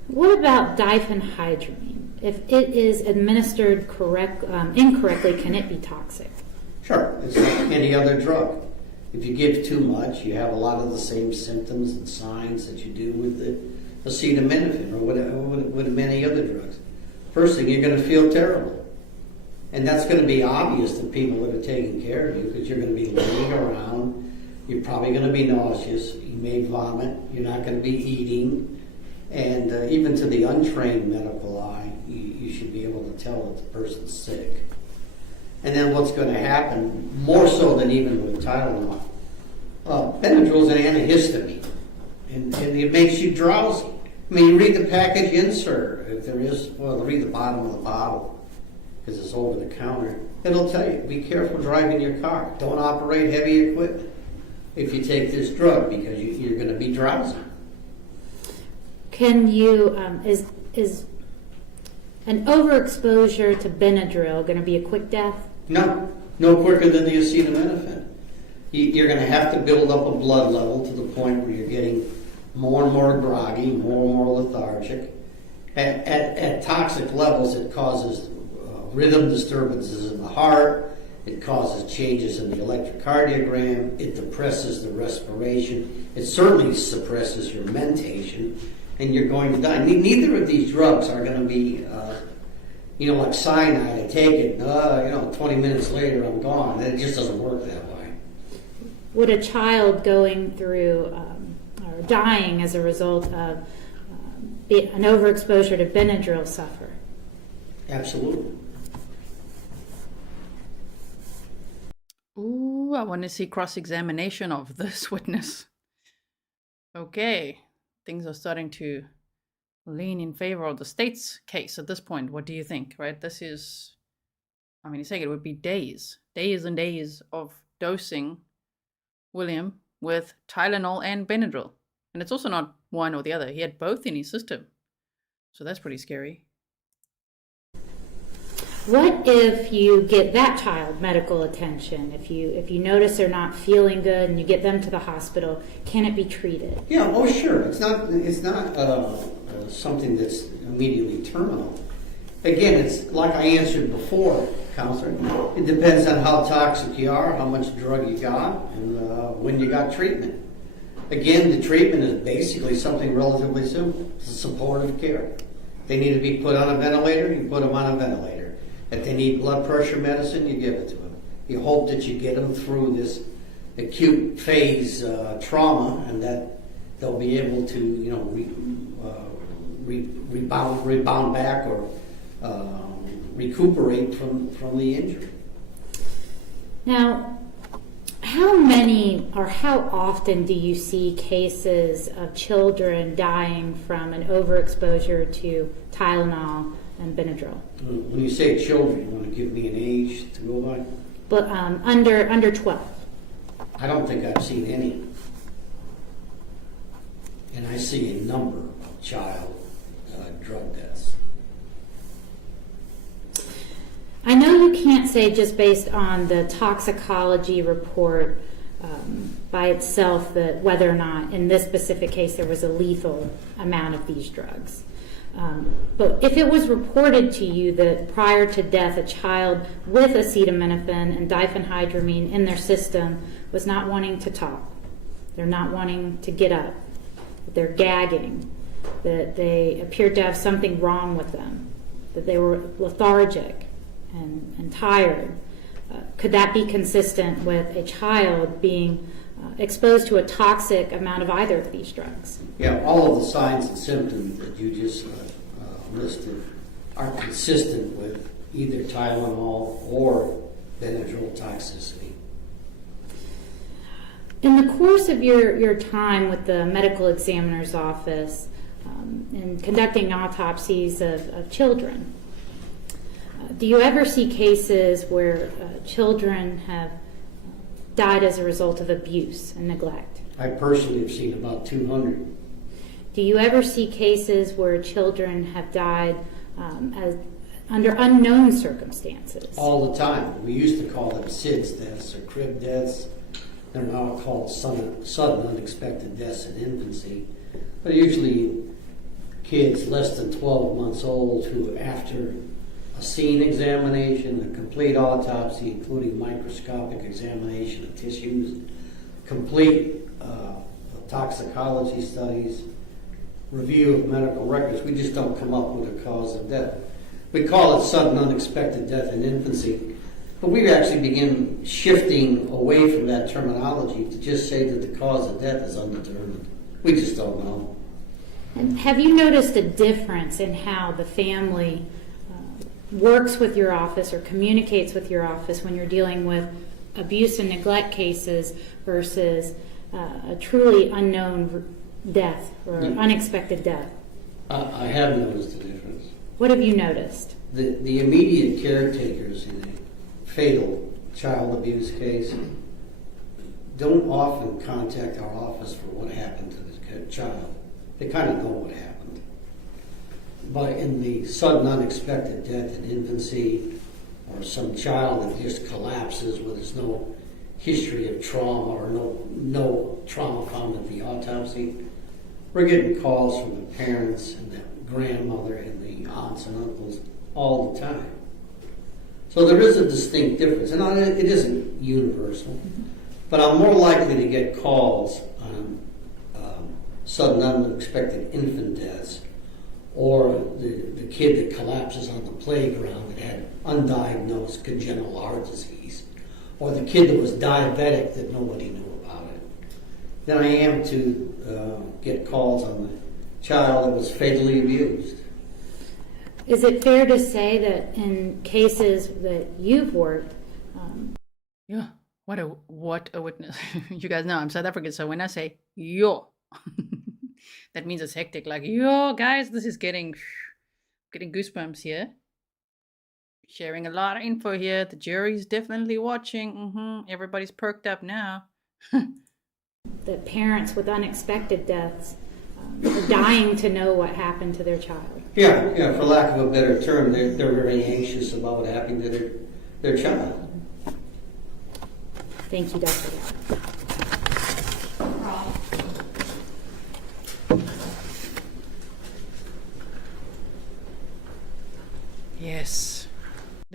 What about diphenhydramine? If it is administered incorrectly, can it be toxic? Sure, it's like any other drug. If you give too much, you have a lot of the same symptoms and signs that you do with the acetaminophen or with many other drugs. First thing, you're going to feel terrible. And that's going to be obvious to people that are taking care of you because you're going to be laying around. You're probably going to be nauseous. You may vomit. You're not going to be eating. And even to the untrained medical eye, you should be able to tell that the person's sick. And then what's going to happen, more so than even with Tylenol, Benadryl is an antihistamine, and it makes you drowsy. I mean, you read the package insert, if there is, well, read the bottom of the bottle, because it's over the counter. It'll tell you, be careful driving your car. Don't operate heavy equipment if you take this drug, because you're going to be drowsy. Can you, is an overexposure to Benadryl going to be a quick death? No quicker than the acetaminophen. You're going to have to build up a blood level to the point where you're getting more and more groggy, more and more lethargic. At toxic levels, it causes rhythm disturbances in the heart. It causes changes in the electrocardiogram. It depresses the respiration. It certainly suppresses your mentation, and you're going to die. Neither of these drugs are going to be, like cyanide. I take it, 20 minutes later I'm gone. It just doesn't work that way. Would a child going through or dying as a result of an overexposure to Benadryl suffer? Absolutely. Ooh, I want to see cross-examination of this witness. Okay, things are starting to lean in favor of the state's case at this point. What do you think, right? This is, he's saying it would be days and days of dosing William with Tylenol and Benadryl. And it's also not one or the other. He had both in his system. So that's pretty scary. What if you get that child medical attention? If you notice they're not feeling good and you get them to the hospital, can it be treated? Yeah, oh sure. It's not something that's immediately terminal. Again, it's like I answered before. counselor. It depends on how toxic you are, how much drug you got, and when you got treatment. Again, the treatment is basically something relatively simple. It's supportive care. They need to be put on a ventilator, you put them on a ventilator. If they need blood pressure medicine, you give it to them. You hope that you get them through this acute phase trauma, and that they'll be able to, you know, rebound back or recuperate from the injury. Now, how many or how often do you see cases of children dying from an overexposure to Tylenol and Benadryl? When you say children, you want to give me an age to go by? But under 12. I don't think I've seen any. And I see a number of child drug deaths. I know you can't say just based on the toxicology report by itself that whether or not in this specific case there was a lethal amount of these drugs. But if it was reported to you that prior to death a child with acetaminophen and diphenhydramine in their system was not wanting to talk, they're not wanting to get up, that they're gagging, that they appeared to have something wrong with them, that they were lethargic and tired, could that be consistent with a child being exposed to a toxic amount of either of these drugs? Yeah, all of the signs and symptoms that you just listed are consistent with either Tylenol or Benadryl toxicity. In the course of your time with the medical examiner's office and conducting autopsies of children, do you ever see cases where children have died as a result of abuse and neglect? I personally have seen about 200. Do you ever see cases where children have died under unknown circumstances? All the time. We used to call them SIDS deaths or crib deaths. They're now called sudden unexpected deaths in infancy. But usually kids less than 12 months old who, after a scene examination, a complete autopsy, including microscopic examination of tissues, complete toxicology studies, review of medical records, we just don't come up with a cause of death. We call it sudden unexpected death in infancy, but we actually begin shifting away from that terminology to just say that the cause of death is undetermined. We just don't know. And have you noticed a difference in how the family works with your office or communicates with your office when you're dealing with abuse and neglect cases versus a truly unknown death or unexpected death? I have noticed a difference. What have you noticed? The immediate caretakers in a fatal child abuse case don't often contact our office for what happened to the child. They kind of know what happened. But in the sudden unexpected death in infancy, or some child that just collapses where there's no history of trauma or no trauma found at the autopsy, we're getting calls from the parents and the grandmother and the aunts and uncles all the time. So there is a distinct difference, and it isn't universal, but I'm more likely to get calls on sudden unexpected infant deaths, or the kid that collapses on the playground that had undiagnosed congenital heart disease, or the kid that was diabetic that nobody knew about it, than I am to get calls on the child that was fatally abused. Is it fair to say that in cases that you've worked, yeah, what a witness. You guys know I'm South African, so when I say yo, that means it's hectic. Like, yo, guys, this is getting goosebumps here. Sharing a lot of info here. The jury's definitely watching. Everybody's perked up now. that parents with unexpected deaths are dying to know what happened to their child? Yeah, for lack of a better term, they're very anxious about what happened to their child. Thank you, Dr. Black. Yes.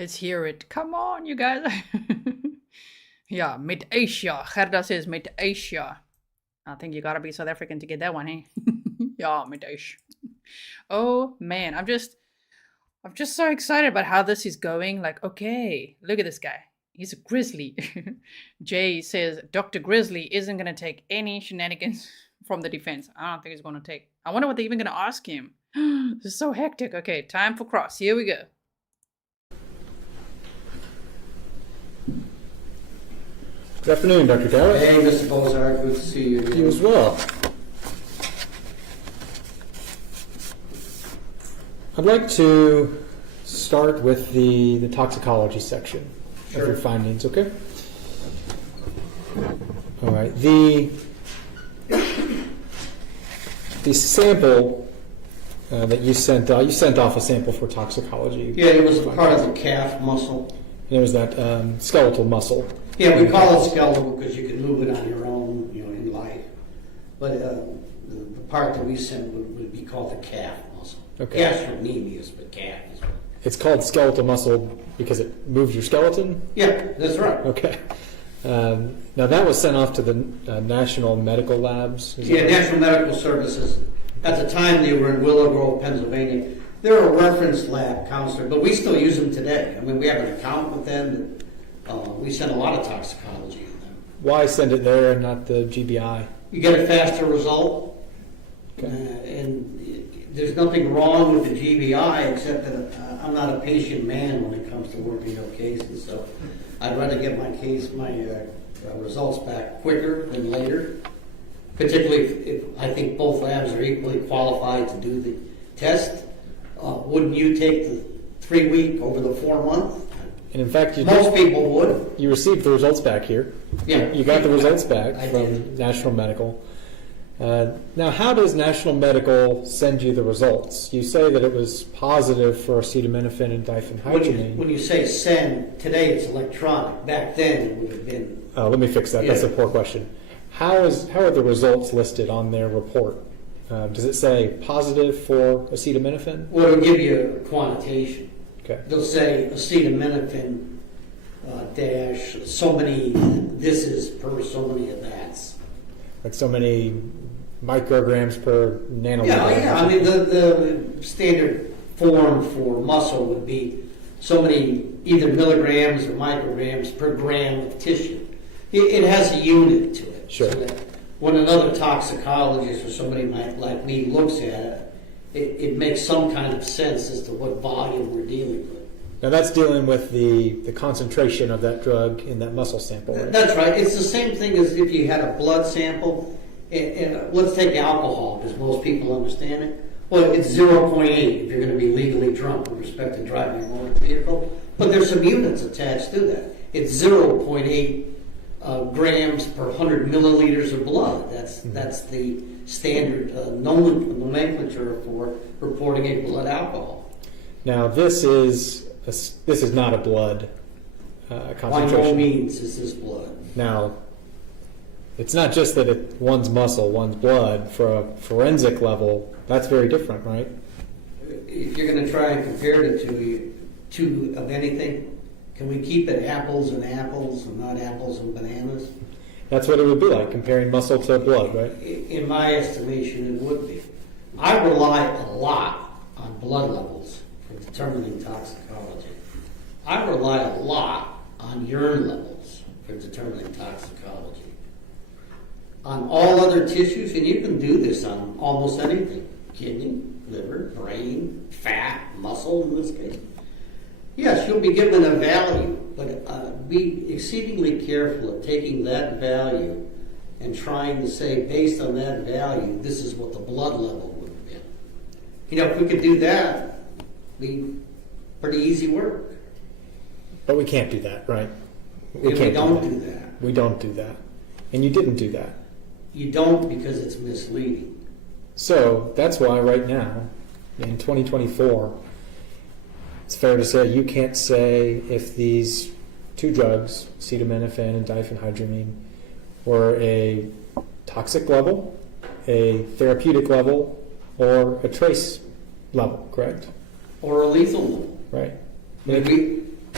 Let's hear it. Come on, you guys. Yeah, mit Asia. Gerda says mit Asia. I think you gotta be South African to get that one, eh? Yeah, mit Asia. Oh man, I'm just so excited about how this is going. Like, okay, look at this guy. He's a Grizzly. Jay says Dr. Grizzly isn't gonna take any shenanigans from the defense. I don't think he's gonna take. I wonder what they're even gonna ask him. This is so hectic. Okay, time for cross. Here we go. Good afternoon, Dr. Gowitt. Hey, Mr. Bozart, good to see you. You as well. I'd like to start with the toxicology section of your findings, okay? All right. The sample that you sent off a sample for toxicology. Yeah, it was part of the calf muscle. And it was that skeletal muscle. Yeah, we call it skeletal because you can move it on your own, in life. But the part that we sent would be called the calf muscle. Okay. Gastrocnemius, but calf is what. It's called skeletal muscle because it moves your skeleton? Yeah, that's right. Okay. Now that was sent off to the National Medical Labs? Yeah, National Medical Services. At the time they were in Willow Grove, Pennsylvania. They're a reference lab counselor, but we still use them today. I mean, we have an account with them. We send a lot of toxicology in them. Why send it there and not the GBI? You get a faster result. Okay. And there's nothing wrong with the GBI except that I'm not a patient man when it comes to working out cases. So I'd rather get my results back quicker than later. Particularly if I think both labs are equally qualified to do the test. Wouldn't you take the 3-week over the 4-month? And in fact, most people would. You received the results back here. Yeah. You got the results back from did. National Medical. Now, how does National Medical send you the results? You say that it was positive for acetaminophen and diphenhydramine. When you say send, today it's electronic. Back then it would have been... Let me fix that. Yeah. That's a poor question. How are the results listed on their report? Does it say positive for acetaminophen? Well, it'll give you a quantitation. Okay. They'll say acetaminophen dash so many this is per so many of that's. Like so many micrograms per nanoliter? Yeah. I mean, the standard form for muscle would be so many either milligrams or micrograms per gram of tissue. It has a unit to it. Sure. So that when another toxicologist or somebody like me looks at it, it makes some kind of sense as to what volume we're dealing with. Now that's dealing with the concentration of that drug in that muscle sample, right? That's right. It's the same thing as if you had a blood sample. And let's take alcohol, because most people understand it. Well, it's 0.8 if you're going to be legally drunk with respect to driving a motor vehicle. But there's some units attached to that. It's 0.8 grams per 100 milliliters of blood. That's the standard nomenclature for reporting a blood alcohol. Now this is not a blood concentration. By no means is this blood. Now, it's not just that one's muscle, one's blood. For a forensic level, that's very different, right? If you're going to try and compare it to two of anything, can we keep it apples and apples and not apples and bananas? That's what it would be like, comparing muscle to blood, right? In my estimation, it would be. I rely a lot on blood levels for determining toxicology. I rely a lot on urine levels for determining toxicology. On all other tissues, and you can do this on almost anything, kidney, liver, brain, fat, muscle in this case. Yes, you'll be given a value, but be exceedingly careful of taking that value and trying to say, based on that value, this is what the blood level would have been. If we could do that, it'd be pretty easy work. But we can't do that, right? We don't do that. We don't do that. And you didn't do that. You don't because it's misleading. So that's why right now, in 2024, it's fair to say you can't say if these two drugs, acetaminophen and diphenhydramine, were a toxic level, a therapeutic level, or a trace level, correct? Or a lethal level. Right.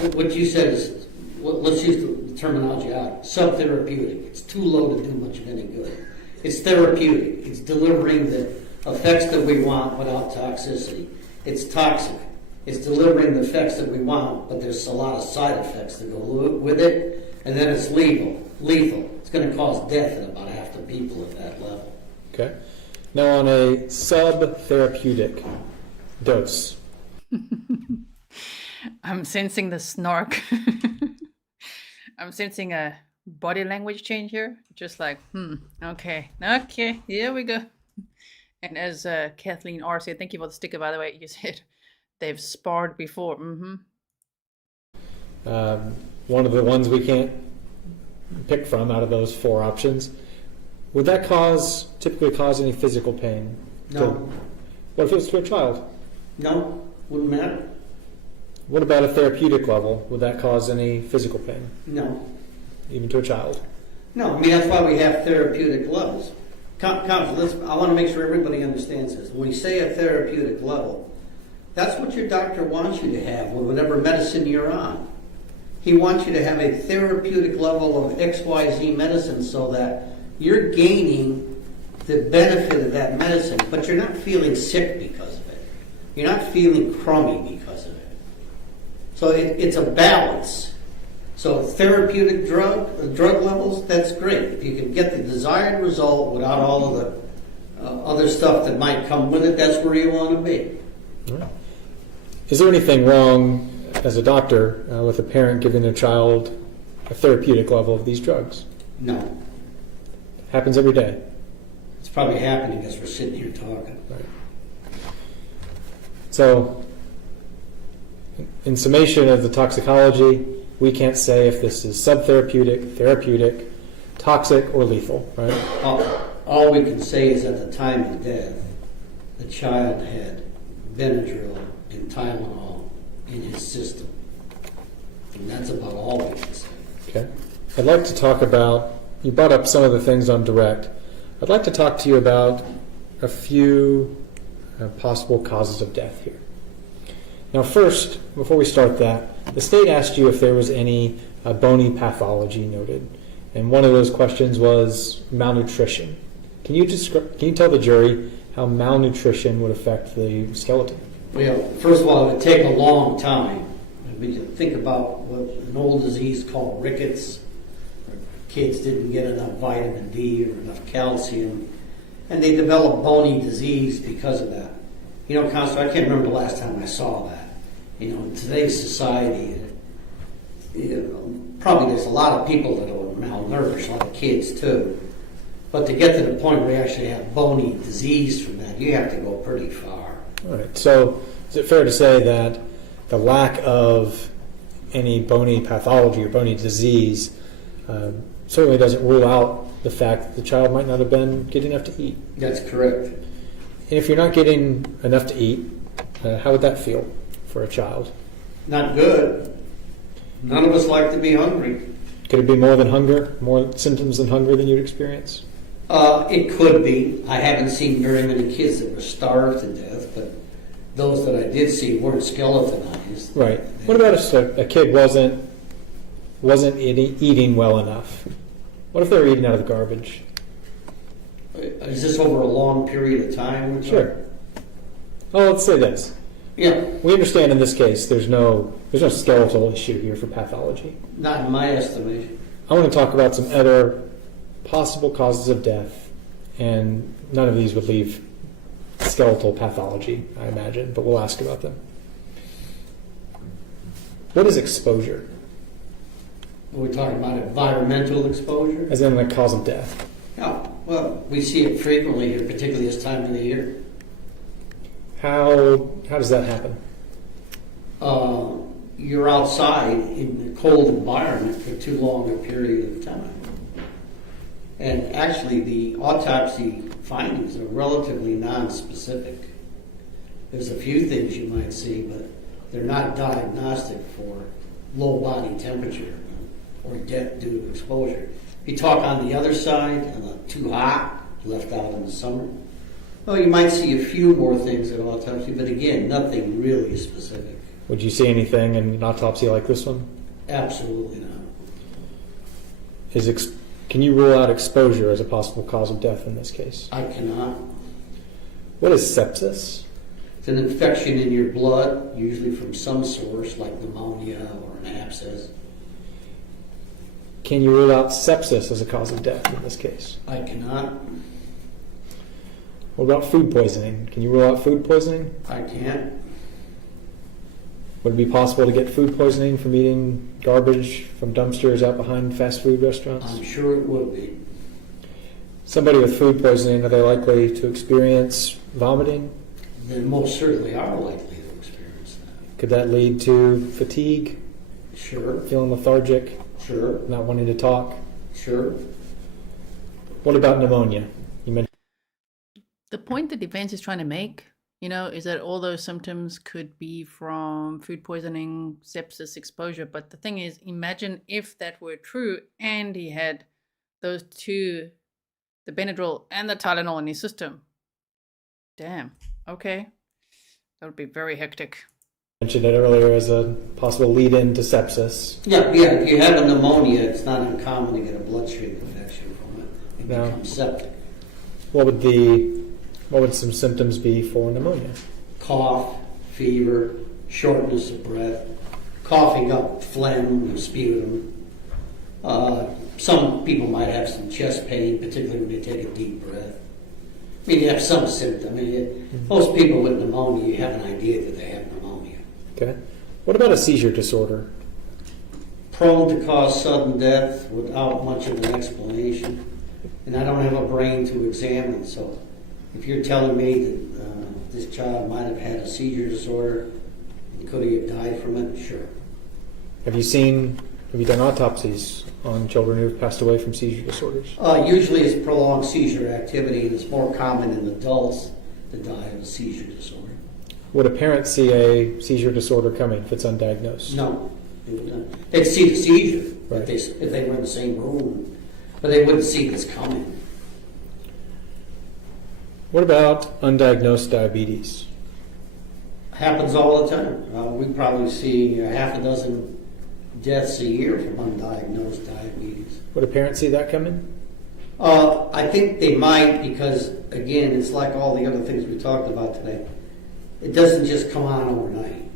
What you said is, let's use the terminology out, subtherapeutic. It's too low to do much of any good. It's therapeutic. It's delivering the effects that we want without toxicity. It's toxic. It's delivering the effects that we want, but there's a lot of side effects that go with it. And then it's lethal. It's going to cause death in about half the people at that level. Okay. Now on a sub-therapeutic dose. I'm sensing the snark. I'm sensing a body language change here. Just like, okay, here we go. And as Kathleen R. said, thank you for the sticker, by the way, you said they've sparred before. One of the ones we can't pick from out of those 4 options. Would that typically cause any physical pain? No. What if it was to a child? No, wouldn't matter. What about a therapeutic level? Would that cause any physical pain? No. Even to a child? No, I mean, that's why we have therapeutic levels. I want to make sure everybody understands this. When we say a therapeutic level, that's what your doctor wants you to have with whatever medicine you're on. He wants you to have a therapeutic level of XYZ medicine so that you're gaining the benefit of that medicine, but you're not feeling sick because of it. You're not feeling crummy because of it. So it's a balance. So therapeutic drug levels, that's great. If you can get the desired result without all of the other stuff that might come with it, that's where you want to be. Right. Is there anything wrong as a doctor with a parent giving their child a therapeutic level of these drugs? No. Happens every day. It's probably happening as we're sitting here talking. Right. So, in summation of the toxicology, we can't say if this is subtherapeutic, therapeutic, toxic, or lethal, right? All we can say is at the time of death, the child had Benadryl and Tylenol in his system. And that's about all we can say. Okay. I'd like to talk about, you brought up some of the things on direct. I'd like to talk to you about a few possible causes of death here. Now first, before we start that, the state asked you if there was any bony pathology noted. And one of those questions was malnutrition. Can you tell the jury how malnutrition would affect the skeleton? Well, first of all, it would take a long time. We can think about what an old disease called rickets. Kids didn't get enough vitamin D or enough calcium, and they developed bony disease because of that. You know, Counselor, I can't remember the last time I saw that. You know, in today's society, probably there's a lot of people that are malnourished, a lot of kids too. But to get to the point where you actually have bony disease from that, you have to go pretty far. All right. So is it fair to say that the lack of any bony pathology or bony disease certainly doesn't rule out the fact that the child might not have been getting enough to eat? That's correct. And if you're not getting enough to eat, how would that feel for a child? Not good. None of us like to be hungry. Could it be more than hunger, more symptoms than hunger than you'd experience? It could be. I haven't seen very many kids that were starved to death, but those that I did see weren't skeletonized. Right. What about if a kid wasn't eating well enough? What if they were eating out of the garbage? Is this over a long period of time? Sure. Oh, let's say this. Yeah. We understand in this case there's no skeletal issue here for pathology. Not in my estimation. I want to talk about some other possible causes of death, and none of these would leave skeletal pathology, I imagine, but we'll ask about them. What is exposure? Are we talking about environmental exposure? As in the cause of death? Yeah. Well, we see it frequently here, particularly this time of the year. How does that happen? You're outside in a cold environment for too long a period of time. And actually, the autopsy findings are relatively non-specific. There's a few things you might see, but they're not diagnostic for low body temperature or death due to exposure. If you talk on the other side, and too hot, left out in the summer, well, you might see a few more things at autopsy, but again, nothing really specific. Would you see anything in an autopsy like this one? Absolutely not. Can you rule out exposure as a possible cause of death in this case? I cannot. What is sepsis? It's an infection in your blood, usually from some source like pneumonia or an abscess. Can you rule out sepsis as a cause of death in this case? I cannot. What about food poisoning? Can you rule out food poisoning? I can't. Would it be possible to get food poisoning from eating garbage from dumpsters out behind fast food restaurants? I'm sure it would be. Somebody with food poisoning, are they likely to experience vomiting? They most certainly are likely to experience that. Could that lead to fatigue? Sure. Feeling lethargic? Sure. Not wanting to talk? Sure. What about pneumonia? You mentioned The point the defense is trying to make, is that all those symptoms could be from food poisoning, sepsis, exposure. But the thing is, imagine if that were true and he had those two, the Benadryl and the Tylenol in his system. Damn. Okay. That would be very hectic. mentioned it earlier as a possible lead-in to sepsis. Yeah. If you have a pneumonia, it's not uncommon to get a bloodstream infection from it. It becomes septic. What would some symptoms be for pneumonia? Cough, fever, shortness of breath, coughing up phlegm and sputum. Some people might have some chest pain, particularly when they take a deep breath. I mean, you have some symptom. Most people with pneumonia, you have an idea that they have pneumonia. Okay. What about a seizure disorder? Prone to cause sudden death without much of an explanation. And I don't have a brain to examine, so if you're telling me that this child might have had a seizure disorder, could he have died from it? Sure. Have you done autopsies on children who have passed away from seizure disorders? Usually it's prolonged seizure activity, and it's more common in adults to die of a seizure disorder. Would a parent see a seizure disorder coming if it's undiagnosed? No. They'd see the seizure Right. if they were in the same room, but they wouldn't see this coming. What about undiagnosed diabetes? Happens all the time. We probably see half a dozen deaths a year from undiagnosed diabetes. Would a parent see that coming? I think they might, because again, it's like all the other things we talked about today. It doesn't just come on overnight.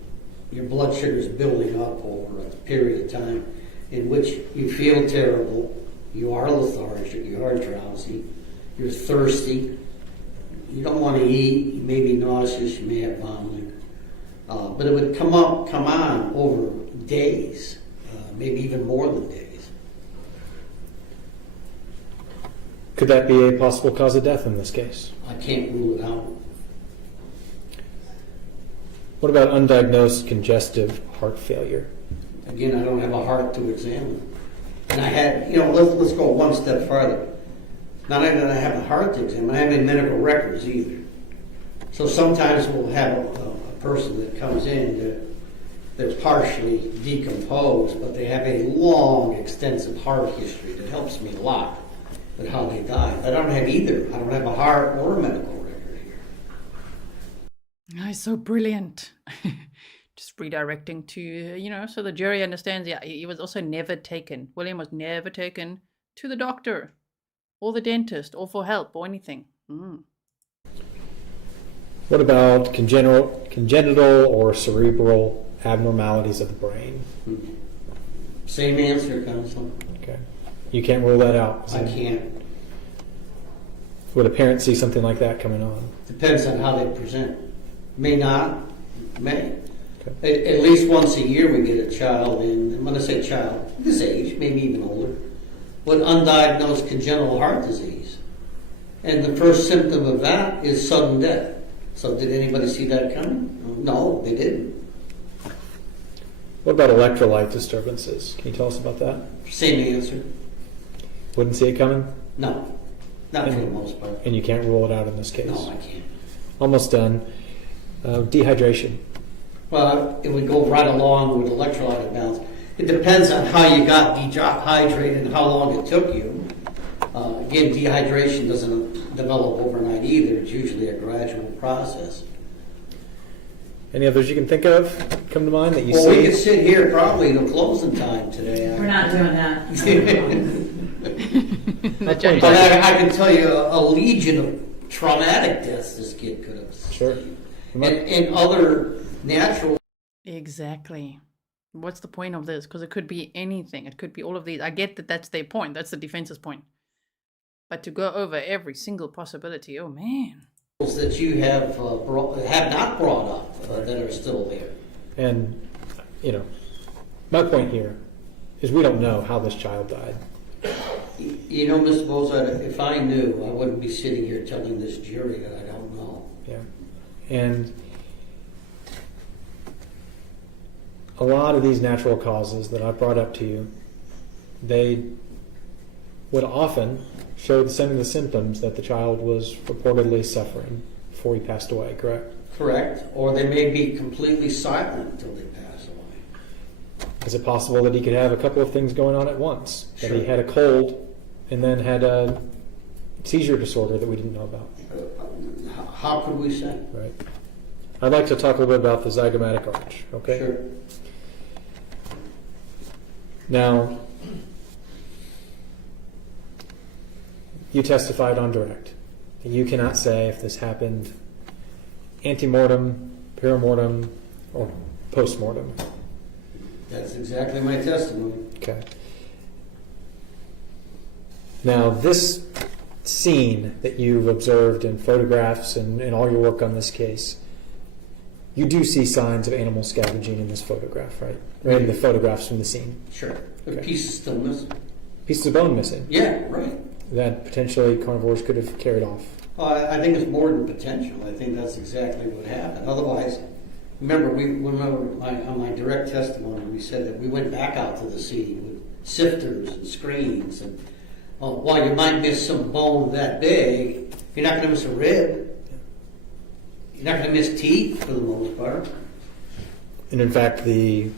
Your blood sugar is building up over a period of time in which you feel terrible, you are lethargic, you are drowsy, you're thirsty, you don't want to eat, you may be nauseous, you may have vomiting. But it would come on over days, maybe even more than days. Could that be a possible cause of death in this case? I can't rule it out. What about undiagnosed congestive heart failure? Again, I don't have a heart to examine. And I had, let's go one step farther. Not only did I have a heart to examine, I have any medical records either. So sometimes we'll have a person that comes in, they're partially decomposed, but they have a long, extensive heart history that helps me a lot with how they died. I don't have either. I don't have a heart or a medical record here. Oh, so brilliant. Just redirecting to, so the jury understands, he was also never taken. William was never taken to the doctor or the dentist or for help or anything. What about congenital or cerebral abnormalities of the brain? Same answer, Counsel. Okay. You can't rule that out? I can't. Would a parent see something like that coming on? Depends on how they present. May not, may. Okay. At least once a year we get a child in, and when I say child, this age, maybe even older, with undiagnosed congenital heart disease. And the first symptom of that is sudden death. So did anybody see that coming? No, they didn't. What about electrolyte disturbances? Can you tell us about that? Same answer. Wouldn't see it coming? No, not for the most part. And you can't rule it out in this case? No, I can't. Almost done. Dehydration. Well, it would go right along with electrolyte imbalance. It depends on how you got dehydrated and how long it took you. Again, dehydration doesn't develop overnight either. It's usually a gradual process. Any others you can think of come to mind that you Well, see? we could sit here probably till closing time today. We're not doing that. My point But is- I can tell you a legion of traumatic deaths this kid could have. Sure. And other natural. Exactly. What's the point of this? Because it could be anything. It could be all of these. I get that that's their point. That's the defense's point. But to go over every single possibility, oh man. That you have not brought up that are still there. And, you know, my point here is we don't know how this child died. You know, Mr. Bozard, if I knew, I wouldn't be sitting here telling this jury that I don't know. Yeah. And a lot of these natural causes that I brought up to you, they would often show some of the symptoms that the child was reportedly suffering before he passed away, correct? Correct. Or they may be completely silent until they pass away. Is it possible that he could have a couple of things going on at once? That he Sure. had a cold and then had a seizure disorder that we didn't know about? How could we say? Right. I'd like to talk a little bit about the zygomatic arch, okay? Sure. Now, you testified on direct. And you cannot say if this happened antemortem, perimortem, or postmortem. That's exactly my testimony. Okay. Now, this scene that you've observed in photographs and in all your work on this case, you do see signs of animal scavenging in this photograph, right? Right, in the photographs from the scene. Sure. The Okay. piece is still missing. Pieces of bone missing. Yeah, right. That potentially carnivores could have carried off. I think it's more than potential. I think that's exactly what happened. Otherwise, remember, on my direct testimony, we said that we went back out to the scene with sifters and screens. And while you might miss some bone that big, you're not going to miss a rib. You're not going to miss teeth for the most part. And in fact, the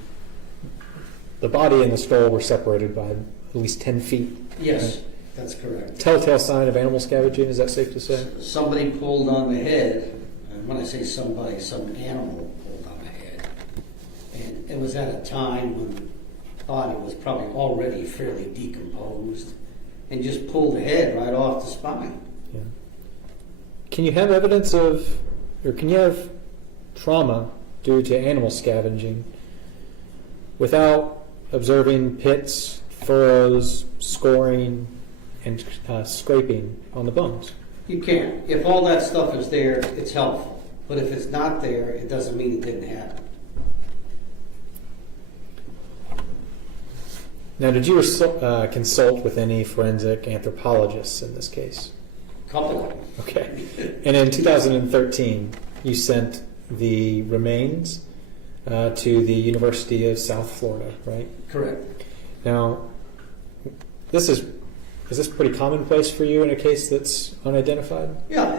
body and the skull were separated by at least 10 feet. Yes, Right? that's correct. Telltale sign of animal scavenging, is that safe to say? Somebody pulled on the head, and when I say somebody, some animal pulled on the head. And it was at a time when the body was probably already fairly decomposed, and just pulled the head right off the spine. Yeah. Can you have evidence of, or can you have trauma due to animal scavenging without observing pits, furrows, scoring, and scraping on the bones? You can't. If all that stuff is there, it's helpful. But if it's not there, it doesn't mean it didn't happen. Now, did you consult with any forensic anthropologists in this case? Couple of them. Okay. And in 2013, you sent the remains to the University of South Florida, right? Correct. Now, is this pretty commonplace for you in a case that's unidentified? Yeah,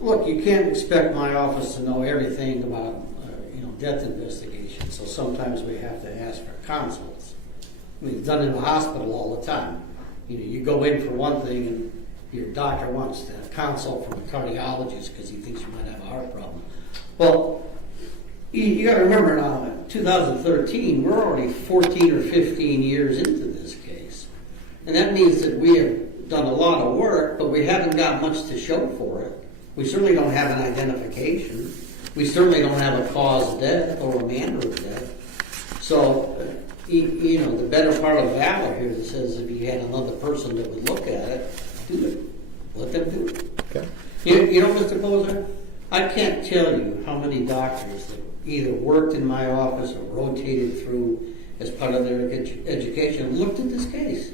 look, you can't expect my office to know everything about death investigations, so sometimes we have to ask for consults. I mean, it's done in the hospital all the time. You go in for one thing and your doctor wants to consult from a cardiologist because he thinks you might have a heart problem. Well, you got to remember now, in 2013, we're already 14 or 15 years into this case. And that means that we have done a lot of work, but we haven't got much to show for it. We certainly don't have an identification. We certainly don't have a cause of death or a manner of death. So, the better part of valor here that says if you had another person that would look at it, do it. Let them do it. Okay. You know, Mr. Bozar, I can't tell you how many doctors that either worked in my office or rotated through as part of their education looked at this case.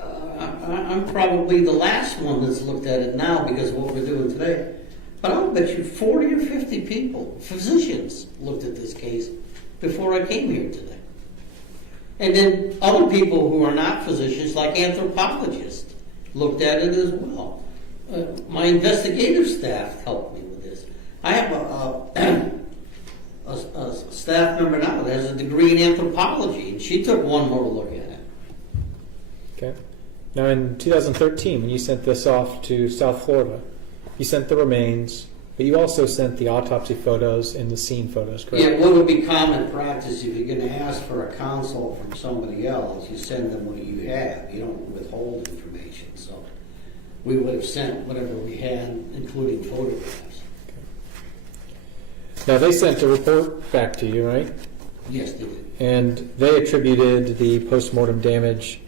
I'm probably the last one that's looked at it now because of what we're doing today. But I'll bet you 40 or 50 people, physicians, looked at this case before I came here today. And then other people who are not physicians, like anthropologists, looked at it as well. My investigative staff helped me with this. I have a staff member now that has a degree in anthropology, and she took one more look at it. Okay. Now, in 2013, when you sent this off to South Florida, you sent the remains but you also sent the autopsy photos and the scene photos, correct? Yeah, what would be common practice if you're going to ask for a consult from somebody else, you send them what you have. You don't withhold information. So we would have sent whatever we had, including photographs. Now, they sent a report back to you, right? Yes, they did. And they attributed the postmortem damage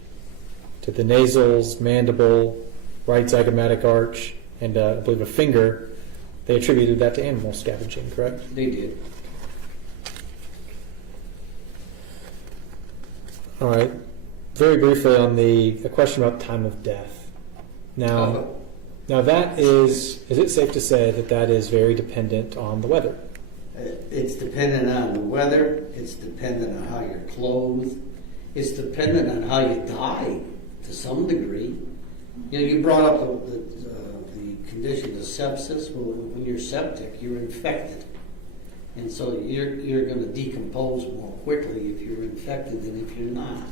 to the nasals, mandible, right zygomatic arch, and I believe a finger. They attributed that to animal scavenging, correct? They did. All right. Very briefly on the question about time of death. Now that is it safe to say that that is very dependent on the weather? It's dependent on the weather. It's dependent on how you're clothed. It's dependent on how you die to some degree. You know, you brought up the condition of sepsis. Well, when you're septic, you're infected. And so you're going to decompose more quickly if you're infected than if you're not.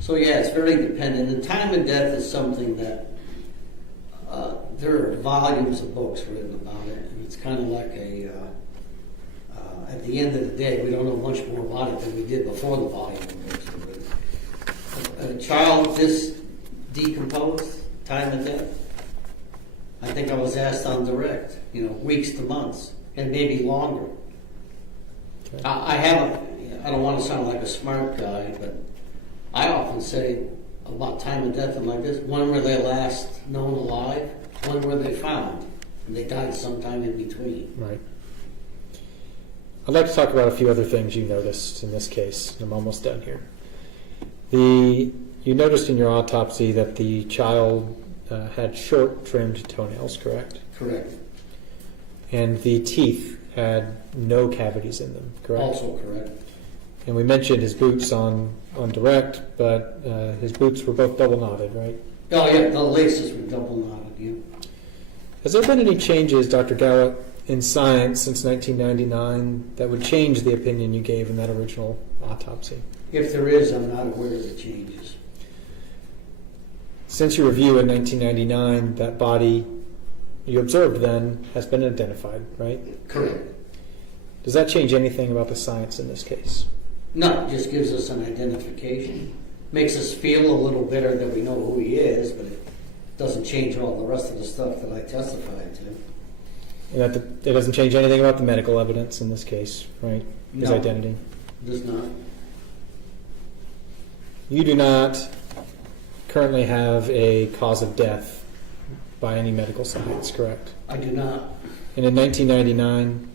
So yeah, it's very dependent. And time of death is something that there are volumes of books written about it. And it's kind of like at the end of the day, we don't know much more about it than we did before the volume of books were written. A child this decomposed, time of death, I think I was asked on direct, weeks to months, and maybe longer. Okay. I don't want to sound like a smart guy, but I often say about time of death and like this, when were they last known alive? When were they found? And they died sometime in between. Right. I'd like to talk about a few other things you noticed in this case. I'm almost done here. You noticed in your autopsy that the child had short trimmed toenails, correct? Correct. And the teeth had no cavities in them, correct? Also correct. And we mentioned his boots on direct, but his boots were both double knotted, right? Oh yeah, the laces were double knotted, yeah. Has there been any changes, Dr. Gowitt, in science since 1999 that would change the opinion you gave in that original autopsy? If there is, I'm not aware of the changes. Since your review in 1999, that body you observed then has been identified, right? Correct. Does that change anything about the science in this case? No, it just gives us an identification. Makes us feel a little better that we know who he is, but it doesn't change all the rest of the stuff that I testified to. And it doesn't change anything about the medical evidence in this case, right? His identity? It does not. You do not currently have a cause of death by any medical science, correct? I do not. And in 1999,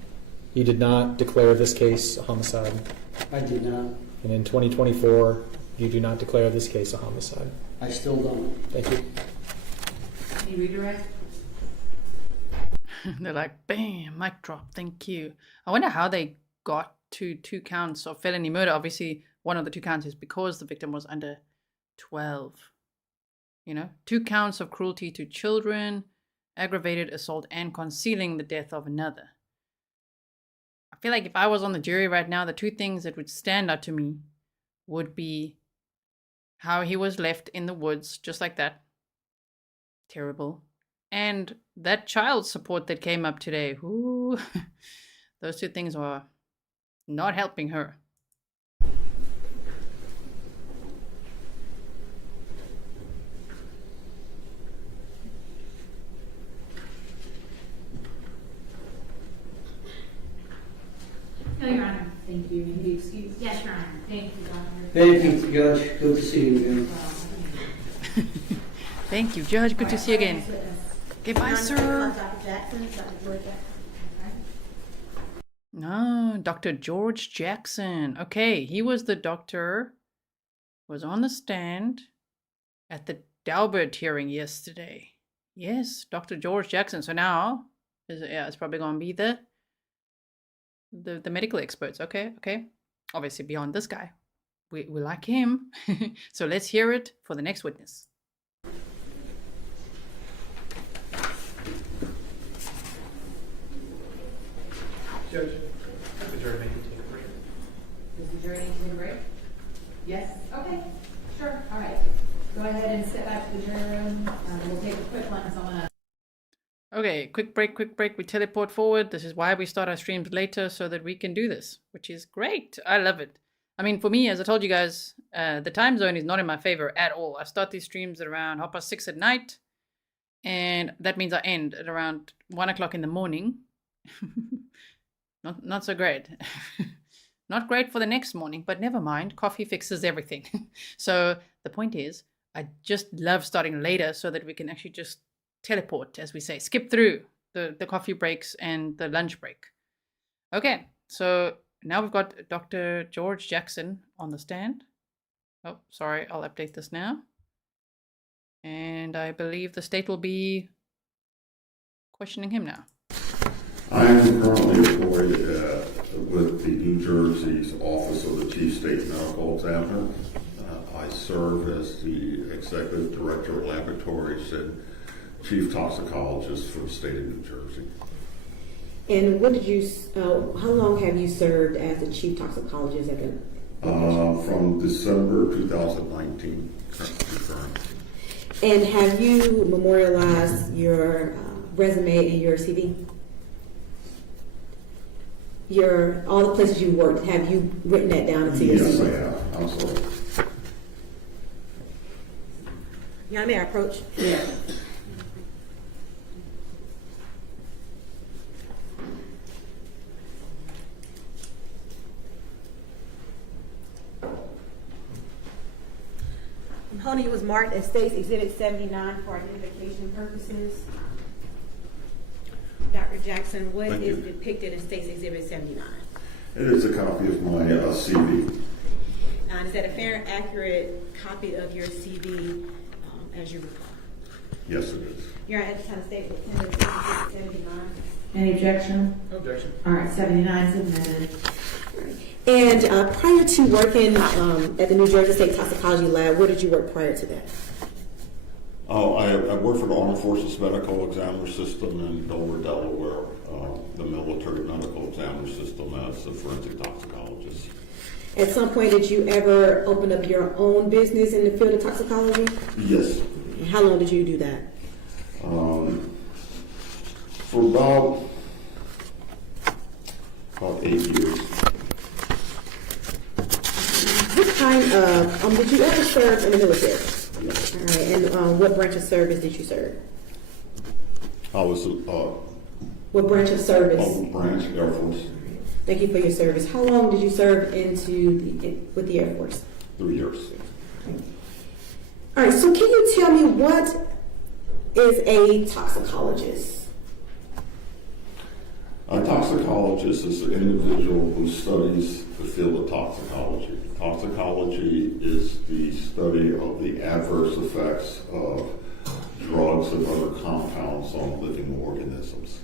you did not declare this case a homicide? I did not. And in 2024, you do not declare this case a homicide? I still don't. Thank you. Can you redirect? They're like, bam, mic drop, thank you. I wonder how they got to 2 counts of felony murder. Obviously, one of the 2 counts is because the victim was under 12. 2 counts of cruelty to children, aggravated assault, and concealing the death of another. I feel like if I was on the jury right now, the 2 things that would stand out to me would be how he was left in the woods, just like that. Terrible. And that child support that came up today. Ooh, those 2 things are not helping her. No, Your Honor. Thank you. May you excuse? Yes, Your Honor. Thank you, Doctor. Thank you, Judge. Good to see you again. Thank you, Judge. Good to see you again. Okay, bye, sir. No, Dr. George Jackson. Okay, he was the doctor who was on the stand at the Daubert hearing yesterday. Yes, Dr. George Jackson. So now, it's probably going to be the medical experts. Okay. Obviously beyond this guy. We like him. So let's hear it for the next witness. Judge, the jury may take a break. Does the jury need to take a break? Yes? Okay, sure. All right. Go ahead and sit back to the jury room. We'll take a quick one. So I'm going to Okay, quick break. We teleport forward. This is why we start our streams later, so that we can do this, which is great. I love it. I mean, for me, as I told you guys, the time zone is not in my favor at all. I start these streams at around 6:30 at night, and that means I end at around 1 o'clock in the morning. Not so great. Not great for the next morning, but never mind. Coffee fixes everything. So the point is, I just love starting later so that we can actually just teleport, as we say, skip through the coffee breaks and the lunch break. Okay, so now we've got Dr. George Jackson on the stand. Oh, sorry, I'll update this now. And I believe the state will be questioning him now. I am currently employed with the New Jersey's Office of the Chief State Medical Examiner. I serve as the Executive Director of Laboratories and Chief Toxicologist for the state of New Jersey. And what did you? How long have you served as the chief toxicologist at the? From December 2019. And have you memorialized your resume and your CV? All the places you worked, have you written that down into your CV? Yes, I have. Absolutely. Yeah, may I approach? Yeah. I'm holding it was marked as States Exhibit 79 for identification purposes. Dr. Jackson, what is depicted in States Exhibit 79? It is a copy of my CV. Is that a fair and accurate copy of your CV as you recall? Yes, it is. You're at the time of State Exhibit 79. Any objection? No objection. All right, 79 submitted. And prior to working at the New Jersey State Toxicology Lab, where did you work prior to that? Oh, I work for the Armed Forces Medical Examiner System in Dover, Delaware, the military medical examiner system as a forensic toxicologist. At some point, did you ever open up your own business in the field of toxicology? Yes. And how long did you do that? For about 8 years. What kind of, did you ever serve in the military? Yes. All right, and what branch of service did you serve? I was, what branch of service? Branch, Air Force. Thank you for your service. How long did you serve with the Air Force? 3 years. All right, so can you tell me what is a toxicologist? A toxicologist is an individual who studies the field of toxicology. Toxicology is the study of the adverse effects of drugs and other compounds on living organisms.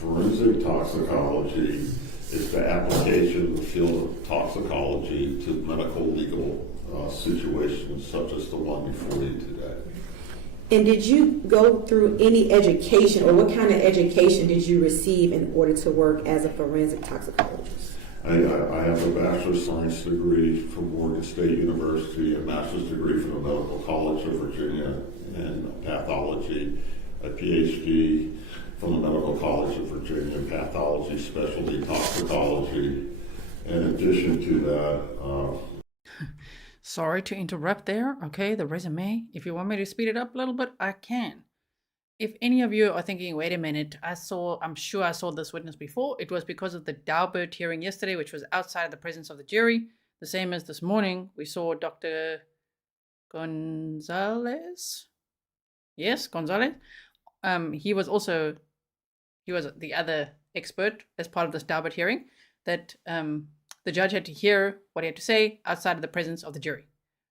Forensic toxicology is the application of the field of toxicology to medical legal situations such as the one before you today. And did you go through any education, or what kind of education did you receive in order to work as a forensic toxicologist? I have a bachelor's science degree from Morgan State University, a master's degree from the Medical College of Virginia in pathology, a PhD from the Medical College of Virginia in pathology, specialty toxicology. In addition to that, Sorry to interrupt there. Okay, the resume. If you want me to speed it up a little bit, I can. If any of you are thinking, wait a minute, I'm sure I saw this witness before. It was because of the Daubert hearing yesterday, which was outside of the presence of the jury. The same as this morning, we saw Dr. Gonzalvez. Yes, Gonzalvez. He was the other expert as part of this Daubert hearing that the judge had to hear what he had to say outside of the presence of the jury.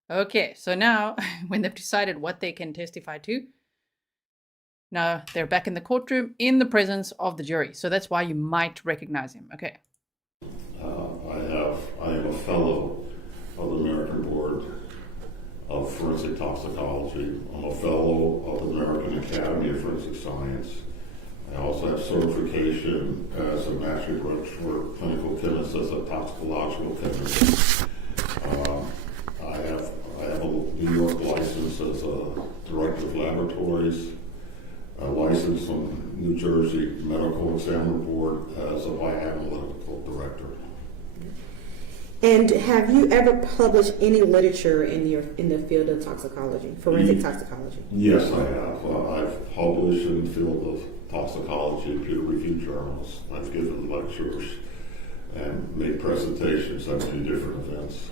Okay, so now when they've decided what they can testify to, now they're back in the courtroom in the presence of the jury. So that's why you might recognize him. Okay. I am a fellow of the American Board of Forensic Toxicology. I'm a fellow of the American Academy of Forensic Science. I also have certification as a master for clinical chemist, as a toxicological chemist. I have a New York license as a director of laboratories, a license from New Jersey Medical Examiner Board as a bioanalytical director. And have you ever published any literature in the field of toxicology, forensic toxicology? Yes, I have. I've published in the field of toxicology in peer-reviewed journals. I've given lectures and made presentations at many different events.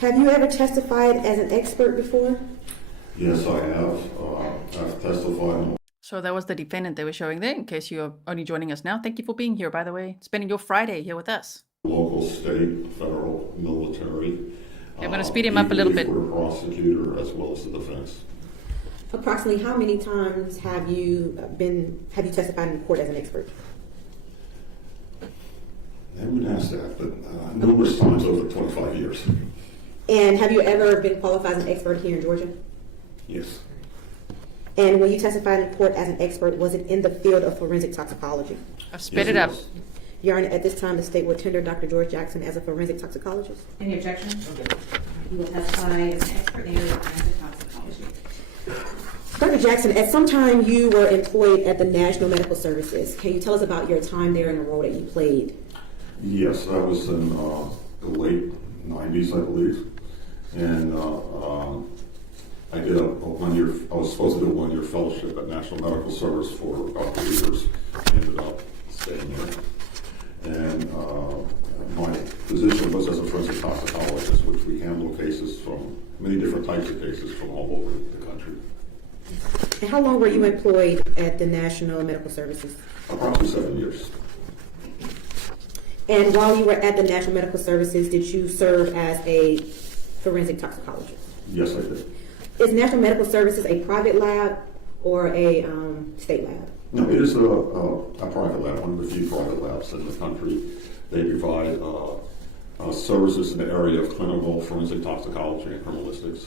Have you ever testified as an expert before? Yes, I have. I've testified. So that was the defendant they were showing there, in case you're only joining us now. Thank you for being here, by the way. Spending your Friday here with us. Local, state, federal, military. Okay, I'm going to speed him up a little bit. For the prosecutor as well as the defense. Approximately how many times have you testified in court as an expert? I haven't asked that, but numerous times over 25 years. And have you ever been qualified as an expert here in Georgia? Yes. And when you testified in court as an expert, was it in the field of forensic toxicology? I've sped it up. Your Honor, at this time, the state will tender Dr. George Jackson as a forensic toxicologist. Any objections? You will testify as an expert in the area of forensic toxicology. Dr. Jackson, at some time you were employed at the National Medical Services. Can you tell us about your time there and the role that you played? Yes, I was in the late 90s, I believe. And I did a 1 year, I was supposed to do a 1 year fellowship at National Medical Service for about 3 years. Ended up staying there. And my position was as a forensic toxicologist, which we handle cases from many different types of cases from all over the country. And how long were you employed at the National Medical Services? Approximately 7 years. And while you were at the National Medical Services, did you serve as a forensic toxicologist? Yes, I did. Is National Medical Services a private lab or a state lab? No, it is a private lab, one of the few private labs in the country. They provide services in the area of clinical forensic toxicology and criminalistics.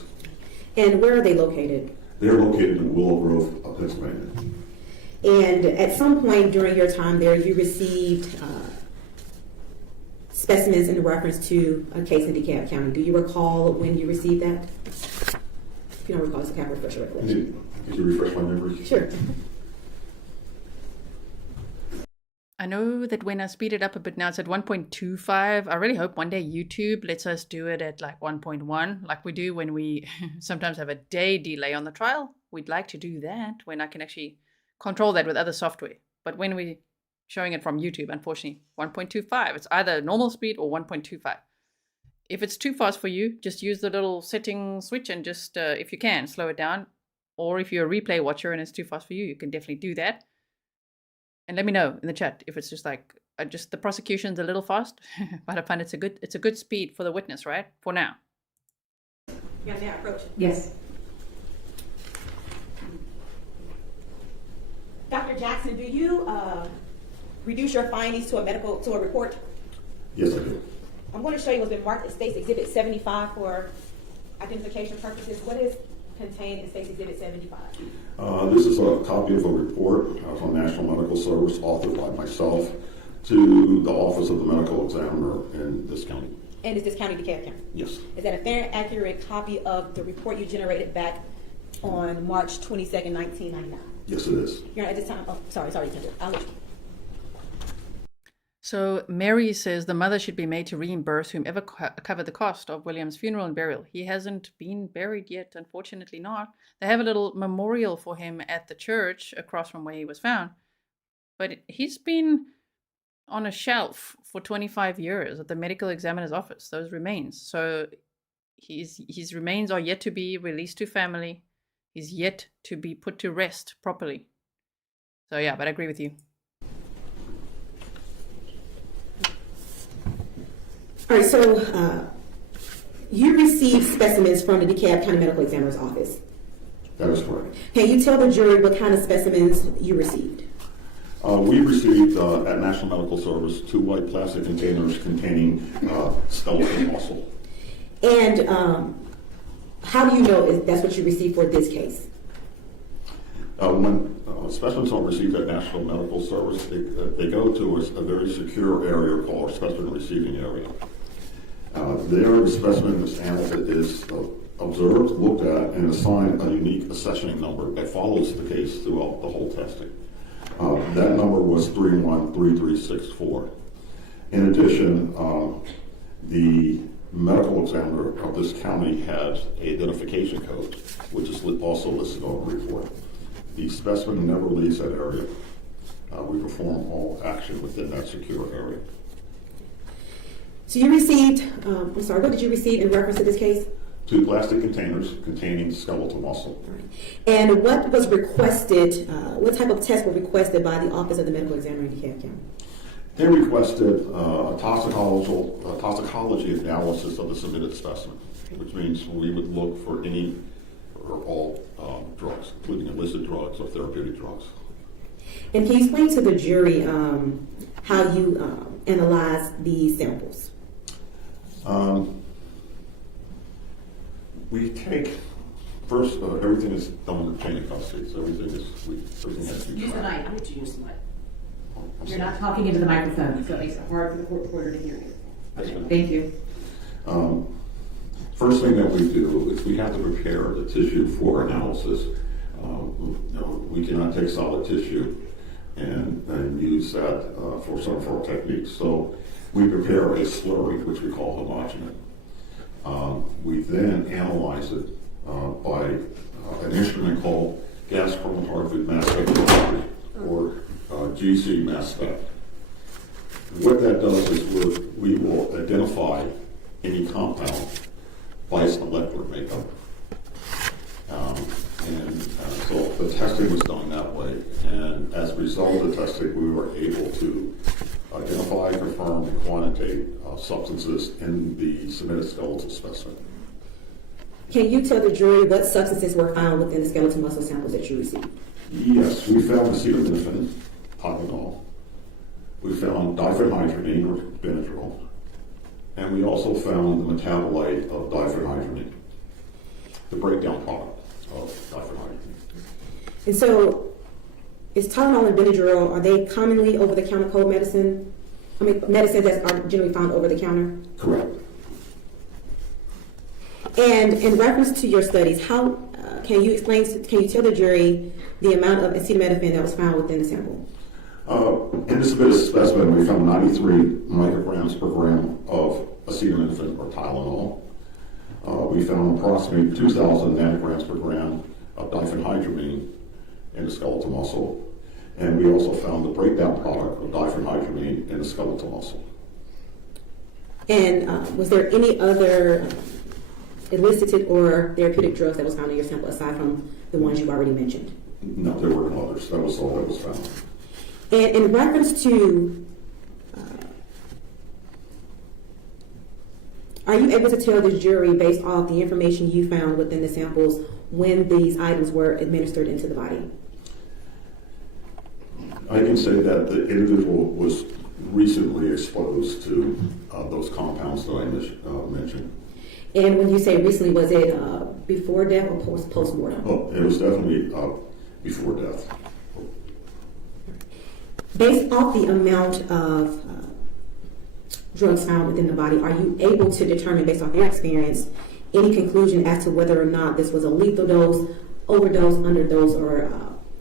And where are they located? They're located in Willow Grove, Pennsylvania. And at some point during your time there, you received specimens in reference to a case in DeKalb County. Do you recall when you received that? If you don't recall, it's a kind of refresh your recollection. Could you refresh my memory? Sure. I know that when I speed it up a bit now, it's at 1.25. I really hope one day YouTube lets us do it at like 1.1, like we do when we sometimes have a day delay on the trial. We'd like to do that when I can actually control that with other software. But when we're showing it from YouTube, unfortunately, 1.25. It's either normal speed or 1.25. If it's too fast for you, just use the little setting switch and just, if you can, slow it down. Or if you're a replay watcher and it's too fast for you, you can definitely do that. And let me know in the chat if it's just like, just the prosecution's a little fast, but I find it's a good speed for the witness, right? For now. Yeah, may I approach? Yes. Dr. Jackson, do you reduce your findings to a report? Yes, I do. I'm going to show you what's been marked as State's Exhibit 75 for identification purposes. What is contained in State's Exhibit 75? This is a copy of a report from National Medical Service authored by myself to the Office of the Medical Examiner in this county. And is this county DeKalb County? Yes. Is that a fair and accurate copy of the report you generated back on March 22nd, 1999? Yes, it is. You're at this time. Oh, sorry, Kendra. I'll let you. So Mary says the mother should be made to reimburse whomever covered the cost of William's funeral and burial. He hasn't been buried yet, unfortunately not. They have a little memorial for him at the church across from where he was found. But he's been on a shelf for 25 years at the medical examiner's office, those remains. So his remains are yet to be released to family. He's yet to be put to rest properly. So yeah, but I agree with you. All right, so you received specimens from the DeKalb County Medical Examiner's office. That is correct. Can you tell the jury what kind of specimens you received? We received at National Medical Service 2 white plastic containers containing skeletal muscle. And how do you know that's what you received for this case? When specimens are received at National Medical Service, they go to a very secure area called a specimen receiving area. There, the specimen is handled is observed, looked at, and assigned a unique accessioning number that follows the case throughout the whole testing. That number was 313364. In addition, the medical examiner of this county had an identification code, which is also listed on the report. The specimen never leaves that area. We perform all action within that secure area. So you received, what did you receive in reference to this case? 2 plastic containers containing skeletal muscle. And what was requested, what type of tests were requested by the Office of the Medical Examiner in DeKalb County? They requested a toxicology analysis of the submitted specimen, which means we would look for any or all drugs, including illicit drugs or therapeutic drugs. And can you explain to the jury how you analyze these samples? We take, first, everything is done in the chain of custody, so everything has to be Use the tracked. mic. Would you use the mic? You're not talking into the microphone, so it makes it hard for the court reporter to hear you. Okay, thank you. First thing that we do is we have to prepare the tissue for analysis. We cannot take solid tissue and use that for some of our techniques. So we prepare a slurry, which we call homogenate. We then analyze it by an instrument called gas chromatography mass spectrometry, or GC mass spec. What that does is we will identify any compound by its molecular makeup. So the testing was done that way, and as a result of the testing, we were able to identify, confirm, and quantitate substances in the submitted skeletal specimen. Can you tell the jury what substances were found within the skeletal muscle samples that you received? Yes, we found acetaminophen, Tylenol. We found diphenhydramine, or Benadryl, and we also found the metabolite of diphenhydramine, the breakdown product of diphenhydramine. And so, is Tylenol and Benadryl, are they commonly over-the-counter cold medicine? Medicines that are generally found over-the-counter? Correct. And in reference to your studies, how can you tell the jury the amount of acetaminophen that was found within the sample? In the submitted specimen, we found 93 micrograms per gram of acetaminophen or Tylenol. We found approximately 2,000 nanograms per gram of diphenhydramine in the skeletal muscle. And we also found the breakdown product of diphenhydramine in the skeletal muscle. And was there any other elicited or therapeutic drugs that was found in your sample aside from the ones you've already mentioned? No, there were no others. That was all that was found. And in reference to, are you able to tell the jury, based off the information you found within the samples, when these items were administered into the body? I can say that the individual was recently exposed to those compounds that I mentioned. And when you say recently, was it before death or post-mortem? Oh, it was definitely before death. Based off the amount of drugs found within the body, are you able to determine, based off your experience, any conclusion as to whether or not this was a lethal dose, overdose, underdose, or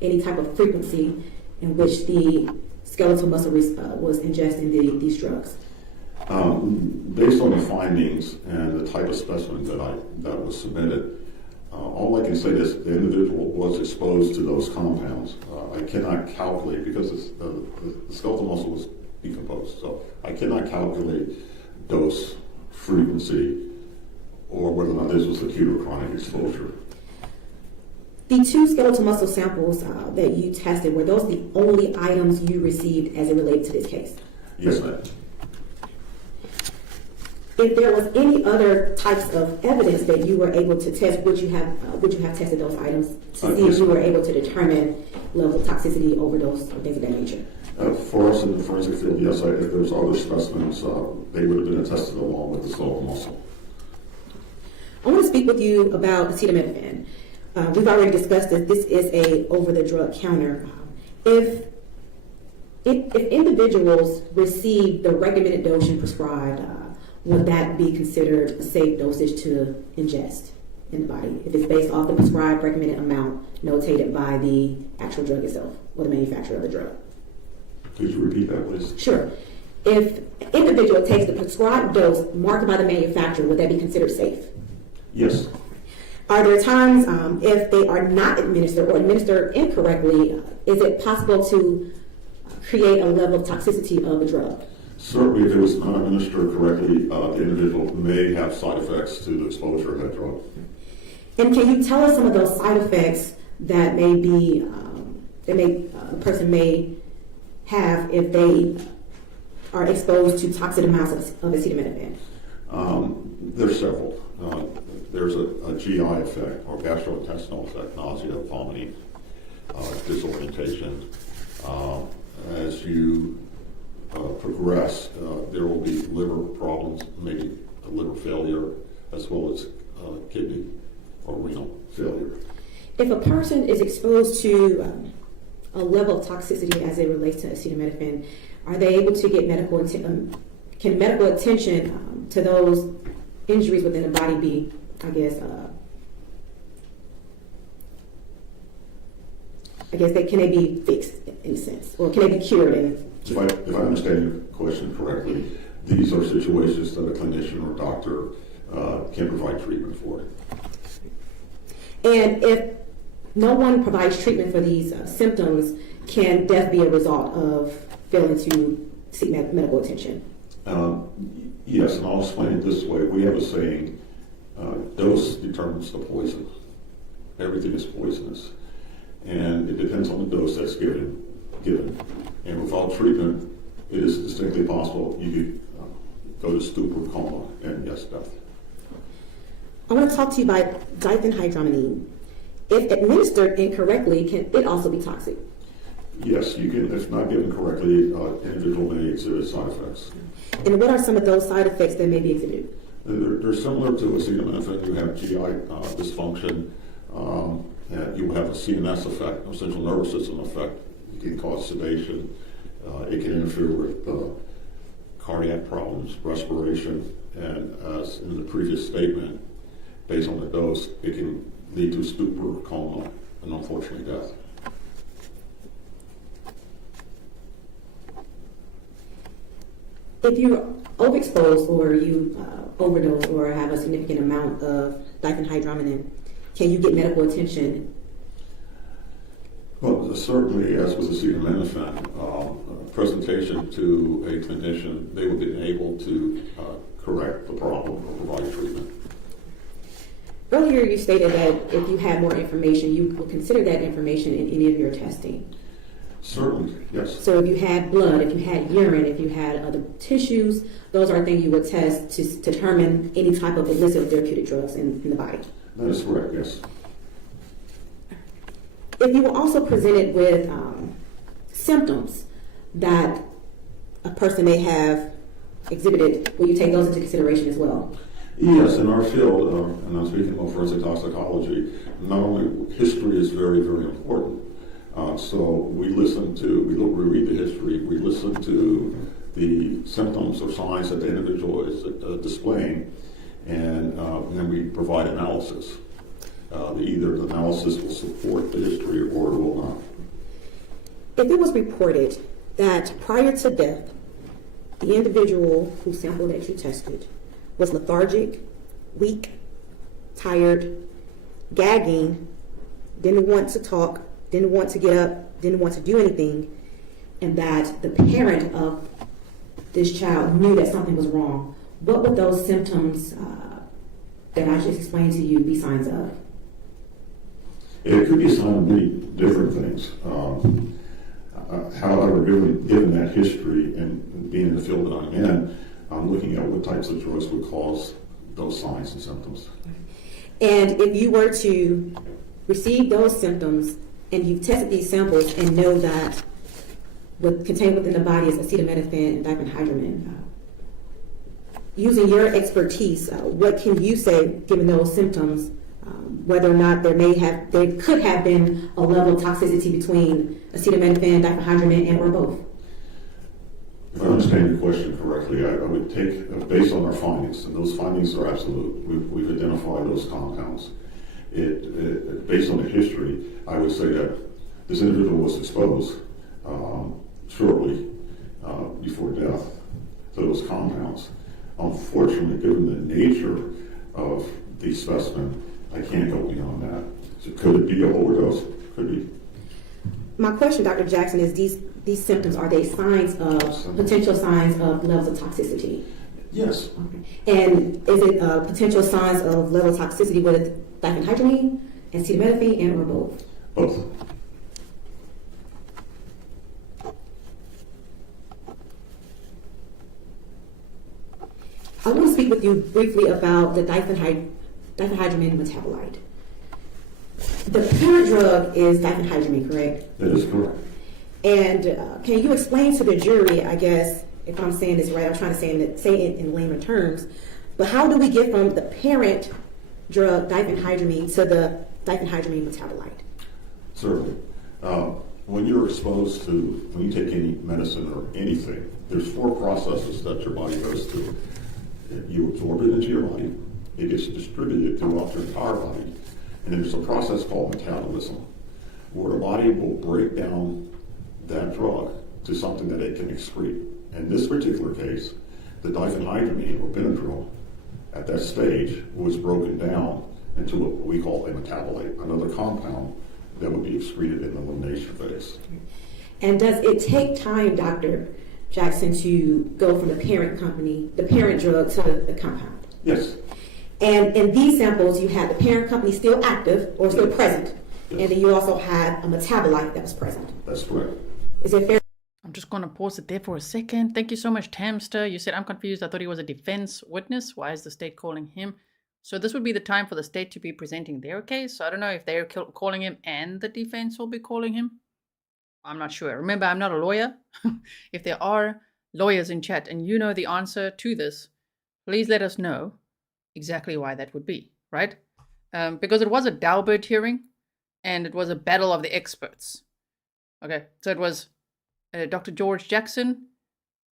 any type of frequency in which the skeletal muscle was ingesting these drugs? Based on the findings and the type of specimen that was submitted, all I can say is the individual was exposed to those compounds. I cannot calculate, because the skeletal muscle was decomposed, so I cannot calculate dose, frequency, or whether or not this was acute or chronic exposure. The 2 skeletal muscle samples that you tested, were those the only items you received as it related to this case? Yes, ma'am. If there was any other types of evidence that you were able to test, would you have tested those items to see if you were able to determine levels of toxicity, overdose, or things of that nature? For us in the forensic field, yes, if there's other specimens, they would have been attested along with the skeletal muscle. I want to speak with you about acetaminophen. We've already discussed that this is a over-the-drug counter. If individuals receive the recommended dose you prescribed, would that be considered a safe dosage to ingest? in the body if it's based off the prescribed recommended amount notated by the actual drug itself or the manufacturer of the drug. Could you repeat that, please? Sure. If an individual takes the prescribed dose marked by the manufacturer, would that be considered safe? Yes. Are there times if they are not administered or administered incorrectly, is it possible to create a level of toxicity of the drug? Certainly, if it was not administered correctly, the individual may have side effects to the exposure of that drug. And can you tell us some of those side effects that may be a person may have if they are exposed to toxic amounts of acetaminophen? There's several. There's a GI effect or gastrointestinal effect, nausea, vomiting, disorientation. As you progress, there will be liver problems, maybe liver failure, as well as kidney or renal failure. If a person is exposed to a level of toxicity as it relates to acetaminophen, are they able to get medical attention? Can medical attention to those injuries within the body be, can they be fixed in a sense, or can they be cured? If I understand your question correctly, these are situations that a clinician or doctor can provide treatment for. And if no one provides treatment for these symptoms, can death be a result of failing to seek medical attention? Yes, and I'll explain it this way. We have a saying, dose determines the poison. Everything is poisonous. And it depends on the dose that's given. And without treatment, it is distinctly possible you could go to stupor, coma, and yes, death. I want to talk to you about diphenhydramine. If administered incorrectly, can it also be toxic? Yes, you can. If not given correctly, individual may exhibit side effects. And what are some of those side effects that may be exhibited? They're similar to acetaminophen. You have GI dysfunction. You have a CNS effect, a central nervous system effect. It can cause sedation. It can interfere with cardiac problems, respiration, and as in the previous statement, based on the dose, it can lead to stupor, coma, and unfortunately death. If you're overexposed or you overdose or have a significant amount of diphenhydramine, can you get medical attention? Well, certainly, as with acetaminophen, presentation to a clinician, they will be able to correct the problem or provide treatment. Earlier, you stated that if you had more information, you would consider that information in any of your testing. Certainly, yes. So if you had blood, if you had urine, if you had other tissues, those are things you would test to determine any type of illicit or therapeutic drugs in the body. That is correct, yes. If you were also presented with symptoms that a person may have exhibited, will you take those into consideration as well? Yes, in our field, and I'm speaking about forensic toxicology, not only history is very, very important. So we read the history, we listen to the symptoms or signs that the individual is displaying, and then we provide analysis. Either the analysis will support the history or it will not. If it was reported that prior to death, the individual whose sample that you tested was lethargic, weak, tired, gagging, didn't want to talk, didn't want to get up, didn't want to do anything, and that the parent of this child knew that something was wrong, what would those symptoms that I just explained to you be signs of? It could be a sign of many different things. However, given that history and being in the field that I'm in, I'm looking at what types of drugs would cause those signs and symptoms. And if you were to receive those symptoms and you've tested these samples and know that what contained within the body is acetaminophen and diphenhydramine, using your expertise, what can you say, given those symptoms, whether or not there could have been a level of toxicity between acetaminophen, diphenhydramine, and or both? If I understand your question correctly, I would take, based on our findings, and those findings are absolute, we've identified those compounds. Based on the history, I would say that this individual was exposed shortly before death to those compounds. Unfortunately, given the nature of the specimen, I can't go beyond that. So could it be an overdose? Could be. My question, Dr. Jackson, is these symptoms, are they signs of, potential signs of levels of toxicity? Yes. Okay. And is it potential signs of level of toxicity with diphenhydramine, acetaminophen, and or both? Both. I want to speak with you briefly about the diphenhydramine metabolite. The parent drug is diphenhydramine, correct? That is correct. And can you explain to the jury, I guess, if I'm saying this right, I'm trying to say it in layman terms, but how do we get from the parent drug diphenhydramine to the diphenhydramine metabolite? Certainly. When you're exposed to, when you take any medicine or anything, there's 4 processes that your body goes through. You absorb it into your body, it gets distributed throughout your entire body, and there's a process called metabolism, where the body will break down that drug to something that it can excrete. In this particular case, the diphenhydramine or Benadryl at that stage was broken down into what we call a metabolite, another compound that would be excreted in the elimination phase. And does it take time, Dr. Jackson, to go from the parent company, the parent drug, to the compound? Yes. And in these samples, you had the parent company still active or still present, and then you also had a metabolite that was present. That's correct. Is it fair? I'm just going to pause it there for a second. Thank you so much, Tamster. You said, I'm confused. I thought he was a defense witness. Why is the state calling him? So this would be the time for the state to be presenting their case. So I don't know if they're calling him and the defense will be calling him. I'm not sure. Remember, I'm not a lawyer. If there are lawyers in chat and you know the answer to this, please let us know exactly why that would be, right? Because it was a Daubert hearing and it was a battle of the experts. Okay, so it was Dr. George Jackson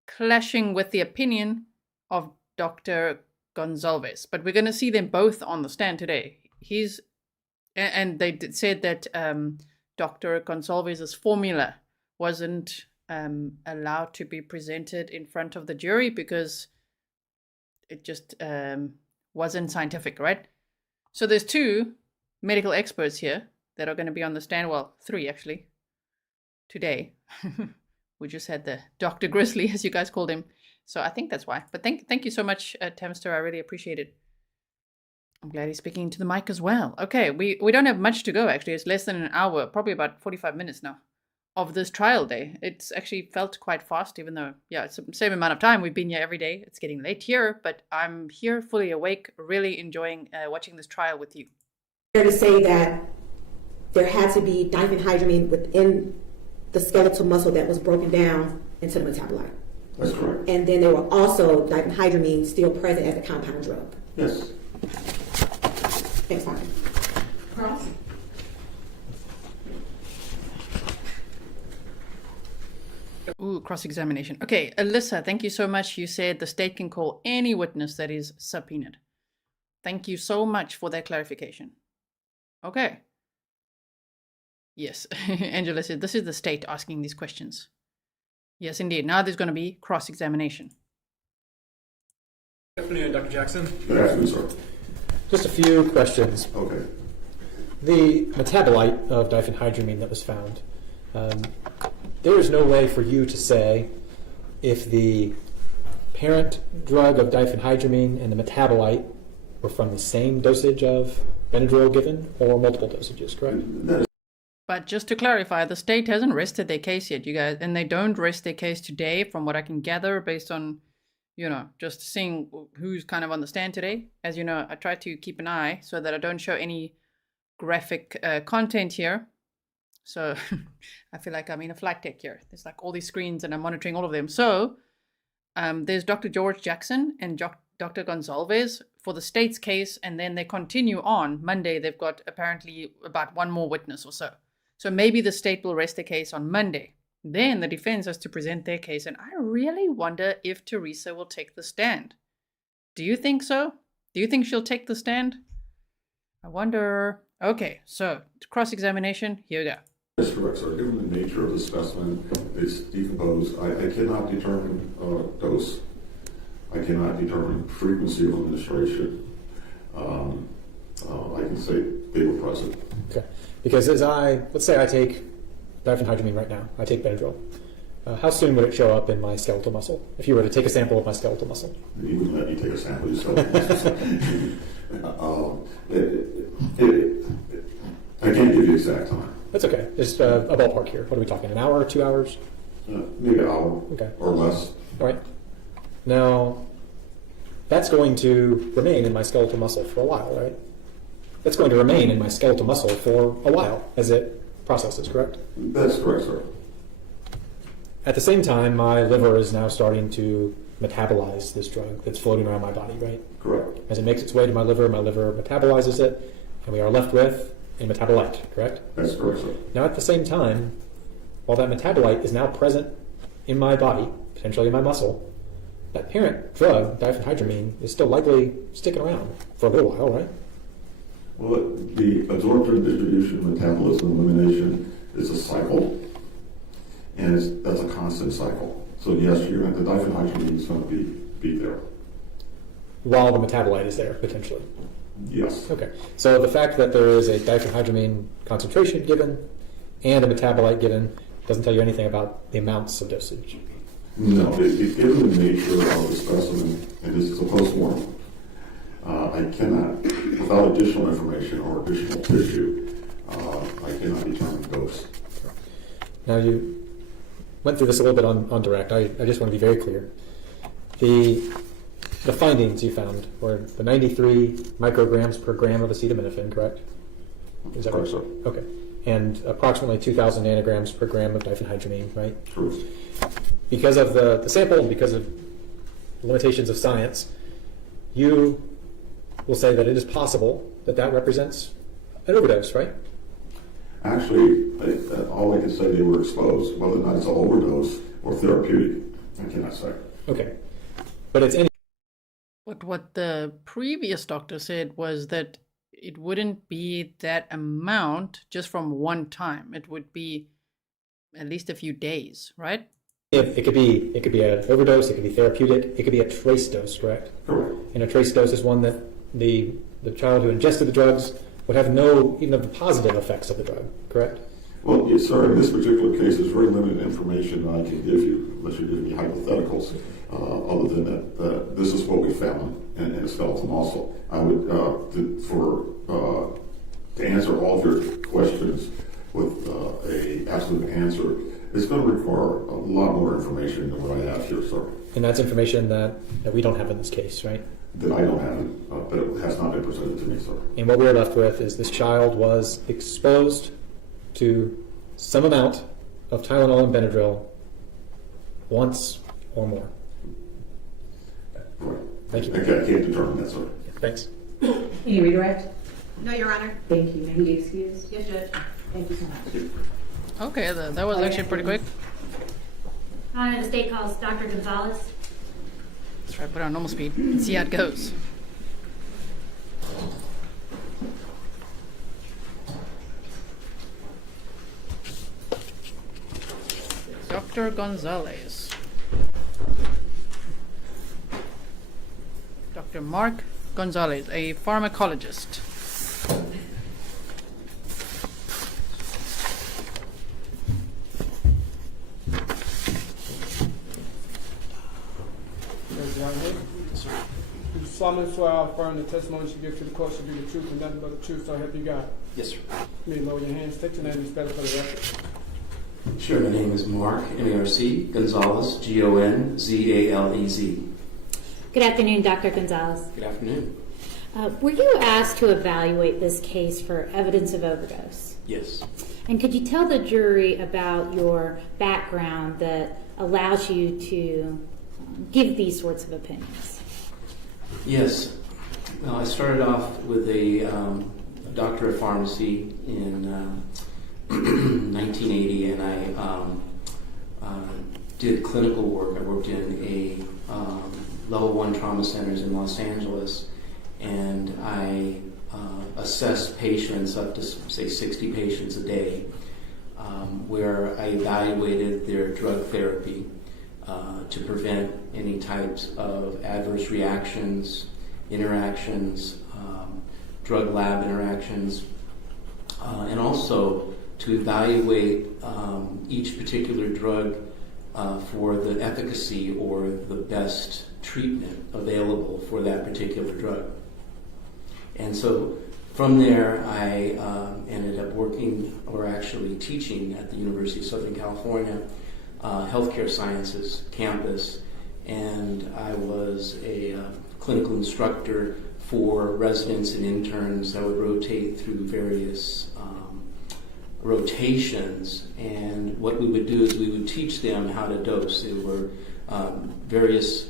clashing with the opinion of Dr. Gonzalvez. But we're going to see them both on the stand today. And they said that Dr. Gonzalvez's formula wasn't allowed to be presented in front of the jury because it just wasn't scientific, right? So there's 2 medical experts here that are going to be on the stand. Well, 3 actually. Today. We just had the Dr. Grizzly, as you guys called him. So I think that's why. But thank you so much, Tamster. I really appreciate it. I'm glad he's speaking to the mic as well. Okay, we don't have much to go, actually. It's less than an hour, probably about 45 minutes now, of this trial day. It's actually felt quite fast, even though, yeah, it's the same amount of time. We've been here every day. It's getting late here, but I'm here fully awake, really enjoying watching this trial with you. Fair to say that there had to be diphenhydramine within the skeletal muscle that was broken down into the metabolite. That's correct. And then there were also diphenhydramine still present as a compound drug. Yes. Thanks, Doctor. Cross. Ooh, cross-examination. Okay, Alyssa, thank you so much. You said the state can call any witness that is subpoenaed. Thank you so much for that clarification. Okay. Yes, Angela said, this is the state asking these questions. Yes, indeed. Now there's going to be cross-examination. Good afternoon, Dr. Jackson. Good afternoon, sir. Just a few questions. Okay. The metabolite of diphenhydramine that was found, there is no way for you to say if the parent drug of diphenhydramine and the metabolite were from the same dosage of Benadryl given or multiple dosages, correct? But just to clarify, the state hasn't rested their case yet, you guys, and they don't rest their case today, from what I can gather, based on, you know, just seeing who's kind of on the stand today. As you know, I try to keep an eye so that I don't show any graphic content here. So I feel like I'm in a flight deck here. There's like all these screens and I'm monitoring all of them. So there's Dr. George Jackson and Dr. Gonzalvez for the state's case, and then they continue on Monday. They've got apparently about 1 more witness or so. So maybe the state will rest the case on Monday. Then the defense has to present their case, and I really wonder if Teresa will take the stand. Do you think so? Do you think she'll take the stand? I wonder. Okay, so cross-examination, here we go. That's correct, sir. Given the nature of the specimen, it's decomposed. I cannot determine dose. I cannot determine frequency of administration. I can say they were present. Okay. Because let's say I take diphenhydramine right now. I take Benadryl. How soon would it show up in my skeletal muscle if you were to take a sample of my skeletal muscle? You wouldn't let me take a sample of your skeletal muscle. I can't give you exact time. That's okay. Just a ballpark here. What are we talking? An hour, 2 hours? Maybe an hour. Okay. Or less. All right. Now, that's going to remain in my skeletal muscle for a while, right? That's going to remain in my skeletal muscle for a while as it processes, correct? That's correct, sir. At the same time, my liver is now starting to metabolize this drug that's floating around my body, right? Correct. As it makes its way to my liver metabolizes it, and we are left with a metabolite, correct? That's correct, sir. Now, at the same time, while that metabolite is now present in my body, potentially in my muscle, that parent drug, diphenhydramine, is still likely sticking around for a little while, right? Well, the absorption, distribution, metabolism, elimination is a cycle, and that's a constant cycle. So yes, the diphenhydramine is going to be there. While the metabolite is there, potentially. Yes. Okay. So the fact that there is a diphenhydramine concentration given and a metabolite given doesn't tell you anything about the amounts of dosage. No, given the nature of the specimen, and this is a post-mortem, I cannot, without additional information or additional tissue, I cannot determine dose. Now, you went through this a little bit on direct. I just want to be very clear. The findings you found were the 93 micrograms per gram of acetaminophen, correct? Is that correct, right? sir. Okay. And approximately 2,000 nanograms per gram of diphenhydramine, right? True. Because of the sample and because of limitations of science, you will say that it is possible that that represents an overdose, right? Actually, all I can say, they were exposed. Whether or not it's an overdose or therapeutic, I cannot say. Okay. But it's any. But what the previous doctor said was that it wouldn't be that amount just from one time. It would be at least a few days, right? It could be an overdose. It could be therapeutic. It could be a trace dose, correct? Correct. And a trace dose is one that the child who ingested the drugs would have no even of the positive effects of the drug, correct? Well, yes, sir. In this particular case, there's very limited information that I can give you, unless you're giving me hypotheticals. Other than that, this is what we found in a skeletal muscle. I would, to answer all of your questions with a absolute answer, it's going to require a lot more information than what I have here, sir. And that's information that we don't have in this case, right? That I don't have, but it has not been presented to me, sir. And what we're left with is this child was exposed to some amount of Tylenol and Benadryl once or more. Right. Thank you. I can't determine that, sir. Thanks. Can you redirect? No, Your Honor. Thank you. May we be excused? Yes, Judge. Thank you so much. Okay, that was actually pretty quick. Honor, the state calls Dr. Gonzalez. Let's try to put it on normal speed and see how it goes. Dr. Gonzalez. Dr. Mark Gonzalez, a pharmacologist. Raise your right hand. Do you solemnly swear or affirm the testimony you give to the court should be the truth and nothing but the truth, so help you God? Yes, sir. You may lower your hands. State your name and spell it for the record. Sure, my name is Mark, M-A-R-C, Gonzalez, G-O-N-Z-A-L-E-Z. Good afternoon, Dr. Gonzalez. Good afternoon. Were you asked to evaluate this case for evidence of overdose? Yes. And could you tell the jury about your background that allows you to give these sorts of opinions? Yes. Well, I started off with a doctor of pharmacy in 1980, and I did clinical work. I worked in a level 1 trauma centers in Los Angeles, and I assessed patients, up to say 60 patients a day, where I evaluated their drug therapy to prevent any types of adverse reactions, interactions, drug lab interactions, and also to evaluate each particular drug for the efficacy or the best treatment available for that particular drug. And so from there, I ended up working, or actually teaching, at the University of Southern California Healthcare Sciences campus, and I was a clinical instructor for residents and interns that would rotate through various rotations. And what we would do is we would teach them how to dose. There were various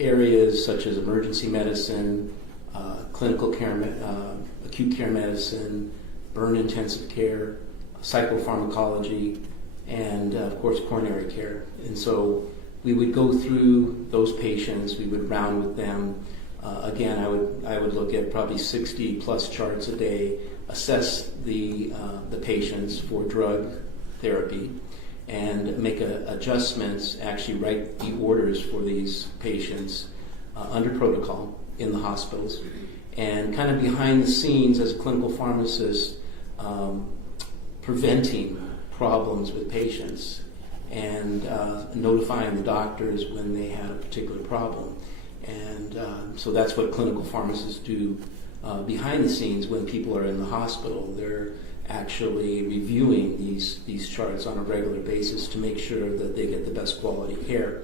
areas such as emergency medicine, clinical care, acute care medicine, burn intensive care, psychopharmacology, and of course coronary care. And so we would go through those patients, we would round with them. Again, I would look at probably 60 plus charts a day, assess the patients for drug therapy, and make adjustments, actually write the orders for these patients under protocol in the hospitals. And kind of behind the scenes as a clinical pharmacist, preventing problems with patients and notifying the doctors when they had a particular problem. And so that's what clinical pharmacists do behind the scenes when people are in the hospital. They're actually reviewing these charts on a regular basis to make sure that they get the best quality care.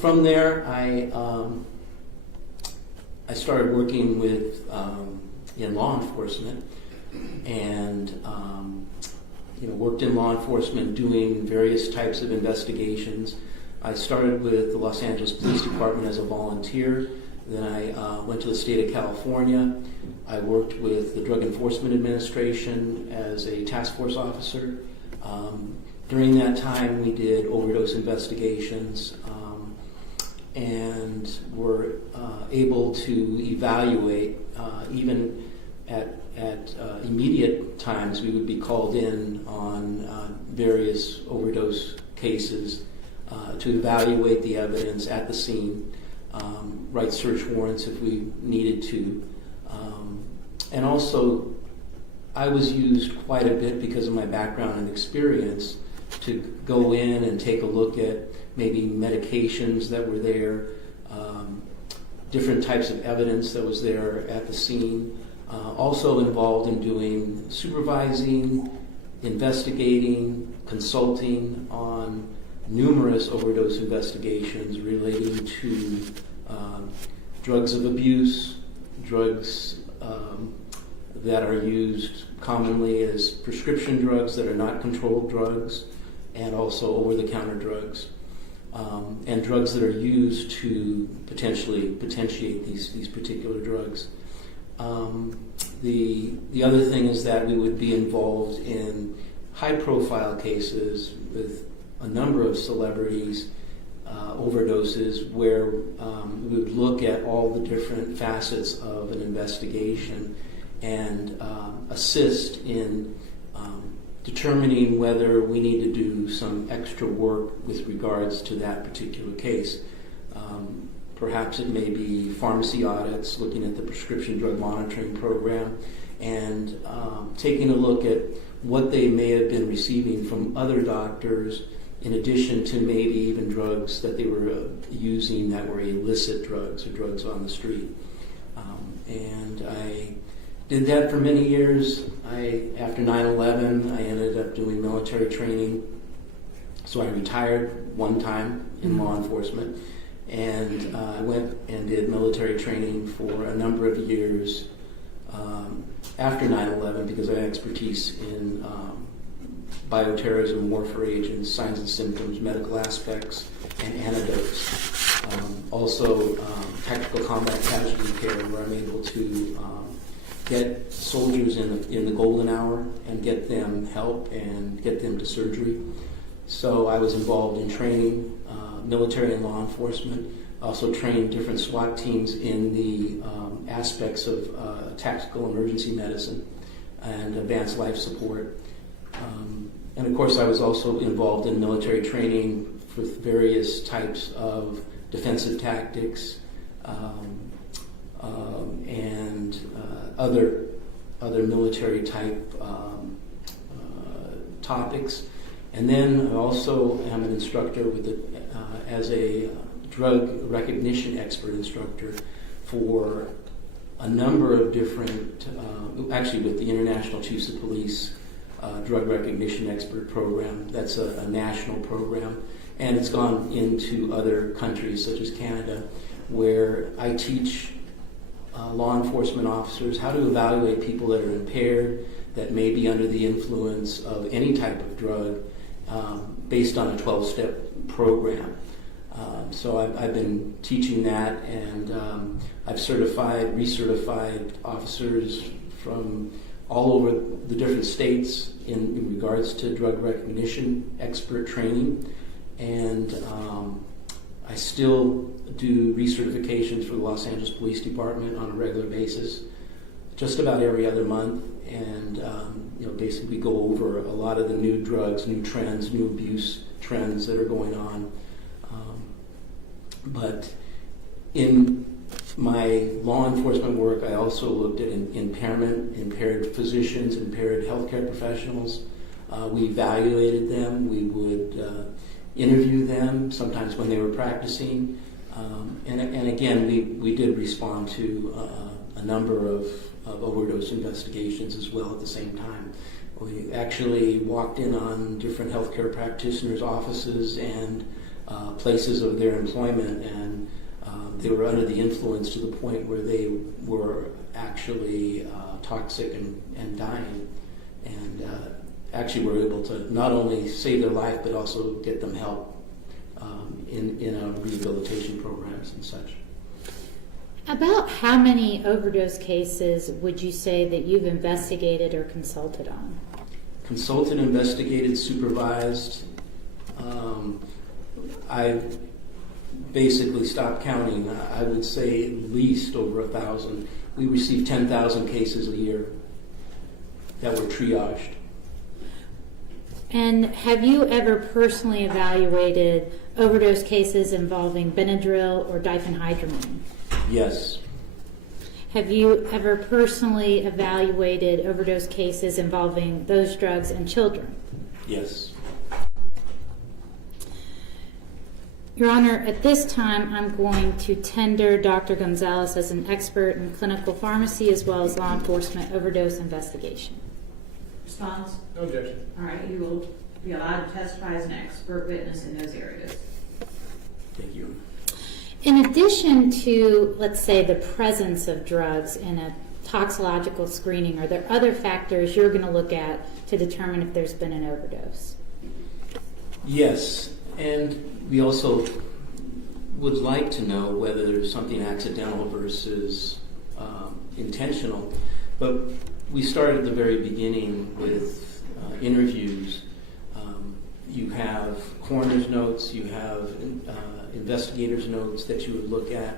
From there, I started working with in law enforcement, and worked in law enforcement doing various types of investigations. I started with the Los Angeles Police Department as a volunteer. Then I went to the state of California. I worked with the Drug Enforcement Administration as a task force officer. During that time, we did overdose investigations and were able to evaluate, even at immediate times, we would be called in on various overdose cases to evaluate the evidence at the scene, write search warrants if we needed to. And also, I was used quite a bit because of my background and experience to go in and take a look at maybe medications that were there, different types of evidence that was there at the scene. Also involved in doing supervising, investigating, consulting on numerous overdose investigations relating to drugs of abuse, drugs that are used commonly as prescription drugs that are not controlled drugs, and also over-the-counter drugs, and drugs that are used to potentially potentiate these particular drugs. The other thing is that we would be involved in high-profile cases with a number of celebrities, overdoses, where we would look at all the different facets of an investigation and assist in determining whether we need to do some extra work with regards to that particular case. Perhaps it may be pharmacy audits, looking at the prescription drug monitoring program, and taking a look at what they may have been receiving from other doctors, in addition to maybe even drugs that they were using that were illicit drugs or drugs on the street. And I did that for many years. After 9/11, I ended up doing military training. So I retired one time in law enforcement, and I went and did military training for a number of years after 9/11 because I had expertise in bioterrorism, warfare agents, signs and symptoms, medical aspects, and antidotes. Also, tactical combat casualty care, where I'm able to get soldiers in the golden hour and get them help and get them to surgery. So I was involved in training military and law enforcement. Also trained different SWAT teams in the aspects of tactical emergency medicine and advanced life support. And of course I was also involved in military training for various types of defensive tactics and other military type topics. And then I also am an instructor as a drug recognition expert instructor for a number of different, actually with the International Chiefs of Police Drug Recognition Expert Program. That's a national program, and it's gone into other countries such as Canada, where I teach law enforcement officers how to evaluate people that are impaired, that may be under the influence of any type of drug, based on a 12-step program. So I've been teaching that, and I've recertified officers from all over the different states in regards to drug recognition expert training. And I still do recertifications for the Los Angeles Police Department on a regular basis, just about every other month. And basically go over a lot of the new drugs, new trends, new abuse trends that are going on. But in my law enforcement work, I also looked at impaired physicians, impaired healthcare professionals. We evaluated them. We would interview them, sometimes when they were practicing. And again, we did respond to a number of overdose investigations as well at the same time. We actually walked in on different healthcare practitioners' offices and places of their employment, and they were under the influence to the point where they were actually toxic and dying, and actually were able to not only save their life but also get them help in rehabilitation programs and such. About how many overdose cases would you say that you've investigated or consulted on? Consulted, investigated, supervised. I basically stopped counting. I would say at least over 1,000. We receive 10,000 cases a year that were triaged. And have you ever personally evaluated overdose cases involving Benadryl or diphenhydramine? Yes. Have you ever personally evaluated overdose cases involving those drugs in children? Yes. Your Honor, at this time, I'm going to tender Dr. Gonzalvez as an expert in clinical pharmacy as well as law enforcement overdose investigation. Response? No objection. All right, you will be allowed to testify as an expert witness in those areas. Thank you. In addition to, let's say, the presence of drugs in a toxicological screening, are there other factors you're going to look at to determine if there's been an overdose? Yes, and we also would like to know whether there's something accidental versus intentional. But we start at the very beginning with interviews. You have coroner's notes, you have investigators' notes that you would look at,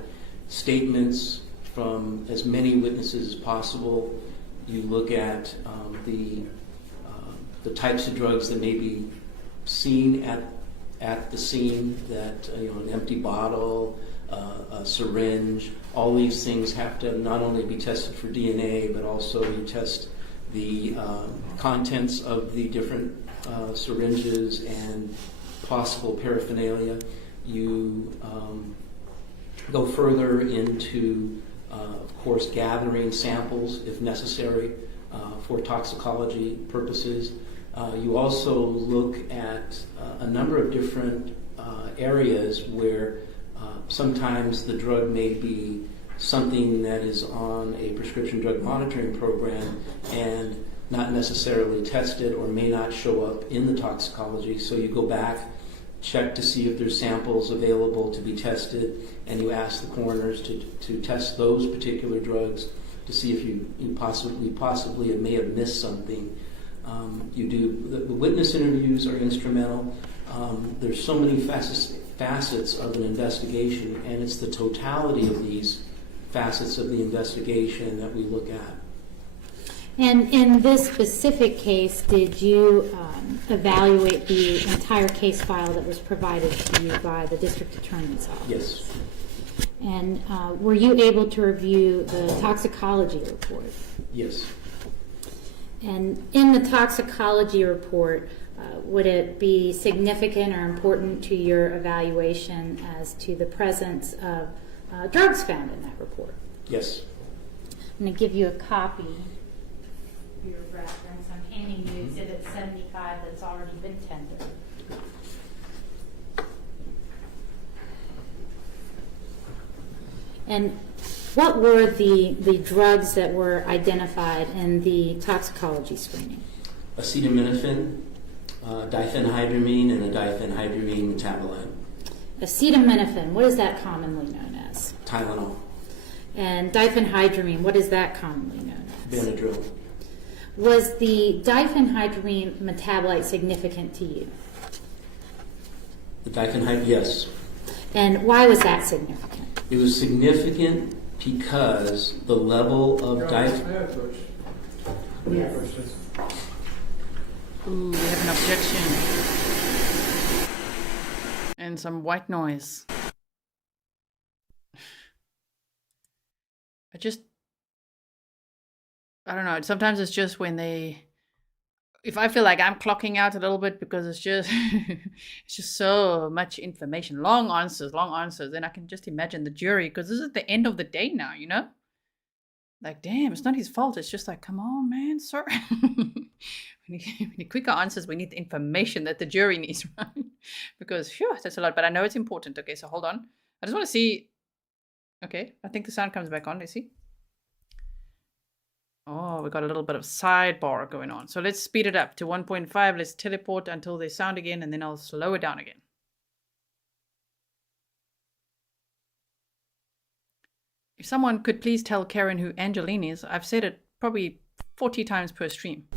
statements from as many witnesses as possible. You look at the types of drugs that may be seen at the scene, that an empty bottle, a syringe. All these things have to not only be tested for DNA, but also you test the contents of the different syringes and possible paraphernalia. You go further into, of course, gathering samples if necessary for toxicology purposes. You also look at a number of different areas where sometimes the drug may be something that is on a prescription drug monitoring program and not necessarily tested or may not show up in the toxicology. So you go back, check to see if there's samples available to be tested, and you ask the coroners to test those particular drugs to see if you possibly may have missed something. You do the witness interviews are instrumental. There's so many facets of an investigation, and it's the totality of these facets of the investigation that we look at. And in this specific case, did you evaluate the entire case file that was provided to you by the district attorney's office? Yes. And were you able to review the toxicology report? Yes. And in the toxicology report, would it be significant or important to your evaluation as to the presence of drugs found in that report? Yes. I'm going to give you a copy. For your reference, I'm handing you Exhibit 75 that's already been tendered. And what were the drugs that were identified in the toxicology screening? Acetaminophen, diphenhydramine, and a diphenhydramine metabolite. Acetaminophen, what is that commonly known as? Tylenol. And diphenhydramine, what is that commonly known as? Benadryl. Was the diphenhydramine metabolite significant to you? The diphenhydramine, yes. And why was that significant? It was significant because the level of Yes. Ooh, we have an objection. And some white noise. I don't know. Sometimes it's just when if I feel like I'm clocking out a little bit because it's just so much information, long answers, then I can just imagine the jury, because this is the end of the day now, you know? Like, damn, it's not his fault. It's just like, come on, man, sir. we need quicker answers. We need the information that the jury needs, right? Because, phew, that's a lot. But I know it's important. Okay, so hold on. I just want to see. Okay, I think the sound comes back on. Let's see. Oh, we got a little bit of sidebar going on. So let's speed it up to 1.5. Let's teleport until they sound again, and then I'll slow it down again. If someone could please tell Karen who Angeline is, I've said it probably 40 times per stream.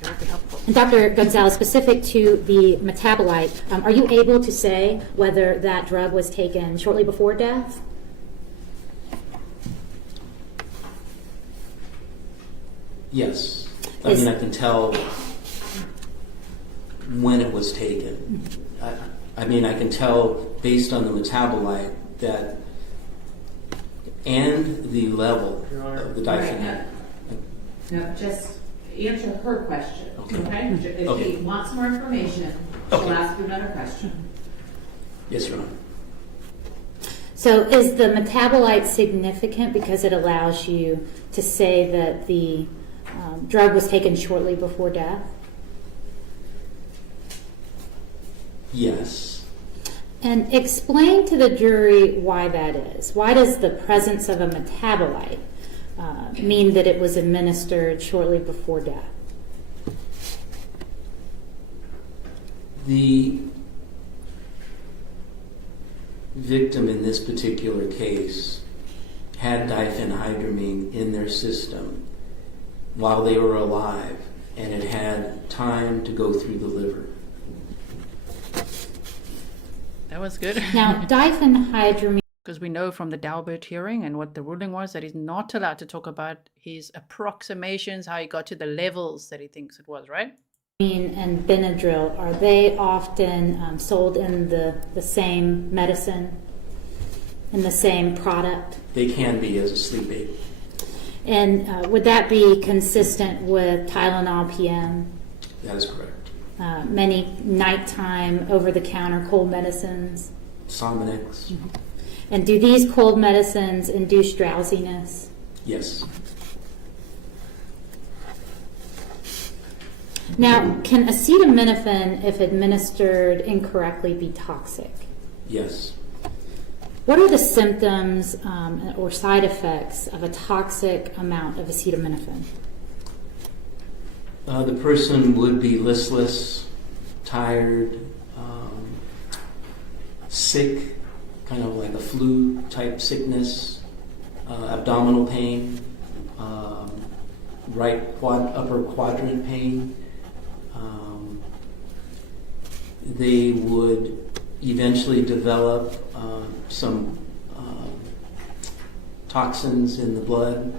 It would be helpful. And Dr. Gonzalvez, specific to the metabolite, are you able to say whether that drug was taken shortly before death? Yes. I mean, I can tell when it was taken. I mean, I can tell based on the metabolite that, and the level of the diphenhydramine. No, just answer her question, okay? If Okay. she wants more information, she'll ask you another question. Yes, Your Honor. So is the metabolite significant because it allows you to say that the drug was taken shortly before death? Yes. And explain to the jury why that is. Why does the presence of a metabolite mean that it was administered shortly before death? The victim in this particular case had diphenhydramine in their system while they were alive, and it had time to go through the liver. That was good. Now, diphenhydramine... Because we know from the Daubert hearing and what the ruling was that he's not allowed to talk about his approximations, how he got to the levels that he thinks it was, right? And Benadryl, are they often sold in the same medicine, in the same product? They can be as a sleep aid. And would that be consistent with Tylenol PM? That is correct. Many nighttime, over-the-counter cold medicines? Sominex. Mm-hmm. And do these cold medicines induce drowsiness? Yes. Now, can acetaminophen, if administered incorrectly, be toxic? Yes. What are the symptoms or side effects of a toxic amount of acetaminophen? The person would be listless, tired, sick, kind of like a flu type sickness, abdominal pain, upper quadrant pain. They would eventually develop some toxins in the blood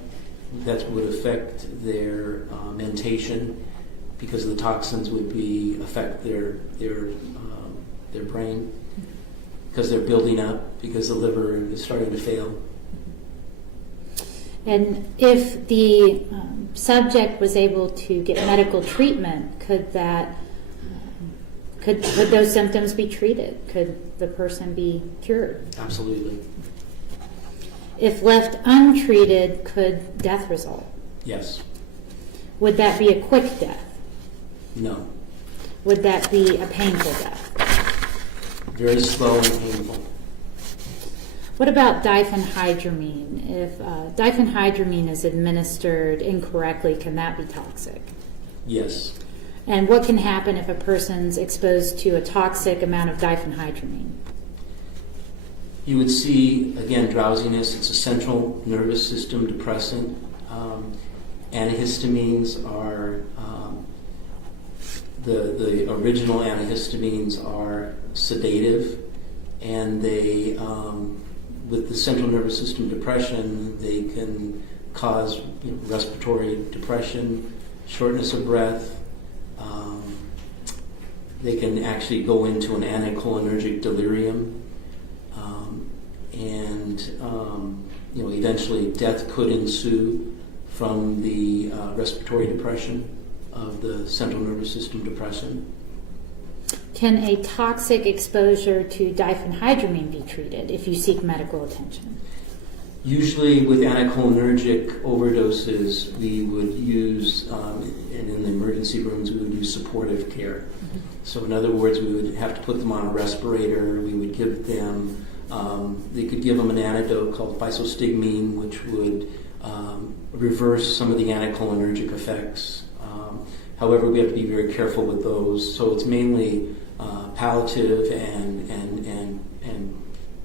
that would affect their mentation, because the toxins would affect their brain, because they're building up, because the liver is starting to fail. And if the subject was able to get medical treatment, could those symptoms be treated? Could the person be cured? Absolutely. If left untreated, could death result? Yes. Would that be a quick death? No. Would that be a painful death? Very slow and painful. What about diphenhydramine? If diphenhydramine is administered incorrectly, can that be toxic? Yes. And what can happen if a person's exposed to a toxic amount of diphenhydramine? You would see, again, drowsiness. It's a central nervous system depressant. Antihistamines are, the original antihistamines are sedative, and they, with the central nervous system depression, they can cause respiratory depression, shortness of breath. They can actually go into an anticholinergic delirium, and eventually death could ensue from the respiratory depression of the central nervous system depression. Can a toxic exposure to diphenhydramine be treated if you seek medical attention? Usually with anticholinergic overdoses, we would use, and in the emergency rooms, we would use supportive care. Mm-hmm. So in other words, we would have to put them on a respirator. We would give them, they could give them an antidote called physostigmine, which would reverse some of the anticholinergic effects. However, we have to be very careful with those. So it's mainly palliative and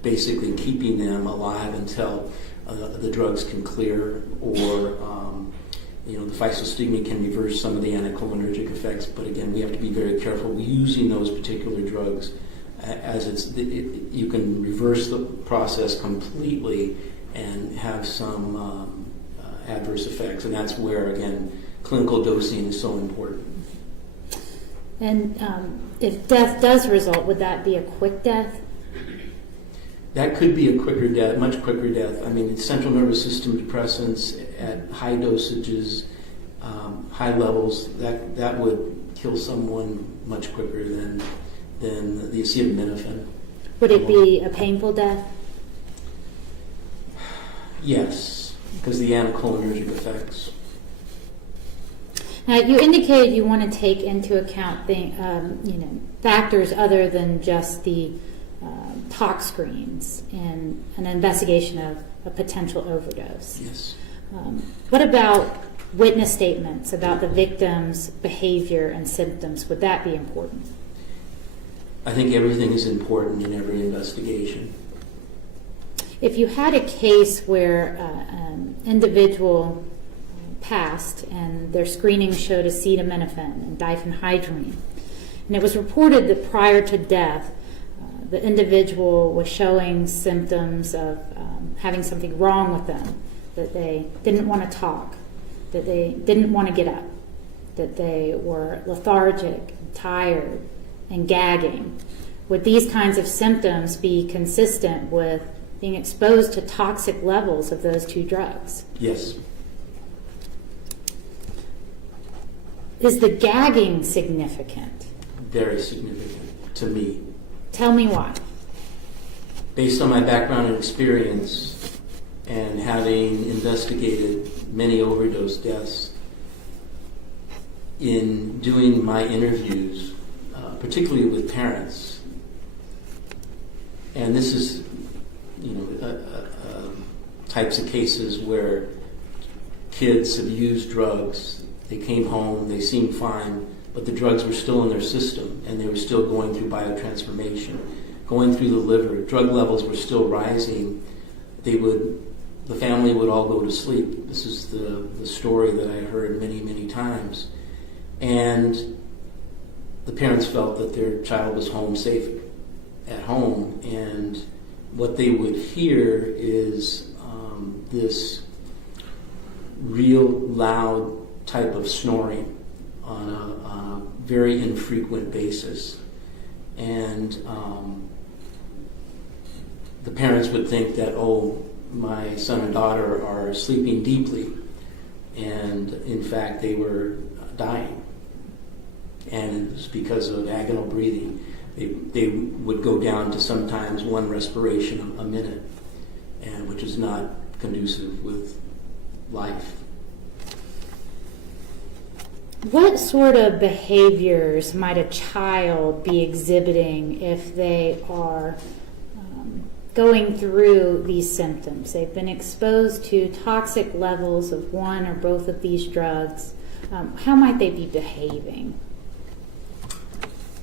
basically keeping them alive until the drugs can clear, or the physostigmine can reverse some of the anticholinergic effects. But again, we have to be very careful using those particular drugs, as you can reverse the process completely and have some adverse effects, and that's where, again, clinical dosing is so important. And if death does result, would that be a quick death? That could be a quicker death, much quicker death. I mean, central nervous system depressants at high dosages, high levels, that would kill someone much quicker than the acetaminophen. Would it be a painful death? Yes, because the anticholinergic effects. Now, you indicated you want to take into account factors other than just the tox screens in an investigation of a potential overdose. Yes. What about witness statements about the victim's behavior and symptoms? Would that be important? I think everything is important in every investigation. If you had a case where an individual passed and their screening showed acetaminophen and diphenhydramine, and it was reported that prior to death, the individual was showing symptoms of having something wrong with them, that they didn't want to talk, that they didn't want to get up, that they were lethargic, tired, and gagging. Would these kinds of symptoms be consistent with being exposed to toxic levels of those two drugs? Yes. Is the gagging significant? Very significant to me. Tell me why. Based on my background and experience, and having investigated many overdose deaths, in doing my interviews, particularly with parents, and this is, types of cases where kids have used drugs, they came home, they seemed fine, but the drugs were still in their system, and they were still going through biotransformation, going through the liver, drug levels were still rising. They would the family would all go to sleep. This is the story that I heard many, many times. And the parents felt that their child was home safe at home, and what they would hear is this real loud type of snoring on a very infrequent basis. And the parents would think that, oh, my son and daughter are sleeping deeply, and in fact they were dying. And it was because of agonal breathing. They would go down to sometimes one respiration a minute, and which is not conducive with life. What sort of behaviors might a child be exhibiting if they are going through these symptoms? They've been exposed to toxic levels of one or both of these drugs. How might they be behaving?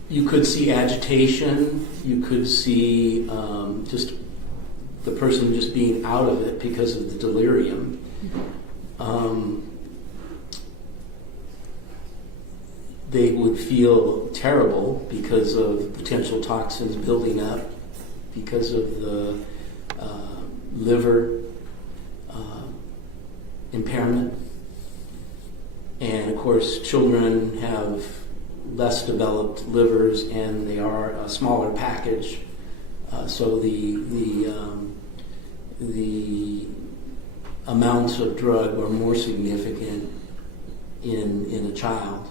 You could see agitation. You could see just the person just being out of it because of the delirium. They would feel terrible because of potential toxins building up, because of the liver impairment. And of course, children have less developed livers, and they are a smaller package. So the amounts of drug are more significant in a child.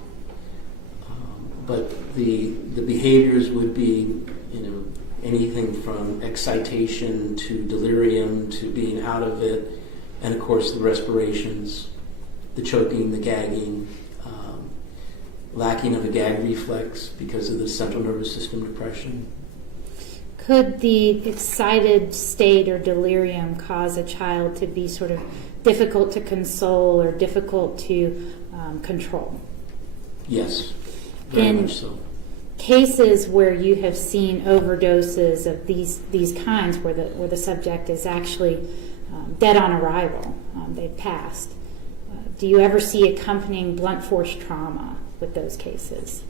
But the behaviors would be, anything from excitation to delirium to being out of it, and of course the respirations, the choking, the gagging, lacking of a gag reflex because of the central nervous system depression. Could the excited state or delirium cause a child to be sort of difficult to console or difficult to control? Yes, very in much so. Cases where you have seen overdoses of these kinds, where the subject is actually dead on arrival, they've passed, do you ever see accompanying blunt force trauma with those cases?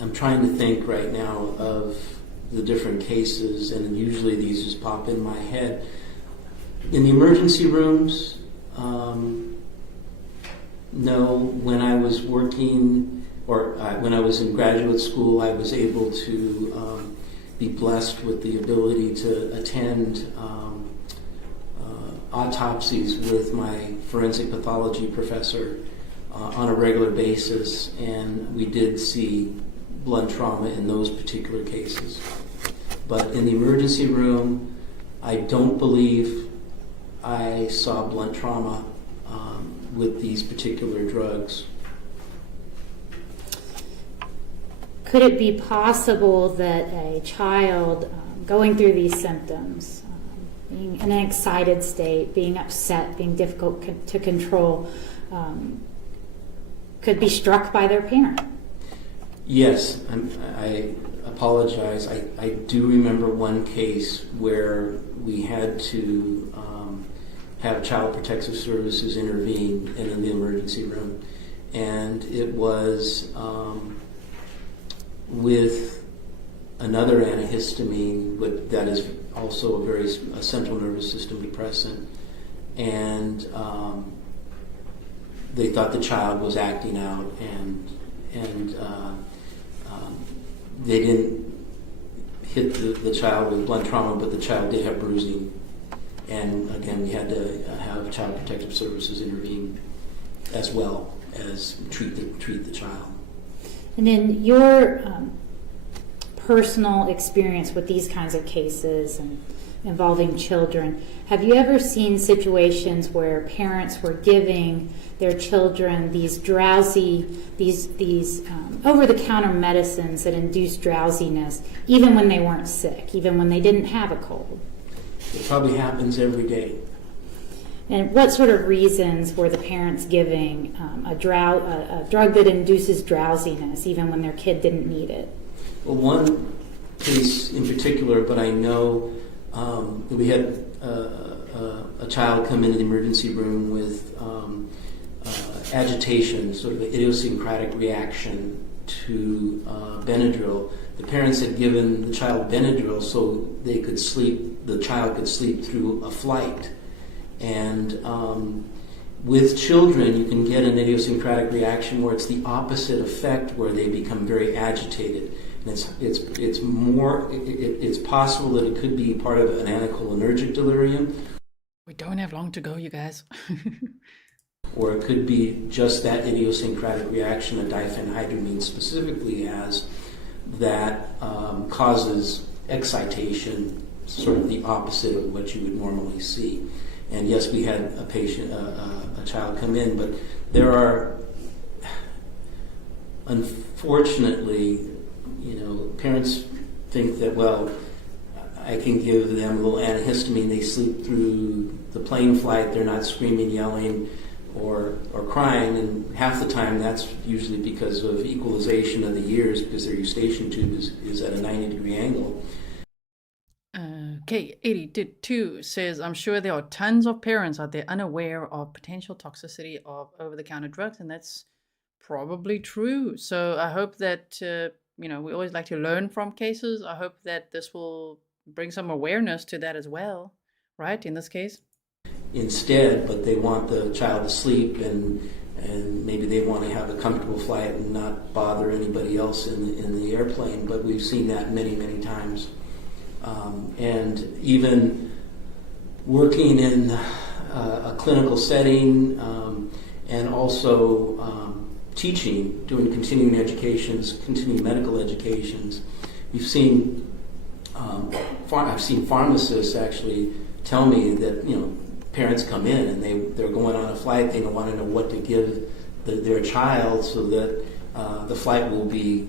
I'm trying to think right now of the different cases, and usually these just pop in my head. In the emergency rooms, no. When I was working, or when I was in graduate school, I was able to be blessed with the ability to attend autopsies with my forensic pathology professor on a regular basis, and we did see blunt trauma in those particular cases. But in the emergency room, I don't believe I saw blunt trauma with these particular drugs. Could it be possible that a child going through these symptoms, being in an excited state, being upset, being difficult to control, could be struck by their parent? Yes, I apologize. I do remember one case where we had to have Child Protective Services intervene in the emergency room, and it was with another antihistamine, but that is also a central nervous system depressant, and they thought the child was acting out, and they didn't hit the child with blunt trauma, but the child did have bruising. And again, we had to have Child Protective Services intervene as well as treat the child. And in your personal experience with these kinds of cases and involving children, have you ever seen situations where parents were giving their children these over-the-counter medicines that induce drowsiness, even when they weren't sick, even when they didn't have a cold? It probably happens every day. And what sort of reasons were the parents giving a drug that induces drowsiness even when their kid didn't need it? Well, one case in particular, but I know that we had a child come into the emergency room with agitation, sort of an idiosyncratic reaction to Benadryl. The parents had given the child Benadryl so they could sleep, the child could sleep through a flight. And with children, you can get an idiosyncratic reaction where it's the opposite effect, where they become very agitated. And it's possible that it could be part of an anticholinergic delirium. We don't have long to go, you guys. Or it could be just that idiosyncratic reaction that diphenhydramine specifically has that causes excitation, sort of the opposite of what you would normally see. And yes, we had a patient, a child come in, but there are, unfortunately, parents think that, well, I can give them a little antihistamine, they sleep through the plane flight, they're not screaming, yelling, or crying, and half the time that's usually because of equalization of the ears, because their eustachian tube is at a 90-degree angle. K82 says, I'm sure there are tons of parents out there unaware of potential toxicity of over-the-counter drugs, and that's probably true. So I hope that, we always like to learn from cases. I hope that this will bring some awareness to that as well, right, in this case? Instead, but they want the child to sleep, and maybe they want to have a comfortable flight and not bother anybody else in the airplane. But we've seen that many, many times. And even working in a clinical setting and also teaching, doing continuing medical educations, we've seen, I've seen pharmacists actually tell me that, parents come in and they're going on a flight, they don't want to know what to give their child so that the flight will be,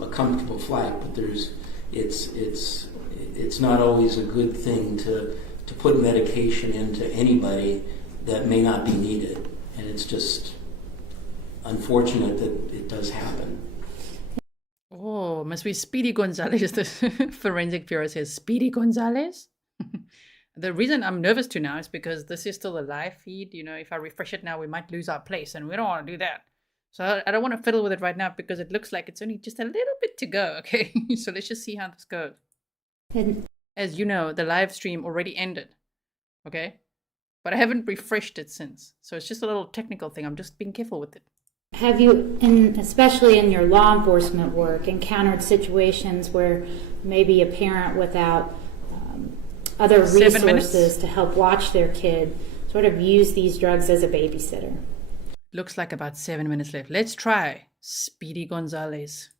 a comfortable flight. But it's not always a good thing to put medication into anybody that may not be needed, and it's just unfortunate that it does happen. Oh, must be Speedy Gonzalez. The forensic bureau says, Speedy Gonzalez? The reason I'm nervous to now is because this is still a live feed. If I refresh it now, we might lose our place, and we don't want to do that. So I don't want to fiddle with it right now because it looks like it's only just a little bit to go, okay? So let's just see how this goes. As you know, the live stream already ended, okay? But I haven't refreshed it since. So it's just a little technical thing. I'm just being careful with it. Have you, especially in your law enforcement work, encountered situations where maybe a parent without other resources to help watch their kid sort of use these drugs as a babysitter? Looks like about 7 minutes left. Let's try Speedy Gonzalez.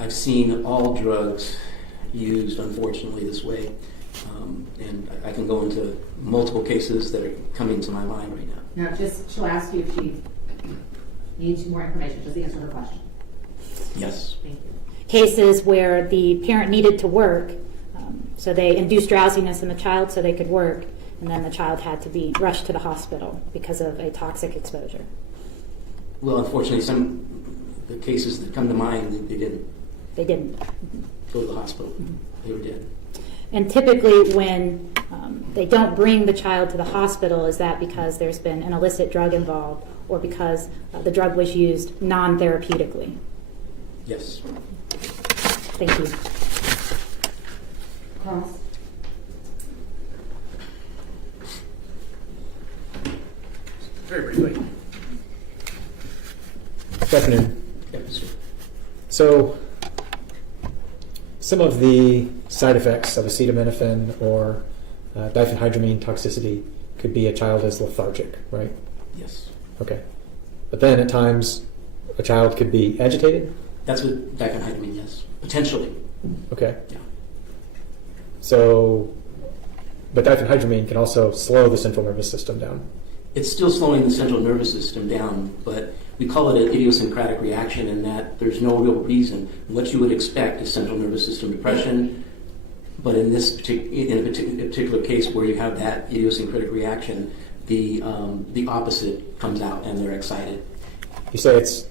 I've seen all drugs used, unfortunately, this way. And I can go into multiple cases that are coming to my mind right now. Now, she'll ask you if she needs more information. Just answer her question. Yes. Thank you. Cases where the parent needed to work, so they induced drowsiness in the child so they could work, and then the child had to be rushed to the hospital because of a toxic exposure. Well, unfortunately, some of the cases that come to mind, they didn't. They didn't go to the hospital. Mm-hmm. They were dead. And typically when they don't bring the child to the hospital, is that because there's been an illicit drug involved or because the drug was used non-therapeutically? Yes. Thank you. Cross. Very briefly. Good afternoon. Yes, sir. So, some of the side effects of acetaminophen or diphenhydramine toxicity could be a child is lethargic, right? Yes. Okay. But then at times, a child could be agitated? That's what diphenhydramine, yes. Potentially. Okay. Yeah. So, but diphenhydramine can also slow the central nervous system down. It's still slowing the central nervous system down, but we call it an idiosyncratic reaction in that there's no real reason. What you would expect is central nervous system depression, But in this particular case where you have that idiosyncratic reaction, the opposite comes out and they're excited. You say it's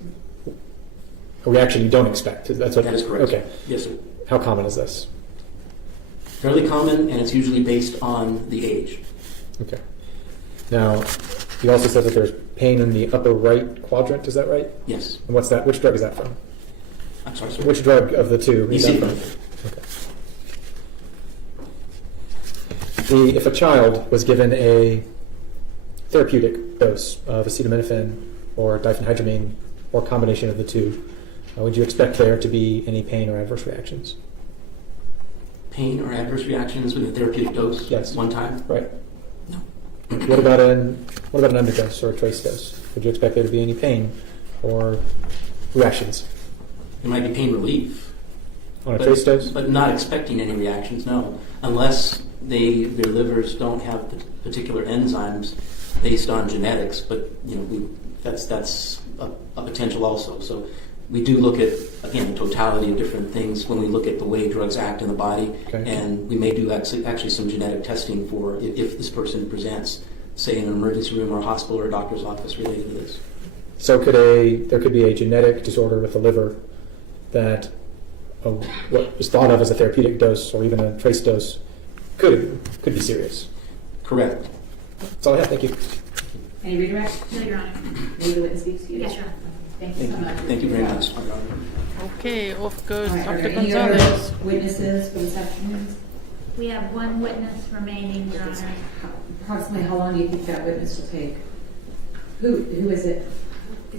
a reaction you don't expect. That's what. That is correct. Okay. Yes, sir. How common is this? Fairly common, and it's usually based on the age. Okay. Now, you also said that there's pain in the upper right quadrant. Is that right? Yes. And what's that? Which drug is that from? I'm sorry, sir. Which drug of the two is that EC. from? Okay. If a child was given a therapeutic dose of acetaminophen or diphenhydramine or combination of the two, would you expect there to be any pain or adverse reactions? Pain or adverse reactions with a therapeutic dose? Yes. One time? Right. No. What about an underdose or a trace dose? Would you expect there to be any pain or reactions? There might be pain relief. On a trace dose? But not expecting any reactions, no. Unless their livers don't have particular enzymes based on genetics, but that's a potential also. So we do look at, again, the totality of different things when we look at the way drugs act in the body, and we may do actually some genetic testing for if this person presents, say, in an emergency room or a hospital or a doctor's office related to this. So there could be a genetic disorder with the liver that what is thought of as a therapeutic dose or even a trace dose could be serious. Correct. That's all I have. Thank you. Any redirect? No, Your Honor. Maybe the witness speaks to you? Yes, Your Honor. Thank you so much. Thank you very much. Okay, off goes All right, are Dr. there any other Gonzalvez. witnesses for this afternoon? We have one witness remaining, Your Honor. Approximately how long do you think that witness will take? Who is it? The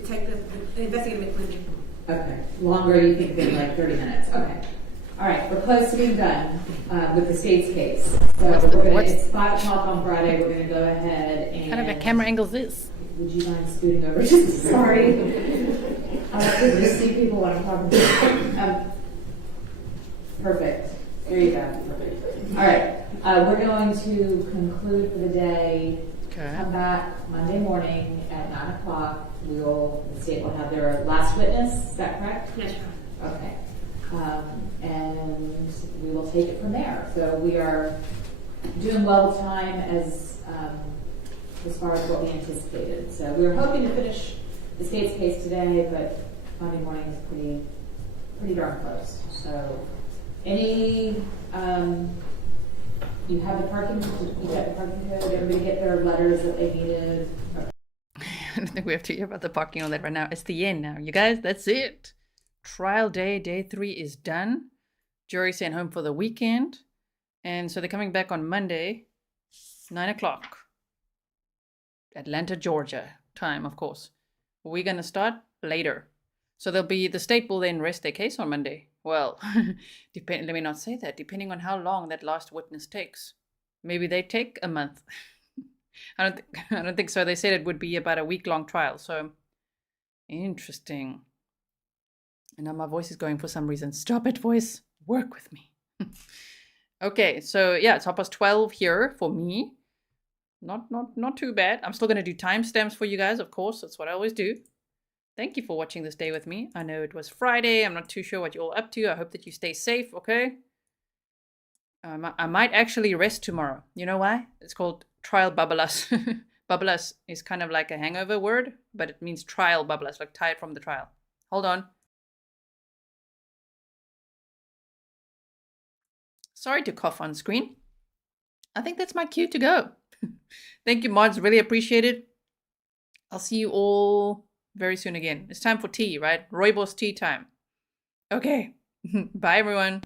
investigative with me. Okay. Longer, you think, than like 30 minutes? Okay. All right, we're close to being done with the state's case. So it's 5 o'clock on Friday. We're going to go ahead and... What kind of a camera angle is this? Would you mind scooting over? Sorry. I like to just see people when I'm talking to them. Perfect. There you go. Perfect. All right. We're going to conclude for the day. Okay. Come back Monday morning at 9 o'clock. The state will have their last witness. Is that correct? Yes, Your Honor. Okay. And we will take it from there. So we are doing well with time as far as what we anticipated. So we were hoping to finish the state's case today, but Monday morning is pretty darn close. So you have the parking code, everybody get their letters that they needed. I don't think we have to hear about the parking on that right now. It's the end now. You guys, that's it. Trial day 3 is done. Jury sent home for the weekend. And so they're coming back on Monday, 9 o'clock. Atlanta, Georgia time, of course. We're going to start later. So the state will then rest their case on Monday. Well, let me not say that. Depending on how long that last witness takes. Maybe they take a month. I don't think so. They said it would be about a week-long trial. So, interesting. And now my voice is going for some reason. Stop it, voice. Work with me. Okay, so yeah, it's 12:30 here for me. Not too bad. I'm still going to do timestamps for you guys, of course. That's what I always do. Thank you for watching this day with me. I know it was Friday. I'm not too sure what you're all up to. I hope that you stay safe, okay? I might actually rest tomorrow. You know why? It's called trial babbelas. Babbelas is kind of like a hangover word, but it means trial babbelas, like tired from the trial. Hold on. Sorry to cough on screen. I think that's my cue to go. Thank you, mods. Really appreciate it. I'll see you all very soon again. It's time for tea, right? Rooibos tea time. Okay. Bye, everyone.